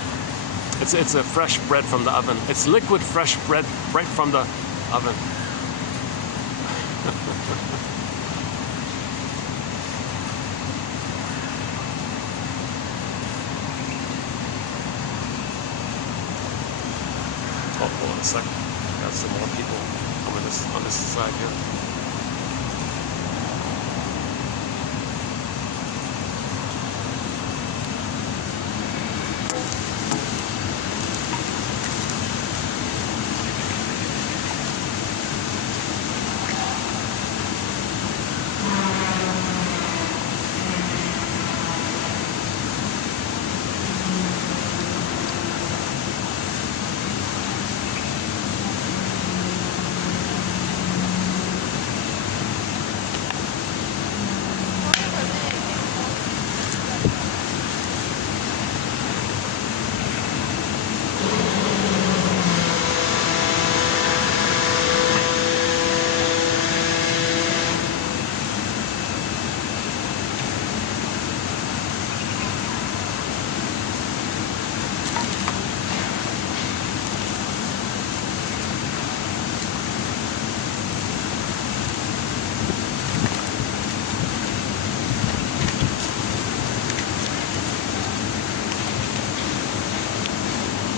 It's a fresh bread from the oven. It's liquid, fresh bread right from the oven. Oh, hold on a second. Got some more people on this side here.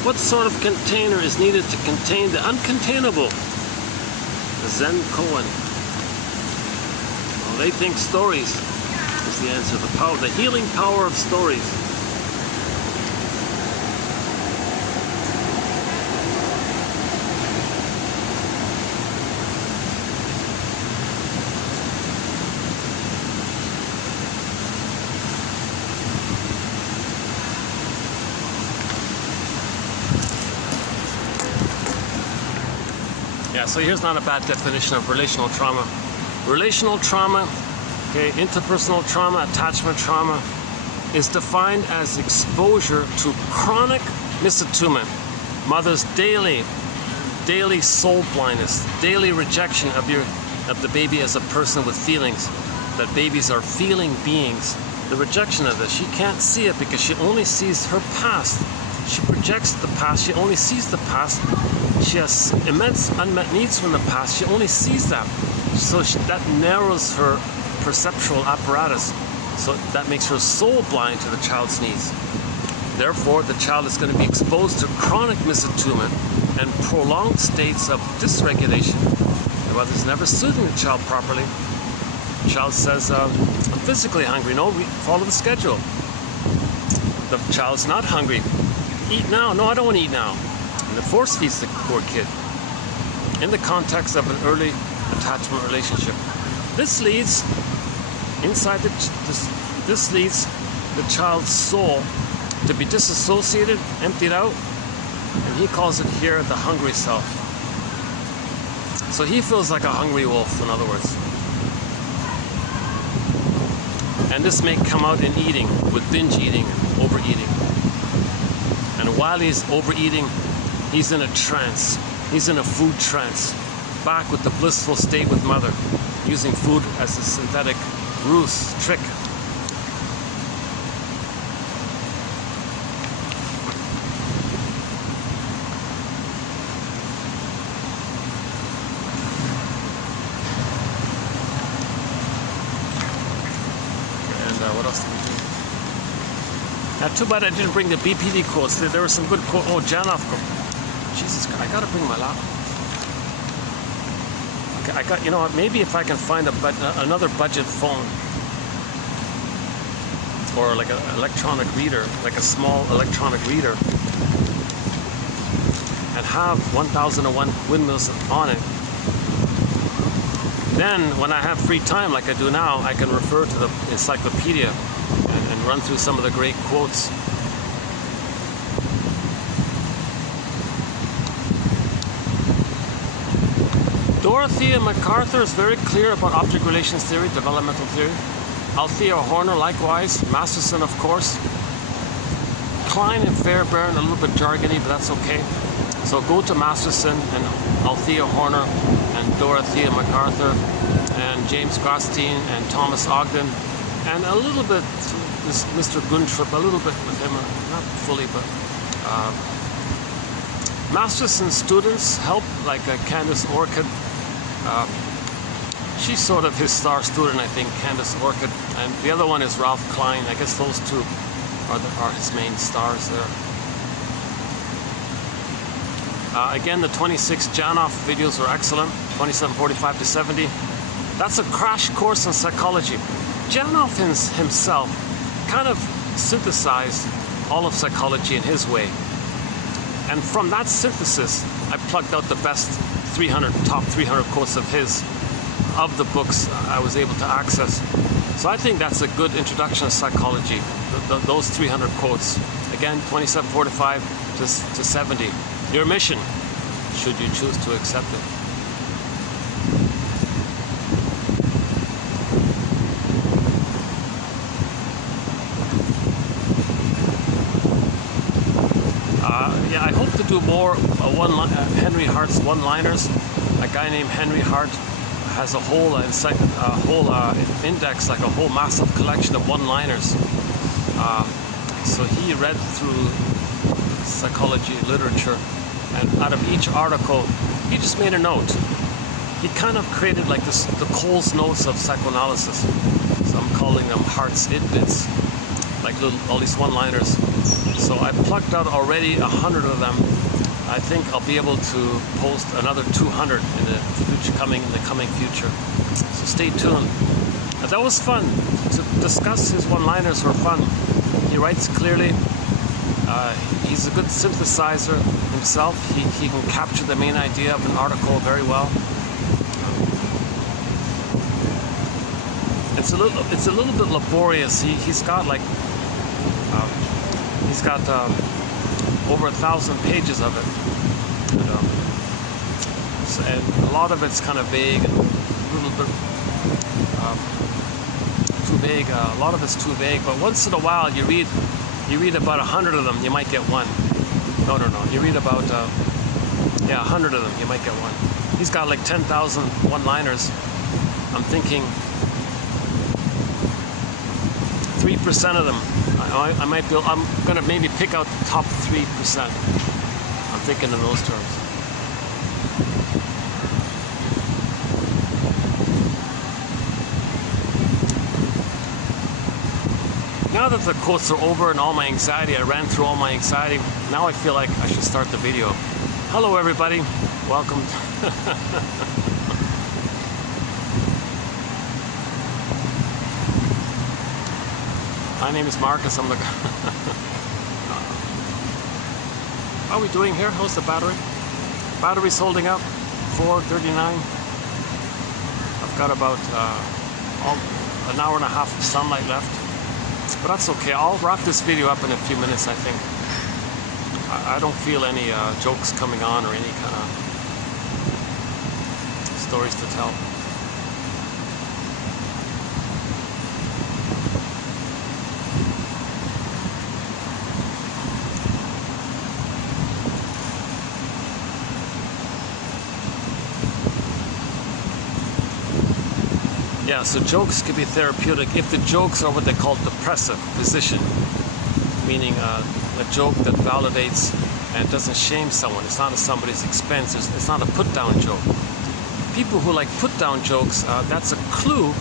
What sort of container is needed to contain the uncontainable? The Zen koan. Well, they think stories is the answer. The power, the healing power of stories. Yeah, so here's not a bad definition of relational trauma. Relational trauma, okay, interpersonal trauma, attachment trauma, is defined as exposure to chronic misattunement, mother's daily soul blindness, daily rejection of the baby as a person with feelings, that babies are feeling beings. The rejection of this, she can't see it because she only sees her past. She projects the past, she only sees the past. She has immense unmet needs from the past, she only sees that. So that narrows her perceptual apparatus. So that makes her soul blind to the child's needs. Therefore, the child is going to be exposed to chronic misattunement and prolonged states of dysregulation. The mother's never soothing the child properly. The child says, I'm physically hungry. No, we follow the schedule. The child's not hungry. Eat now. No, I don't want to eat now. And it force feeds the poor kid in the context of an early attachment relationship. This leads this leads the child's soul to be disassociated, emptied out, and he calls it here the hungry self. So he feels like a hungry wolf, in other words. And this may come out in eating, with binge eating and overeating. And while he's overeating, he's in a trance. He's in a food trance, back with the blissful state with mother, using food as a synthetic ruse, trick. What else did we do? Now, too bad I didn't bring the BPD quotes. There were some good quotes. Oh, Janov quote. Jesus Christ, I gotta bring my laptop. Okay, I got, you know what, maybe if I can find another budget phone or like an electronic reader, like a small electronic reader, and have 1001 Windmills on it. Then, when I have free time, like I do now, I can refer to the encyclopedia and run through some of the great quotes. Dorothea MacArthur is very clear about object relations theory, developmental theory. Althea Horner, likewise. Masterson, of course. Klein and Fairbairn, a little bit jargony, but that's okay. So go to Masterson and Althea Horner and Dorothea MacArthur and James Grosstein and Thomas Ogden and a little bit this Mr. Guntrup, a little bit with him, not fully, but Masterson students help, like Candace Orchid. She's sort of his star student, I think, Candace Orchid, and the other one is Ralph Klein. I guess those two are his main stars there. Again, the 26 Janoff videos are excellent, 2745 to 70. That's a crash course in psychology. Janoff himself kind of synthesized all of psychology in his way. And from that synthesis, I plucked out the best top 300 quotes of his, of the books I was able to access. So I think that's a good introduction to psychology, those 300 quotes. Again, 2745 to 70. Your mission, should you choose to accept it. Yeah, I hope to do more Henry Hart's one-liners. A guy named Henry Hart has a whole index, like a whole massive collection of one-liners. So he read through psychology literature, and out of each article, he just made a note. He kind of created like the Cole's notes of psychoanalysis. So I'm calling them Hart's idbits, like all these one-liners. So I plucked out already 100 of them. I think I'll be able to post another 200 in the coming future. So stay tuned. But that was fun to discuss. His one-liners were fun. He writes clearly. He's a good synthesizer himself. He can capture the main idea of an article very well. It's a little bit laborious. He's got like over 1,000 pages of it, and a lot of it's kind of vague, and a little bit too vague. A lot of it's too vague. But once in a while, you read about 100 of them, you might get one. No. You read about 100 of them, you might get one. He's got like 10,000 one-liners. I'm thinking 3% of them. I'm gonna maybe pick out the top 3%. I'm thinking in those terms. Now that the quotes are over and all my anxiety, I ran through all my anxiety. Now I feel like I should start the video. Hello everybody, welcome. My name is Marcus. I'm the. How are we doing here? How's the battery? Battery's holding up. 439. I've got about an hour and a half of sunlight left, but that's okay. I'll wrap this video up in a few minutes. I think. I don't feel any jokes coming on or any kind of stories to tell. Yeah, so jokes can be therapeutic if the jokes are what they call depressive position, meaning a joke that validates and doesn't shame someone. It's not at somebody's expense. It's not a put-down joke. People who like put-down jokes, that's a clue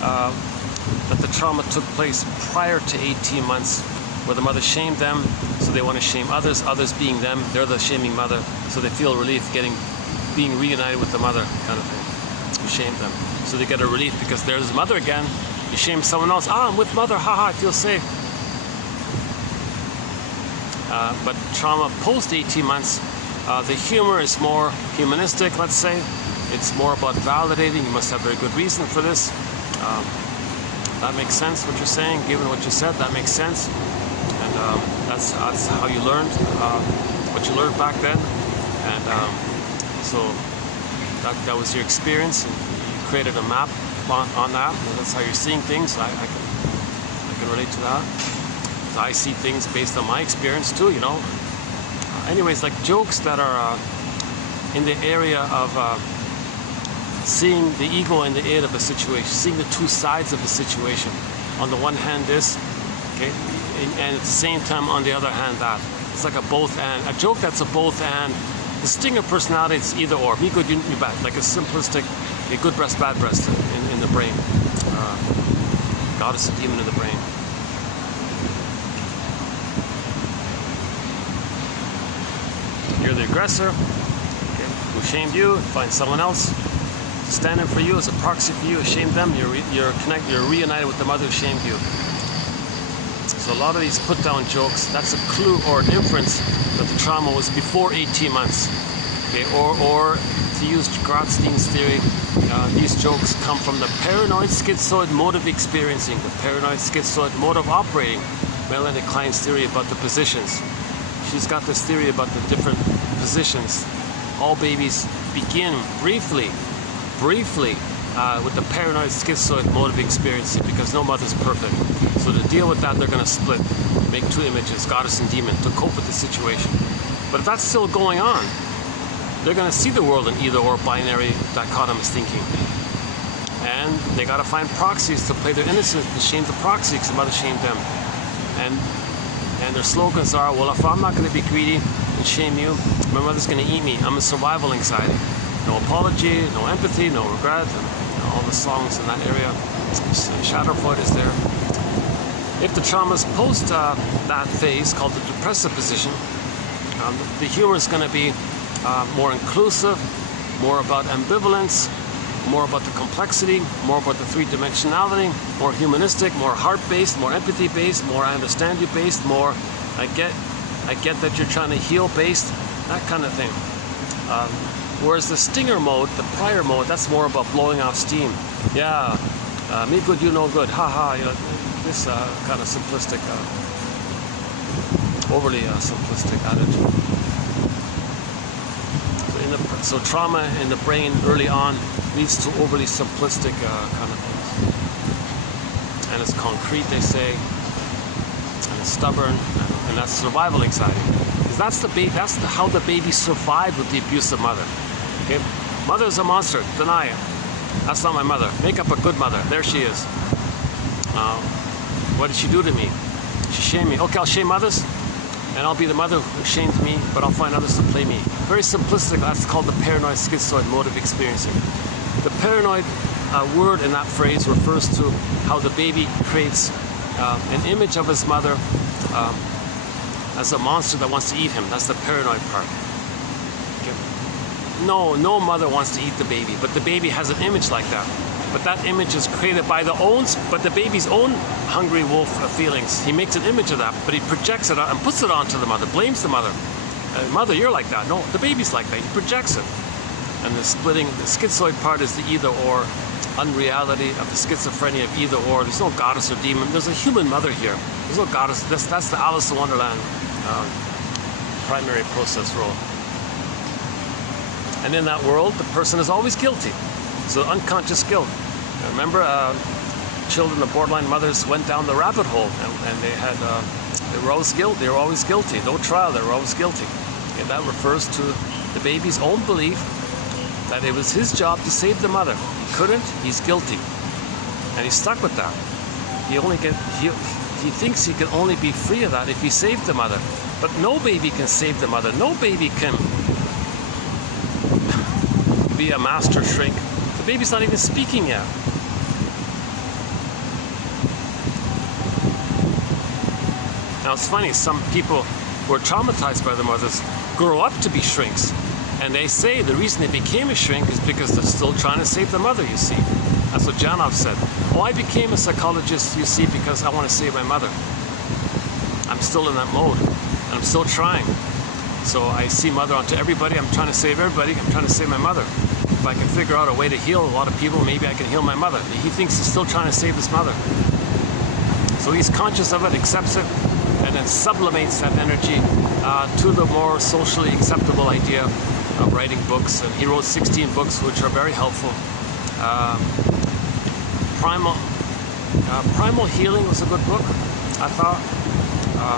that the trauma took place prior to 18 months, where the mother shamed them, so they want to shame others. Others being them, they're the shaming mother, so they feel relief being reunited with the mother, kind of thing. You shame them. So they get a relief because there's mother again. You shame someone else. I'm with mother. Haha, I feel safe. But trauma post 18 months, the humor is more humanistic, let's say. It's more about validating. You must have very good reason for this. That makes sense what you're saying. Given what you said, that makes sense. And that's how you learned what you learned back then. And so that was your experience. And created a map on that, and that's how you're seeing things. I can relate to that. So I see things based on my experience too, you know. anyways, like jokes that are in the area of seeing the ego and the id of a situation, seeing the two sides of a situation. On the one hand this, okay, and at the same time on the other hand that. It's like a both and. A joke that's a both and. The stinger personality is either or. Me good, you bad. Like a simplistic, a good breast, bad breast in the brain. Goddess and demon in the brain. You're the aggressor, okay, who shamed you. Find someone else standing for you as a proxy for you. Shame them. You're reunited with the mother who shamed you. So a lot of these put-down jokes, that's a clue or an inference that the trauma was before 18 months. Okay, or to use Grotstein's theory, these jokes come from the paranoid schizoid mode of experiencing, the paranoid schizoid mode of operating. Melanie Klein's theory about the positions. She's got this theory about the different positions. All babies begin briefly with the paranoid schizoid mode of experiencing, because no mother's perfect. So to deal with that, they're going to split, make two images, goddess and demon, to cope with the situation. But if that's still going on, they're going to see the world in either or binary dichotomous thinking. And they got to find proxies to play their innocence and shame the proxy because the mother shamed them. And their slogans are, well, if I'm not going to be greedy and shame you, my mother's going to eat me. I'm a survival anxiety. No apology, no empathy, no regret, and all the songs in that area. Shatter is there. If the trauma is post that phase, called the depressive position, the humor is going to be more inclusive, more about ambivalence, more about the complexity, more about the three-dimensionality, more humanistic, more heart-based, more empathy-based, more I understand you based, more I get that you're trying to heal based, that kind of thing. Whereas the stinger mode, the prior mode, that's more about blowing off steam. Yeah, me good, you no good, haha, you know, this kind of simplistic, overly simplistic attitude. So trauma in the brain early on leads to overly simplistic kind of things. And it's concrete, they say, and it's stubborn, and that's survival anxiety. Because that's how the baby survived with the abusive mother. Okay? Mother is a monster, deny it. That's not my mother. Make up a good mother. There she is. What did she do to me? She shamed me. Okay, I'll shame others, and I'll be the mother who shamed me, but I'll find others to play me. Very simplistic. That's called the paranoid schizoid mode of experiencing. The paranoid word in that phrase refers to how the baby creates an image of his mother as a monster that wants to eat him. That's the paranoid part. Okay. No mother wants to eat the baby, but the baby has an image like that. But that image is created by the baby's own hungry wolf feelings. He makes an image of that, but he projects it out and puts it onto the mother, blames the mother. Mother, you're like that. No, the baby's like that. He projects it. And the schizoid part is the either or, unreality of the schizophrenia of either or. There's no goddess or demon. There's a human mother here. There's no goddess. That's the Alice in Wonderland primary process role. And in that world, the person is always guilty. So unconscious guilt. Remember, children of borderline mothers went down the rabbit hole, and they were always guilty. They were always guilty. No trial. They were always guilty. And that refers to the baby's own belief that it was his job to save the mother. He couldn't. He's guilty, and he's stuck with that. He thinks he can only be free of that if he saved the mother. But no baby can save the mother. No baby can be a master shrink. The baby's not even speaking yet. Now it's funny, some people who are traumatized by their mothers grow up to be shrinks. And they say the reason they became a shrink is because they're still trying to save the mother, you see. That's what Janov said. Oh, I became a psychologist, you see, because I want to save my mother. I'm still in that mode, and I'm still trying. So I see mother onto everybody. I'm trying to save everybody. I'm trying to save my mother. If I can figure out a way to heal a lot of people, maybe I can heal my mother. He thinks he's still trying to save his mother. So he's conscious of it, accepts it, and then sublimates that energy to the more socially acceptable idea of writing books. And he wrote 16 books, which are very helpful. Primal Healing was a good book, I thought.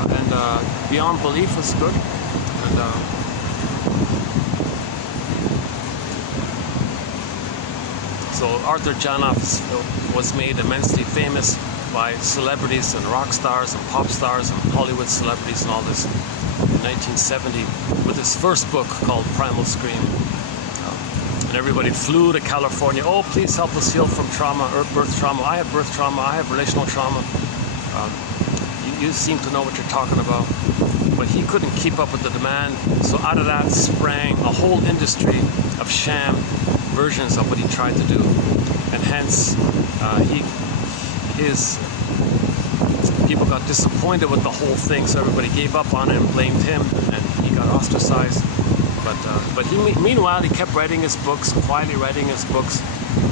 And Beyond Belief was good. And so Arthur Janoff was made immensely famous by celebrities and rock stars and pop stars and Hollywood celebrities and all this in 1970 with his first book called Primal Scream. And everybody flew to California. Oh, please help us heal from trauma, or birth trauma. I have birth trauma. I have relational trauma. You seem to know what you're talking about. But he couldn't keep up with the demand. So out of that sprang a whole industry of sham versions of what he tried to do. And hence, his people got disappointed with the whole thing. So everybody gave up on it and blamed him. And he got ostracized. But meanwhile, he kept writing his books, quietly writing his books,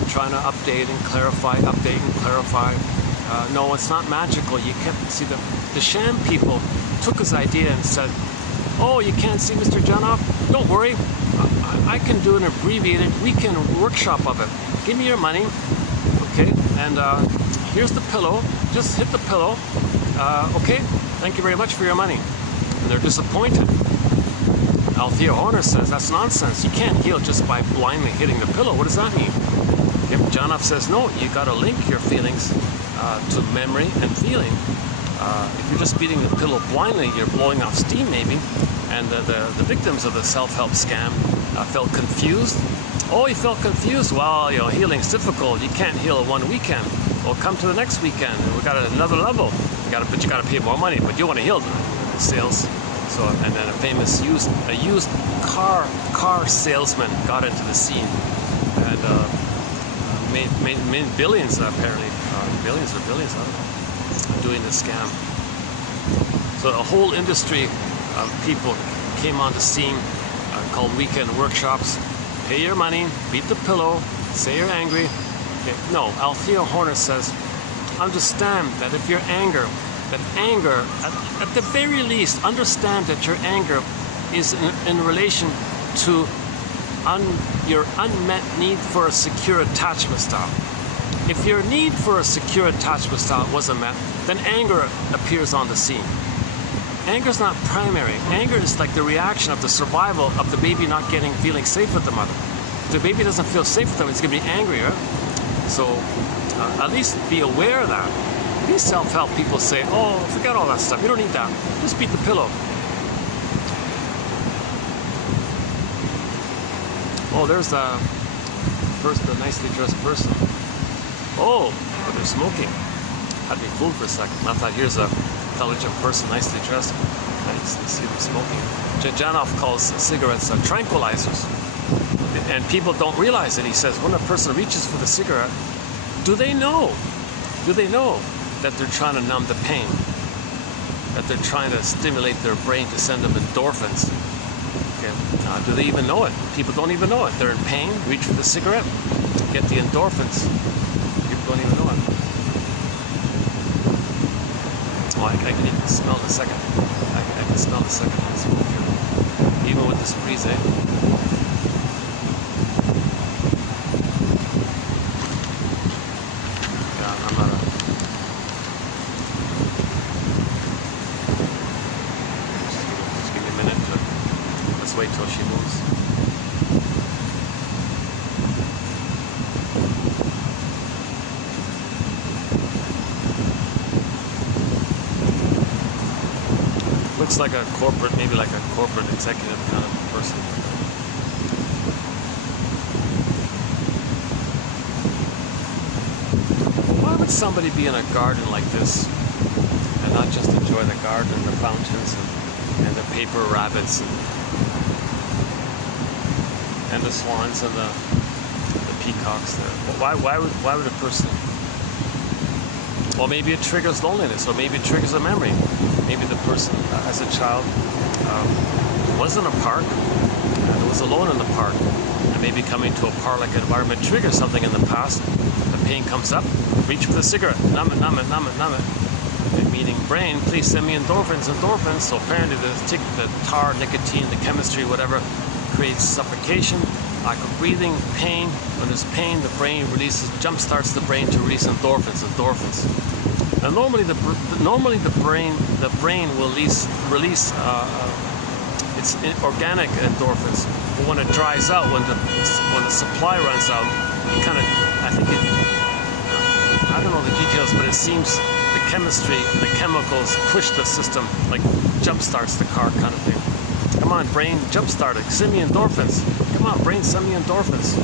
trying to update and clarify, update and clarify. No, it's not magical. You can't see the sham people took his idea and said, oh, you can't see Mr. Janoff? Don't worry. I can do an abbreviated weekend workshop of it. Give me your money, okay? And here's the pillow. Just hit the pillow. Okay, thank you very much for your money. And they're disappointed. Althea Horner says, that's nonsense. You can't heal just by blindly hitting the pillow. What does that mean? Janoff says, no, you got to link your feelings to memory and feeling. If you're just beating the pillow blindly, you're blowing off steam maybe. And the victims of the self-help scam felt confused. Oh, you felt confused? Well, you know, healing's difficult. You can't heal in one weekend. Well, come to the next weekend. We got another level. But you got to pay more money. But you want to heal the sales. So, and then a famous used car salesman got into the scene and made billions apparently, billions or billions, I don't know, doing this scam. So a whole industry of people came on the scene called weekend workshops. Pay your money, beat the pillow, say you're angry. Okay. No, Althea Horner says, understand that if you're angry, that anger, at the very least, understand that your anger is in relation to your unmet need for a secure attachment style. If your need for a secure attachment style wasn't met, then anger appears on the scene. Anger is not primary. Anger is like the reaction of the survival of the baby not feeling safe with the mother. If the baby doesn't feel safe with them, it's going to be angry, right? So at least be aware of that. These self-help people say, oh, forget all that stuff. You don't need that. Just beat the pillow. Oh, there's the nicely dressed person. Oh, but they're smoking. Had me fooled for a second. I thought, here's a intelligent person, nicely dressed. Nice to see them smoking. Janoff calls cigarettes tranquilizers. And people don't realize it. He says, when a person reaches for the cigarette, do they know that they're trying to numb the pain, that they're trying to stimulate their brain to send them endorphins? Okay. Do they even know it? People don't even know it. They're in pain, reach for the cigarette, get the endorphins. People don't even know it. Oh, I can even smell the second. I can smell the second smoke here. Even with this breeze, eh? Wait till she moves. Looks like a corporate, maybe like a corporate executive kind of person. Why would somebody be in a garden like this and not just enjoy the garden and the fountains and the paper rabbits and the swans and the peacocks there? Why would a person? Well, maybe it triggers loneliness, or maybe it triggers a memory. Maybe the person, as a child, was in a park and was alone in the park, and maybe coming to a park-like environment triggers something in the past. The pain comes up, reach for the cigarette, numb it, numb it, numb it, numb it. Meaning, brain, please send me endorphins. So apparently the tar, nicotine, the chemistry, whatever, creates suffocation, lack of breathing, pain. When there's pain, the brain jump-starts the brain to release endorphins. And normally the brain will release it's organic endorphins. But when it dries out, when the supply runs out, it kind of, I don't know the details, but it seems the chemistry, the chemicals push the system, like jump starts the car kind of thing. Come on, brain, jump start it. Send me endorphins. Come on, brain, send me endorphins.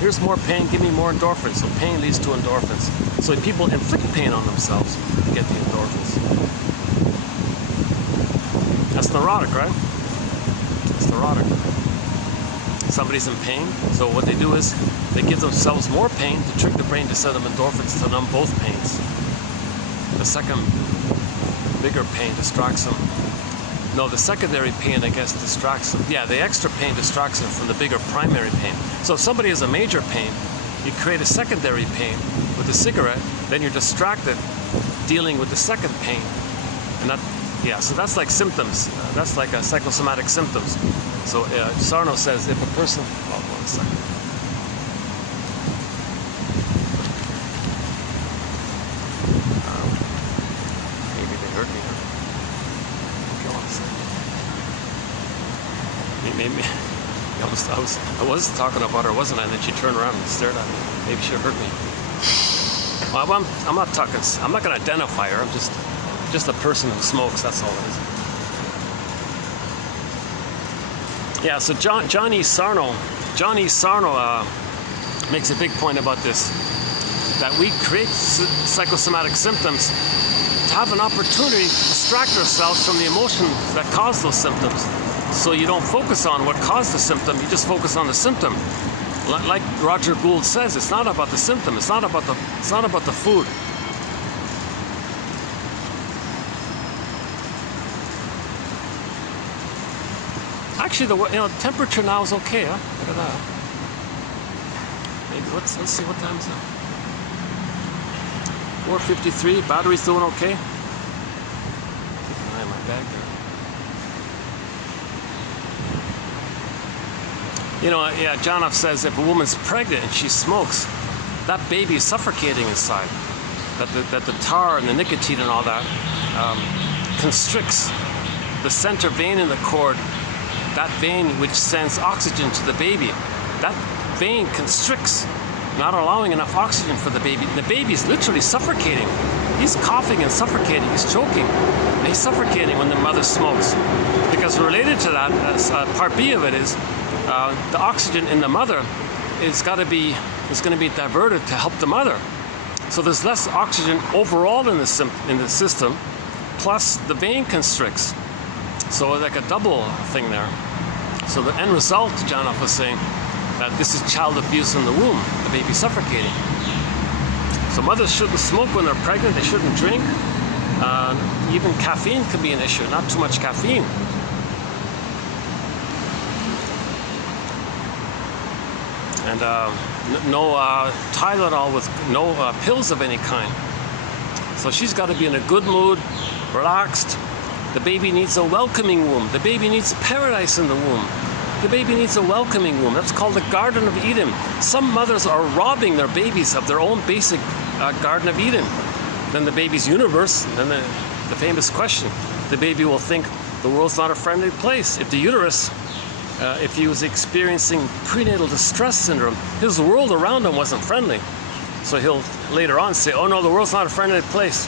Here's more pain, give me more endorphins. So pain leads to endorphins. So people inflict pain on themselves to get the endorphins. That's neurotic, right? It's neurotic. Somebody's in pain, so what they do is they give themselves more pain to trick the brain to send them endorphins to numb both pains. The second bigger pain distracts them. No, the secondary pain, I guess, distracts them. Yeah, the extra pain distracts them from the bigger primary pain. So if somebody has a major pain, you create a secondary pain with a cigarette, then you're distracted dealing with the second pain. And that, yeah, so that's like symptoms. That's like a psychosomatic symptoms. So Sarno says if a person, oh, 1 second. Maybe they heard me. Okay, 1 second. Maybe I was talking about her, wasn't I? And then she turned around and stared at me. Maybe she heard me. Well, I'm not talking. I'm not going to identify her. I'm just a person who smokes. That's all it is. Yeah. So Johnny Sarno makes a big point about this. That we create psychosomatic symptoms to have an opportunity to distract ourselves from the emotions that cause those symptoms. So you don't focus on what caused the symptom, you just focus on the symptom. Like Roger Gould says, it's not about the symptom, it's not about the food. Actually, the temperature now is okay, huh? Look at that. Maybe let's see what time is now. 4:53. Battery's doing okay. Keep an eye on my bag there. Yeah, Jonoff says if a woman's pregnant and she smokes, that baby is suffocating inside. That the tar and the nicotine and all that constricts the center vein in the cord, that vein which sends oxygen to the baby. That vein constricts, not allowing enough oxygen for the baby. And the baby is literally suffocating. He's coughing and suffocating. He's choking. And he's suffocating when the mother smokes. Because related to that, part B of it is the oxygen in the mother is going to be diverted to help the mother. So there's less oxygen overall in the system, plus the vein constricts. So like a double thing there. So the end result, Jonoff was saying, that this is child abuse in the womb, the baby suffocating. So mothers shouldn't smoke when they're pregnant, they shouldn't drink. Even caffeine could be an issue, not too much caffeine. And no Tylenol with no pills of any kind. So she's got to be in a good mood, relaxed. The baby needs a welcoming womb. The baby needs paradise in the womb. The baby needs a welcoming womb. That's called the Garden of Eden. Some mothers are robbing their babies of their own basic Garden of Eden. Then the baby's universe, then the famous question, the baby will think the world's not a friendly place. If the uterus, if he was experiencing prenatal distress syndrome, his world around him wasn't friendly. So he'll later on say, oh no, the world's not a friendly place.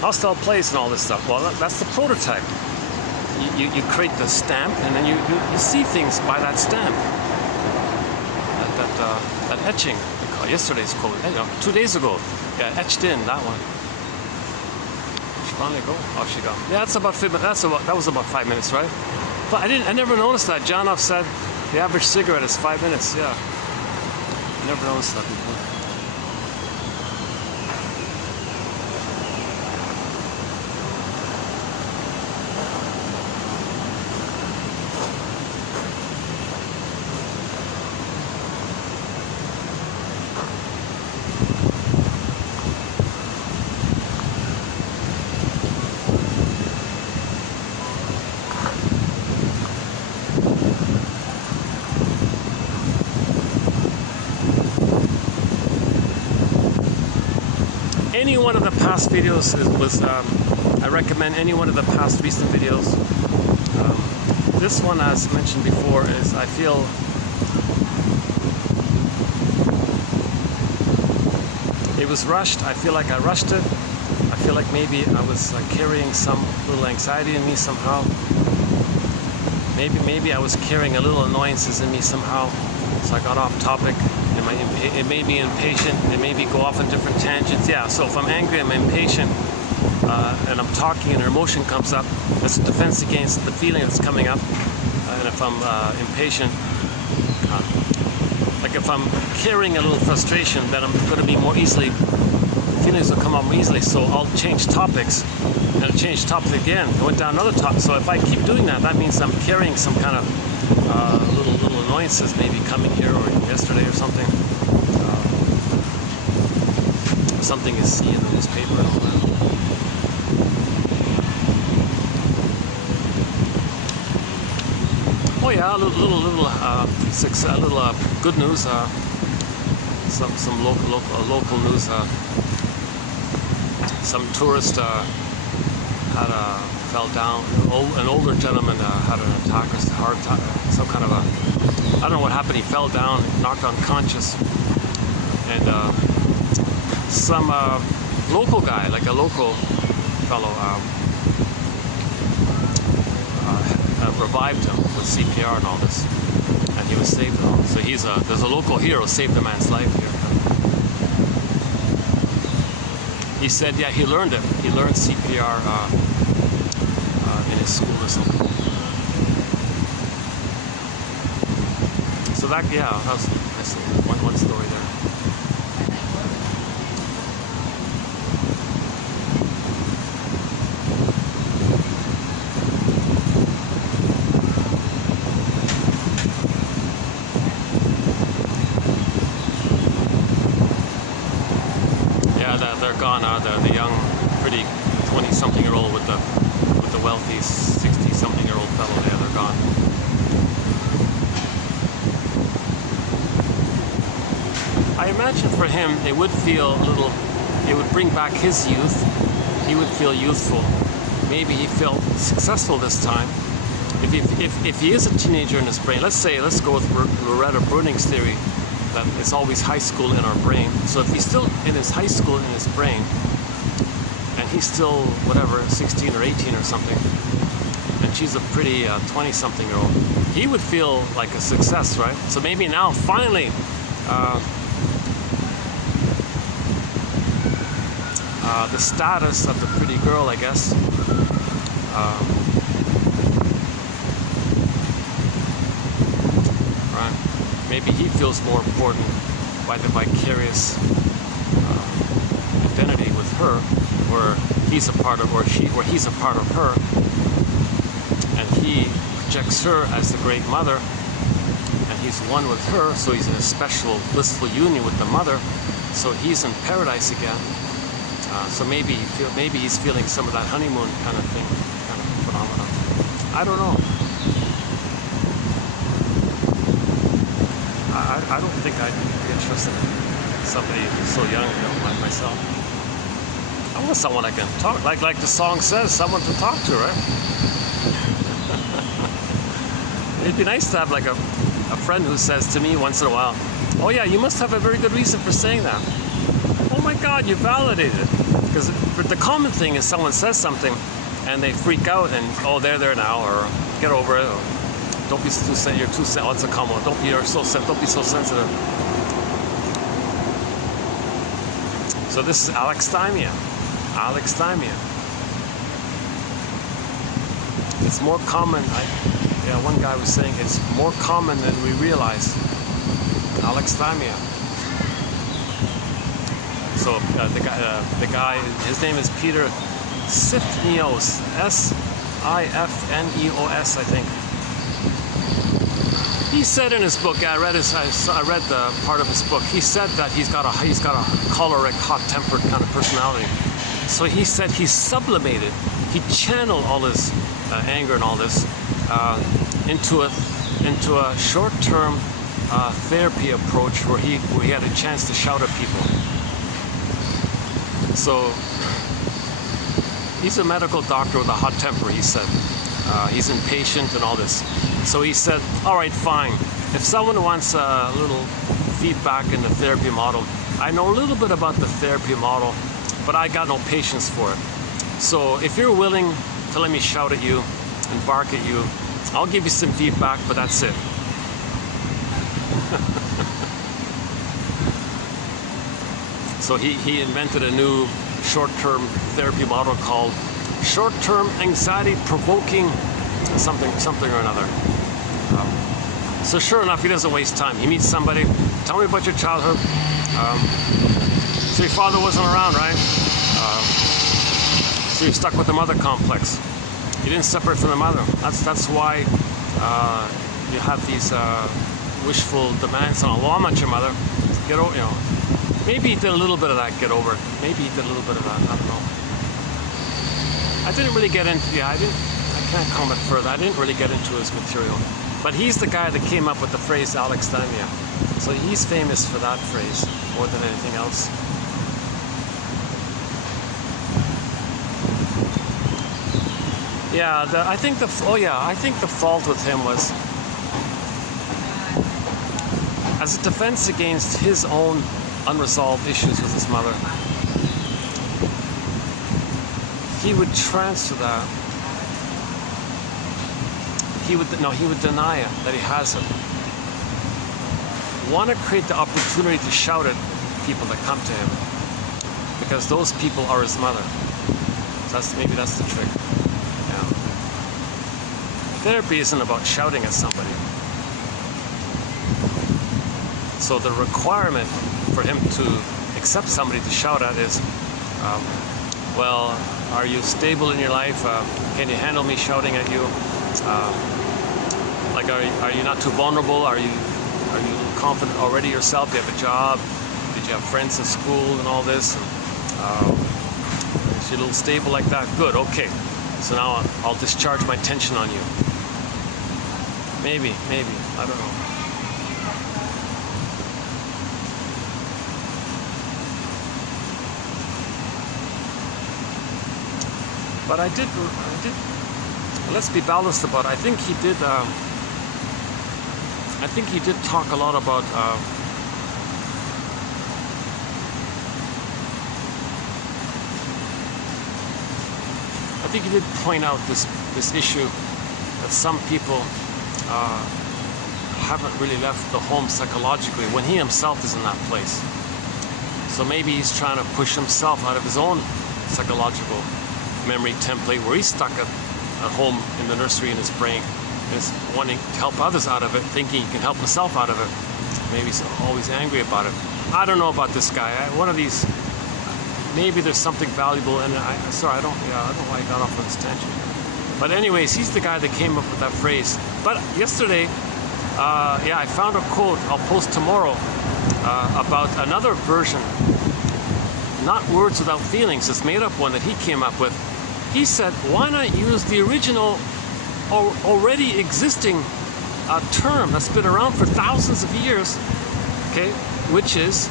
Hostile place and all this stuff. Well, that's the prototype. You create the stamp, and then you see things by that stamp. That etching. Yesterday's quote, 2 days ago, yeah, etched in that one. She finally go. Oh, she got. Yeah, that's about 5 minutes. That was about 5 minutes, right? But I never noticed that. Jonoff said the average cigarette is 5 minutes. Yeah, I never noticed that before. Any one of the past videos I recommend any one of the past recent videos. This one, as mentioned before, is I feel it was rushed. I feel like I rushed it. I feel like maybe I was carrying some little anxiety in me somehow. Maybe I was carrying a little annoyances in me somehow. So I got off topic. It made me impatient. It made me go off on different tangents. Yeah, so if I'm angry, I'm impatient, and I'm talking and an emotion comes up, that's a defense against the feeling that's coming up. And if I'm impatient, like if I'm carrying a little frustration, then I'm going to be more easily, feelings will come up more easily, so I'll change topics, and I'll change topic again. I went down another topic, so if I keep doing that, that means I'm carrying some kind of little annoyances, maybe coming here or yesterday or something. Something is seen in the newspaper and all that. Oh yeah, a little good news. Some local news. Some tourist fell down. An older gentleman had an attack, a heart attack, some kind of I don't know what happened. He fell down, knocked unconscious, and some local guy, like a local fellow, revived him with CPR and all this, and he was saved. So there's a local hero saved the man's life here. He said, yeah, he learned it. He learned CPR in his school or something. So that's one story there. They're gone. The young, pretty 20-something-year-old with the wealthy 60-something-year-old fellow. Yeah, they're gone. I imagine for him, it would feel a little. It would bring back his youth. He would feel youthful. Maybe he felt successful this time. If he is a teenager in his brain, let's go with Loretta Bruning's theory, that it's always high school in our brain. So if he's still in his high school in his brain, and he's still, whatever, 16 or 18 or something, and she's a pretty 20-something-year-old, he would feel like a success, right? So maybe now, finally, the status of the pretty girl, I guess, maybe he feels more important by the vicarious identity with her, where he's a part of, or he's a part of her, and he projects her as the great mother, and he's one with her, so he's in a special blissful union with the mother, so he's in paradise again. So maybe he's feeling some of that honeymoon kind of thing, kind of phenomenon. I don't know. I don't think I'd be interested in somebody so young, like myself. I want someone I can talk, like the song says, someone to talk to, right? It'd be nice to have like a friend who says to me once in a while, "Oh yeah, you must have a very good reason for saying that." Oh my God, you validated it. Because the common thing is someone says something and they freak out and, oh, there now, or get over it, or don't be too sensitive. You're too sensitive. Oh, it's a common. Don't be so sensitive. So this is alexithymia. Alexithymia. It's more common. One guy was saying it's more common than we realize. Alexithymia. So the guy, his name is Peter Sifneos, Sifneos, I think. He said in his book, I read the part of his book. He said that he's got a choleric, hot-tempered kind of personality. So he said he sublimated, he channeled all his anger and all this into a short-term therapy approach where he had a chance to shout at people. So he's a medical doctor with a hot temper, he said. He's impatient and all this. So he said, all right, fine. If someone wants a little feedback in the therapy model, I know a little bit about the therapy model, but I got no patience for it. So if you're willing to let me shout at you and bark at you, I'll give you some feedback, but that's it. So he invented a new short-term therapy model called short-term anxiety-provoking something or another. So sure enough, he doesn't waste time. He meets somebody. Tell me about your childhood. So your father wasn't around, right? So you're stuck with the mother complex. You didn't separate from the mother. That's why you have these wishful demands on. Well, I'm not your mother. Get over, you know. Maybe he did a little bit of that. Get over it. Maybe he did a little bit of that. I don't know. I didn't really get into. Yeah, I can't comment further. I didn't really get into his material. But he's the guy that came up with the phrase alexithymia. So he's famous for that phrase more than anything else. Yeah, I think the fault with him was as a defense against his own unresolved issues with his mother. He would transfer that. He would deny it, that he has it. Want to create the opportunity to shout at people that come to him, because those people are his mother. So maybe that's the trick. Yeah. Therapy isn't about shouting at somebody. So the requirement for him to accept somebody to shout at is, well, are you stable in your life? Can you handle me shouting at you? Like, are you not too vulnerable? Are you confident already yourself? Do you have a job? Did you have friends in school and all this? Is you a little stable like that? Good, okay. So now I'll discharge my tension on you. Maybe, I don't know. But I did, let's be balanced about it. I think he did talk a lot about I think he did point out this issue that some people haven't really left the home psychologically when he himself is in that place. So maybe he's trying to push himself out of his own psychological memory template where he's stuck at home in the nursery in his brain, and is wanting to help others out of it, thinking he can help himself out of it. Maybe he's always angry about it. I don't know about this guy. One of these, maybe there's something valuable, and I don't know why I got off on this tangent. But anyways, he's the guy that came up with that phrase. But yesterday, I found a quote I'll post tomorrow about another version, not words without feelings, this made up one that he came up with. He said, why not use the original already existing term that's been around for thousands of years, okay, which is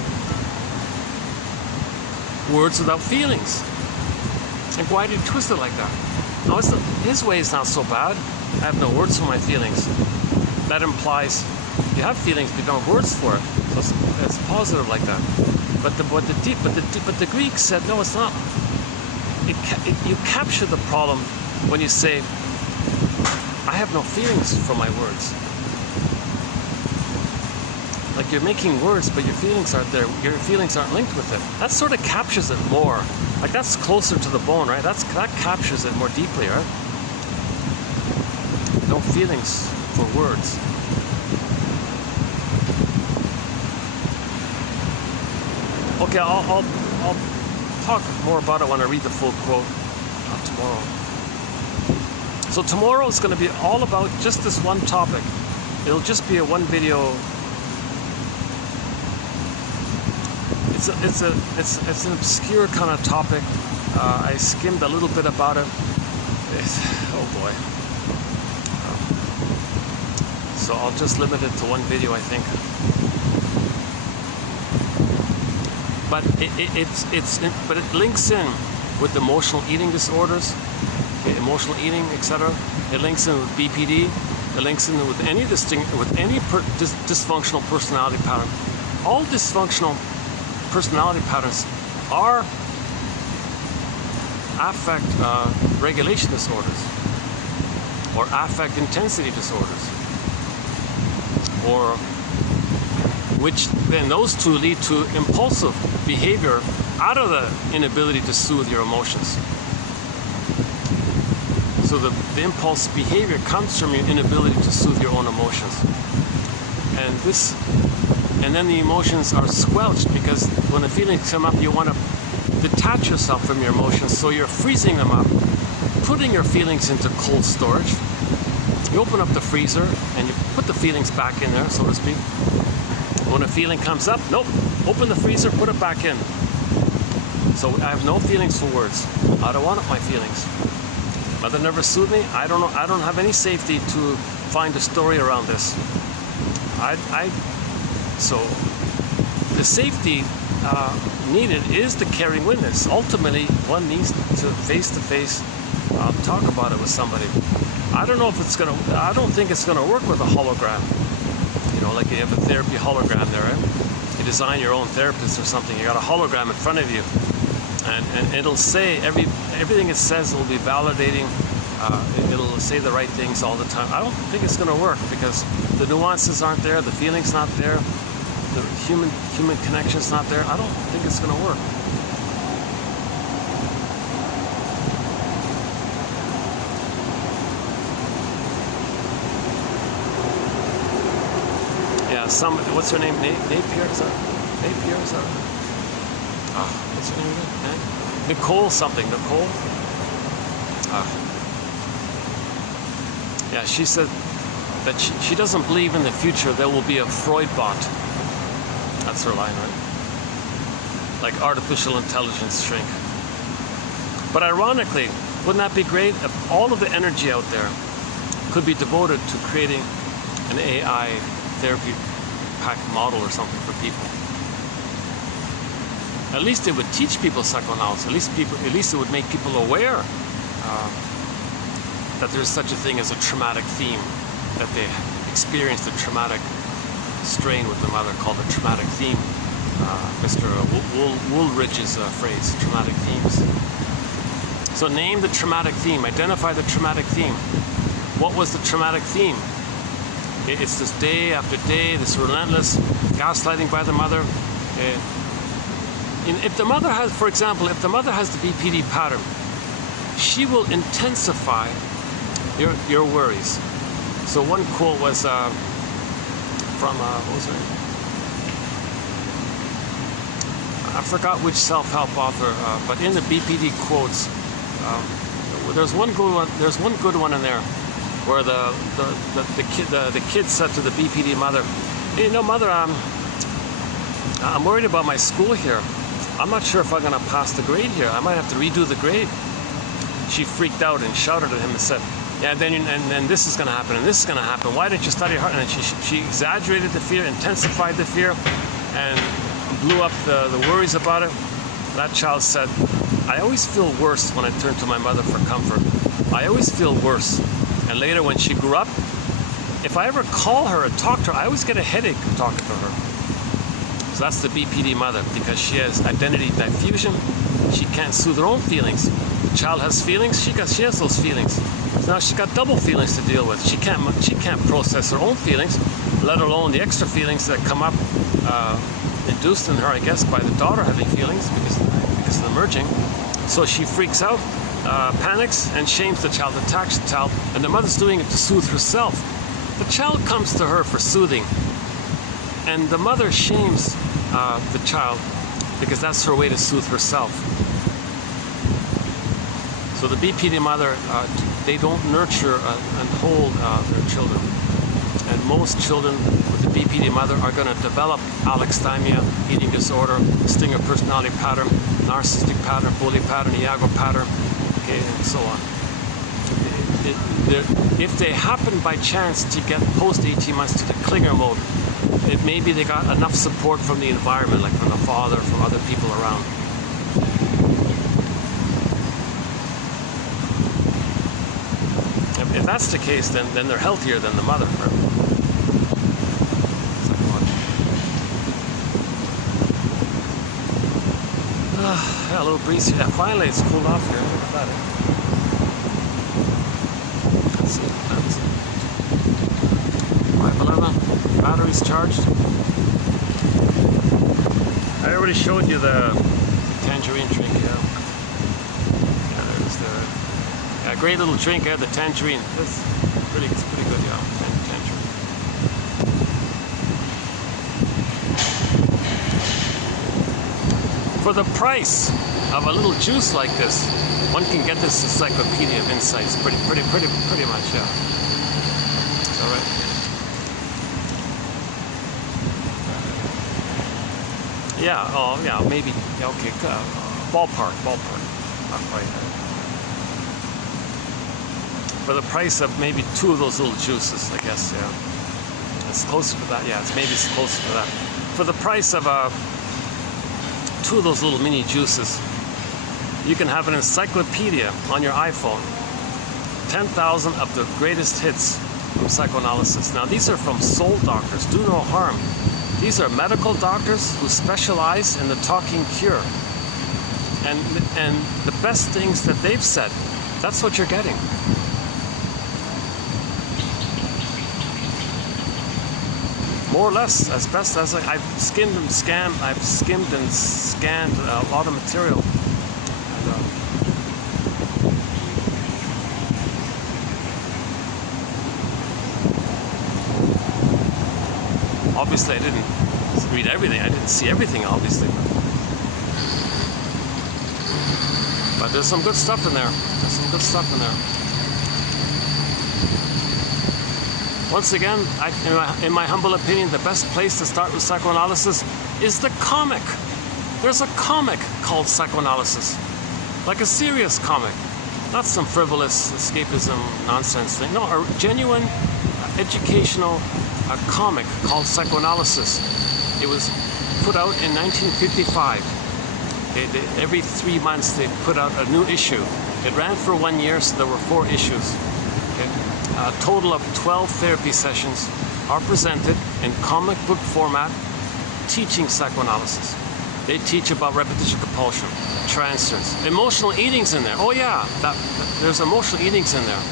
words without feelings. And why did he twist it like that? No, his way is not so bad. I have no words for my feelings. That implies you have feelings, but you don't have words for it. So it's positive like that. But the Greeks said, no, it's not. You capture the problem when you say, I have no feelings for my words. Like, you're making words, but your feelings aren't there. Your feelings aren't linked with it. That sort of captures it more. Like, that's closer to the bone, right? That captures it more deeply, right? No feelings for words. Okay, I'll talk more about it when I read the full quote tomorrow. So tomorrow is going to be all about just this one topic. It'll just be a one video. It's an obscure kind of topic. I skimmed a little bit about it. Oh boy. So I'll just limit it to one video, I think. But it links in with emotional eating disorders, okay, emotional eating, etc. It links in with BPD. It links in with any dysfunctional personality pattern. All dysfunctional personality patterns are affect regulation disorders, or affect intensity disorders, or which then those two lead to impulsive behavior out of the inability to soothe your emotions. So the impulse behavior comes from your inability to soothe your own emotions. And then the emotions are squelched, because when the feelings come up, you want to detach yourself from your emotions, so you're freezing them up, putting your feelings into cold storage. You open up the freezer and you put the feelings back in there, so to speak. When a feeling comes up, nope, open the freezer, put it back in. So I have no feelings for words. I don't want my feelings. Mother never soothed me. I don't know. I don't have any safety to find a story around this. So the safety needed is the caring witness. Ultimately, one needs to face-to-face talk about it with somebody. I don't know if it's gonna. I don't think it's gonna work with a hologram. You know, like you have a therapy hologram there, right? You design your own therapist or something. You got a hologram in front of you, and it'll say everything it says will be validating. It'll say the right things all the time. I don't think it's going to work, because the nuances aren't there, the feelings not there, the human connection's not there. I don't think it's going to work. Yeah, what's her name? Napier? Is that? Napier? Is that? What's her name again? Nicole something. Nicole? Yeah, she said that she doesn't believe in the future there will be a Freud bot. That's her line, right? Like artificial intelligence shrink. But ironically, wouldn't that be great if all of the energy out there could be devoted to creating an AI therapy pack model or something for people? At least it would teach people psychoanalysis. At least it would make people aware that there's such a thing as a traumatic theme, that they experienced a traumatic strain with the mother called a traumatic theme. Mr. Woolridge's phrase, traumatic themes. So name the traumatic theme, identify the traumatic theme. What was the traumatic theme? It's this day after day, this relentless gaslighting by the mother. If the mother has, for example, if the mother has the BPD pattern, she will intensify your worries. So one quote was from, what was her name? I forgot which self-help author, but in the BPD quotes, there's one good one in there, where the kid said to the BPD mother, "Hey, no, mother, I'm worried about my school here. I'm not sure if I'm going to pass the grade here. I might have to redo the grade." She freaked out and shouted at him and said, "Yeah, then this is going to happen, and this is going to happen. Why didn't you study hard?" And she exaggerated the fear, intensified the fear, and blew up the worries about it. That child said, "I always feel worse when I turn to my mother for comfort. I always feel worse." And later, when she grew up, if I ever call her and talk to her, I always get a headache talking to her. So that's the BPD mother, because she has identity diffusion. She can't soothe her own feelings. The child has feelings, she has those feelings. So now she's got double feelings to deal with. She can't process her own feelings, let alone the extra feelings that come up, induced in her, I guess, by the daughter having feelings because of the merging. So she freaks out, panics, and shames the child, attacks the child, and the mother's doing it to soothe herself. The child comes to her for soothing, and the mother shames the child because that's her way to soothe herself. So the BPD mother, they don't nurture and hold their children. And most children with the BPD mother are going to develop alexithymia, eating disorder, stinger personality pattern, narcissistic pattern, bully pattern, Iago pattern, okay, and so on. If they happen by chance to get post-18 months to the clinger mode, maybe they got enough support from the environment, like from the father, from other people around. If that's the case, then they're healthier than the mother. Right? Yeah, a little breeze. Yeah, finally it's cooled off here. Look at that. That's it. That's it. 511. Batteries charged. I already showed you the tangerine drink. Yeah, there's the great little drink here. The tangerine. It's pretty good. Yeah, tangerine. For the price of a little juice like this, one can get this encyclopedia of insights. Pretty much, yeah. All right. Yeah. Oh, yeah. Maybe. Yeah, okay. Ballpark. Not quite. For the price of maybe 2 of those little juices, I guess. Yeah. It's closer to that. Yeah. It's closer to that. For the price of 2 of those little mini juices, you can have an encyclopedia on your iPhone. 10,000 of the greatest hits from psychoanalysis. Now, these are from soul doctors. Do no harm. These are medical doctors who specialize in the talking cure. And the best things that they've said, that's what you're getting. More or less, as best as I've skimmed and scanned a lot of material. And, obviously, I didn't read everything. I didn't see everything, obviously. But there's some good stuff in there. Once again, in my humble opinion, the best place to start with psychoanalysis is the comic. There's a comic called Psychoanalysis, like a serious comic, not some frivolous escapism nonsense thing. No, a genuine educational comic called Psychoanalysis. It was put out in 1955. Every 3 months they put out a new issue. It ran for 1 year, so there were 4 issues. Okay? A total of 12 therapy sessions are presented in comic book format, teaching psychoanalysis. They teach about repetition compulsion, transference, emotional eatings in there. Oh yeah, there's emotional eatings in there.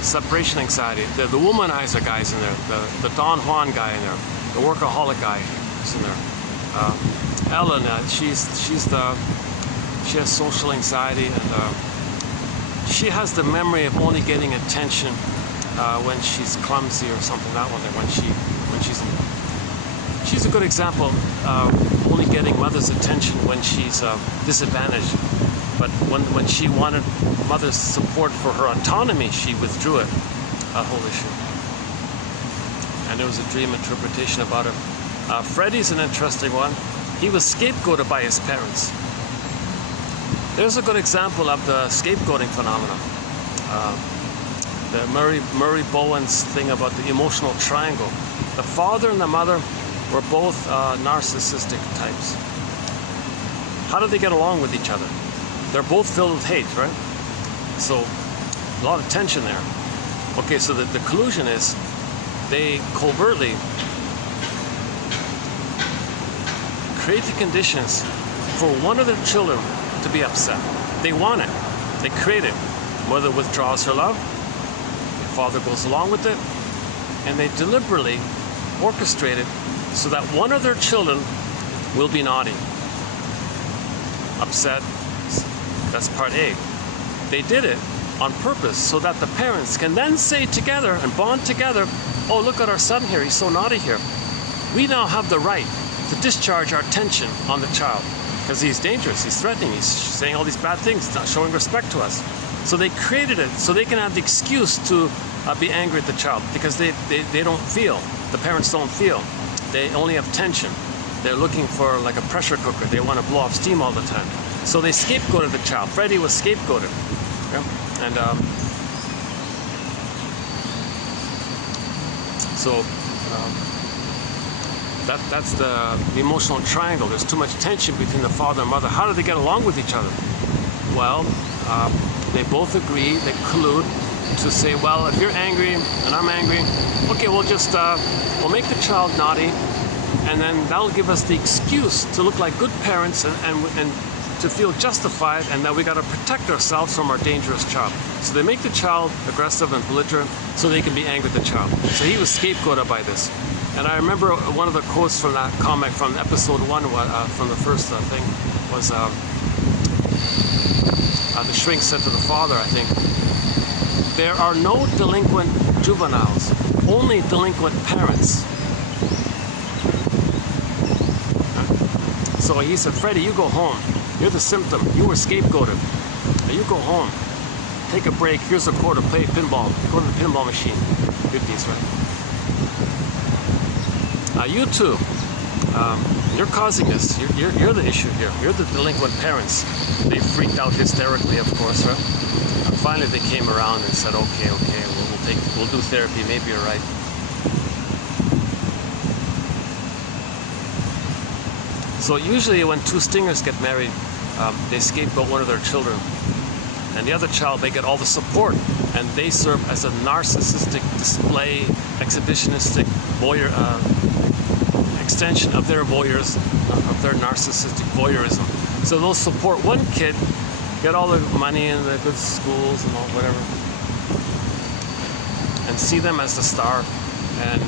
Separation anxiety, the womanizer guy's in there, the Don Juan guy in there, the workaholic guy is in there. Ellen, she has social anxiety, and she has the memory of only getting attention when she's clumsy or something. That one there, she's a good example of only getting mother's attention when she's disadvantaged. But when she wanted mother's support for her autonomy, she withdrew it. That whole issue. And there was a dream interpretation about it. Freddie's an interesting one. He was scapegoated by his parents. There's a good example of the scapegoating phenomenon. The Murray Bowen's thing about the emotional triangle. The father and the mother were both narcissistic types. How do they get along with each other? They're both filled with hate, right? So, a lot of tension there. Okay, so the collusion is they covertly create the conditions for one of their children to be upset. They want it. They create it. Mother withdraws her love. The father goes along with it. And they deliberately orchestrate it so that one of their children will be naughty, upset. That's part A. They did it on purpose so that the parents can then say together and bond together, oh, look at our son here, he's so naughty here. We now have the right to discharge our tension on the child because he's dangerous, he's threatening, he's saying all these bad things, not showing respect to us. So they created it so they can have the excuse to be angry at the child because they don't feel, the parents don't feel. They only have tension. They're looking for like a pressure cooker. They want to blow off steam all the time. So they scapegoated the child. Freddie was scapegoated. Okay? And that's the emotional triangle. There's too much tension between the father and mother. How do they get along with each other? Well, they both agree, they collude to say, well, if you're angry and I'm angry, okay, we'll make the child naughty, and then that'll give us the excuse to look like good parents and to feel justified, and that we got to protect ourselves from our dangerous child. So they make the child aggressive and belligerent so they can be angry at the child. So he was scapegoated by this. And I remember one of the quotes from that comic from episode 1, from the first thing, was the shrink said to the father, I think, "There are no delinquent juveniles, only delinquent parents." So he said, "Freddie, you go home. You're the symptom. You were scapegoated. Now you go home. Take a break. Here's a quarter. Play pinball. Go to the pinball machine." 50s, right? You too. You're causing this. You're the issue here. You're the delinquent parents. They freaked out hysterically, of course, right? Finally, they came around and said, "Okay, we'll do therapy. Maybe you're right." So usually, when two stingers get married, they scapegoat one of their children, and the other child, they get all the support, and they serve as a narcissistic display, exhibitionistic voyeur. Extension of their narcissistic voyeurism. So they'll support one kid, get all the money and the good schools and all whatever, and see them as the star. And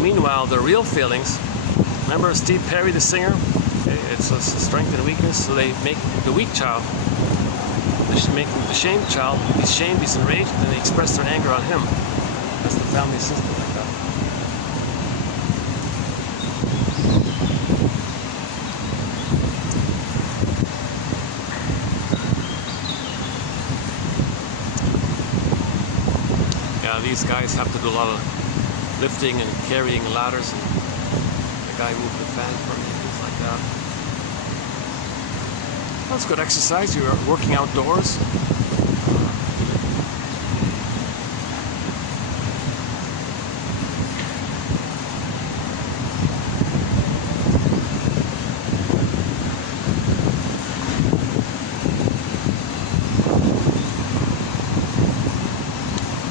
meanwhile, their real feelings. Remember Steve Perry, the singer? It's a strength and weakness. So they make the weak child, make the shamed child. He's shamed, he's enraged, and they express their anger on him. That's the family system like that. These guys have to do a lot of lifting and carrying ladders, and the guy moved the fan for me, things like that. That's good exercise. You're working outdoors.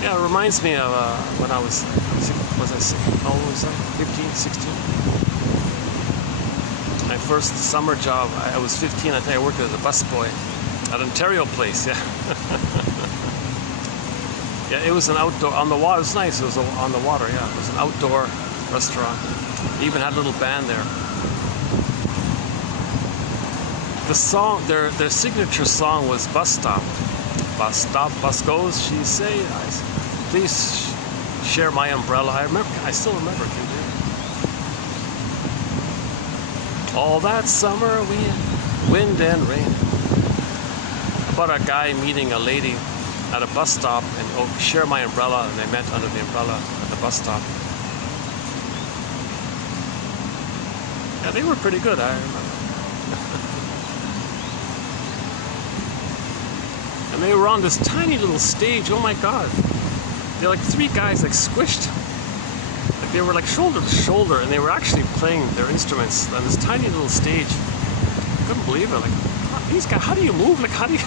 Yeah, it reminds me of when I was how old was I? 15, 16? My first summer job, I was 15, I think I worked as a busboy at Ontario Place, yeah. Yeah, it was an outdoor, on the water, it was nice, it was on the water, yeah. It was an outdoor restaurant. They even had a little band there. The song, their signature song was Bus Stop. Bus stop, bus goes, she say, please share my umbrella. I still remember, can you? All that summer, wind and rain. About a guy meeting a lady at a bus stop and share my umbrella, and they met under the umbrella at the bus stop. Yeah, they were pretty good, I remember. And they were on this tiny little stage. Oh my God. They're like three guys like squished. Like they were like shoulder to shoulder, and they were actually playing their instruments on this tiny little stage. I couldn't believe it. Like, these guys, how do you move? Like, how do you...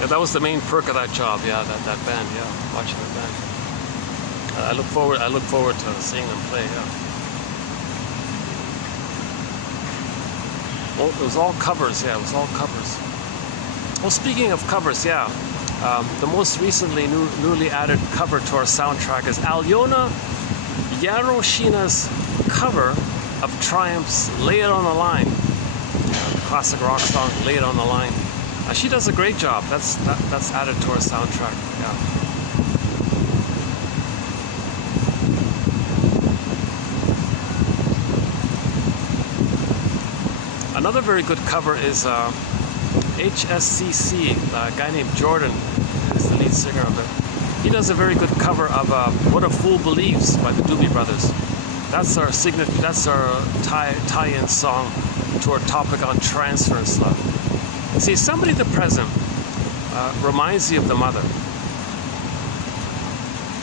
Yeah, that was the main perk of that job. Yeah, that band. Yeah, watching the band. I look forward to seeing them play. Yeah. Well, it was all covers. Yeah, it was all covers. Well, speaking of covers, yeah, the most recently newly added cover to our soundtrack is Alyona Yaroshina's cover of Triumph's "Lay It on the Line," the classic rock song "Lay It on the Line." She does a great job. That's added to our soundtrack. Yeah. Another very good cover is HSCC. A guy named Jordan is the lead singer of it. He does a very good cover of "What a Fool Believes" by the Doobie Brothers. That's our signature. That's our tie-in song to our topic on transference love. See, somebody in the present reminds you of the mother.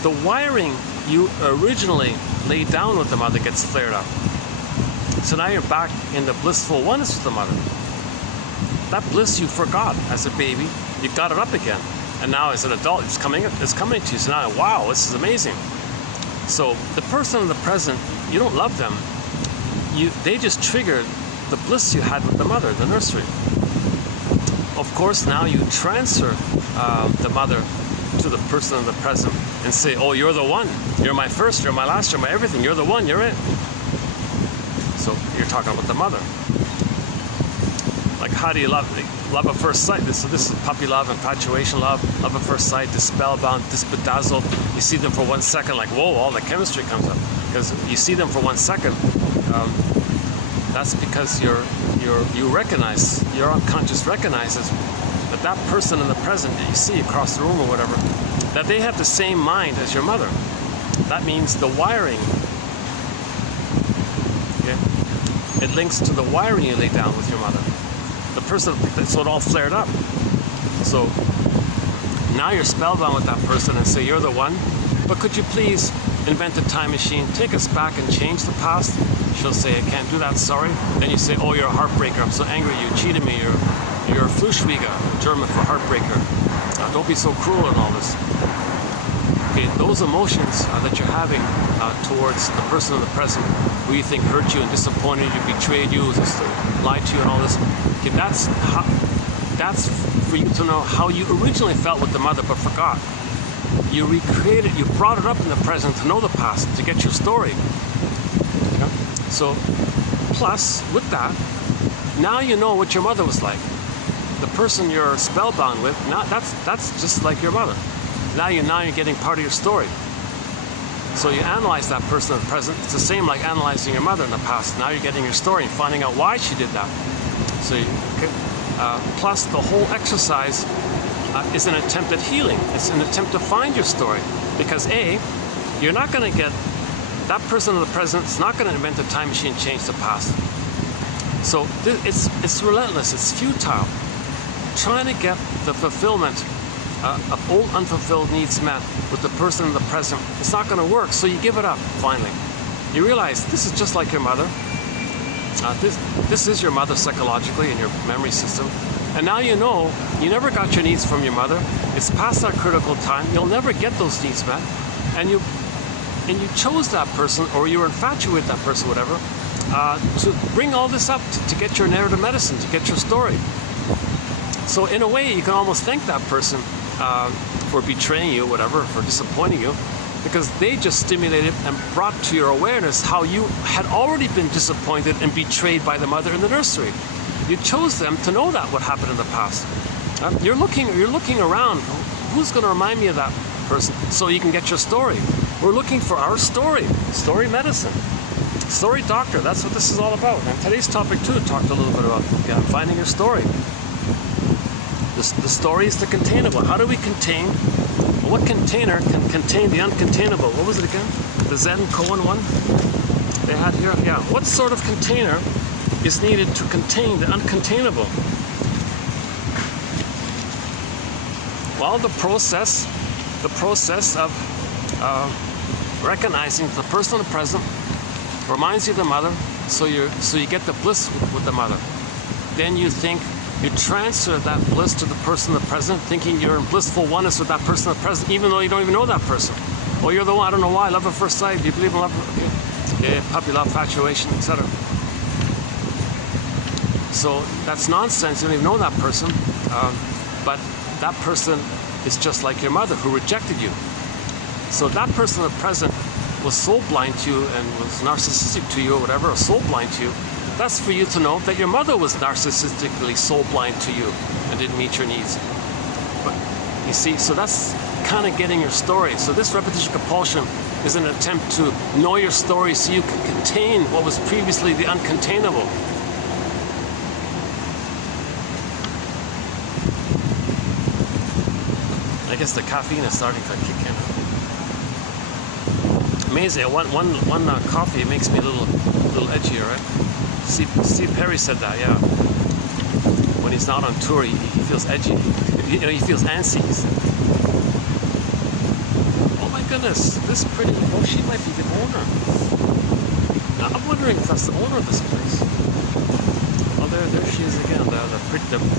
The wiring you originally laid down with the mother gets flared up. So now you're back in the blissful oneness with the mother. That bliss you forgot as a baby, you got it up again. And now as an adult, it's coming to you. So now, wow, this is amazing. So the person in the present, you don't love them. They just triggered the bliss you had with the mother, the nursery. Of course, now you transfer the mother to the person in the present and say, oh, you're the one. You're my first, you're my last, you're my everything. You're the one, you're it. So you're talking about the mother. Like, how do you love? Love at first sight. So this is puppy love, infatuation love, love at first sight, spellbound, bedazzled. You see them for 1 second, like, whoa, all the chemistry comes up. Because you see them for 1 second. That's because you recognize, your unconscious recognizes that person in the present that you see across the room or whatever, that they have the same mind as your mother. That means the wiring. Okay? It links to the wiring you lay down with your mother. The person, so it all flared up. So now you're spellbound with that person and say, you're the one, but could you please invent a time machine, take us back and change the past? She'll say, I can't do that, sorry. Then you say, oh, you're a heartbreaker, I'm so angry, you cheated me, you're a Fluschwieger, German for heartbreaker. Don't be so cruel and all this. Okay, those emotions that you're having towards the person in the present who you think hurt you and disappointed you, betrayed you, just lied to you and all this. Okay, that's for you to know how you originally felt with the mother but forgot. You recreated, you brought it up in the present to know the past, to get your story. Okay? So, plus, with that, now you know what your mother was like. The person you're spellbound with, now that's just like your mother. Now you're getting part of your story. So you analyze that person in the present. It's the same like analyzing your mother in the past. Now you're getting your story and finding out why she did that. So, plus the whole exercise is an attempt at healing. It's an attempt to find your story. Because A, you're not going to get, that person in the present is not going to invent a time machine and change the past. So it's relentless, it's futile. Trying to get the fulfillment of old unfulfilled needs met with the person in the present, it's not going to work. So you give it up, finally. You realize this is just like your mother. This is your mother psychologically in your memory system. And now you know you never got your needs from your mother. It's past that critical time. You'll never get those needs met. And you chose that person, or you were infatuated with that person, whatever, to bring all this up, to get your narrative medicine, to get your story. So in a way, you can almost thank that person for betraying you, whatever, for disappointing you, because they just stimulated and brought to your awareness how you had already been disappointed and betrayed by the mother in the nursery. You chose them to know that what happened in the past. You're looking around. Who's going to remind me of that person so you can get your story? We're looking for our story medicine, story doctor. That's what this is all about. And today's topic too talked a little bit about finding your story. The story is the containable. How do we contain? What container can contain the uncontainable? What was it again? The Zen Koan one they had here? Yeah. What sort of container is needed to contain the uncontainable? Well, the process of recognizing the person in the present reminds you of the mother, so you get the bliss with the mother. Then you transfer that bliss to the person in the present, thinking you're in blissful oneness with that person in the present, even though you don't even know that person. Oh, you're the one, I don't know why, love at first sight, do you believe in love? Okay. Yeah, puppy love, infatuation, etc. So that's nonsense, you don't even know that person, but that person is just like your mother who rejected you. So that person in the present was soul blind to you and was narcissistic to you or whatever, or soul blind to you. That's for you to know that your mother was narcissistically soul blind to you and didn't meet your needs. But you see, so that's kind of getting your story. So this repetition compulsion is an attempt to know your story so you can contain what was previously the uncontainable. I guess the caffeine is starting to kick in. Amazing. One coffee makes me a little edgier, right? Steve Perry said that, yeah. When he's not on tour, he feels edgy. You know, he feels antsy. He said. Oh my goodness, this pretty. Oh, she might be the owner. Now, I'm wondering if that's the owner of this place. Oh, there she is again.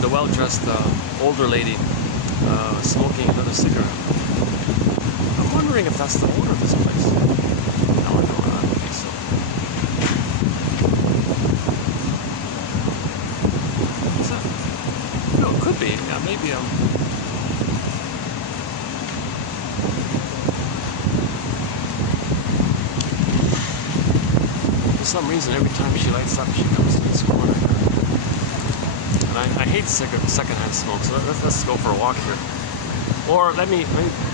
The well-dressed older lady smoking another cigarette. I'm wondering if that's the owner of this place. No, I don't think so. Is that? No, it could be. Yeah, maybe. For some reason, every time she lights up, she comes to this corner. And I hate secondhand smoke, so let's go for a walk here. Or let me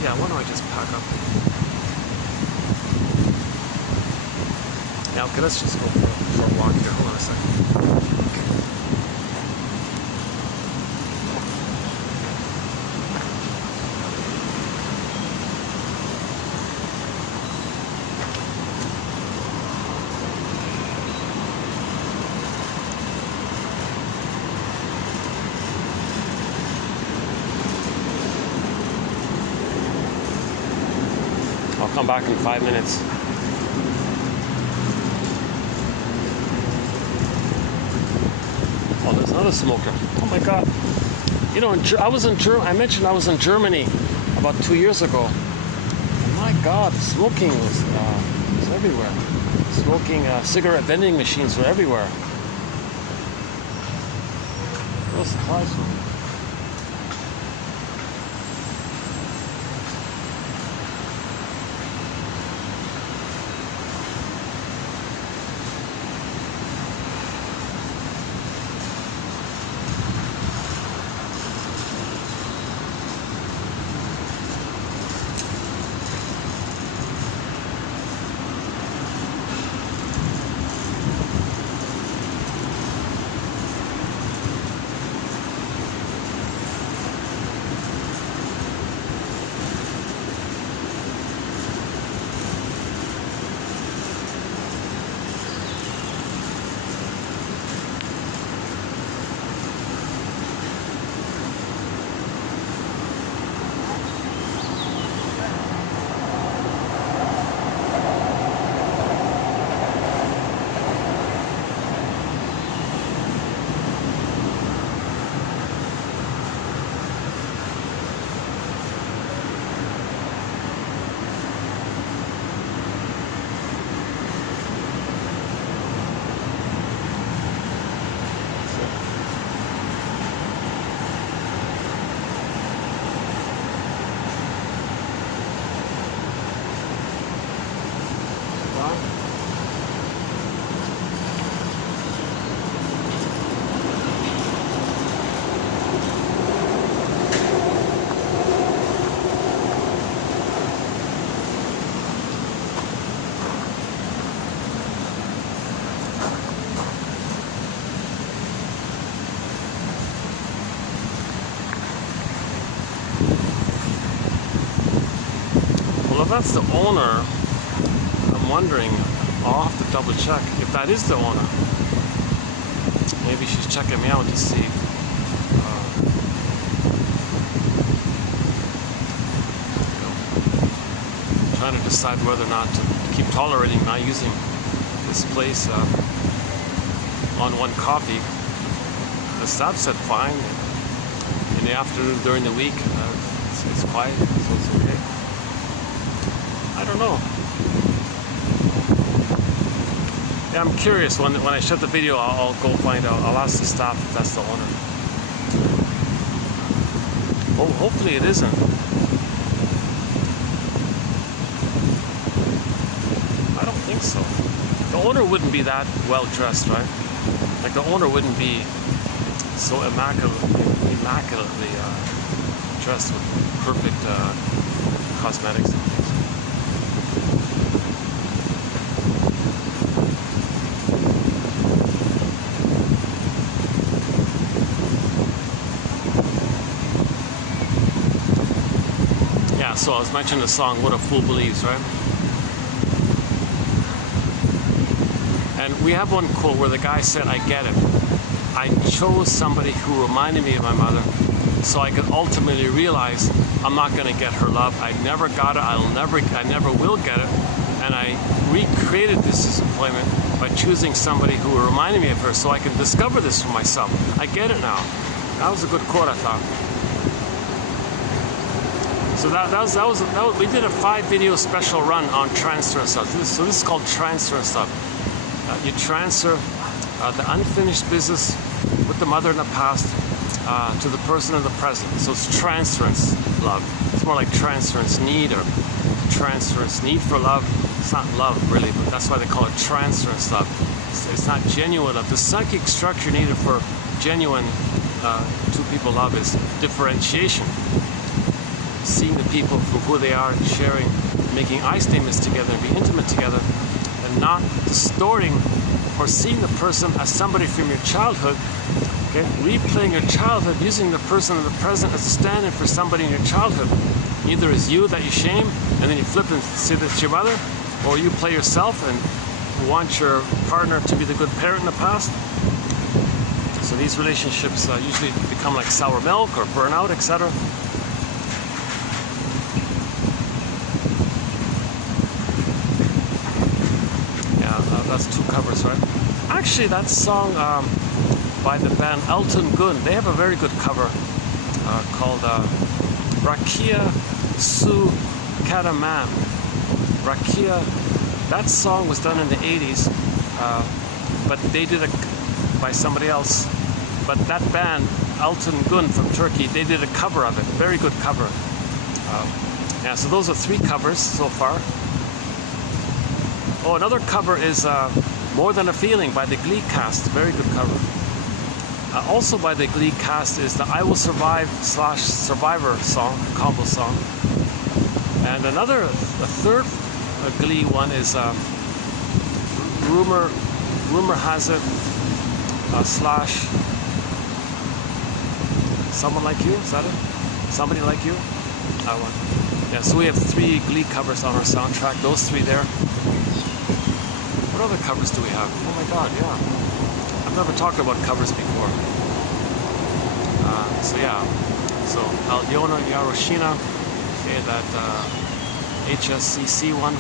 yeah, why don't I just pack up? Yeah, okay, let's just go for a walk here. Hold on a second. I'll come back in 5 minutes. Oh, there's another smoker. Oh my God. You know, I mentioned I was in Germany about 2 years ago. And my God, smoking was everywhere. Smoking, cigarette vending machines were everywhere. Real surprise for me. Well, if that's the owner, I'm wondering, I'll have to double check if that is the owner. Maybe she's checking me out to see. Trying to decide whether or not to keep tolerating my using this place on one coffee. The staff said fine. In the afternoon during the week, it's quiet, so it's okay. I don't know. Yeah, I'm curious. When I shut the video, I'll go find out. I'll ask the staff if that's the owner. Oh, hopefully it isn't. I don't think so. The owner wouldn't be that well dressed, right? Like the owner wouldn't be so immaculately dressed with perfect cosmetics and things. Yeah, so I was mentioning the song "What a Fool Believes," right? And we have one quote where the guy said, "I get it. I chose somebody who reminded me of my mother so I could ultimately realize I'm not going to get her love. I never got it. I never will get it. And I recreated this disappointment by choosing somebody who reminded me of her so I can discover this for myself. I get it now." That was a good quote, I thought. So that was we did a 5-video special run on transference stuff. So this is called transference stuff. You transfer the unfinished business with the mother in the past to the person in the present. So it's transference love. It's more like transference need or transference need for love. It's not love really, but that's why they call it transference love. It's not genuine love. The psychic structure needed for genuine two people love is differentiation. Seeing the people for who they are, sharing, making I statements together and be intimate together, and not distorting or seeing the person as somebody from your childhood. Okay, replaying your childhood, using the person in the present as a stand-in for somebody in your childhood. Either as you that you shame, and then you flip and say that's your mother, or you play yourself and want your partner to be the good parent in the past. So these relationships usually become like sour milk or burn out, etc. Yeah, that's 2 covers, right? Actually, that song by the band Elton Gun, they have a very good cover called Rakia Su Kataman. Rakia, that song was done in the 80s, but they did it by somebody else. But that band, Elton Gun from Turkey, they did a cover of it. Very good cover. Yeah, so those are 3 covers so far. Oh, another cover is More Than a Feeling by the Glee cast. Very good cover. Also by the Glee cast is the I Will Survive / Survivor song, a combo song. And a third Glee one is Rumor Has It / Someone Like You, is that it? Somebody Like You? That one. Yeah, so we have 3 Glee covers on our soundtrack, those 3 there. What other covers do we have? Oh my god, yeah. I've never talked about covers before. So yeah, so Alyona Yaroshina, okay, that HSCC one,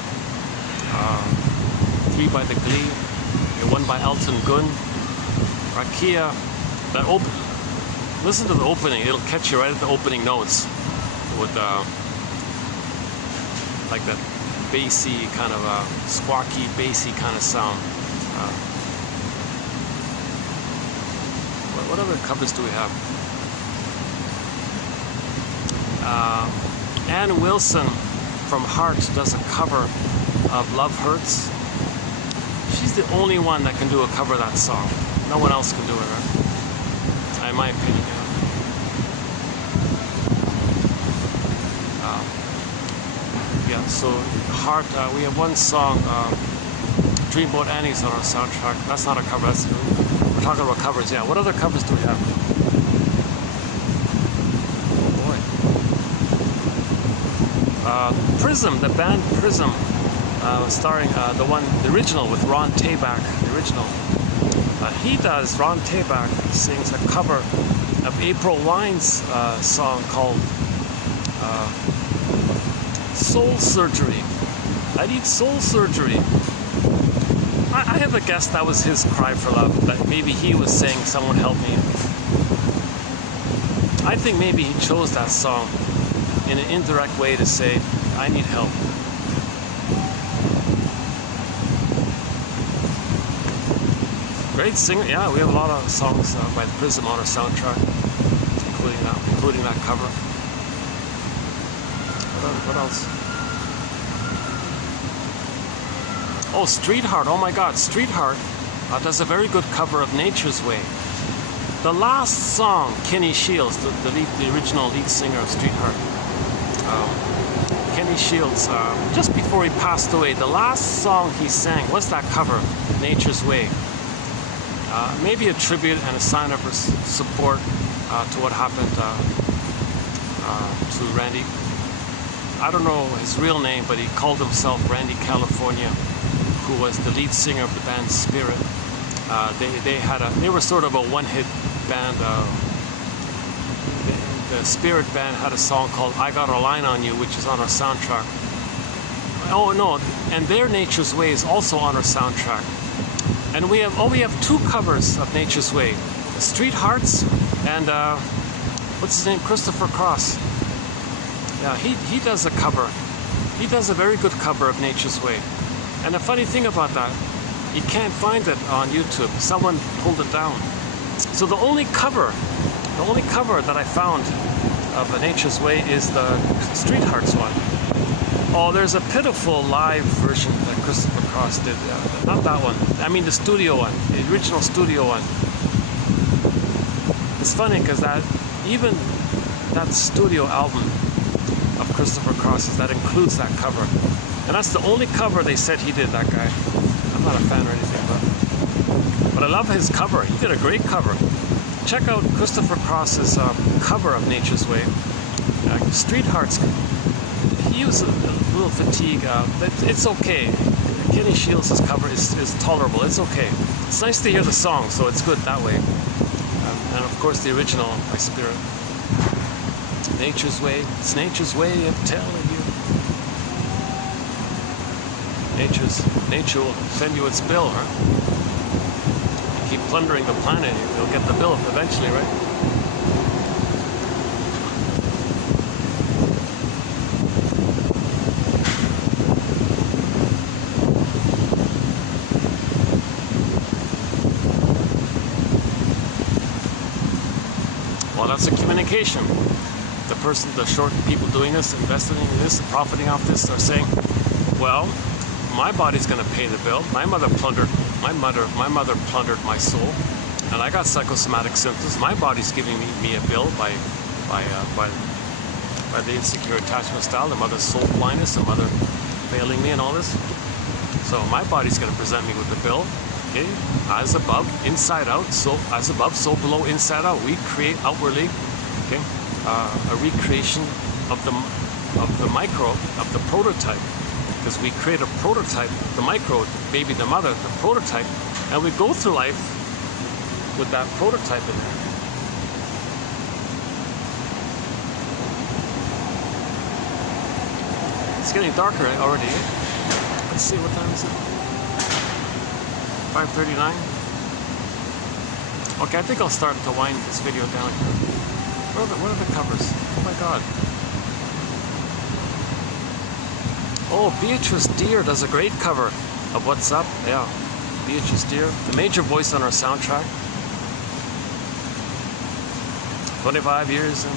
3 by the Glee, okay, 1 by Elton Gun, Rakia, that listen to the opening, it'll catch you right at the opening notes with like that bassy kind of squawky, bassy kind of sound. What other covers do we have? Ann Wilson from Heart does a cover of Love Hurts. She's the only one that can do a cover of that song. No one else can do it, right? In my opinion, yeah. So Heart, we have one song, Dreamboat Annie's on our soundtrack. That's not a cover, we're talking about covers, yeah. What other covers do we have? Prism, the band Prism, starring the original with Ron Tabak, the original. Ron Tabak sings a cover of April Wine's song called Soul Surgery. I need soul surgery. I have a guess that was his cry for love, that maybe he was saying, someone help me. I think maybe he chose that song in an indirect way to say, I need help. Great singer, yeah, we have a lot of songs by the Prism on our soundtrack, including that cover. What else? Oh, Streetheart, oh my god, Streetheart does a very good cover of Nature's Way. The last song, Kenny Shields, the original lead singer of Streetheart, Kenny Shields, just before he passed away, the last song he sang was that cover, Nature's Way. Maybe a tribute and a sign of support to what happened to Randy. I don't know his real name, but he called himself Randy California, who was the lead singer of the band Spirit. They were sort of a one-hit band. The Spirit band had a song called "I Got a Line on You," which is on our soundtrack. Oh no, and their Nature's Way is also on our soundtrack. And we have two covers of Nature's Way, Street Hearts and what's his name, Christopher Cross. Yeah, he does a cover. He does a very good cover of Nature's Way. And the funny thing about that, you can't find it on YouTube. Someone pulled it down. So the only cover that I found of Nature's Way is the Street Hearts one. Oh, there's a pitiful live version that Christopher Cross did. Not that one. I mean the studio one, the original studio one. It's funny because even that studio album of Christopher Cross's, that includes that cover. And that's the only cover they said he did, that guy. I'm not a fan or anything, but I love his cover. He did a great cover. Check out Christopher Cross's cover of Nature's Way. Street Hearts. He was a little fatigued, but it's okay. Kenny Shields' cover is tolerable. It's okay. It's nice to hear the song, so it's good that way. And of course the original by Spirit. Nature's Way. It's Nature's way of telling you. Nature will send you its bill, huh? You keep plundering the planet, you'll get the bill eventually, right? Well, that's a communication. The short people doing this, investing in this, profiting off this, are saying, well, my body's going to pay the bill. My mother plundered my soul, and I got psychosomatic symptoms. My body's giving me a bill by the insecure attachment style, the mother's soul blindness, the mother failing me, and all this. So my body's going to present me with the bill. Okay, as above, inside out. So as above, so below, inside out. We create outwardly. Okay, a recreation of the micro, of the prototype. Because we create a prototype, the micro, baby, the mother, the prototype, and we go through life with that prototype in there. It's getting darker already. Let's see, what time is it? 5:39. Okay, I think I'll start to wind this video down here. What are the covers? Oh my God. Oh, Beatrice Deer does a great cover of What's Up. Yeah, Beatrice Deer, the major voice on our soundtrack. 25 years and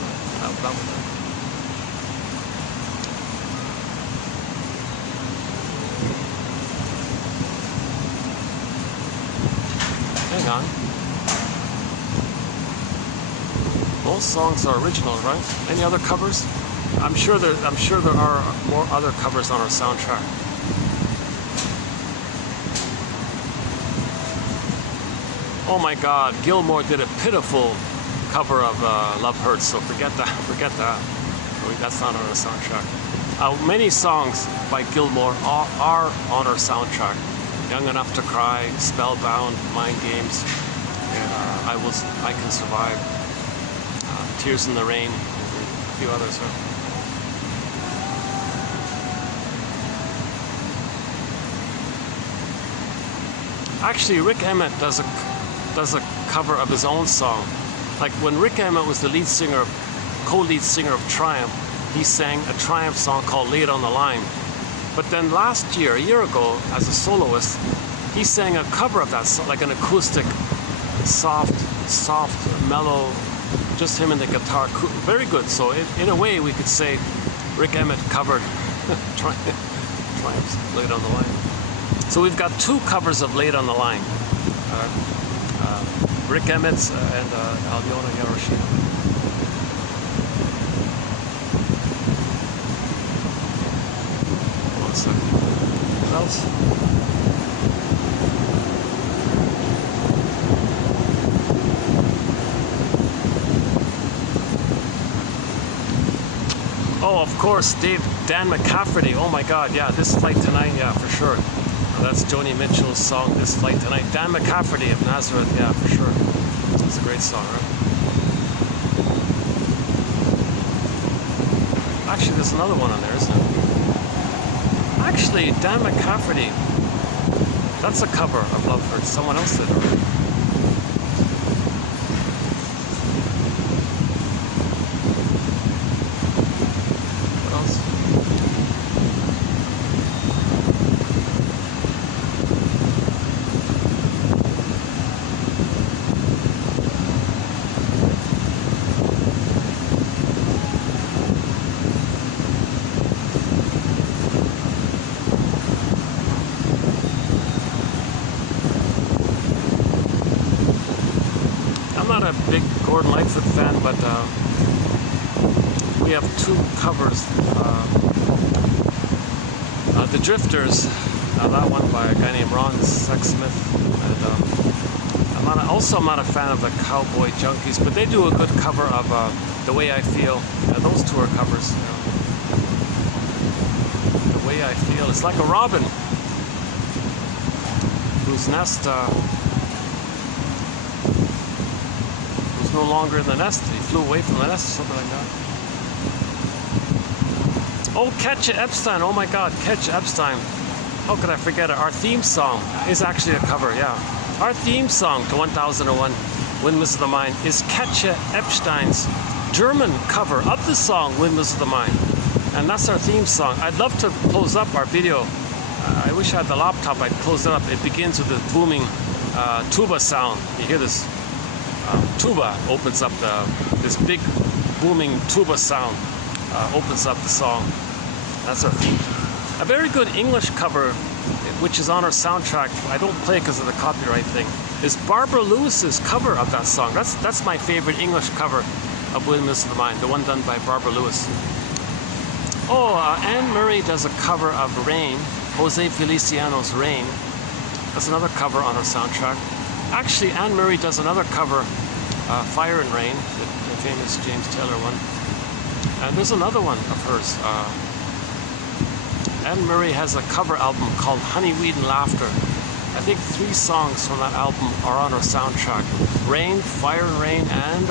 hang on. Both songs are original, right? Any other covers? I'm sure there are more other covers on our soundtrack. Oh my God, Gilmore did a pitiful cover of Love Hurts, so forget that. That's not on our soundtrack. Many songs by Gilmore are on our soundtrack. Young Enough to Cry, Spellbound, Mind Games, and I Can Survive, Tears in the Rain, and a few others. Actually, Rick Emmett does a cover of his own song. Like when Rick Emmett was the co-lead singer of Triumph, he sang a Triumph song called Lay It on the Line. But then a year ago, as a soloist, he sang a cover of that song, like an acoustic, soft, mellow, just him and the guitar. Very good. So in a way, we could say Rick Emmett covered Triumph's Lay It on the Line. So we've got two covers of Lay It on the Line. Rick Emmett's and Alyona Yaroshina. One second. What else? Oh, of course, Dan McCafferty. Oh my God, yeah, this flight tonight, yeah, for sure. That's Joni Mitchell's song, This Flight Tonight. Dan McCafferty of Nazareth, yeah, for sure. It's a great song, right? Actually, there's another one on there, isn't it? Actually, Dan McCafferty, that's a cover of Love Hurts. Someone else did it. What else? I'm not a big Gordon Lightfoot fan, but we have two covers. The Drifters, that one by a guy named Ron Sexsmith. And I'm not a fan of the Cowboy Junkies, but they do a good cover of The Way I Feel. Those two are covers. The Way I Feel. It's like a robin whose nest was no longer in the nest. He flew away from the nest or something like that. Oh, Ketcha Epstein. Oh my God, Ketcha Epstein. How could I forget it? Our theme song is actually a cover, yeah. Our theme song to 1001 Windmills of the Mind is Ketcha Epstein's German cover of the song Windmills of the Mind. And that's our theme song. I'd love to close up our video. I wish I had the laptop, I'd close it up. It begins with the booming tuba sound. You hear this tuba opens up this big booming tuba sound opens up the song. That's a very good English cover, which is on our soundtrack. I don't play because of the copyright thing. Is Barbara Lewis's cover of that song. That's my favorite English cover of Windmills of the Mind, the one done by Barbara Lewis. Oh, Anne Murray does a cover of Rain, Jose Feliciano's Rain. That's another cover on our soundtrack. Actually, Anne Murray does another cover, Fire and Rain, the famous James Taylor one. And there's another one of hers. Anne Murray has a cover album called Honeyweed and Laughter. I think 3 songs from that album are on our soundtrack. Rain, Fire and Rain, and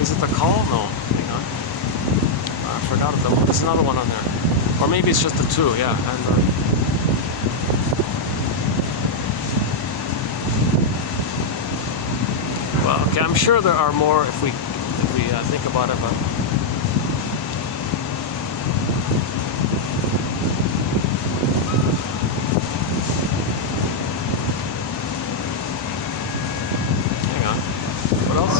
is it The Call? No, hang on. I forgot of them. There's another one on there. Or maybe it's just the 2, yeah. And, well, okay, I'm sure there are more if we think about it, but hang on. What else?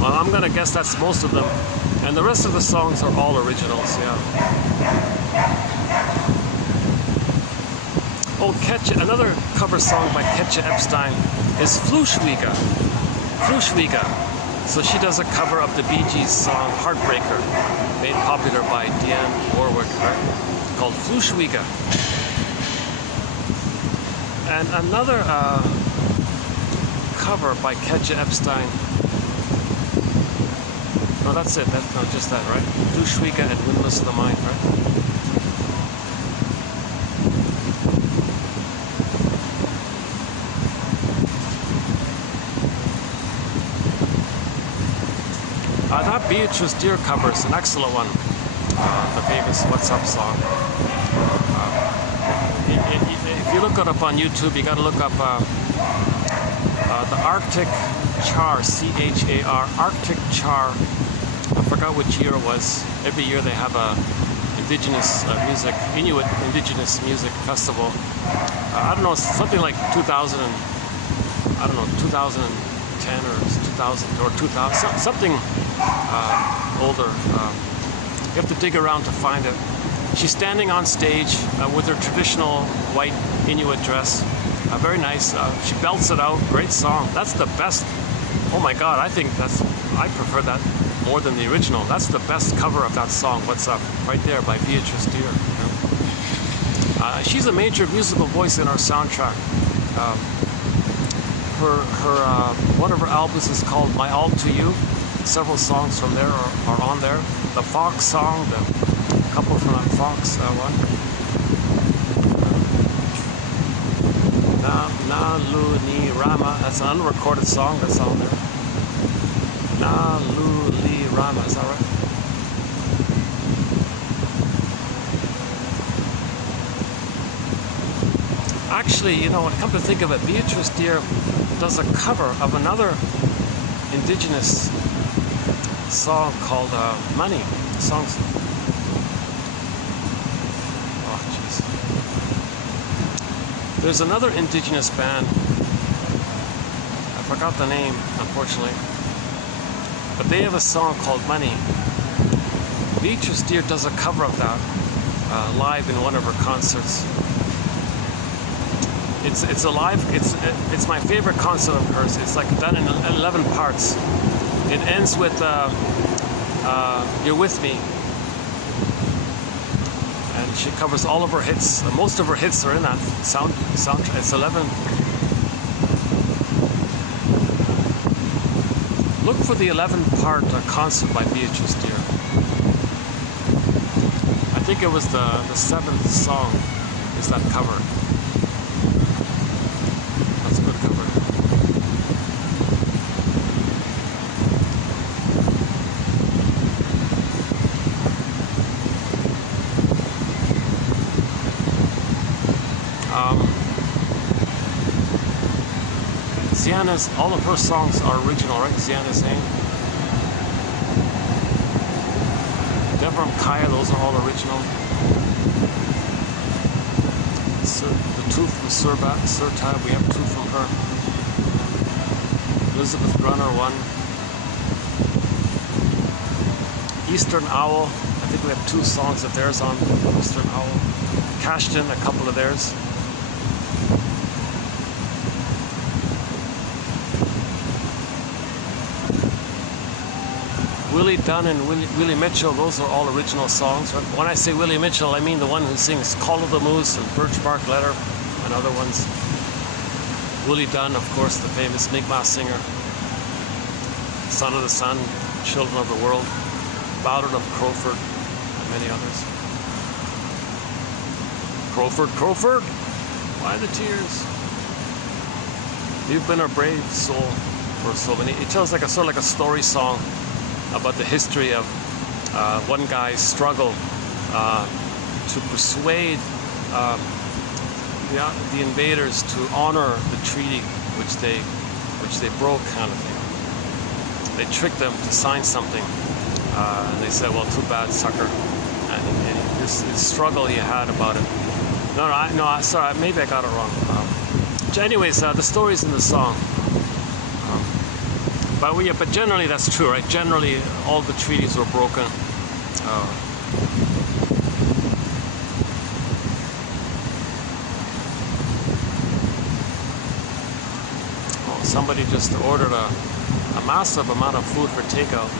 Well, I'm gonna guess that's most of them, and the rest of the songs are all originals, yeah. Oh, another cover song by Ketcha Epstein is Fluschwieger. Fluschwieger. So she does a cover of the Bee Gees song Heartbreaker, made popular by Dionne Warwick, right? Called Fluschwieger. And another cover by Ketcha Epstein. No, that's it. No, just that, right? Fluschwieger and Windmills of the Mind, right? That Beatrice Deer cover is an excellent one. The famous What's Up song. If you look it up on YouTube, you got to look up the Arctic Char, C-H-A-R, Arctic Char. I forgot which year it was. Every year they have a indigenous music, Inuit indigenous music festival. I don't know, something like 2000, I don't know, 2010 or 2000 or 2000, something older. You have to dig around to find it. She's standing on stage with her traditional white Inuit dress. Very nice. She belts it out. Great song. That's the best. Oh my God, I prefer that more than the original. That's the best cover of that song, What's Up, right there by Beatrice Deer. She's a major musical voice in our soundtrack. One of her albums is called My All to You. Several songs from there are on there. The Fox song, the couple from that Fox one. Na Lu Ni Rama, that's an unrecorded song that's on there. Na Lu Li Rama, is that right? Actually, you know, when I come to think of it, Beatrice Deer does a cover of another indigenous song called Money. The song's... Oh, jeez. There's another indigenous band. I forgot the name, unfortunately. But they have a song called Money. Beatrice Deer does a cover of that live in one of her concerts. It's a live. It's my favorite concert of hers. It's like done in 11 parts. It ends with "You're With Me," and she covers all of her hits. Most of her hits are in that soundtrack. It's 11. Look for the 11-part concert by Beatrice Deer. I think it was the 7th song is that cover. That's a good cover. Ziana's, all of her songs are original, right? Ziana saying. Deborah and Kaya, those are all original. The two from Surtai, we have 2 from her. Elizabeth Brunner, 1. Eastern Owl, I think we have 2 songs of theirs on Eastern Owl. Cashton, a couple of theirs. Willie Dunn and Willie Mitchell, those are all original songs. When I say Willie Mitchell, I mean the one who sings Call of the Moose and Birch Bark Letter and other ones. Willie Dunn, of course, the famous Mi'kmaq singer. Son of the Sun, Children of the World, Ballad of Crowford, and many others. Crowford, Crowford, why the tears? You've been a brave soul for so many. It tells like a sort of like a story song about the history of one guy's struggle to persuade the invaders to honor the treaty which they broke, kind of thing. They tricked them to sign something, and they said, "Well, too bad, sucker." And this struggle he had about it. No, sorry, maybe I got it wrong. Anyways, the story's in the song. But generally that's true, right? Generally, all the treaties were broken. Somebody just ordered a massive amount of food for takeout.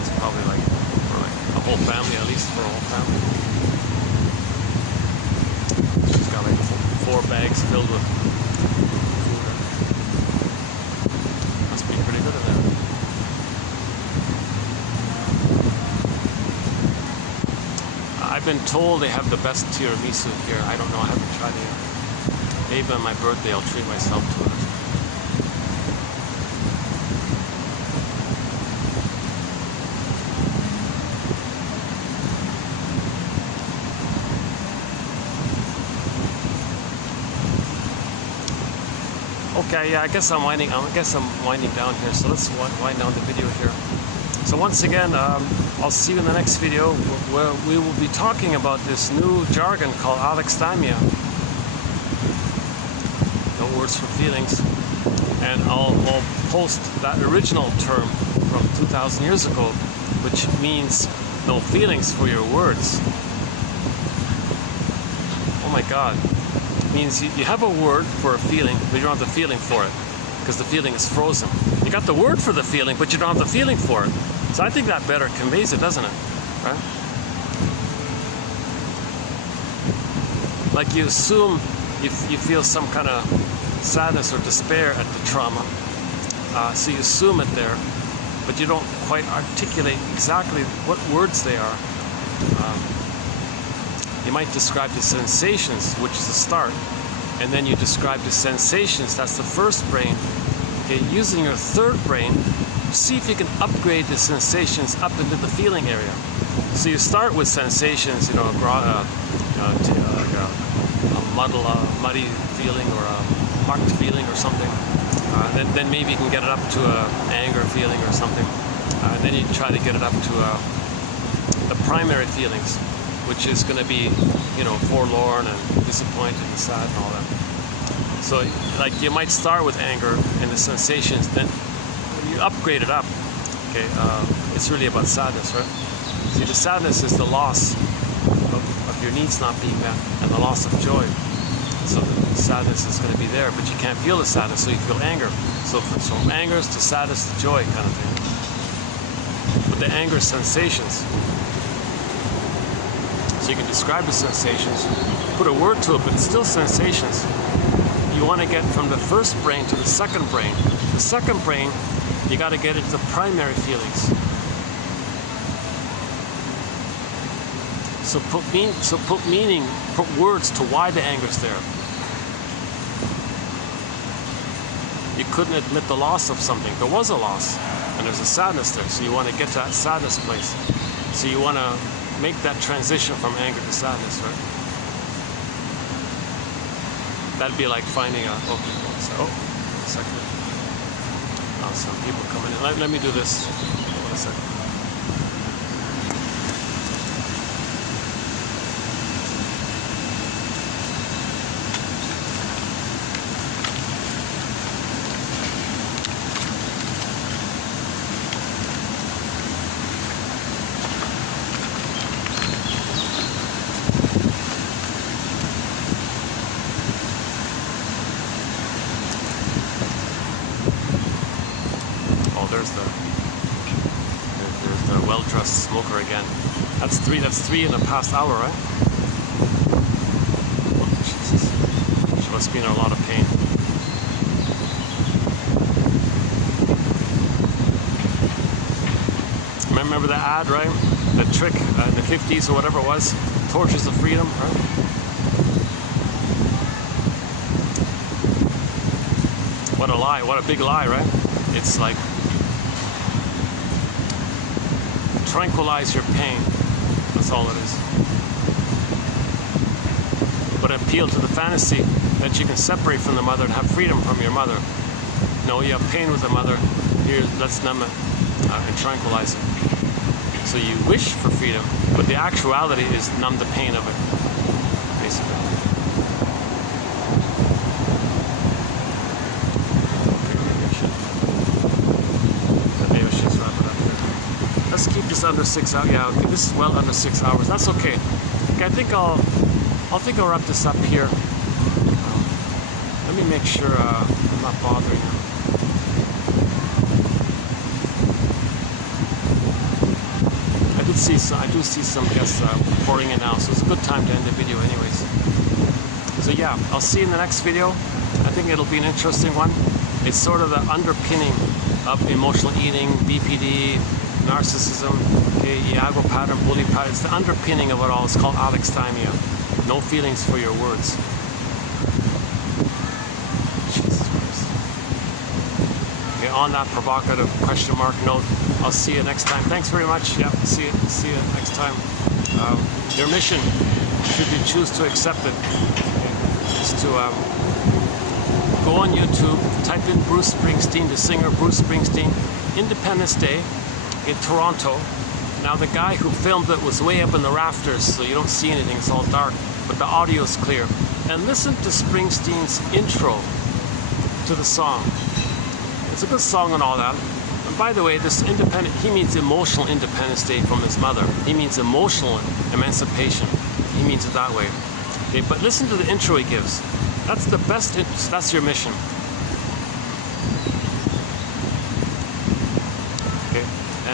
It's probably like for like a whole family, at least for a whole family. She's got like 4 bags filled with food. Must be pretty good at that. I've been told they have the best tiramisu here. I don't know, I haven't tried it yet. Maybe on my birthday I'll treat myself to it. Okay, yeah, I guess I'm winding down here. So let's wind down the video here. So once again, I'll see you in the next video where we will be talking about this new jargon called alexithymia. No words for feelings. And I'll post that original term from 2,000 years ago, which means no feelings for your words. Oh my God. It means you have a word for a feeling, but you don't have the feeling for it, because the feeling is frozen. You got the word for the feeling, but you don't have the feeling for it. So I think that better conveys it, doesn't it? Right? Like you assume you feel some kind of sadness or despair at the trauma. So you assume it there, but you don't quite articulate exactly what words they are. You might describe the sensations, which is the start, and then you describe the sensations, that's the first brain. Okay, using your third brain, see if you can upgrade the sensations up into the feeling area. So you start with sensations, you know, a muddy feeling or a mucked feeling or something. Then maybe you can get it up to an anger feeling or something. Then you try to get it up to the primary feelings, which is going to be, you know, forlorn and disappointed and sad and all that. So, like, you might start with anger and the sensations, then when you upgrade it up, okay, it's really about sadness, right? See, the sadness is the loss of your needs not being met and the loss of joy. So the sadness is going to be there, but you can't feel the sadness, so you feel anger. So from anger to sadness to joy kind of thing. But the anger sensations. So you can describe the sensations, put a word to it, but it's still sensations. You want to get from the first brain to the second brain. The second brain, you got to get into the primary feelings. So put words to why the anger's there. You couldn't admit the loss of something. There was a loss, and there's a sadness there. So you want to get to that sadness place. So you want to make that transition from anger to sadness, right? That'd be like finding a, a second. Oh, some people coming in. Let me do this. Hold on a second. There's the well-dressed smoker again. That's three in the past hour, right? Oh, Jesus. She must be in a lot of pain. Remember the ad, right? The trick in the 50s or whatever it was? Torches of freedom, right? What a lie, what a big lie, right? It's like tranquilize your pain. That's all it is. But appeal to the fantasy that you can separate from the mother and have freedom from your mother. No, you have pain with the mother. Here, let's numb it and tranquilize it. So you wish for freedom, but the actuality is numb the pain of it, basically. Let's keep this under 6 hours. Yeah, okay, this is well under 6 hours. That's okay. Okay, I think I'll wrap this up here. Let me make sure I'm not bothering you. I do see some guests pouring in now, so it's a good time to end the video, anyways. So yeah, I'll see you in the next video. I think it'll be an interesting one. It's sort of the underpinning of emotional eating, BPD, narcissism, okay, Iago pattern, bully pattern. It's the underpinning of it all. It's called alexithymia. No feelings for your words. Jesus Christ. Okay, on that provocative question mark note, I'll see you next time. Thanks very much. Yeah, see you next time. Your mission, should you choose to accept it, is to go on YouTube, type in Bruce Springsteen, the singer Bruce Springsteen, Independence Day in Toronto. Now the guy who filmed it was way up in the rafters, so you don't see anything, it's all dark, but the audio is clear. And listen to Springsteen's intro to the song. It's a good song and all that. And by the way, this independent, he means emotional Independence Day from his mother. He means emotional emancipation. He means it that way. Okay, but listen to the intro he gives. That's the best, that's your mission. Okay,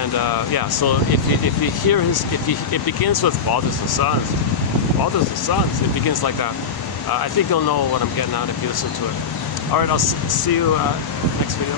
And yeah, so if you hear it begins with fathers and sons, it begins like that. I think you'll know what I'm getting at if you listen to it. All right, I'll see you next video.